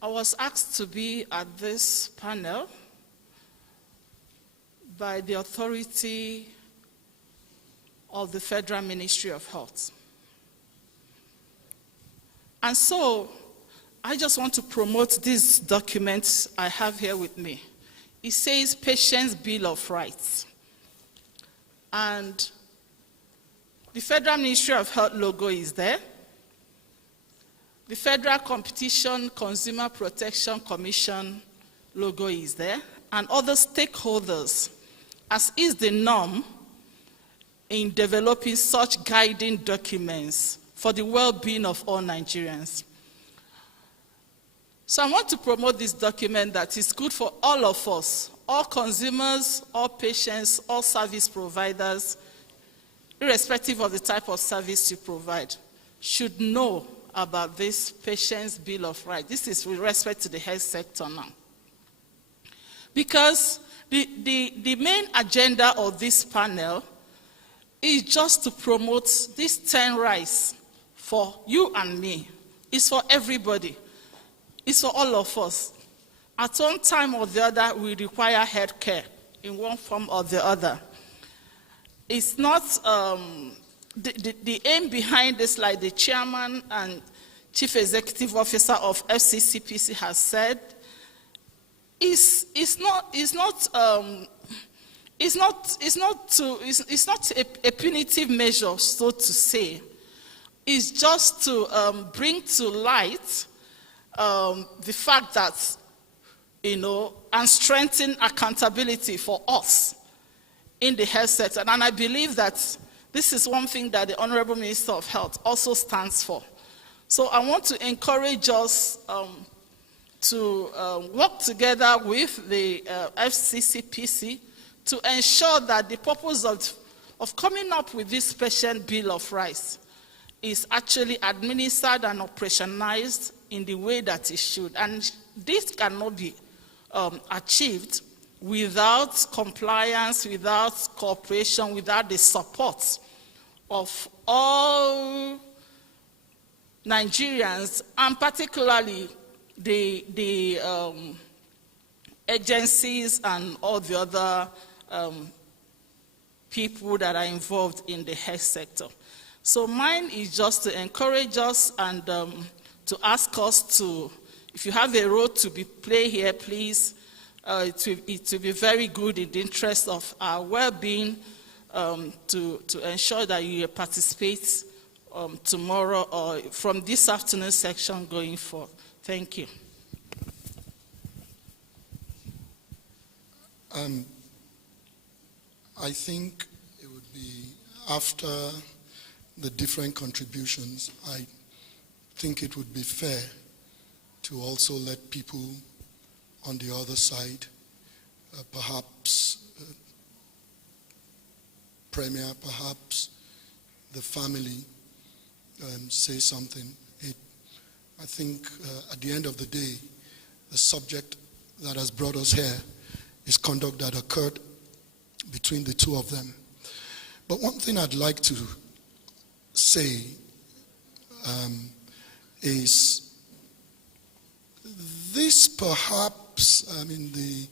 I was asked to be at this panel by the authority of the Federal Ministry of Health. And so I just want to promote these documents I have here with me. It says Patient's Bill of Rights. And the Federal Ministry of Health logo is there. The Federal Competition Consumer Protection Commission logo is there, and other stakeholders, as is the norm in developing such guiding documents for the well-being of all Nigerians. So I want to promote this document that is good for all of us, all consumers, all patients, all service providers, irrespective of the type of service you provide, should know about this Patient's Bill of Rights. This is with respect to the health sector now. Because the main agenda of this panel is just to promote these 10 rights for you and me. It's for everybody. It's for all of us. At one time or the other, we require health care in one form or the other. It's not the aim behind this, like the chairman and chief executive officer of FCCPC has said, is not a punitive measure, so to say. It's just to bring to light the fact that, and strengthen accountability for us in the health sector. And I believe that this is one thing that the Honorable Minister of Health also stands for. So I want to encourage us to work together with the FCCPC to ensure that the purpose of coming up with this Patient Bill of Rights is actually administered and operationalized in the way that it should. And this cannot be achieved without compliance, without cooperation, without the support of all Nigerians, and particularly the agencies and all the other people that are involved in the health sector. So mine is just to encourage us and to ask us to, if you have a role to be played here, please, it will be very good in the interest of our well-being to ensure that you participate tomorrow or from this afternoon section going forth. Thank you. I think it would be after the different contributions, I think it would be fair to also let people on the other side, perhaps Premier, perhaps the family, say something. I think at the end of the day, the subject that has brought us here is conduct that occurred between the two of them. But one thing I'd like to say is this perhaps, the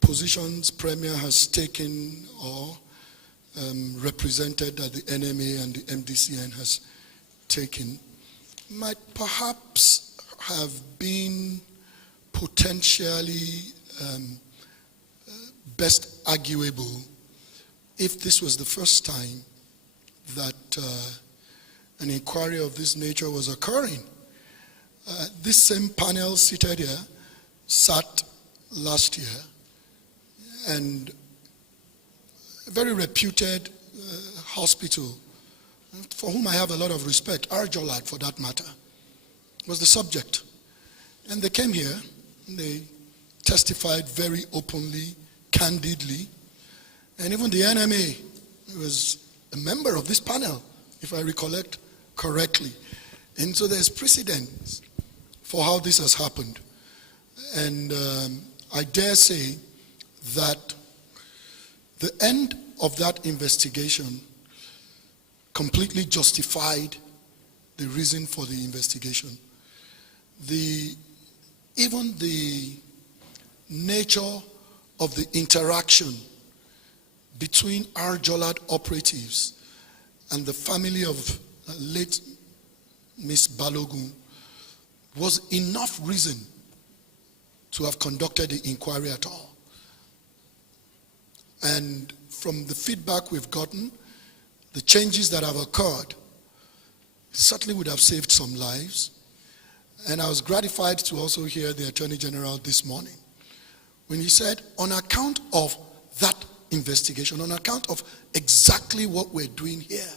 positions Premier has taken or represented that the NMA and the MDCN has taken might perhaps have been potentially best arguable if this was the first time that an inquiry of this nature was occurring. This same panel seated here sat last year, and a very reputed hospital, for whom I have a lot of respect, Arjolad for that matter, was the subject. And they came here, and they testified very openly, candidly, and even the NMA was a member of this panel, if I recollect correctly. And so there's precedence for how this has happened. And I dare say that the end of that investigation completely justified the reason for the investigation. Even the nature of the interaction between Arjolad operatives and the family of late Miss Balogun was enough reason to have conducted the inquiry at all. And from the feedback we've gotten, the changes that have occurred certainly would have saved some lives. And I was gratified to also hear the Attorney General this morning when he said, on account of that investigation, on account of exactly what we're doing here,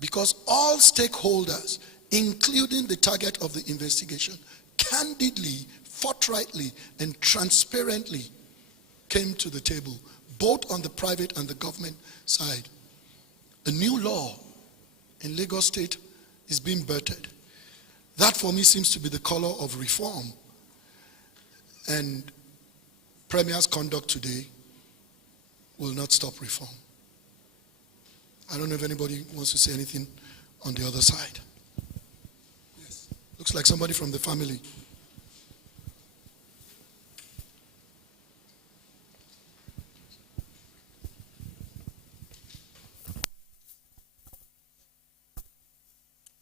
because all stakeholders, including the target of the investigation, candidly, forthrightly, and transparently came to the table, both on the private and the government side. A new law in Lagos State is being birthed. That for me seems to be the color of reform. And Premier's conduct today will not stop reform. I don't know if anybody wants to say anything on the other side. Yes. Looks like somebody from the family.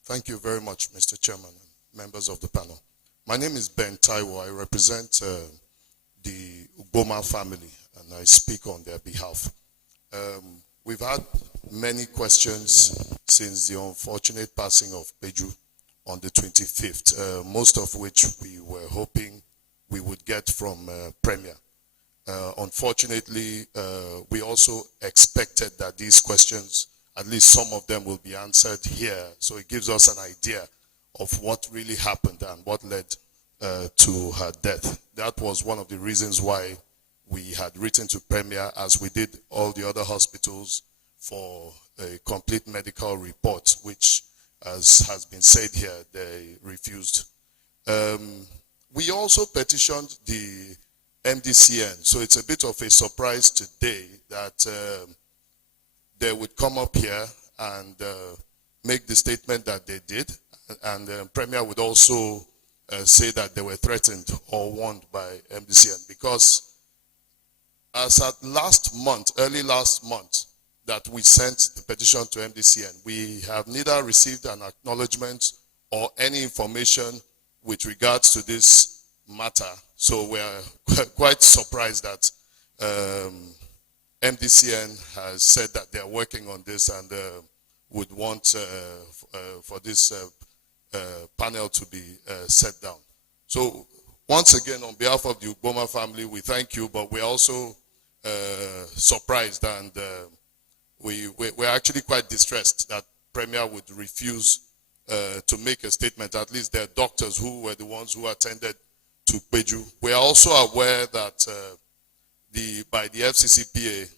Thank you very much, Mr. Chairman and members of the panel. My name is Ben Taiwo. I represent the Ugboma family, and I speak on their behalf. We've had many questions since the unfortunate passing of Peju on the 25th, most of which we were hoping we would get from Premier. Unfortunately, we also expected that these questions, at least some of them, will be answered here. So it gives us an idea of what really happened and what led to her death. That was one of the reasons why we had written to Premier, as we did all the other hospitals, for a complete medical report, which, as has been said here, they refused. We also petitioned the MDCN, so it's a bit of a surprise today that they would come up here and make the statement that they did, and Premier would also say that they were threatened or warned by MDCN, because as at last month, early last month, that we sent the petition to MDCN, we have neither received an acknowledgement or any information with regards to this matter. So we're quite surprised that MDCN has said that they're working on this and would want for this panel to be set down. So once again, on behalf of the Ugboma family, we thank you, but we're also surprised, and we're actually quite distressed that Premier would refuse to make a statement. At least there are doctors who were the ones who attended to Peju. We are also aware that by the FCCPA,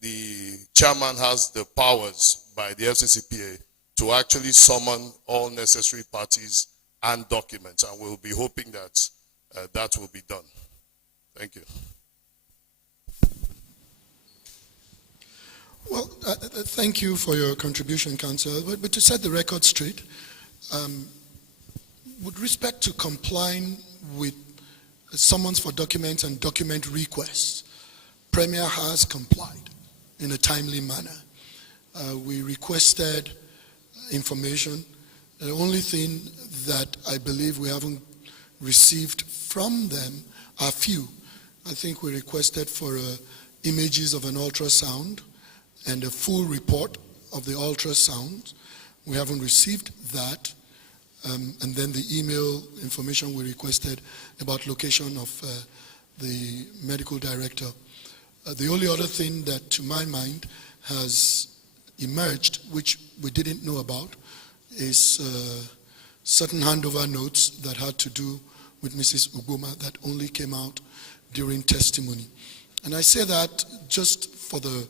the chairman has the powers by the FCCPA to actually summon all necessary parties and documents, and we'll be hoping that that will be done. Thank you. Well, thank you for your contribution, Councillor. But to set the record straight, with respect to complying with summons for documents and document requests, Premier has complied. in a timely manner. We requested information. The only thing that I believe we haven't received from them are few. I think we requested for images of an ultrasound and a full report of the ultrasound. We haven't received that. And then the email information we requested about location of the medical director. The only other thing that, to my mind, has emerged, which we didn't know about, is certain handover notes that had to do with Mrs. Ugoma that only came out during testimony. And I say that just for the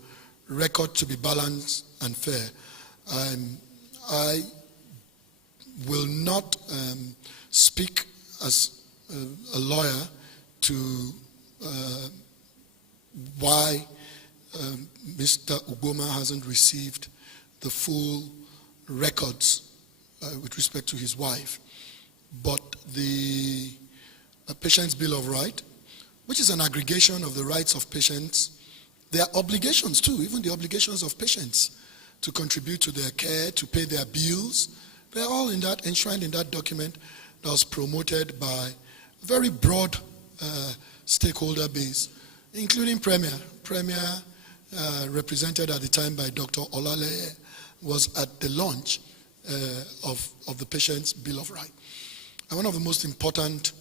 record to be balanced and fair. I will not speak as a lawyer to why Mr. Ugoma hasn't received the full records with respect to his wife. But the Patient's Bill of Rights, which is an aggregation of the rights of patients, their obligations too, even the obligations of patients to contribute to their care, to pay their bills, they're all in that, enshrined in that document that was promoted by a very broad stakeholder base, including Premier. Premier, represented at the time by Dr. Olale, was at the launch of the Patient's Bill of Rights. And one of the most important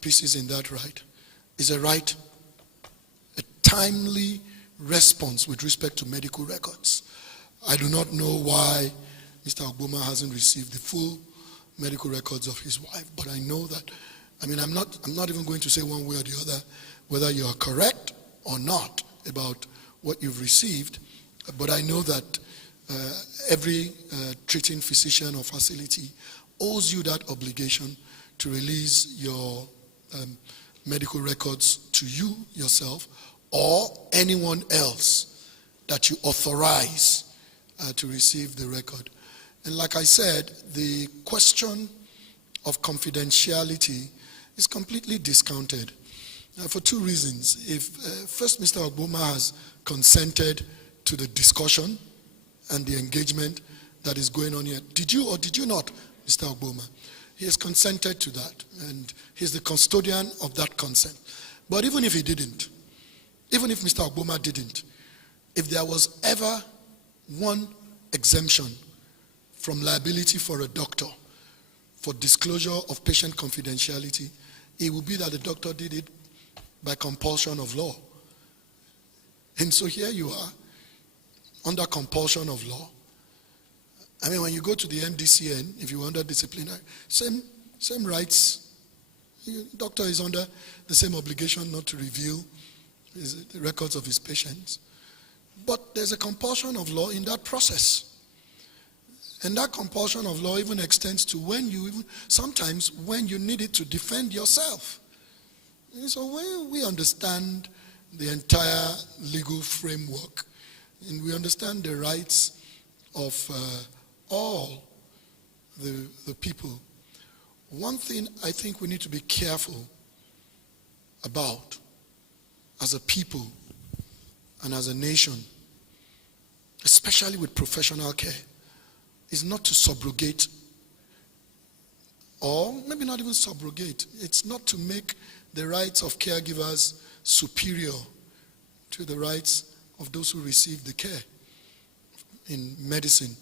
pieces in that right is a timely response with respect to medical records. I do not know why Mr. Ugoma hasn't received the full medical records of his wife, but I know that, I'm not even going to say one way or the other whether you are correct or not about what you've received, but I know that every treating physician or facility owes you that obligation to release your medical records to you yourself or anyone else that you authorize to receive the record. And like I said, the question of confidentiality is completely discounted for two reasons. If first Mr. Ugoma has consented to the discussion and the engagement that is going on here. Did you or did you not, Mr. Ugoma? He has consented to that, and he's the custodian of that consent. But even if he didn't, even if Mr. Ugoma didn't, if there was ever one exemption from liability for a doctor for disclosure of patient confidentiality, it would be that the doctor did it by compulsion of law. And so here you are, under compulsion of law. When you go to the MDCN, if you're under disciplinary, same rights. The doctor is under the same obligation not to reveal the records of his patients. But there's a compulsion of law in that process. And that compulsion of law even extends to sometimes when you need it to defend yourself. And so when we understand the entire legal framework, and we understand the rights of all the people, one thing I think we need to be careful about as a people and as a nation, especially with professional care, is not to subrogate, or maybe not even subrogate. It's not to make the rights of caregivers superior to the rights of those who receive the care in medicine,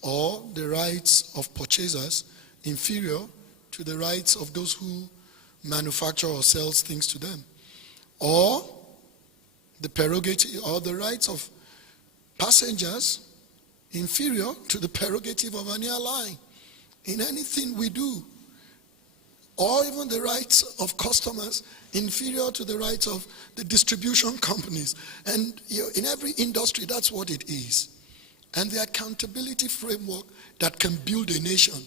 or the rights of purchasers inferior to the rights of those who manufacture or sells things to them, or the prerogative or the rights of passengers inferior to the prerogative of any airline in anything we do, or even the rights of customers inferior to the rights of the distribution companies. And in every industry, that's what it is. And the accountability framework that can build a nation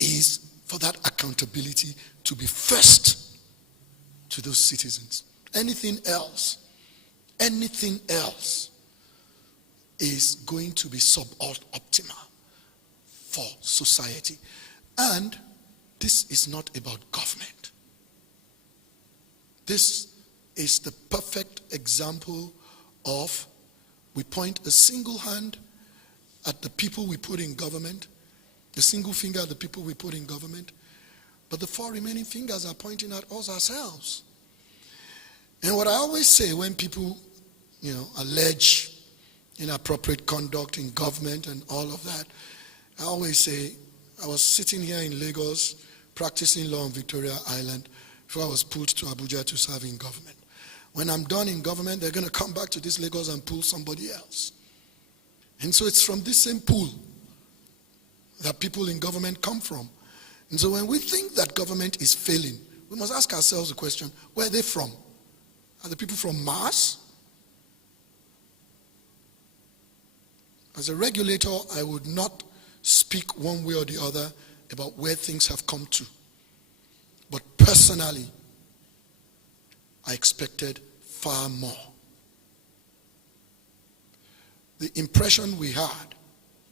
is for that accountability to be first to those citizens. Anything else is going to be suboptimal for society. And this is not about government. This is the perfect example of we point a single hand at the people we put in government, a single finger at the people we put in government, but the 4 remaining fingers are pointing at us ourselves. And what I always say when people, allege inappropriate conduct in government and all of that, I always say, I was sitting here in Lagos practicing law on Victoria Island before I was pulled to Abuja to serve in government. When I'm done in government, they're going to come back to this Lagos and pull somebody else. And so it's from this same pool that people in government come from. And so when we think that government is failing, we must ask ourselves the question, where are they from? Are the people from Mars? As a regulator, I would not speak one way or the other about where things have come to. But personally, I expected far more. The impression we had,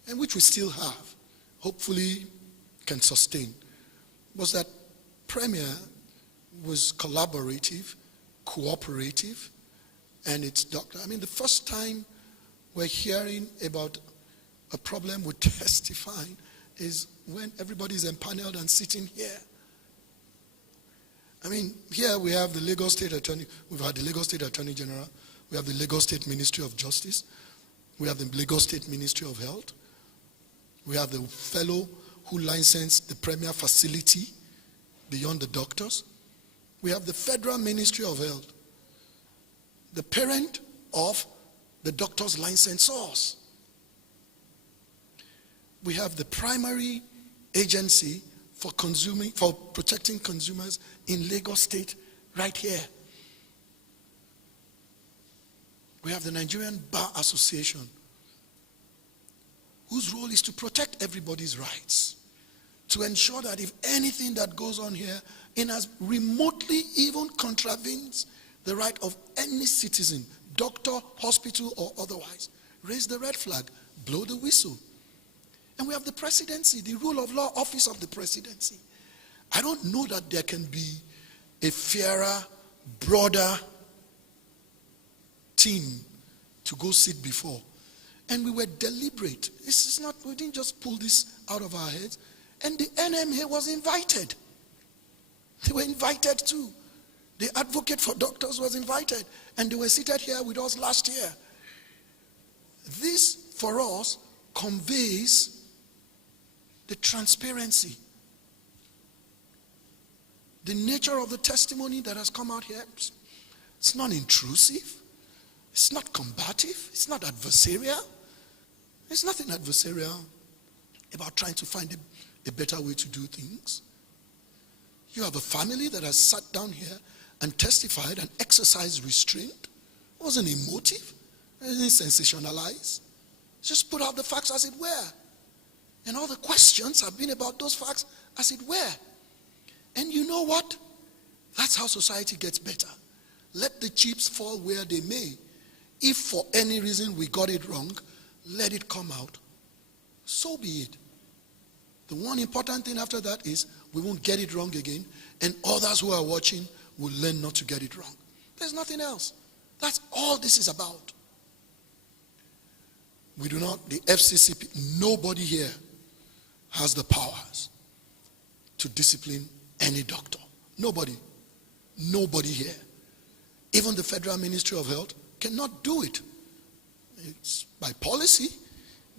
and which we still have, hopefully can sustain, was that Premier was collaborative, cooperative, and its doctor. I mean, the first time we're hearing about a problem with testifying is when everybody's empaneled and sitting here. I mean, here we have the Lagos State Attorney, we've had the Lagos State Attorney General, we have the Lagos State Ministry of Justice, we have the Lagos State Ministry of Health, we have the fellow who licensed the Premier facility beyond the doctors, we have the Federal Ministry of Health, the parent of the doctors' licensors. We have the primary agency for protecting consumers in Lagos State right here. We have the Nigerian Bar Association, whose role is to protect everybody's rights, to ensure that if anything that goes on here in as remotely even contravenes the right of any citizen, doctor, hospital, or otherwise, raise the red flag, blow the whistle. And we have the presidency, the rule of law office of the presidency. I don't know that there can be a fairer, broader team to go sit before. And we were deliberate. This is not, we didn't just pull this out of our heads. And the NMA was invited. They were invited too. The advocate for doctors was invited. And they were seated here with us last year. This, for us, conveys the transparency. The nature of the testimony that has come out here, it's not intrusive. It's not combative. It's not adversarial. There's nothing adversarial about trying to find a better way to do things. You have a family that has sat down here and testified and exercised restraint. It wasn't emotive. It wasn't sensationalized. Just put out the facts as it were. And all the questions have been about those facts as it were. And you know what? That's how society gets better. Let the chips fall where they may. If for any reason we got it wrong, let it come out. So be it. The one important thing after that is we won't get it wrong again, and others who are watching will learn not to get it wrong. There's nothing else. That's all this is about. We do not, the FCCP, nobody here has the powers to discipline any doctor. Nobody. Nobody here. Even the Federal Ministry of Health cannot do it. It's by policy.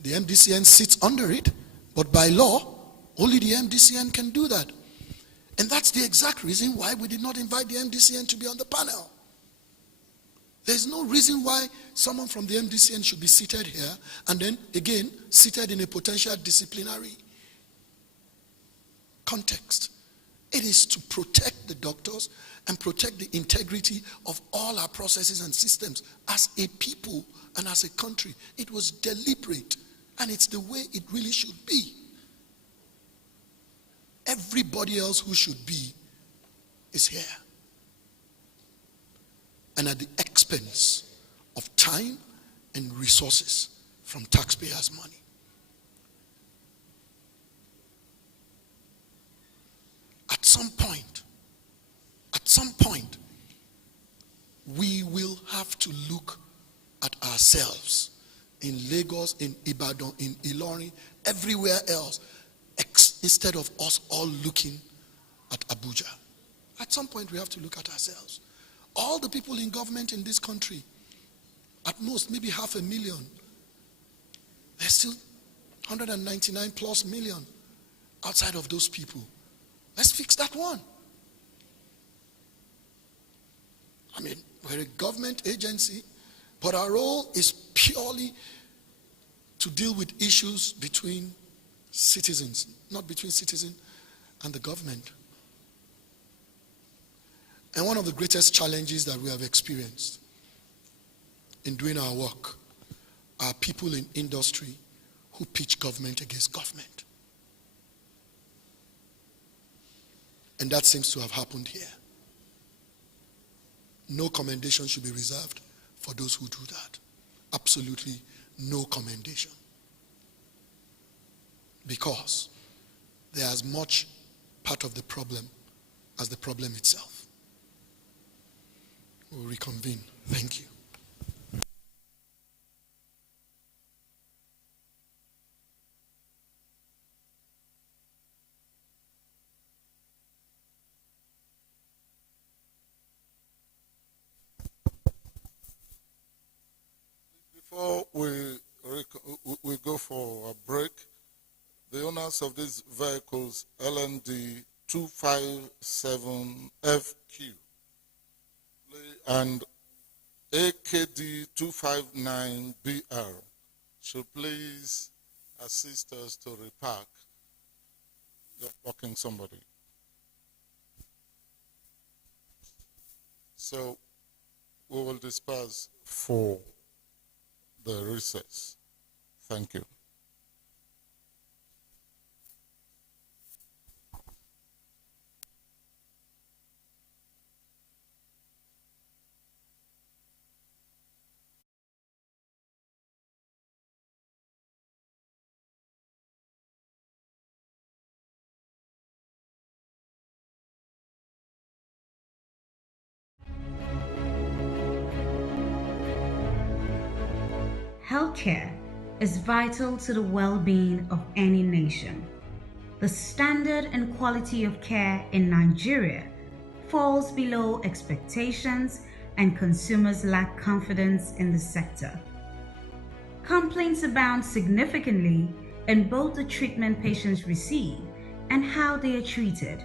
The MDCN sits under it, but by law, only the MDCN can do that. And that's the exact reason why we did not invite the MDCN to be on the panel. There's no reason why someone from the MDCN should be seated here and then, again, seated in a potential disciplinary context. It is to protect the doctors and protect the integrity of all our processes and systems as a people and as a country. It was deliberate, and it's the way it really should be. Everybody else who should be is here. And at the expense of time and resources from taxpayers' money. At some point, we will have to look ourselves in Lagos, in Ibadan, in Ilorin, everywhere else, instead of us all looking at Abuja. At some point, we have to look at ourselves. All the people in government in this country, at most, maybe 500,000. There's still 199 plus million outside of those people. Let's fix that one. I mean, we're a government agency, but our role is purely to deal with issues between citizens, not between citizen and the government. And one of the greatest challenges that we have experienced in doing our work are people in industry who pitch government against government. And that seems to have happened here. No commendation should be reserved for those who do that. Absolutely no commendation. Because they are as much part of the problem as the problem itself. We'll reconvene. Thank you. Before we go for a break, the owners of these vehicles, LND 257FQ and AKD 259BR, should please assist us to repark. You're blocking somebody. So we will disperse for the recess. Thank you. Healthcare is vital to the well-being of any nation. The standard and quality of care in Nigeria falls below expectations and consumers lack confidence in the sector. Complaints abound significantly in both the treatment patients receive and how they are treated.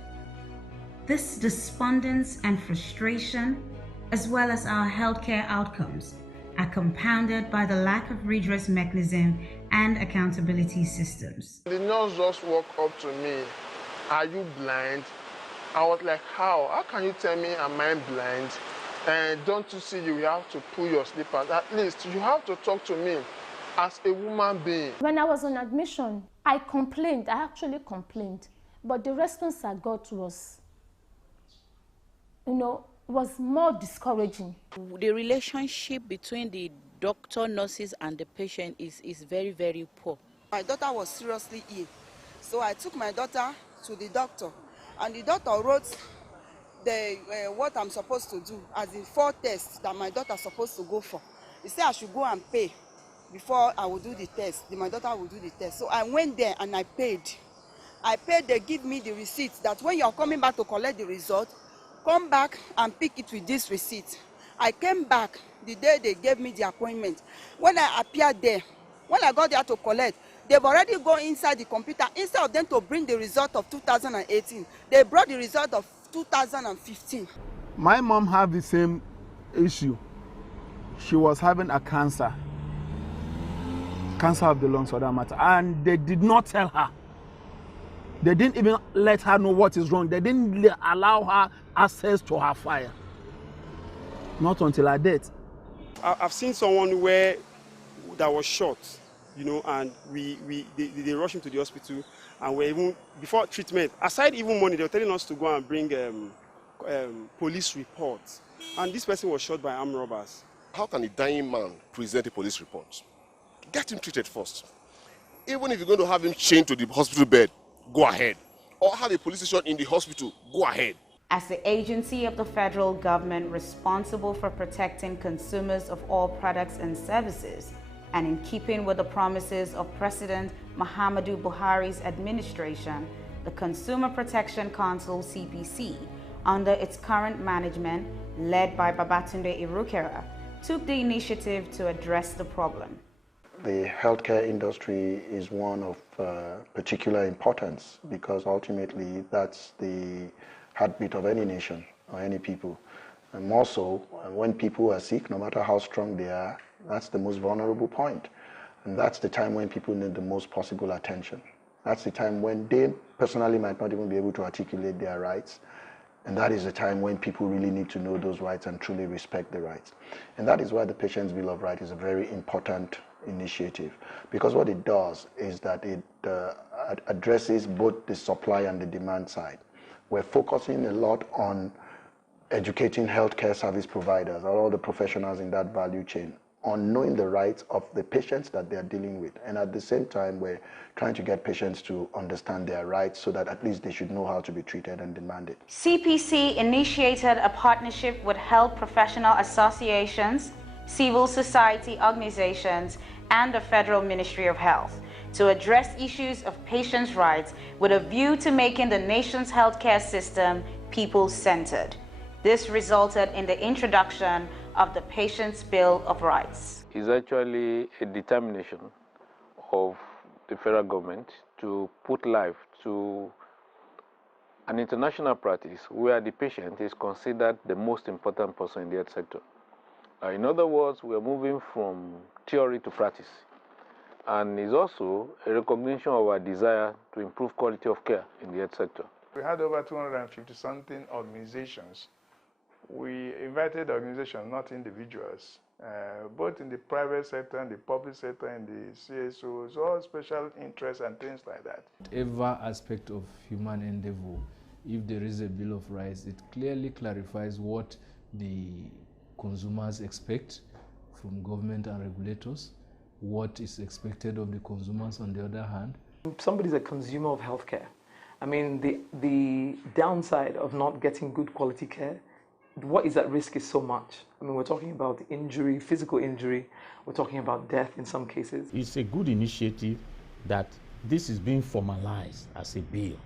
This despondence and frustration, as well as our healthcare outcomes, are compounded by the lack of redress mechanism and accountability systems. The nurse just walked up to me. Are you blind? I was like, how? How can you tell me am I blind? And don't you see you have to pull your slippers? At least you have to talk to me as a woman being. When I was on admission, I complained. I actually complained. But the response I got was, was more discouraging. The relationship between the doctor, nurses, and the patient is very, very poor. My daughter was seriously ill, so I took my daughter to the doctor, and the doctor wrote what I'm supposed to do as the 4 tests that my daughter is supposed to go for. He said I should go and pay before I would do the test. My daughter would do the test. So I went there and I paid. They give me the receipt that when you're coming back to collect the result, come back and pick it with this receipt. I came back the day they gave me the appointment. When I appeared there, when I got there to collect, they've already gone inside the computer. Instead of them to bring the result of 2018, they brought the result of 2015. My mom had the same issue. She was having a cancer of the lungs for that matter, and they did not tell her. They didn't even let her know what is wrong. They didn't allow her access to her file. Not until her death. I've seen someone that was shot, and they rushed him to the hospital, and we're even before treatment. Aside even money, they were telling us to go and bring police reports, and this person was shot by armed robbers. How can a dying man present a police report? Get him treated first. Even if you're going to have him chained to the hospital bed, go ahead. Or have a police station in the hospital, go ahead. As the agency of the federal government responsible for protecting consumers of all products and services, and in keeping with the promises of President Muhammadu Buhari's administration, the Consumer Protection Council (CPC), under its current management, led by Babatunde Irukera, took the initiative to address the problem. The healthcare industry is one of particular importance because ultimately that's the heartbeat of any nation or any people. And more so, when people are sick, no matter how strong they are, that's the most vulnerable point. And that's the time when people need the most possible attention. That's the time when they personally might not even be able to articulate their rights. And that is the time when people really need to know those rights and truly respect the rights. And that is why the Patient's Bill of Rights is a very important initiative, because what it does is that it addresses both the supply and the demand side. We're focusing a lot on educating healthcare service providers, all the professionals in that value chain, on knowing the rights of the patients that they're dealing with. And at the same time, we're trying to get patients to understand their rights so that at least they should know how to be treated and demanded. CPC initiated a partnership with health professional associations, civil society organizations, and the Federal Ministry of Health to address issues of patients' rights with a view to making the nation's healthcare system people-centered. This resulted in the introduction of the Patient's Bill of Rights. It's actually a determination of the federal government to put life to an international practice where the patient is considered the most important person in the health sector. In other words, we are moving from theory to practice. And it's also a recognition of our desire to improve quality of care in the health sector. We had over 250-something organizations. We invited organizations, not individuals, both in the private sector and the public sector and the CSOs, all special interests and things like that. Whatever aspect of human endeavor, if there is a Bill of Rights, it clearly clarifies what the consumers expect from government and regulators, what is expected of the consumers on the other hand. Somebody's a consumer of healthcare. I mean, the downside of not getting good quality care, what is at risk is so much. I mean, we're talking about injury, physical injury, we're talking about death in some cases. It's a good initiative that this is being formalized as a bill,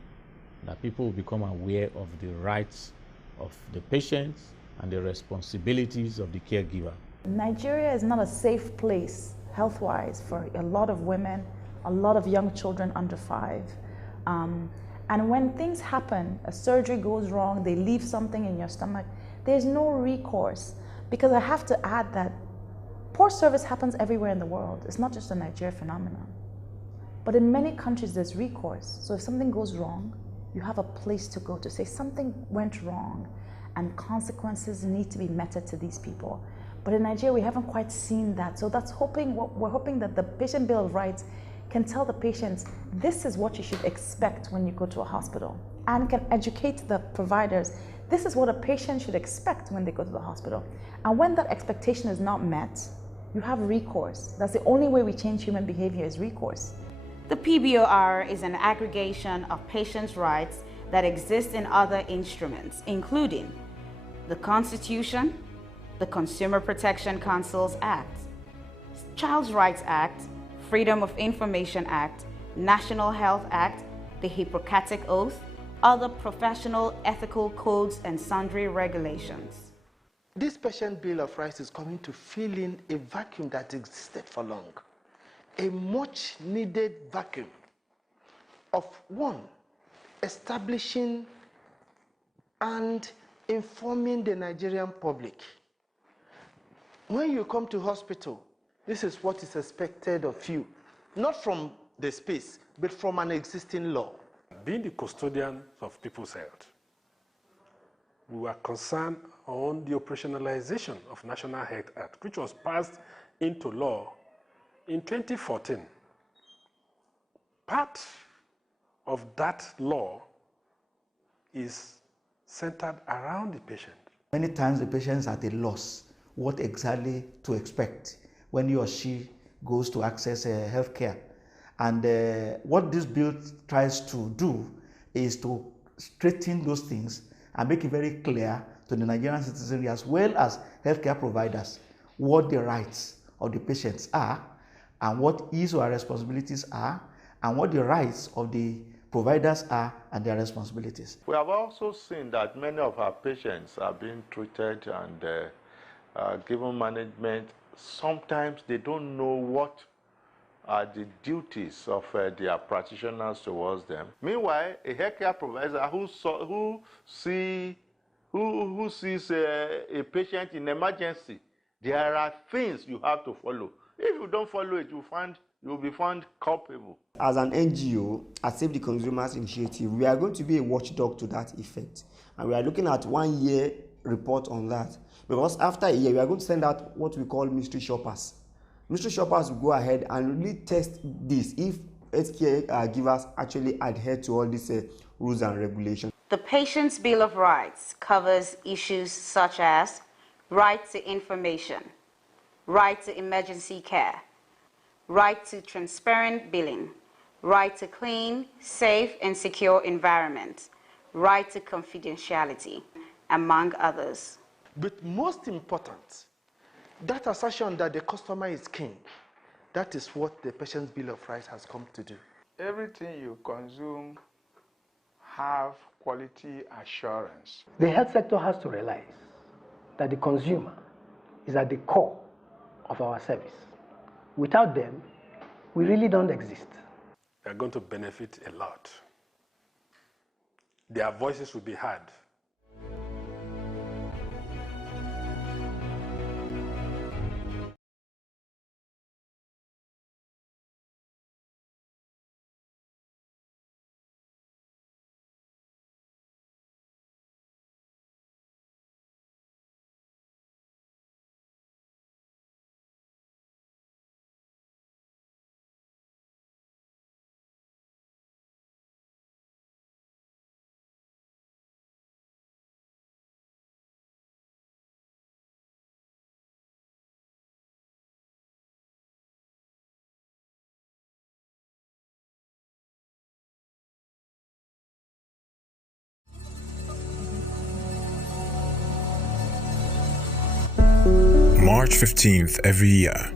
that people will become aware of the rights of the patients and the responsibilities of the caregiver. Nigeria is not a safe place health-wise for a lot of women, a lot of young children under 5. And when things happen, a surgery goes wrong, they leave something in your stomach, there's no recourse. Because I have to add that poor service happens everywhere in the world. It's not just a Nigeria phenomenon. But in many countries, there's recourse. So if something goes wrong, you have a place to go to say something went wrong and consequences need to be meted to these people. But in Nigeria, we haven't quite seen that. So that's we're hoping that the Patient Bill of Rights can tell the patients, this is what you should expect when you go to a hospital, and can educate the providers, this is what a patient should expect when they go to the hospital. And when that expectation is not met, you have recourse. That's the only way we change human behavior is recourse. The PBoR is an aggregation of patients' rights that exist in other instruments, including the Constitution, the Consumer Protection Council's Act, Child's Rights Act, Freedom of Information Act, National Health Act, the Hippocratic Oath, other professional ethical codes, and sundry regulations. This Patient Bill of Rights is coming to fill in a vacuum that existed for long. A much needed vacuum of one, establishing and informing the Nigerian public. When you come to hospital, this is what is expected of you, not from the space, but from an existing law. Being the custodian of people's health, we were concerned on the operationalization of National Health Act, which was passed into law in 2014. Part of that law is centered around the patient. Many times the patient's at a loss what exactly to expect when he or she goes to access health care. And what this bill tries to do is to straighten those things and make it very clear to the Nigerian citizenry as well as healthcare providers what the rights of the patients are and what his or her responsibilities are and what the rights of the providers are and their responsibilities. We have also seen that many of our patients are being treated and given management. Sometimes they don't know what are the duties of their practitioners towards them. Meanwhile, a healthcare provider who sees a patient in emergency, there are things you have to follow. If you don't follow it, you'll be found culpable. As an NGO, at Save the Consumers Initiative, we are going to be a watchdog to that effect. And we are looking at 1 year report on that. Because after a year, we are going to send out what we call mystery shoppers. Mystery shoppers will go ahead and really test this if healthcare givers actually adhere to all these rules and regulations. The Patient's Bill of Rights covers issues such as right to information, right to emergency care, right to transparent billing, right to clean, safe, and secure environment, right to confidentiality, among others. But most important, that assertion that the customer is king, that is what the Patient's Bill of Rights has come to do. Everything you consume have quality assurance. The health sector has to realize that the consumer is at the core of our service. Without them, we really don't exist. They are going to benefit a lot. Their voices will be heard. March 15th every year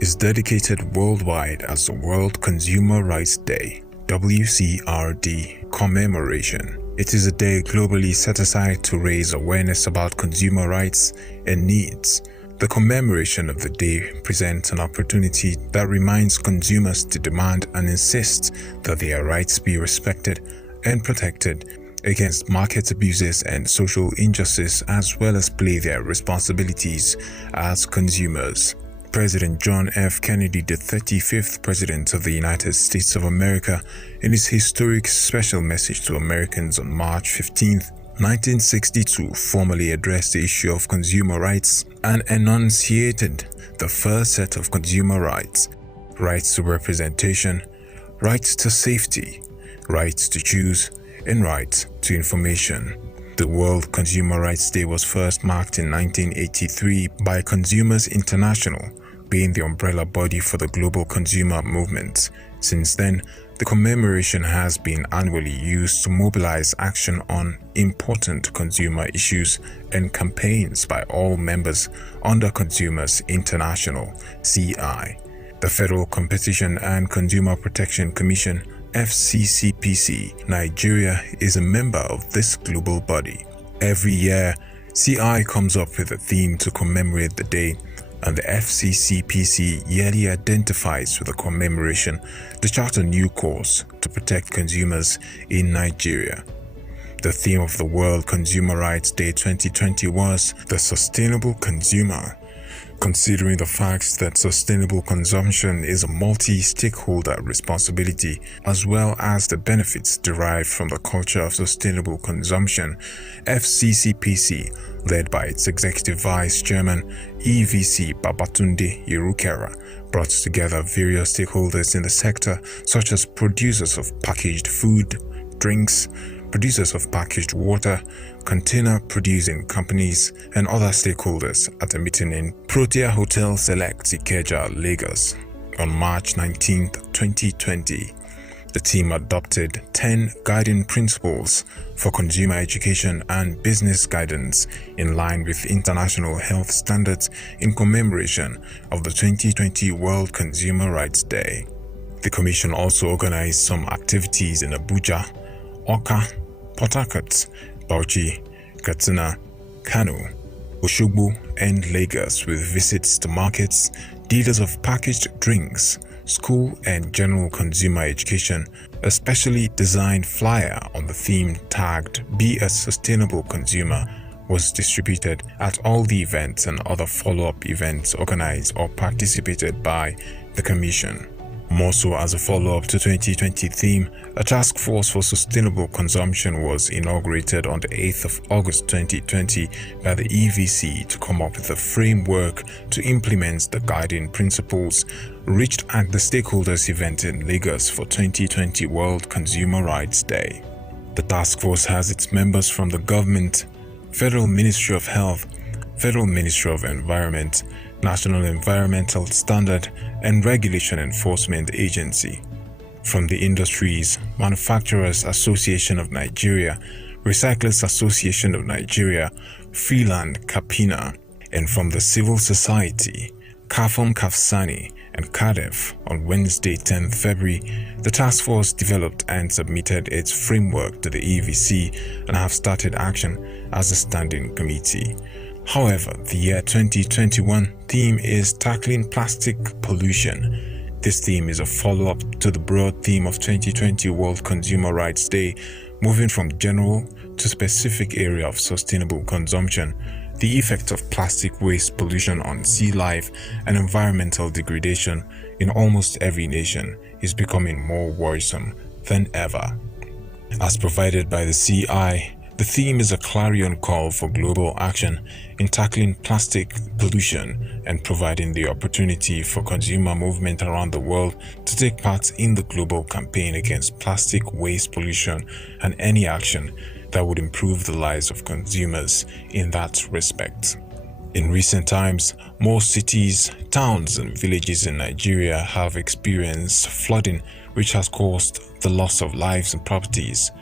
is dedicated worldwide as the World Consumer Rights Day, WCRD commemoration. It is a day globally set aside to raise awareness about consumer rights and needs. The commemoration of the day presents an opportunity that reminds consumers to demand and insist that their rights be respected and protected against market abuses and social injustice, as well as play their responsibilities as consumers. President John F. Kennedy, the 35th President of the United States of America, in his historic special message to Americans on March 15, 1962, formally addressed the issue of consumer rights and enunciated the first set of consumer rights: rights to representation, rights to safety, rights to choose, and right to information. The World Consumer Rights Day was first marked in 1983 by Consumers International, being the umbrella body for the global consumer movement. Since then, the commemoration has been annually used to mobilize action on important consumer issues and campaigns by all members under Consumers International, CI. The Federal Competition and Consumer Protection Commission, FCCPC, Nigeria is a member of this global body. Every year, CI comes up with a theme to commemorate the day, and the FCCPC yearly identifies with the commemoration to chart a new course to protect consumers in Nigeria. The theme of the World Consumer Rights Day 2020 was the Sustainable Consumer. Considering the fact that sustainable consumption is a multi-stakeholder responsibility, as well as the benefits derived from the culture of sustainable consumption, FCCPC, led by its Executive Vice Chairman, EVC Babatunde Yerukera, brought together various stakeholders in the sector, such as producers of packaged food, drinks, producers of packaged water, container producing companies, and other stakeholders at a meeting in Protea Hotel Select, Ikeja, Lagos on March 19, 2020. The team adopted 10 guiding principles for consumer education and business guidance in line with international health standards in commemoration of the 2020 World Consumer Rights Day. The Commission also organized some activities in Abuja, Awka, Port Harcourt, Bauchi, Katsina, Kano, Osogbo, and Lagos with visits to markets, dealers of packaged drinks, school and general consumer education. A specially designed flyer on the theme tagged "Be a Sustainable Consumer" was distributed at all the events and other follow-up events organized or participated by the Commission. More so, as a follow-up to 2020 theme, a task force for sustainable consumption was inaugurated on the 8th of August 2020 by the EVC to come up with a framework to implement the guiding principles reached at the stakeholders event in Lagos for 2020 World Consumer Rights Day. The task force has its members from the government, Federal Ministry of Health, Federal Ministry of Environment, National Environmental Standard and Regulation Enforcement Agency. From the industries, Manufacturers Association of Nigeria, Recyclers Association of Nigeria, Freeland Kapina, and from the civil society, Kafom Kafsani and KADEF. On Wednesday, 10th February, the task force developed and submitted its framework to the EVC and have started action as a standing committee. However, the year 2021 theme is tackling plastic pollution. This theme is a follow-up to the broad theme of 2020 World Consumer Rights Day, moving from general to specific area of sustainable consumption. The effect of plastic waste pollution on sea life and environmental degradation in almost every nation is becoming more worrisome than ever. As provided by the CI, the theme is a clarion call for global action in tackling plastic pollution and providing the opportunity for consumer movement around the world to take part in the global campaign against plastic waste pollution and any action that would improve the lives of consumers in that respect. In recent times, most cities, towns, and villages in Nigeria have experienced flooding, which has caused the loss of lives and properties.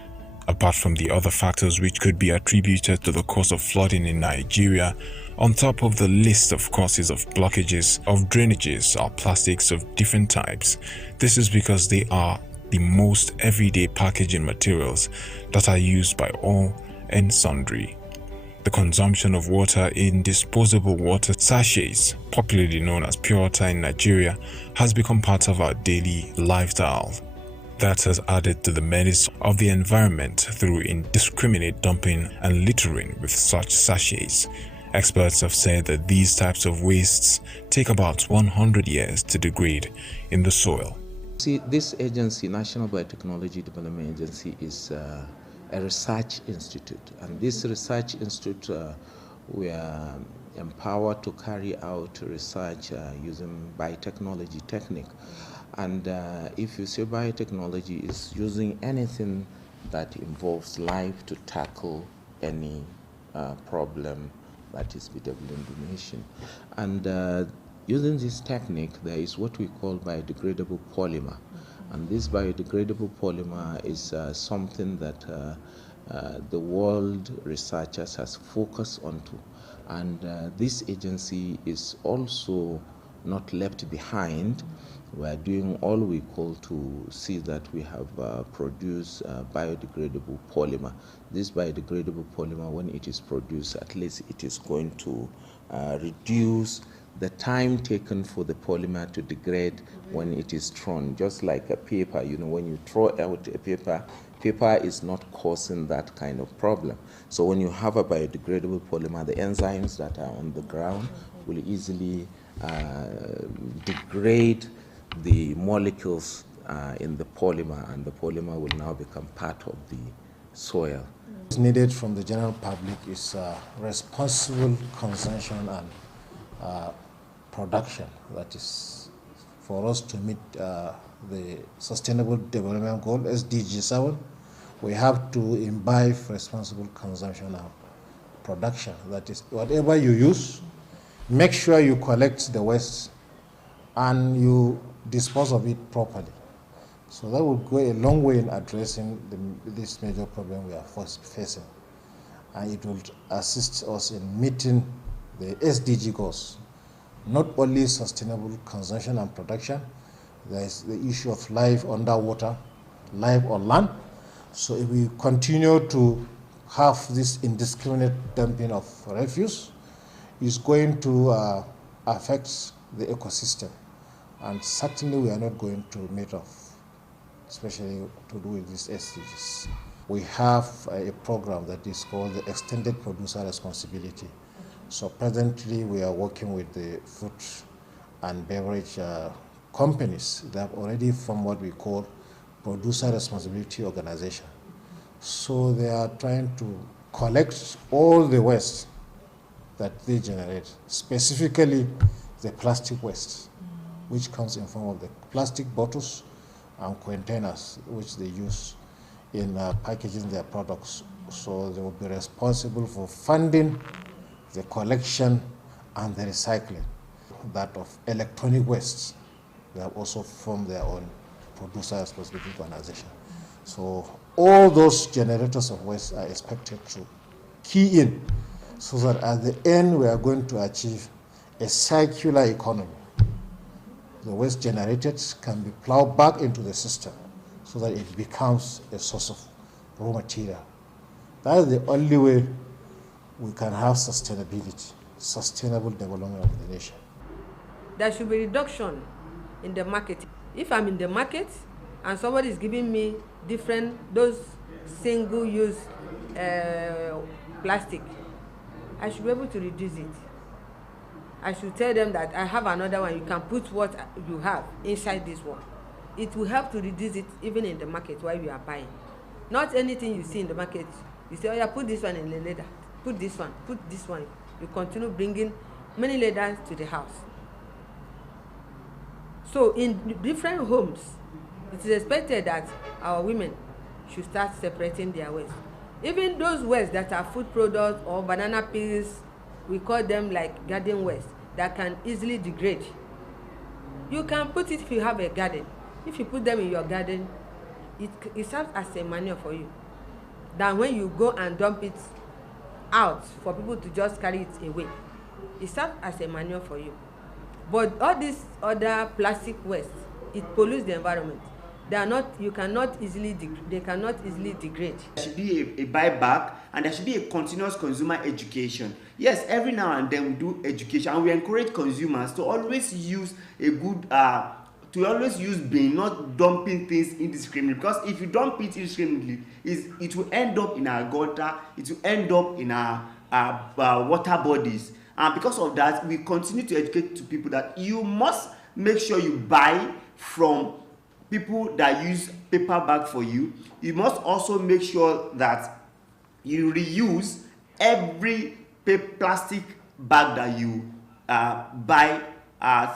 Apart from the other factors which could be attributed to the cause of flooding in Nigeria, on top of the list of causes of blockages of drainages are plastics of different types. This is because they are the most everyday packaging materials that are used by all and sundry. The consumption of water in disposable water sachets, popularly known as pure water in Nigeria, has become part of our daily lifestyle. That has added to the menace of the environment through indiscriminate dumping and littering with such sachets. Experts have said that these types of wastes take about 100 years to degrade in the soil. See, this agency, National Biotechnology Development Agency, is a research institute. And this research institute, we are empowered to carry out research using biotechnology technique. And if you say biotechnology is using anything that involves life to tackle any problem that is bedeviling the nation. And using this technique, there is what we call biodegradable polymer. And this biodegradable polymer is something that the world researchers has focused onto. And this agency is also not left behind. We are doing all we call to see that we have produced biodegradable polymer. This biodegradable polymer, when it is produced, at least it is going to reduce the time taken for the polymer to degrade when it is thrown. Just like a paper, you know, when you throw out a paper, paper is not causing that kind of problem. So when you have a biodegradable polymer, the enzymes that are on the ground will easily degrade the molecules in the polymer, and the polymer will now become part of the soil. What's needed from the general public is responsible consumption and production. That is for us to meet the Sustainable Development Goal, SDG 7. We have to imbibe responsible consumption and production. That is, whatever you use, make sure you collect the waste and you dispose of it properly. So that will go a long way in addressing this major problem we are facing. And it will assist us in meeting the SDG goals. Not only sustainable consumption and production, there is the issue of life underwater, life on land. So if we continue to have this indiscriminate dumping of refuse, it's going to affect the ecosystem. And certainly we are not going to meet up, especially to do with these SDGs. We have a program that is called the Extended Producer Responsibility. So presently we are working with the food and beverage companies that have already formed what we call Producer Responsibility Organization. So they are trying to collect all the waste that they generate, specifically the plastic waste, which comes in form of the plastic bottles and containers which they use in packaging their products. So they will be responsible for funding the collection and the recycling. That of electronic waste, they have also formed their own Producer Responsibility Organization. So all those generators of waste are expected to key in so that at the end we are going to achieve a circular economy. The waste generated can be plowed back into the system so that it becomes a source of raw material. That is the only way we can have sustainability, sustainable development of the nation. There should be reduction in the market. If I'm in the market and somebody is giving me those single-use plastic, I should be able to reduce it. I should tell them that I have another one, you can put what you have inside this one. It will help to reduce it even in the market while you are buying. Not anything you see in the market, you say, oh yeah, put this one in the leather, put this one. You continue bringing many leathers to the house. So in different homes, it is expected that our women should start separating their waste. Even those waste that are food products or banana peels, we call them like garden waste, that can easily degrade. You can put it if you have a garden. If you put them in your garden, it serves as a manure for you. Than when you go and dump it out for people to just carry it away. It serves as a manure for you. But all these other plastic waste, it pollutes the environment. They cannot easily degrade. There should be a buyback, and there should be a continuous consumer education. Yes, every now and then we do education, and we encourage consumers to always use bin, not dumping things indiscriminately. Because if you dump it indiscriminately, it will end up in our gutter, it will end up in our water bodies. And because of that, we continue to educate to people that you must make sure you buy from people that use paper bag for you. You must also make sure that you reuse every plastic bag that you buy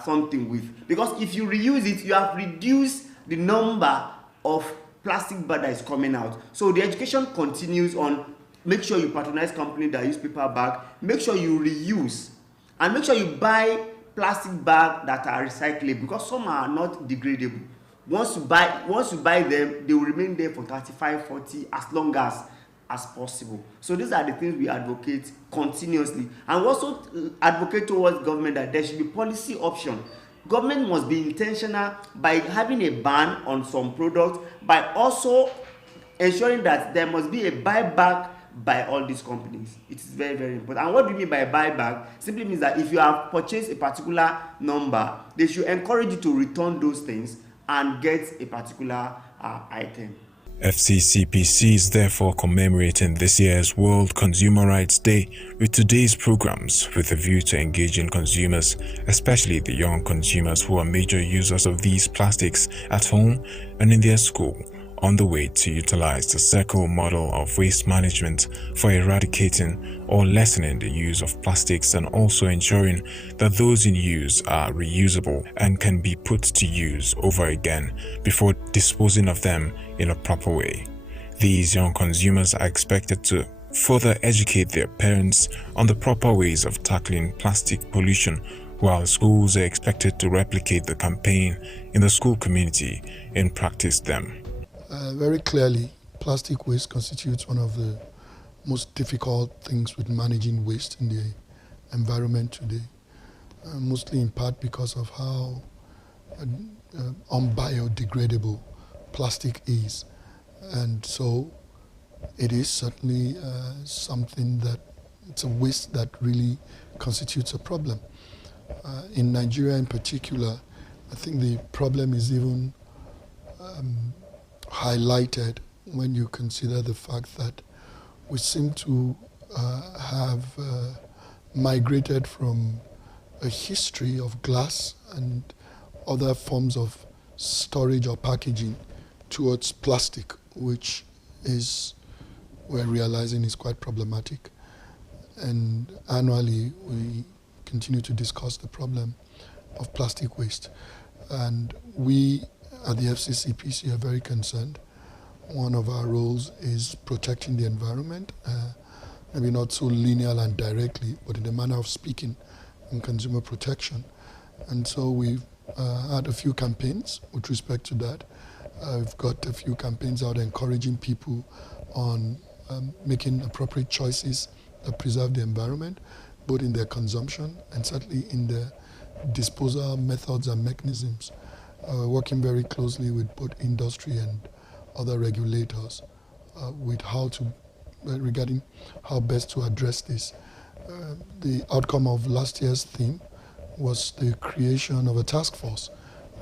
something with. Because if you reuse it, you have reduced the number of plastic bag that is coming out. So the education continues on. Make sure you patronize companies that use paper bag. Make sure you reuse, and make sure you buy plastic bags that are recyclable, because some are not degradable. Once you buy them, they will remain there for 35, 40, as long as possible. So these are the things we advocate continuously, and we also advocate towards government that there should be policy option. Government must be intentional by having a ban on some products, by also ensuring that there must be a buyback by all these companies. It is very, very important. And what do you mean by buyback? Simply means that if you have purchased a particular number, they should encourage you to return those things and get a particular item. FCCPC is therefore commemorating this year's World Consumer Rights Day with today's programs with a view to engaging consumers, especially the young consumers who are major users of these plastics at home and in their school, on the way to utilize the circle model of waste management for eradicating or lessening the use of plastics, and also ensuring that those in use are reusable and can be put to use over again before disposing of them in a proper way. These young consumers are expected to further educate their parents on the proper ways of tackling plastic pollution while schools are expected to replicate the campaign in the school community and practice them. Very clearly, plastic waste constitutes one of the most difficult things with managing waste in the environment today, mostly in part because of how unbiodegradable plastic is. And so it is certainly something that, it's a waste that really constitutes a problem. In Nigeria in particular, I think the problem is even highlighted when you consider the fact that we seem to have migrated from a history of glass and other forms of storage or packaging towards plastic, which is, we're realizing, is quite problematic. And annually, we continue to discuss the problem of plastic waste. And we at the FCCPC are very concerned. One of our roles is protecting the environment, maybe not so linear and directly, but in the manner of speaking, in consumer protection. And so we've had a few campaigns with respect to that. We've got a few campaigns out encouraging people on making appropriate choices that preserve the environment, both in their consumption and certainly in their disposal methods and mechanisms. Working very closely with both industry and other regulators with regarding how best to address this. The outcome of last year's theme was the creation of a task force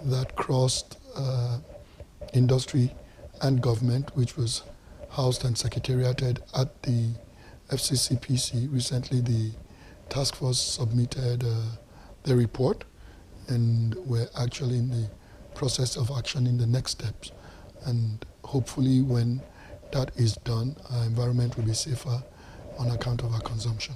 that crossed industry and government, which was housed and secretariated at the FCCPC. Recently, the task force submitted their report, and we're actually in the process of actioning the next steps. And hopefully when that is done, our environment will be safer on account of our consumption.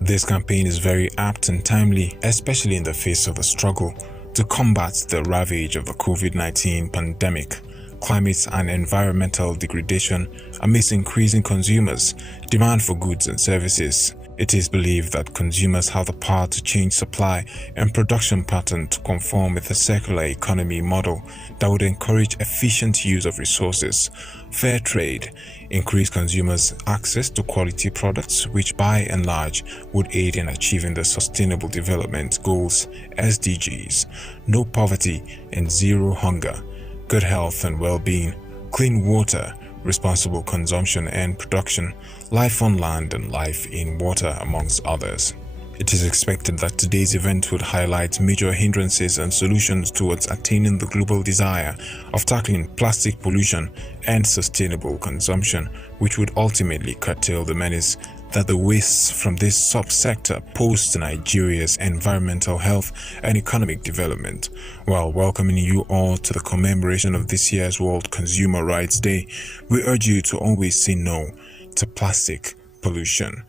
This campaign is very apt and timely, especially in the face of the struggle to combat the ravage of the COVID-19 pandemic, climate and environmental degradation amidst increasing consumers' demand for goods and services. It is believed that consumers have the power to change supply and production pattern to conform with a circular economy model that would encourage efficient use of resources, fair trade, increase consumers' access to quality products, which by and large would aid in achieving the Sustainable Development Goals (SDGs), no poverty and zero hunger, good health and well-being, clean water, responsible consumption and production, life on land and life in water, amongst others. It is expected that today's event would highlight major hindrances and solutions towards attaining the global desire of tackling plastic pollution and sustainable consumption, which would ultimately curtail the menace that the wastes from this subsector pose to Nigeria's environmental health and economic development. While welcoming you all to the commemoration of this year's World Consumer Rights Day, we urge you to always say no to plastic pollution.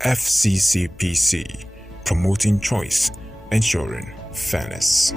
FCCPC, promoting choice, ensuring fairness.